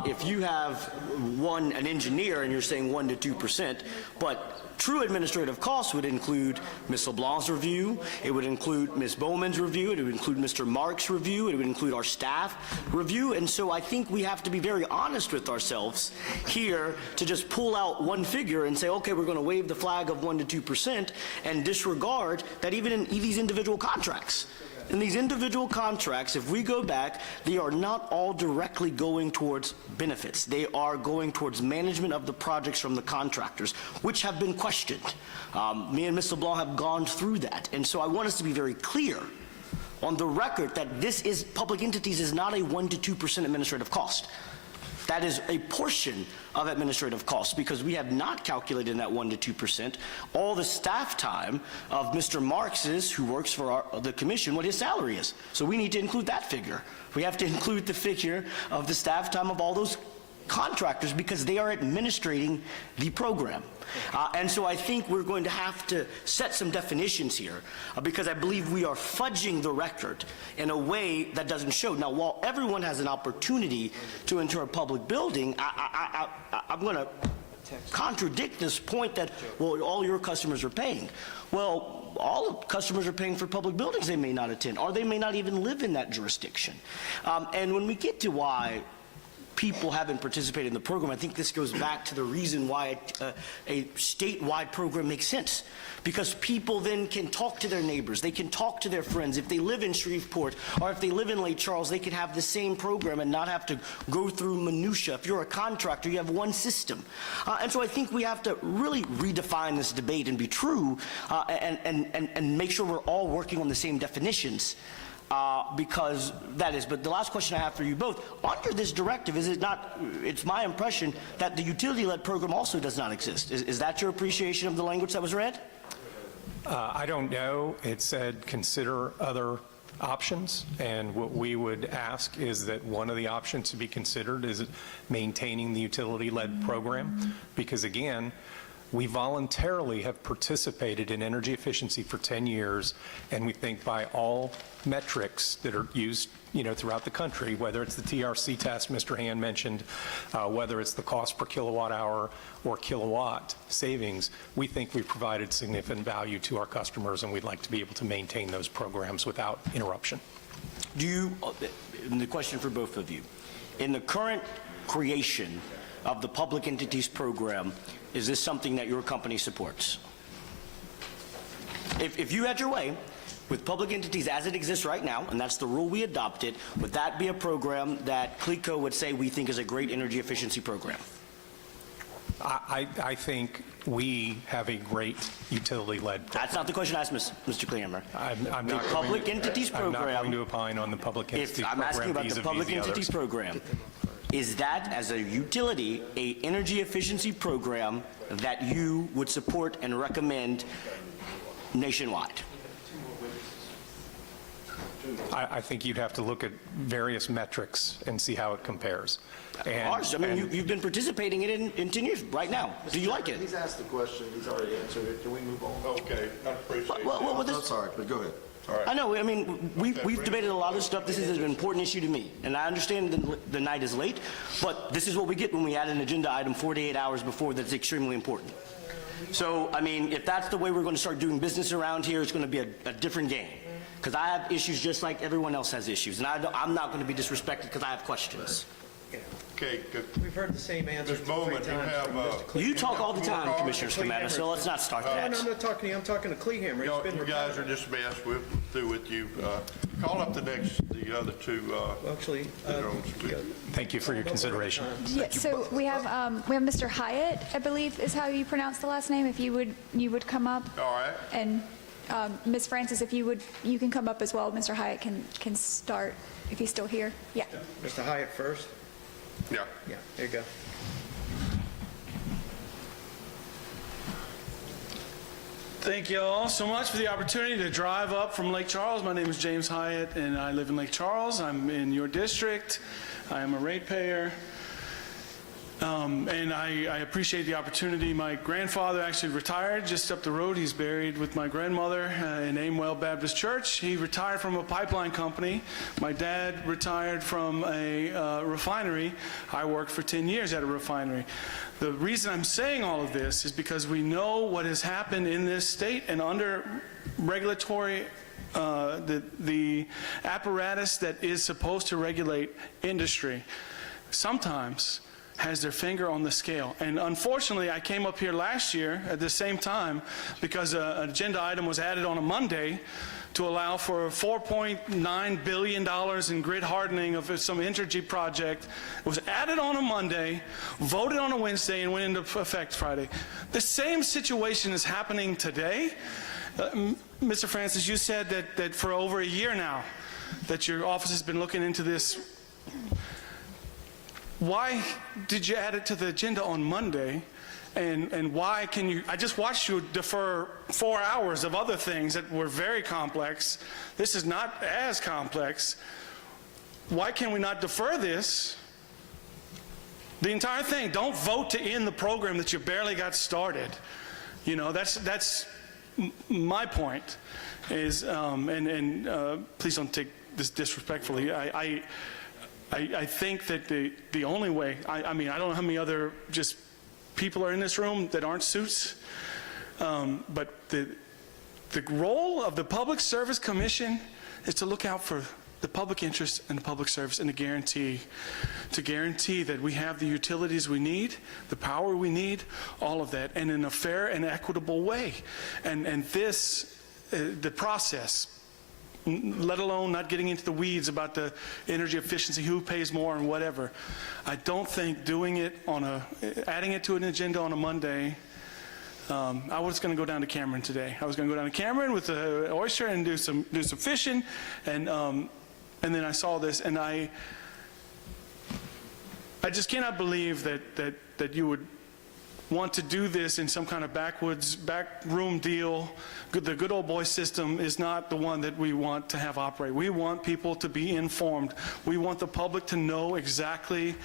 If you have an engineer and you're saying 1% to 2%, but true administrative costs would include Ms. LeBlanc's review, it would include Ms. Bowman's review, it would include Mr. Mark's review, it would include our staff review, and so I think we have to be very honest with ourselves here to just pull out one figure and say, okay, we're going to wave the flag of 1% to 2% and disregard that even in these individual contracts. In these individual contracts, if we go back, they are not all directly going towards benefits. They are going towards management of the projects from the contractors, which have been questioned. Me and Ms. LeBlanc have gone through that. And so I want us to be very clear on the record that public entities is not a 1% to 2% administrative cost. That is a portion of administrative costs, because we have not calculated in that 1% to 2% all the staff time of Mr. Marx's, who works for the commission, what his salary is. So we need to include that figure. We have to include the figure of the staff time of all those contractors, because they are administrating the program. And so I think we're going to have to set some definitions here, because I believe we are fudging the record in a way that doesn't show. Now, while everyone has an opportunity to enter a public building, I'm going to contradict this point that, well, all your customers are paying. Well, all customers are paying for public buildings they may not attend, or they may not even live in that jurisdiction. And when we get to why people haven't participated in the program, I think this goes back to the reason why a statewide program makes sense. Because people then can talk to their neighbors, they can talk to their friends. If they live in Shreveport or if they live in Lake Charles, they can have the same program and not have to go through minutia. If you're a contractor, you have one system. And so I think we have to really redefine this debate and be true and make sure we're all working on the same definitions. Because that is, but the last question I have for you both, under this directive, is it not, it's my impression that the utility-led program also does not exist. Is that your appreciation of the language that was read? I don't know. It said consider other options, and what we would ask is that one of the options to be considered is maintaining the utility-led program, because again, we voluntarily have participated in energy efficiency for 10 years, and we think by all metrics that are used throughout the country, whether it's the TRC test Mr. Hand mentioned, whether it's the cost per kilowatt hour or kilowatt savings, we think we've provided significant value to our customers, and we'd like to be able to maintain those programs without interruption. And the question for both of you, in the current creation of the public entities program, is this something that your company supports? If you had your way, with public entities as it exists right now, and that's the rule we adopted, would that be a program that CLECO would say we think is a great energy efficiency program? I think we have a great utility-led program. That's not the question I asked Mr. Klehammer. I'm the not public entities program. I'm not going to opine on the public entities program. I'm asking about the public entities program. Is that, as a utility, a energy efficiency program that you would support and recommend nationwide? I think you'd have to look at various metrics and see how it compares. You've been participating in it in 10 years right now. Do you like it? He's asked the question. He's already answered it. Can we move on? Okay, I appreciate it. Well, That's all right, but go ahead. All right. I know. I mean, we've debated a lot of stuff. This is an important issue to me, and I understand the night is late, but this is what we get when we add an agenda item 48 hours before that's extremely important. So, I mean, if that's the way we're going to start doing business around here, it's going to be a different game. Because I have issues just like everyone else has issues, and I'm not going to be disrespected because I have questions. Okay, good. We've heard the same answer. Ms. Bowman, You talk all the time, Commissioner Scamatta, so let's not start that. No, I'm not talking to you. I'm talking to Klehammer. You guys are dismissed. We're through with you. Call up the other two. Actually, thank you for your consideration. Yeah, so we have Mr. Hyatt, I believe is how you pronounce the last name. If you would come up. All right. And Ms. Francis, if you can come up as well. Mr. Hyatt can start if he's still here. Yeah. Mr. Hyatt first. Yeah. Yeah, there you go. Thank you all so much for the opportunity to drive up from Lake Charles. My name is James Hyatt, and I live in Lake Charles. I'm in your district. I am a ratepayer. And I appreciate the opportunity. My grandfather actually retired just up the road. He's buried with my grandmother in Amewell Baptist Church. He retired from a pipeline company. My dad retired from a refinery. I worked for 10 years at a refinery. The reason I'm saying all of this is because we know what has happened in this state and under regulatory the apparatus that is supposed to regulate industry sometimes has their finger on the scale. And unfortunately, I came up here last year at the same time because an agenda item was added on a Monday to allow for $4.9 billion in grid hardening of some energy project. It was added on a Monday, voted on a Wednesday, and went into effect Friday. The same situation is happening today. Mr. Francis, you said that for over a year now that your office has been looking into this. Why did you add it to the agenda on Monday? And why can you, I just watched you defer 4 hours of other things that were very complex. This is not as complex. Why can we not defer this? The entire thing, don't vote to end the program that you barely got started. You know, that's my point is, please don't take this disrespectfully. I think that the only way, I mean, I don't know how many other just people are in this room that aren't suits, but the role of the Public Service Commission is to look out for the public interest and the public service and to guarantee that we have the utilities we need, the power we need, all of that, and in a fair and equitable way. And this, the process, let alone not getting into the weeds about the energy efficiency, who pays more and whatever. I don't think doing it adding it to an agenda on a Monday. I was going to go down to Cameron today. I was going to go down to Cameron with the oyster and do some fishing, and then I saw this, and I just cannot believe that you would want to do this in some kind of backroom deal. The good old boy system is not the one that we want to have operate. We want people to be informed. We want the public to know exactly.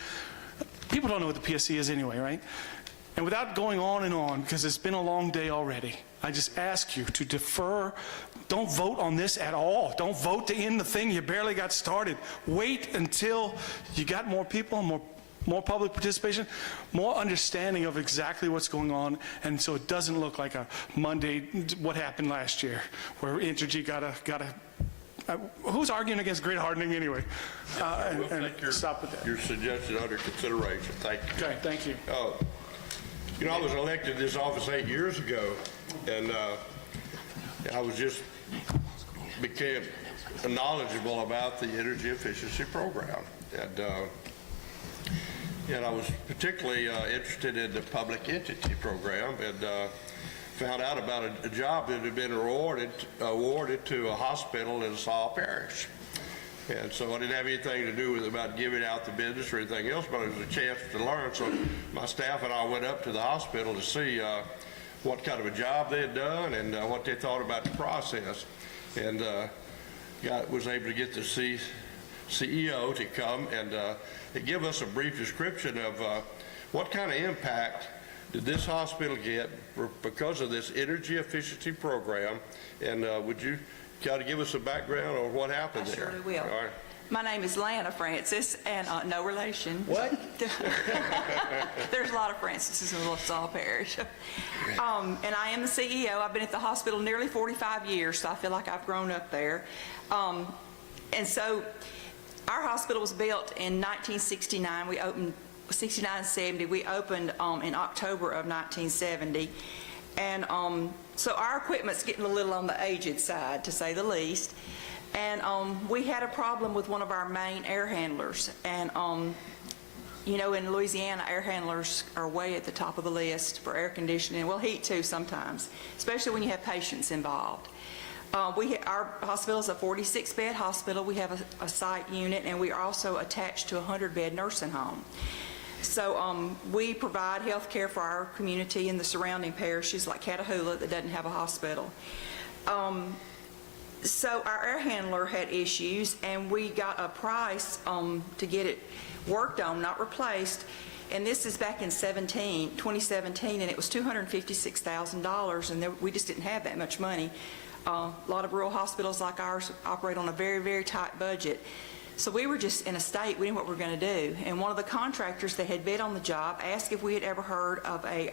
People don't know what the PSC is anyway, right? And without going on and on, because it's been a long day already, I just ask you to defer. Don't vote on this at all. Don't vote to end the thing you barely got started. Wait until you got more people, more public participation, more understanding of exactly what's going on, and so it doesn't look like a Monday, what happened last year, where Entergy got a who's arguing against grid hardening anyway? We'll stop with that. Your suggestion under consideration. Thank you. Okay, thank you. You know, I was elected to this office 8 years ago, and I was became knowledgeable about the energy efficiency program. And I was particularly interested in the public entity program, and found out about a job that had been awarded to a hospital in Saw Parish. And so I didn't have anything to do with about giving out the business or anything else, but it was a chance to learn. So my staff and I went up to the hospital to see what kind of a job they had done and what they thought about the process. And was able to get the CEO to come and give us a brief description of what kind of impact did this hospital get because of this energy efficiency program. And would you kind of give us a background on what happened there? I surely will. All right. My name is Lana Francis, and no relation. What? There's a lot of Francises in LaSalle Parish. And I am the CEO. I've been at the hospital nearly 45 years, so I feel like I've grown up there. And so our hospital was built in 1969. We opened 69-70. We opened in October of 1970. And so our equipment's getting a little on the aged side, to say the least. And we had a problem with one of our main air handlers. And you know, in Louisiana, air handlers are way at the top of the list for air conditioning. Well, heat too sometimes, especially when you have patients involved. Our hospital is a 46-bed hospital. We have a site unit, and we are also attached to a 100-bed nursing home. So we provide health care for our community in the surrounding parishes like Catahoula that doesn't have a hospital. So our air handler had issues, and we got a price to get it worked on, not replaced. And this is back in 2017, and it was $256,000, and we just didn't have that much money. A lot of rural hospitals like ours operate on a very, very tight budget. So we were just in a state, we didn't know what we were going to do. And one of the contractors that had bid on the job asked if we had ever heard of a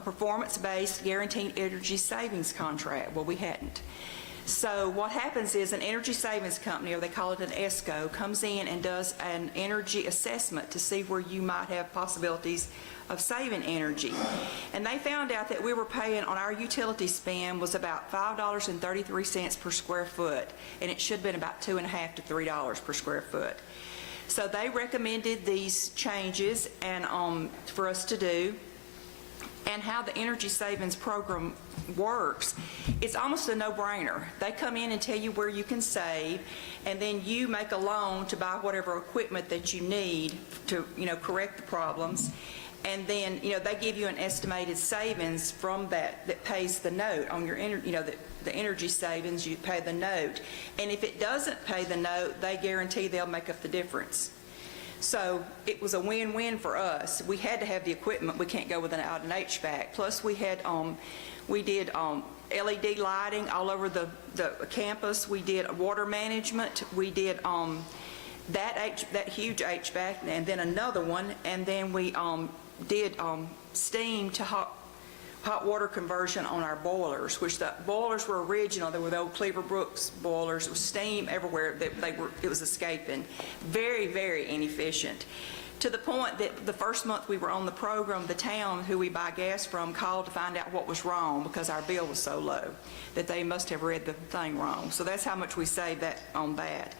performance-based guaranteed energy savings contract. Well, we hadn't. So what happens is an energy savings company, or they call it an ESCO, comes in and does an energy assessment to see where you might have possibilities of saving energy. And they found out that we were paying on our utility spend was about $5.33 per square foot, and it should have been about $2.50 to $3 per square foot. So they recommended these changes and for us to do. And how the energy savings program works, it's almost a no-brainer. They come in and tell you where you can save, and then you make a loan to buy whatever equipment that you need to, correct the problems. And then, they give you an estimated savings from that pays the note on your, the energy savings, you pay the note. And if it doesn't pay the note, they guarantee they'll make up the difference. So it was a win-win for us. We had to have the equipment. We can't go without an HVAC. Plus we had, we did LED lighting all over the campus. We did water management. We did that huge HVAC, and then another one. And then we did steam to hot water conversion on our boilers, which the boilers were original. They were the old Cleaver Brooks boilers. It was steam everywhere. It was escaping. Very, very inefficient. To the point that the first month we were on the program, the town who we buy gas from called to find out what was wrong because our bill was so low that they must have read the thing wrong. So that's how much we saved that on that.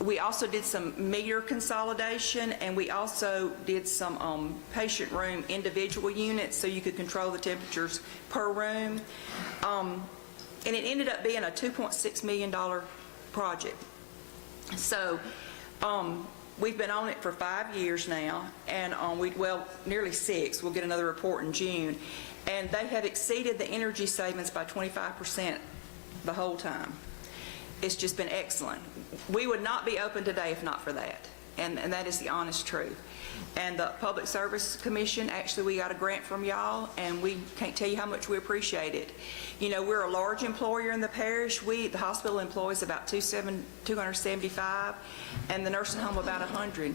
We also did some meter consolidation, and we also did some patient room individual units so you could control the temperatures per room. And it ended up being a $2.6 million project. So we've been on it for 5 years now, and nearly 6. We'll get another report in June. And they have exceeded the energy savings by 25% the whole time. It's just been excellent. We would not be open today if not for that, and that is the honest truth. And the Public Service Commission, actually we got a grant from y'all, and we can't tell you how much we appreciate it. We're a large employer in the parish. The hospital employs about 275, and the nursing home about 100.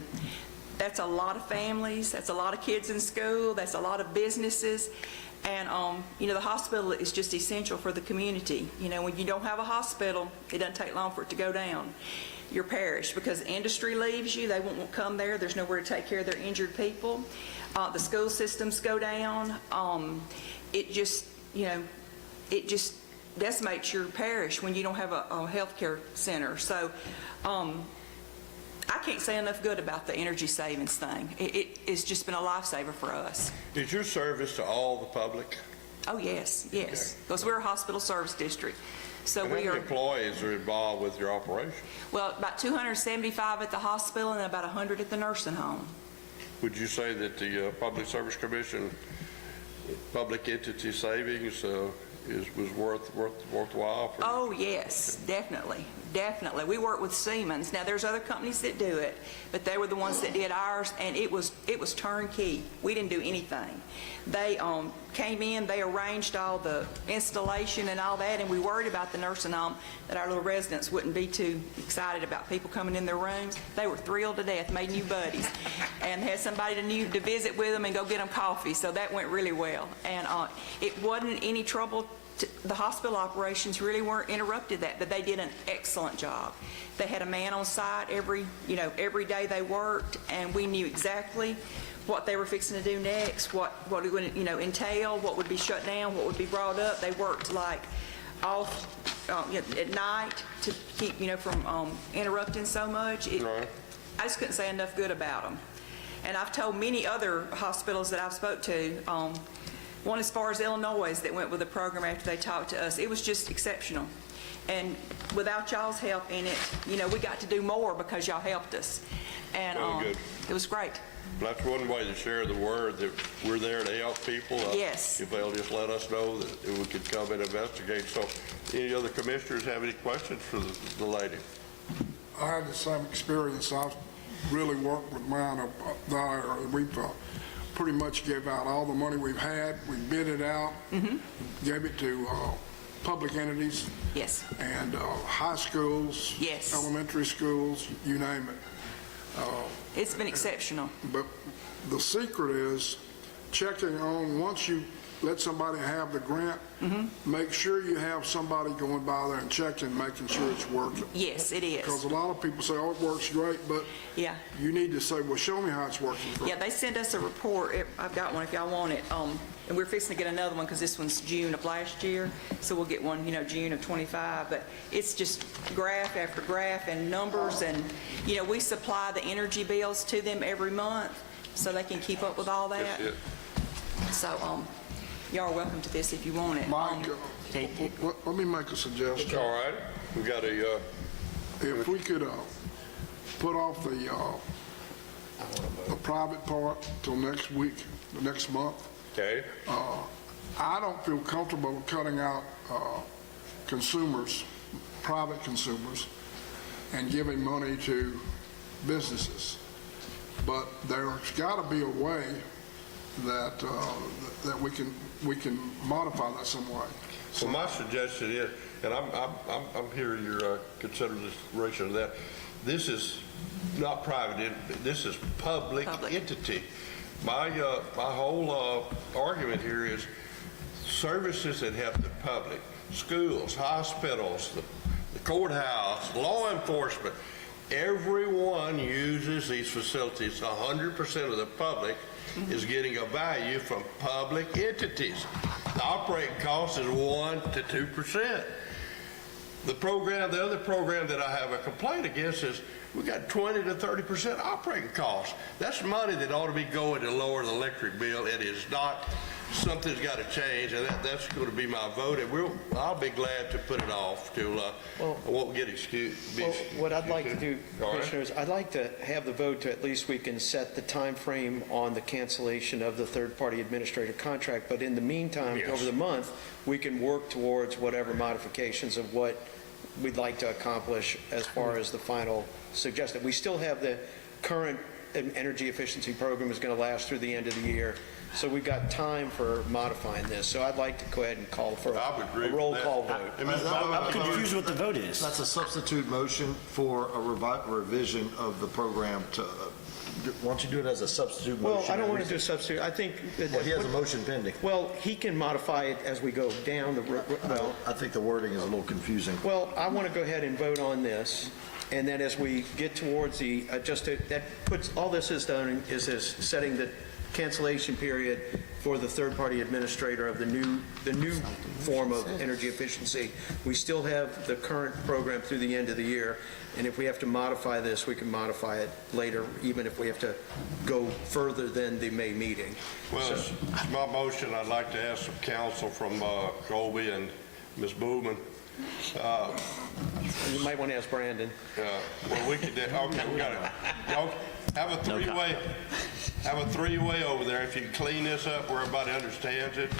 That's a lot of families, that's a lot of kids in school, that's a lot of businesses. And, the hospital is just essential for the community. When you don't have a hospital, it doesn't take long for it to go down, your parish, because industry leaves you. They won't come there. There's nowhere to take care of their injured people. The school systems go down. It just decimates your parish when you don't have a health care center. So, I can't say enough good about the energy savings thing. It's just been a lifesaver for us. Is your service to all the public? Oh, yes, because we're a hospital service district. So and how many employees are involved with your operation? Well, about 275 at the hospital and about 100 at the nursing home. Would you say that the Public Service Commission public entity savings was worthwhile? Oh, yes, definitely. Definitely. We work with Siemens. Now, there's other companies that do it, but they were the ones that did ours, and it was turnkey. We didn't do anything. They came in, they arranged all the installation and all that, and we worried about the nursing home that our little residents wouldn't be too excited about people coming in their rooms. They were thrilled to death, made new buddies, and had somebody to visit with them and go get them coffee, so that went really well. And it wasn't any trouble. The hospital operations really weren't interrupted but they did an excellent job. They had a man on site every day they worked, and we knew exactly what they were fixing to do next, what it would entail, what would be shut down, what would be brought up. They worked like off at night to keep from interrupting so much. I just couldn't say enough good about them. And I've told many other hospitals that I've spoke to. One as far as Illinois that went with the program after they talked to us. It was just exceptional. And without y'all's help in it, we got to do more because y'all helped us. And good. It was great. That's one way to share the word that we're there to help people. Yes. If they'll just let us know that we could come and investigate. So any other commissioners have any questions for the lady? I had the same experience. I really worked with mine up there. We've pretty much gave out all the money we've had. We bid it out, gave it to public entities. Yes. And high schools. Yes. Elementary schools, you name it. It's been exceptional. But the secret is checking on, once you let somebody have the grant, make sure you have somebody going by there and checking, making sure it's working. Yes, it is. Because a lot of people say, oh, it works great, but Yeah. you need to say, well, show me how it's working. Yeah, they send us a report. I've got one if y'all want it. And we're fixing to get another one because this one's June of last year. So we'll get one, June of 25. But it's just graph after graph and numbers. And, we supply the energy bills to them every month so they can keep up with all that. Yes, So, y'all are welcome to this if you want it. Mike, let me make a suggestion. All right. We got a, If we could put off the private part till next week, next month. okay. I don't feel comfortable cutting out consumers, private consumers, and giving money to businesses. But there's got to be a way that that we can modify that some way. So my suggestion is, and I'm hearing your consideration of that. This is not private. This is public entity. My whole argument here is services that help the public, schools, hospitals, the courthouse, law enforcement. Everyone uses these facilities. 100% of the public is getting a value from public entities. The operating cost is 1 to 2%. The other program that I have a complaint against is we got 20 to 30% operating costs. That's money that ought to be going to lower the electric bill. It is not. Something's got to change, and that's going to be my vote. And I'll be glad to put it off till I won't get excused. Well, what I'd like to do, All right. Commissioners, I'd like to have the vote to at least we can set the time frame on the cancellation of the third-party administrator contract. But in the meantime, Yes. over the month, we can work towards whatever modifications of what we'd like to accomplish as far as the final suggestion. We still have the current energy efficiency program is going to last through the end of the year. So we've got time for modifying this. So I'd like to go ahead and call for a roll call vote. I'm confused what the vote is. That's a substitute motion for a revision of the program to, why don't you do it as a substitute motion? Well, I don't want to do a substitute. I think... Well, he has a motion pending. Well, he can modify it as we go down the... Well, I think the wording is a little confusing. well, I want to go ahead and vote on this, and then as we get towards the... that puts... All this is done is setting the cancellation period for the third-party administrator of the new form of energy efficiency. We still have the current program through the end of the year, and if we have to modify this, we can modify it later, even if we have to go further than the May meeting. Well, So- it's my motion. I'd like to ask some counsel from Colby and Ms. Boozman. You might want to ask Brandon. Well, we could, okay, we got it. Y'all have a three-way, over there. If you can clean this up where everybody understands it,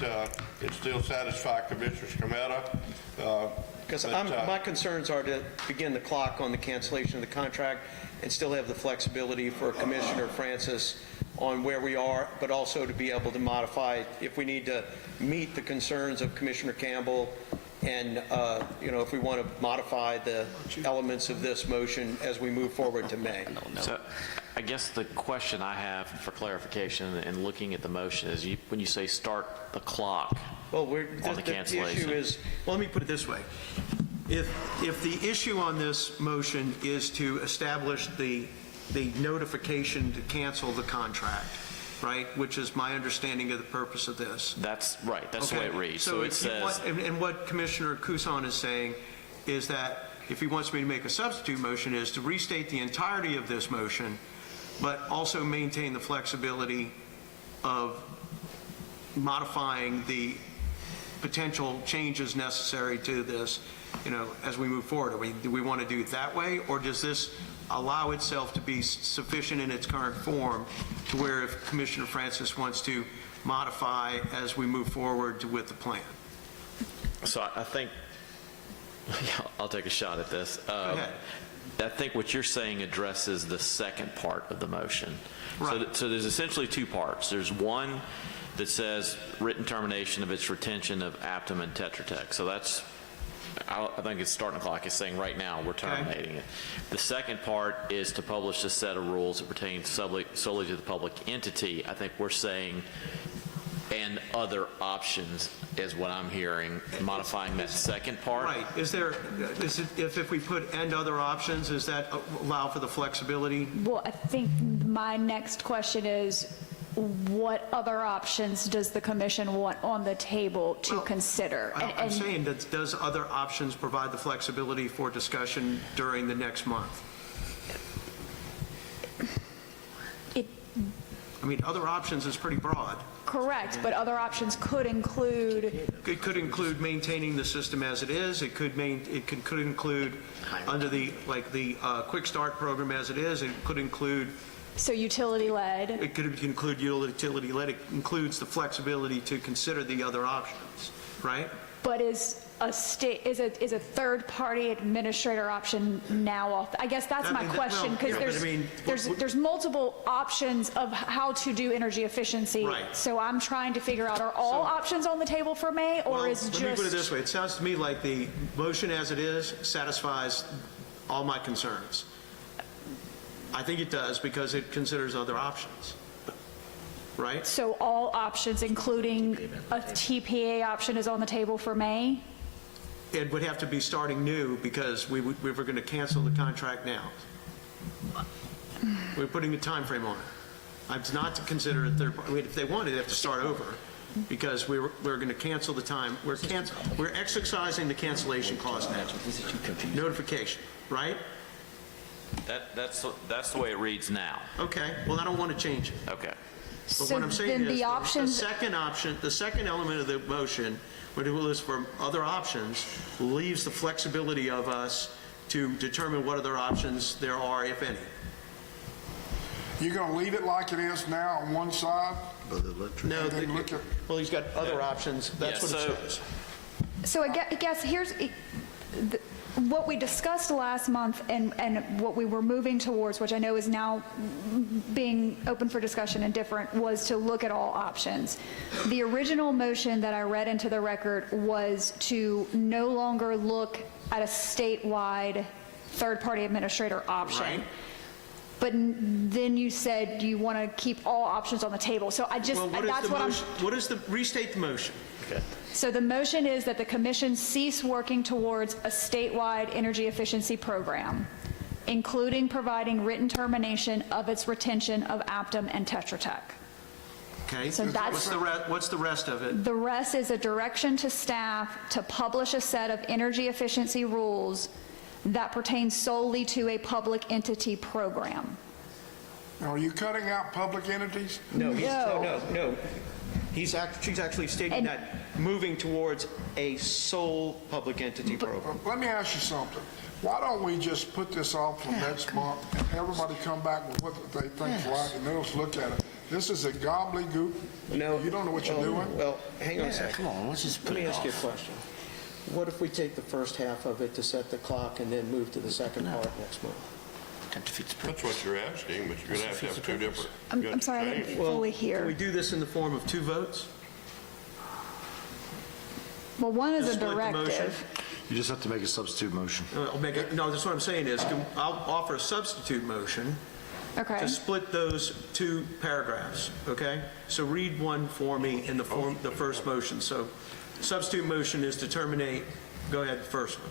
it still satisfy Commissioner Scametta. Because my concerns are to begin the clock on the cancellation of the contract and still have the flexibility for Commissioner Francis on where we are, but also to be able to modify if we need to meet the concerns of Commissioner Campbell and, if we want to modify the elements of this motion as we move forward to May. So I guess the question I have for clarification and looking at the motion is when you say start the clock Well, on the the cancellation. issue is, well, let me put it this way. If the issue on this motion is to establish the notification to cancel the contract, right, which is my understanding of the purpose of this. That's right. That's the way it reads. So it says... And what Commissioner Kusan is saying is that if he wants me to make a substitute motion is to restate the entirety of this motion, but also maintain the flexibility of modifying the potential changes necessary to this, as we move forward. Do we want to do it that way, or does this allow itself to be sufficient in its current form to where if Commissioner Francis wants to modify as we move forward with the plan? So I think I'll take a shot at this. Go ahead. I think what you're saying addresses the second part of the motion. Right. So there's essentially two parts. There's one that says written termination of its retention of Aptum and Tetra Tech. So that's, I think it's starting the clock. It's saying right now we're terminating it. The second part is to publish a set of rules that pertain solely to the public entity. I think we're saying, and other options is what I'm hearing, modifying that second part. Right. Is it, if we put "and other options," does that allow for the flexibility? Well, I think my next question is, what other options does the commission want on the table to consider? I'm saying that does other options provide the flexibility for discussion during the next month? I mean, other options is pretty broad. Correct, but other options could include... It could include maintaining the system as it is. It could include under the, like the Quick Start program as it is. It could include... So utility-led. It could include utility-led. It includes the flexibility to consider the other options, right? But is a third-party administrator option now off? I guess that's my question, because there's multiple options of how to do energy efficiency. Right. So I'm trying to figure out, are all options on the table for May, or is just... Let me put it this way. It sounds to me like the motion as it is satisfies all my concerns. I think it does, because it considers other options, right? So all options, including a TPA option, is on the table for May? It would have to be starting new, because we were going to cancel the contract now. We're putting a time frame on it. It's not to consider a third party. I mean, if they wanted, they have to start over, because we're going to cancel the time. We're exercising the cancellation clause now. Notification, right? That's the way it reads now. Okay. Well, I don't want to change it. Okay. But what I'm saying is the second element of the motion, what it is for other options, leaves the flexibility of us to determine what other options there are, if any. You're going to leave it like it is now on one side? No, well, he's got other options. That's what it says. So I guess here's... What we discussed last month and what we were moving towards, which I know is now being open for discussion and different, was to look at all options. The original motion that I read into the record was to no longer look at a statewide third-party administrator option. Right. But then you said you want to keep all options on the table. So I just, restate the motion. Okay. So the motion is that the commission cease working towards a statewide energy efficiency program, including providing written termination of its retention of Aptum and Tetra Tech. Okay. So that's what's the rest of it? The rest is a direction to staff to publish a set of energy efficiency rules that pertain solely to a public entity program. Are you cutting out public entities? No. She's actually stating that moving towards a sole public entity program. Let me ask you something. Why don't we just put this off for next month and everybody come back with what they think's right, and then let's look at it. This is a gobbledygook. No. You don't know what you're doing? Well, hang on a second. Come on, let's just put Let me it ask you a off. question. What if we take the first half of it to set the clock and then move to the second part next month? That's what you're asking, but you're going to have two different... I'm sorry, I didn't fully hear. Can we do this in the form of 2 votes? Well, one is a Split the motion? directive. You just have to make a substitute motion. No, that's what I'm saying is, I'll offer a substitute motion Okay. to split those 2 paragraphs, okay? So read one for me in the first motion. So substitute motion is to terminate, go ahead, first one.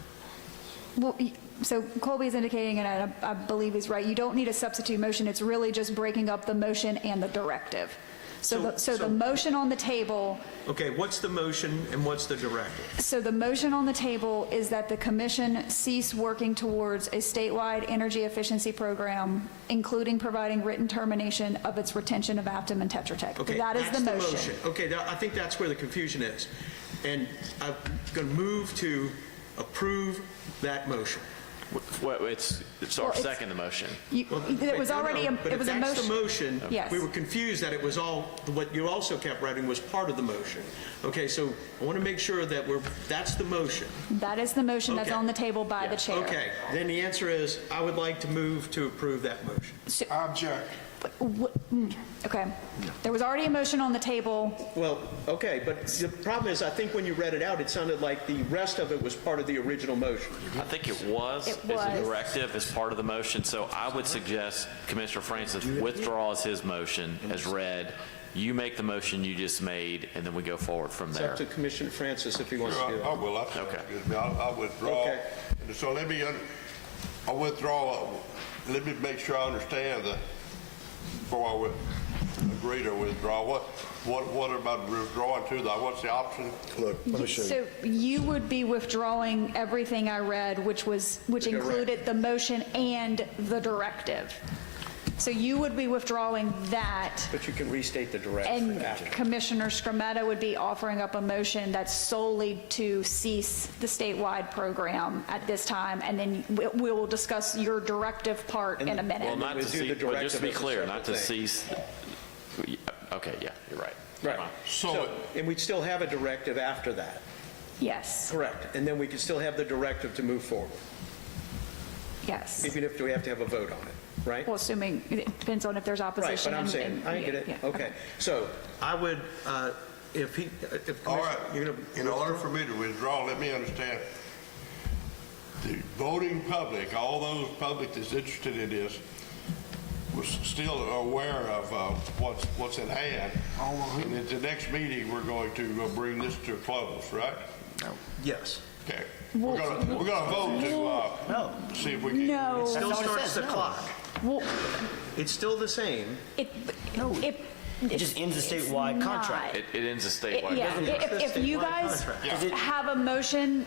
Well, so Colby's indicating, and I believe he's right, you don't need a substitute motion. It's really just breaking up the motion and the directive. So the motion on the table... Okay, what's the motion and what's the directive? So the motion on the table is that the commission cease working towards a statewide energy efficiency program, including providing written termination of its retention of Aptum and Tetra Tech. Okay, that is that's the motion. Okay, I think that's where the confusion is. And I'm going to move to approve that motion. Well, it's our second motion. There was already, But it was a if that's the motion. motion, Yes. we were confused that it was all, what you also kept writing was part of the motion. Okay, so I want to make sure that that's the motion. That is the motion that's Okay. on the table by the chair. Okay, then the answer is, I would like to move to approve that motion. I object. Okay. There was already a motion on the table. Well, okay, but the problem is, I think when you read it out, it sounded like the rest of it was part of the original motion. I think it was It as a was. directive as part of the motion, so I would suggest Commissioner Francis withdraws his motion as read. You make the motion you just made, and then we go forward from It's there. up to Commissioner Francis if he wants to do it. I will. I'll withdraw. Okay. So I'll withdraw. Let me make sure I understand before I would agree to withdraw. What about withdrawing to the, what's the option? Look, let me show you. So you would be withdrawing everything I read, which included the motion and the directive. So you would be withdrawing that, But you can restate the directive and after. Commissioner Scrametta would be offering up a motion that's solely to cease the statewide program at this time, and then we will discuss your directive part in a minute. Well, not to do the cease, but just to be directive as a clear, not to separate thing. cease. Okay, yeah, you're right. Right. So, and we'd still have a directive after that. Yes, Correct. And then we could still have the directive to move forward, yes. even if we have to have a vote on it, right? Well, assuming, it depends on if there's Right, opposition. but I'm and- saying, and- I get it. yeah, Okay. So I would, if All right. you're going to. In order for me to withdraw, let me understand. The voting public, all those public that's interested in this, was still aware of what's in hand. And at the next meeting, we're going to bring this to a close, right? Yes. Okay. We're gonna vote to see if we can. No. Still starts the clock. Well, It's still the same. it just ends the statewide contract. It ends the statewide. Yeah, if you guys Contract. have a motion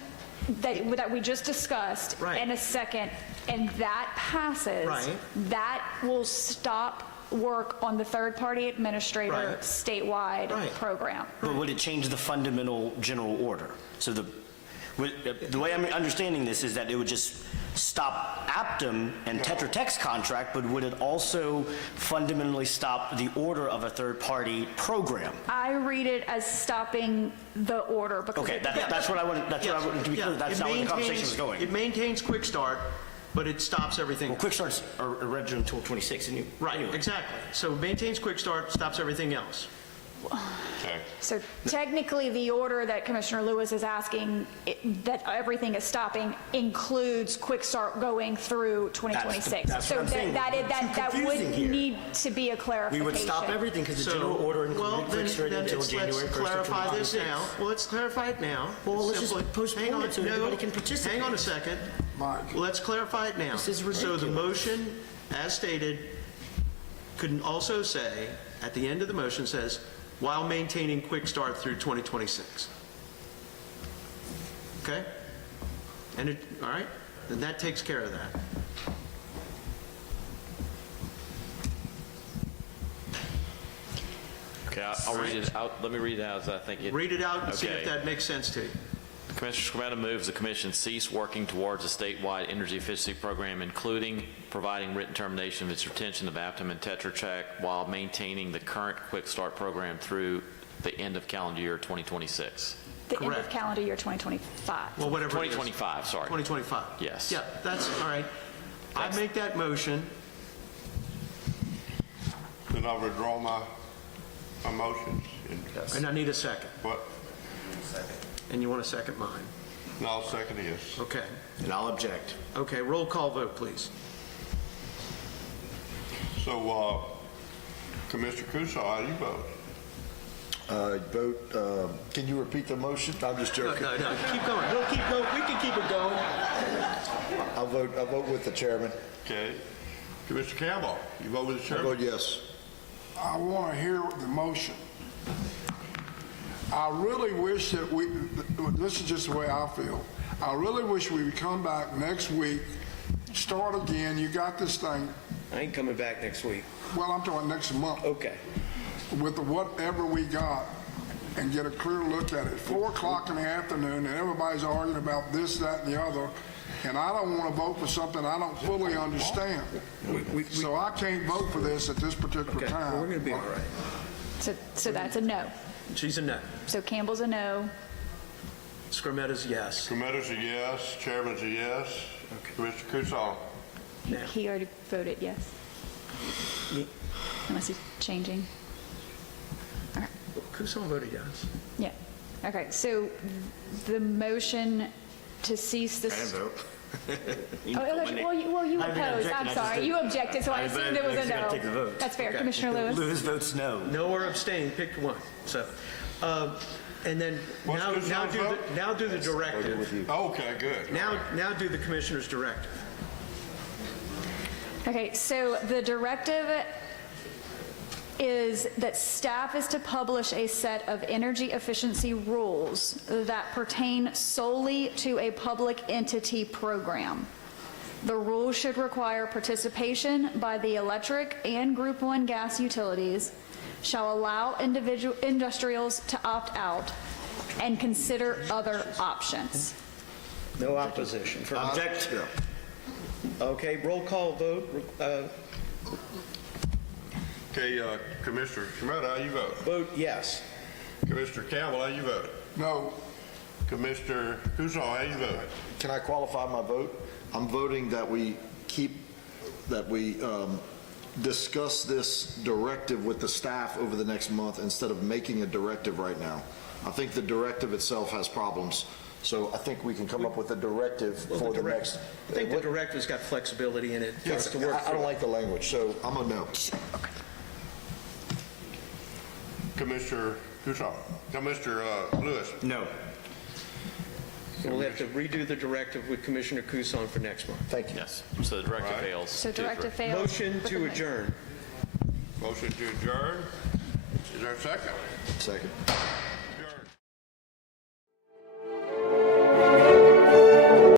that we just discussed Right. and a second, and that passes, Right. that will stop work on the third-party administrator Right. statewide Right. program. But would it change the fundamental general order? So the way I'm understanding this is that it would just stop Aptum and Tetra Tech's contract, but would it also fundamentally stop the order of a third-party program? I read it as stopping the order because Okay, that's what I wanted, to be clear, that's not where the conversation was going. It maintains Quick Start, but it stops everything. Well, Quick Starts are registered until 26, and you... Right, anyway. exactly. So it maintains Quick Start, stops everything else. So technically, the order that Commissioner Lewis is asking, that everything is stopping, includes Quick Start going through 2026. That's what I'm saying. that Confusing would here. need to be a clarification. We would stop everything because the general order included Quick Start until January 1st of 2026. Let's clarify this now. Well, let's clarify it now. Well, let's just Simply- postpone hang on, it so no, everybody can participate. Hang on a second. Mike. Let's clarify it now. This is So the ridiculous. motion, as stated, could also say, at the end of the motion says, while maintaining Quick Start through 2026. Okay? And all right? Then that takes care of that. Okay, I'll read it out. Let me read it out as I think it. Read it out and see if Okay. that makes sense to you. Commissioner Scrametta moves the commission cease working towards a statewide energy efficiency program, including providing written termination of its retention of Aptum and Tetra Tech while maintaining the current Quick Start program through the end of calendar year 2026. The end of Correct. calendar year 2025. Well, whatever it is. 2025, sorry. 2025. Yes. Yeah, that's all right. I make that motion. Then I'll withdraw my motions. And I need a second. What? And you want to second mine? No, I'll second his. Okay. And I'll object. Okay, roll call vote, please. So, Commissioner Crusoe, how do you vote? Can you repeat the motion? I'm just No, joking. no, keep going. We'll keep going. We can keep it going. I'll vote with the chairman. Okay. Commissioner Campbell, you vote with the I chairman? vote yes. I want to hear the motion. I really wish that this is just the way I feel. I really wish we would come back next week, start again. You got this thing. I ain't coming back next week. Well, I'm talking next month. Okay. With whatever we got and get a clear look at it. 4 o'clock in the afternoon and everybody's arguing about this, that, and the other. and I don't want to vote for something I don't fully understand. So I can't vote for this at this particular Okay, time. well, we're going to be all right. So that's a no. She's a no. So Campbell's a no. Scremetta's yes. Scremetta's a yes, Chairman's a yes. Commissioner Kutzon? He already voted yes. Unless he's changing. All right. Kutzon voted yes. Yeah. Okay, so the motion to cease this... Well, you opposed, I'm sorry. You objected, so I assumed it was a no. That's fair. Okay. Commissioner Lewis? Lewis votes no. No or abstain, pick one. So, and then now do the directive. Okay, good. Now do the commissioner's directive. Okay, so the directive is that staff is to publish a set of energy efficiency rules that pertain solely to a public entity program. The rules should require participation by the electric and Group 1 gas utilities, shall allow industrials to opt out, and consider other options. No opposition. Object. Okay, roll call vote. Okay, Commissioner Scremetta, how you vote? Vote yes. Commissioner Campbell, how you vote? No. Commissioner Kutzon, how you vote? Can I qualify my vote? I'm voting that we discuss this directive with the staff over the next month instead of making a directive right now. I think the directive itself has problems, so I think we can come up with a directive for the next... I think the directive's got flexibility in it. Yes, to work I don't like the language, so I'm a no. Commissioner Kutzon? Commissioner Lewis? No. We'll have to redo the directive with Commissioner Kutzon for next month. Thank you. Yes, so the directive fails. So directive fails. Motion to adjourn. Motion to adjourn. Is there a second? Second.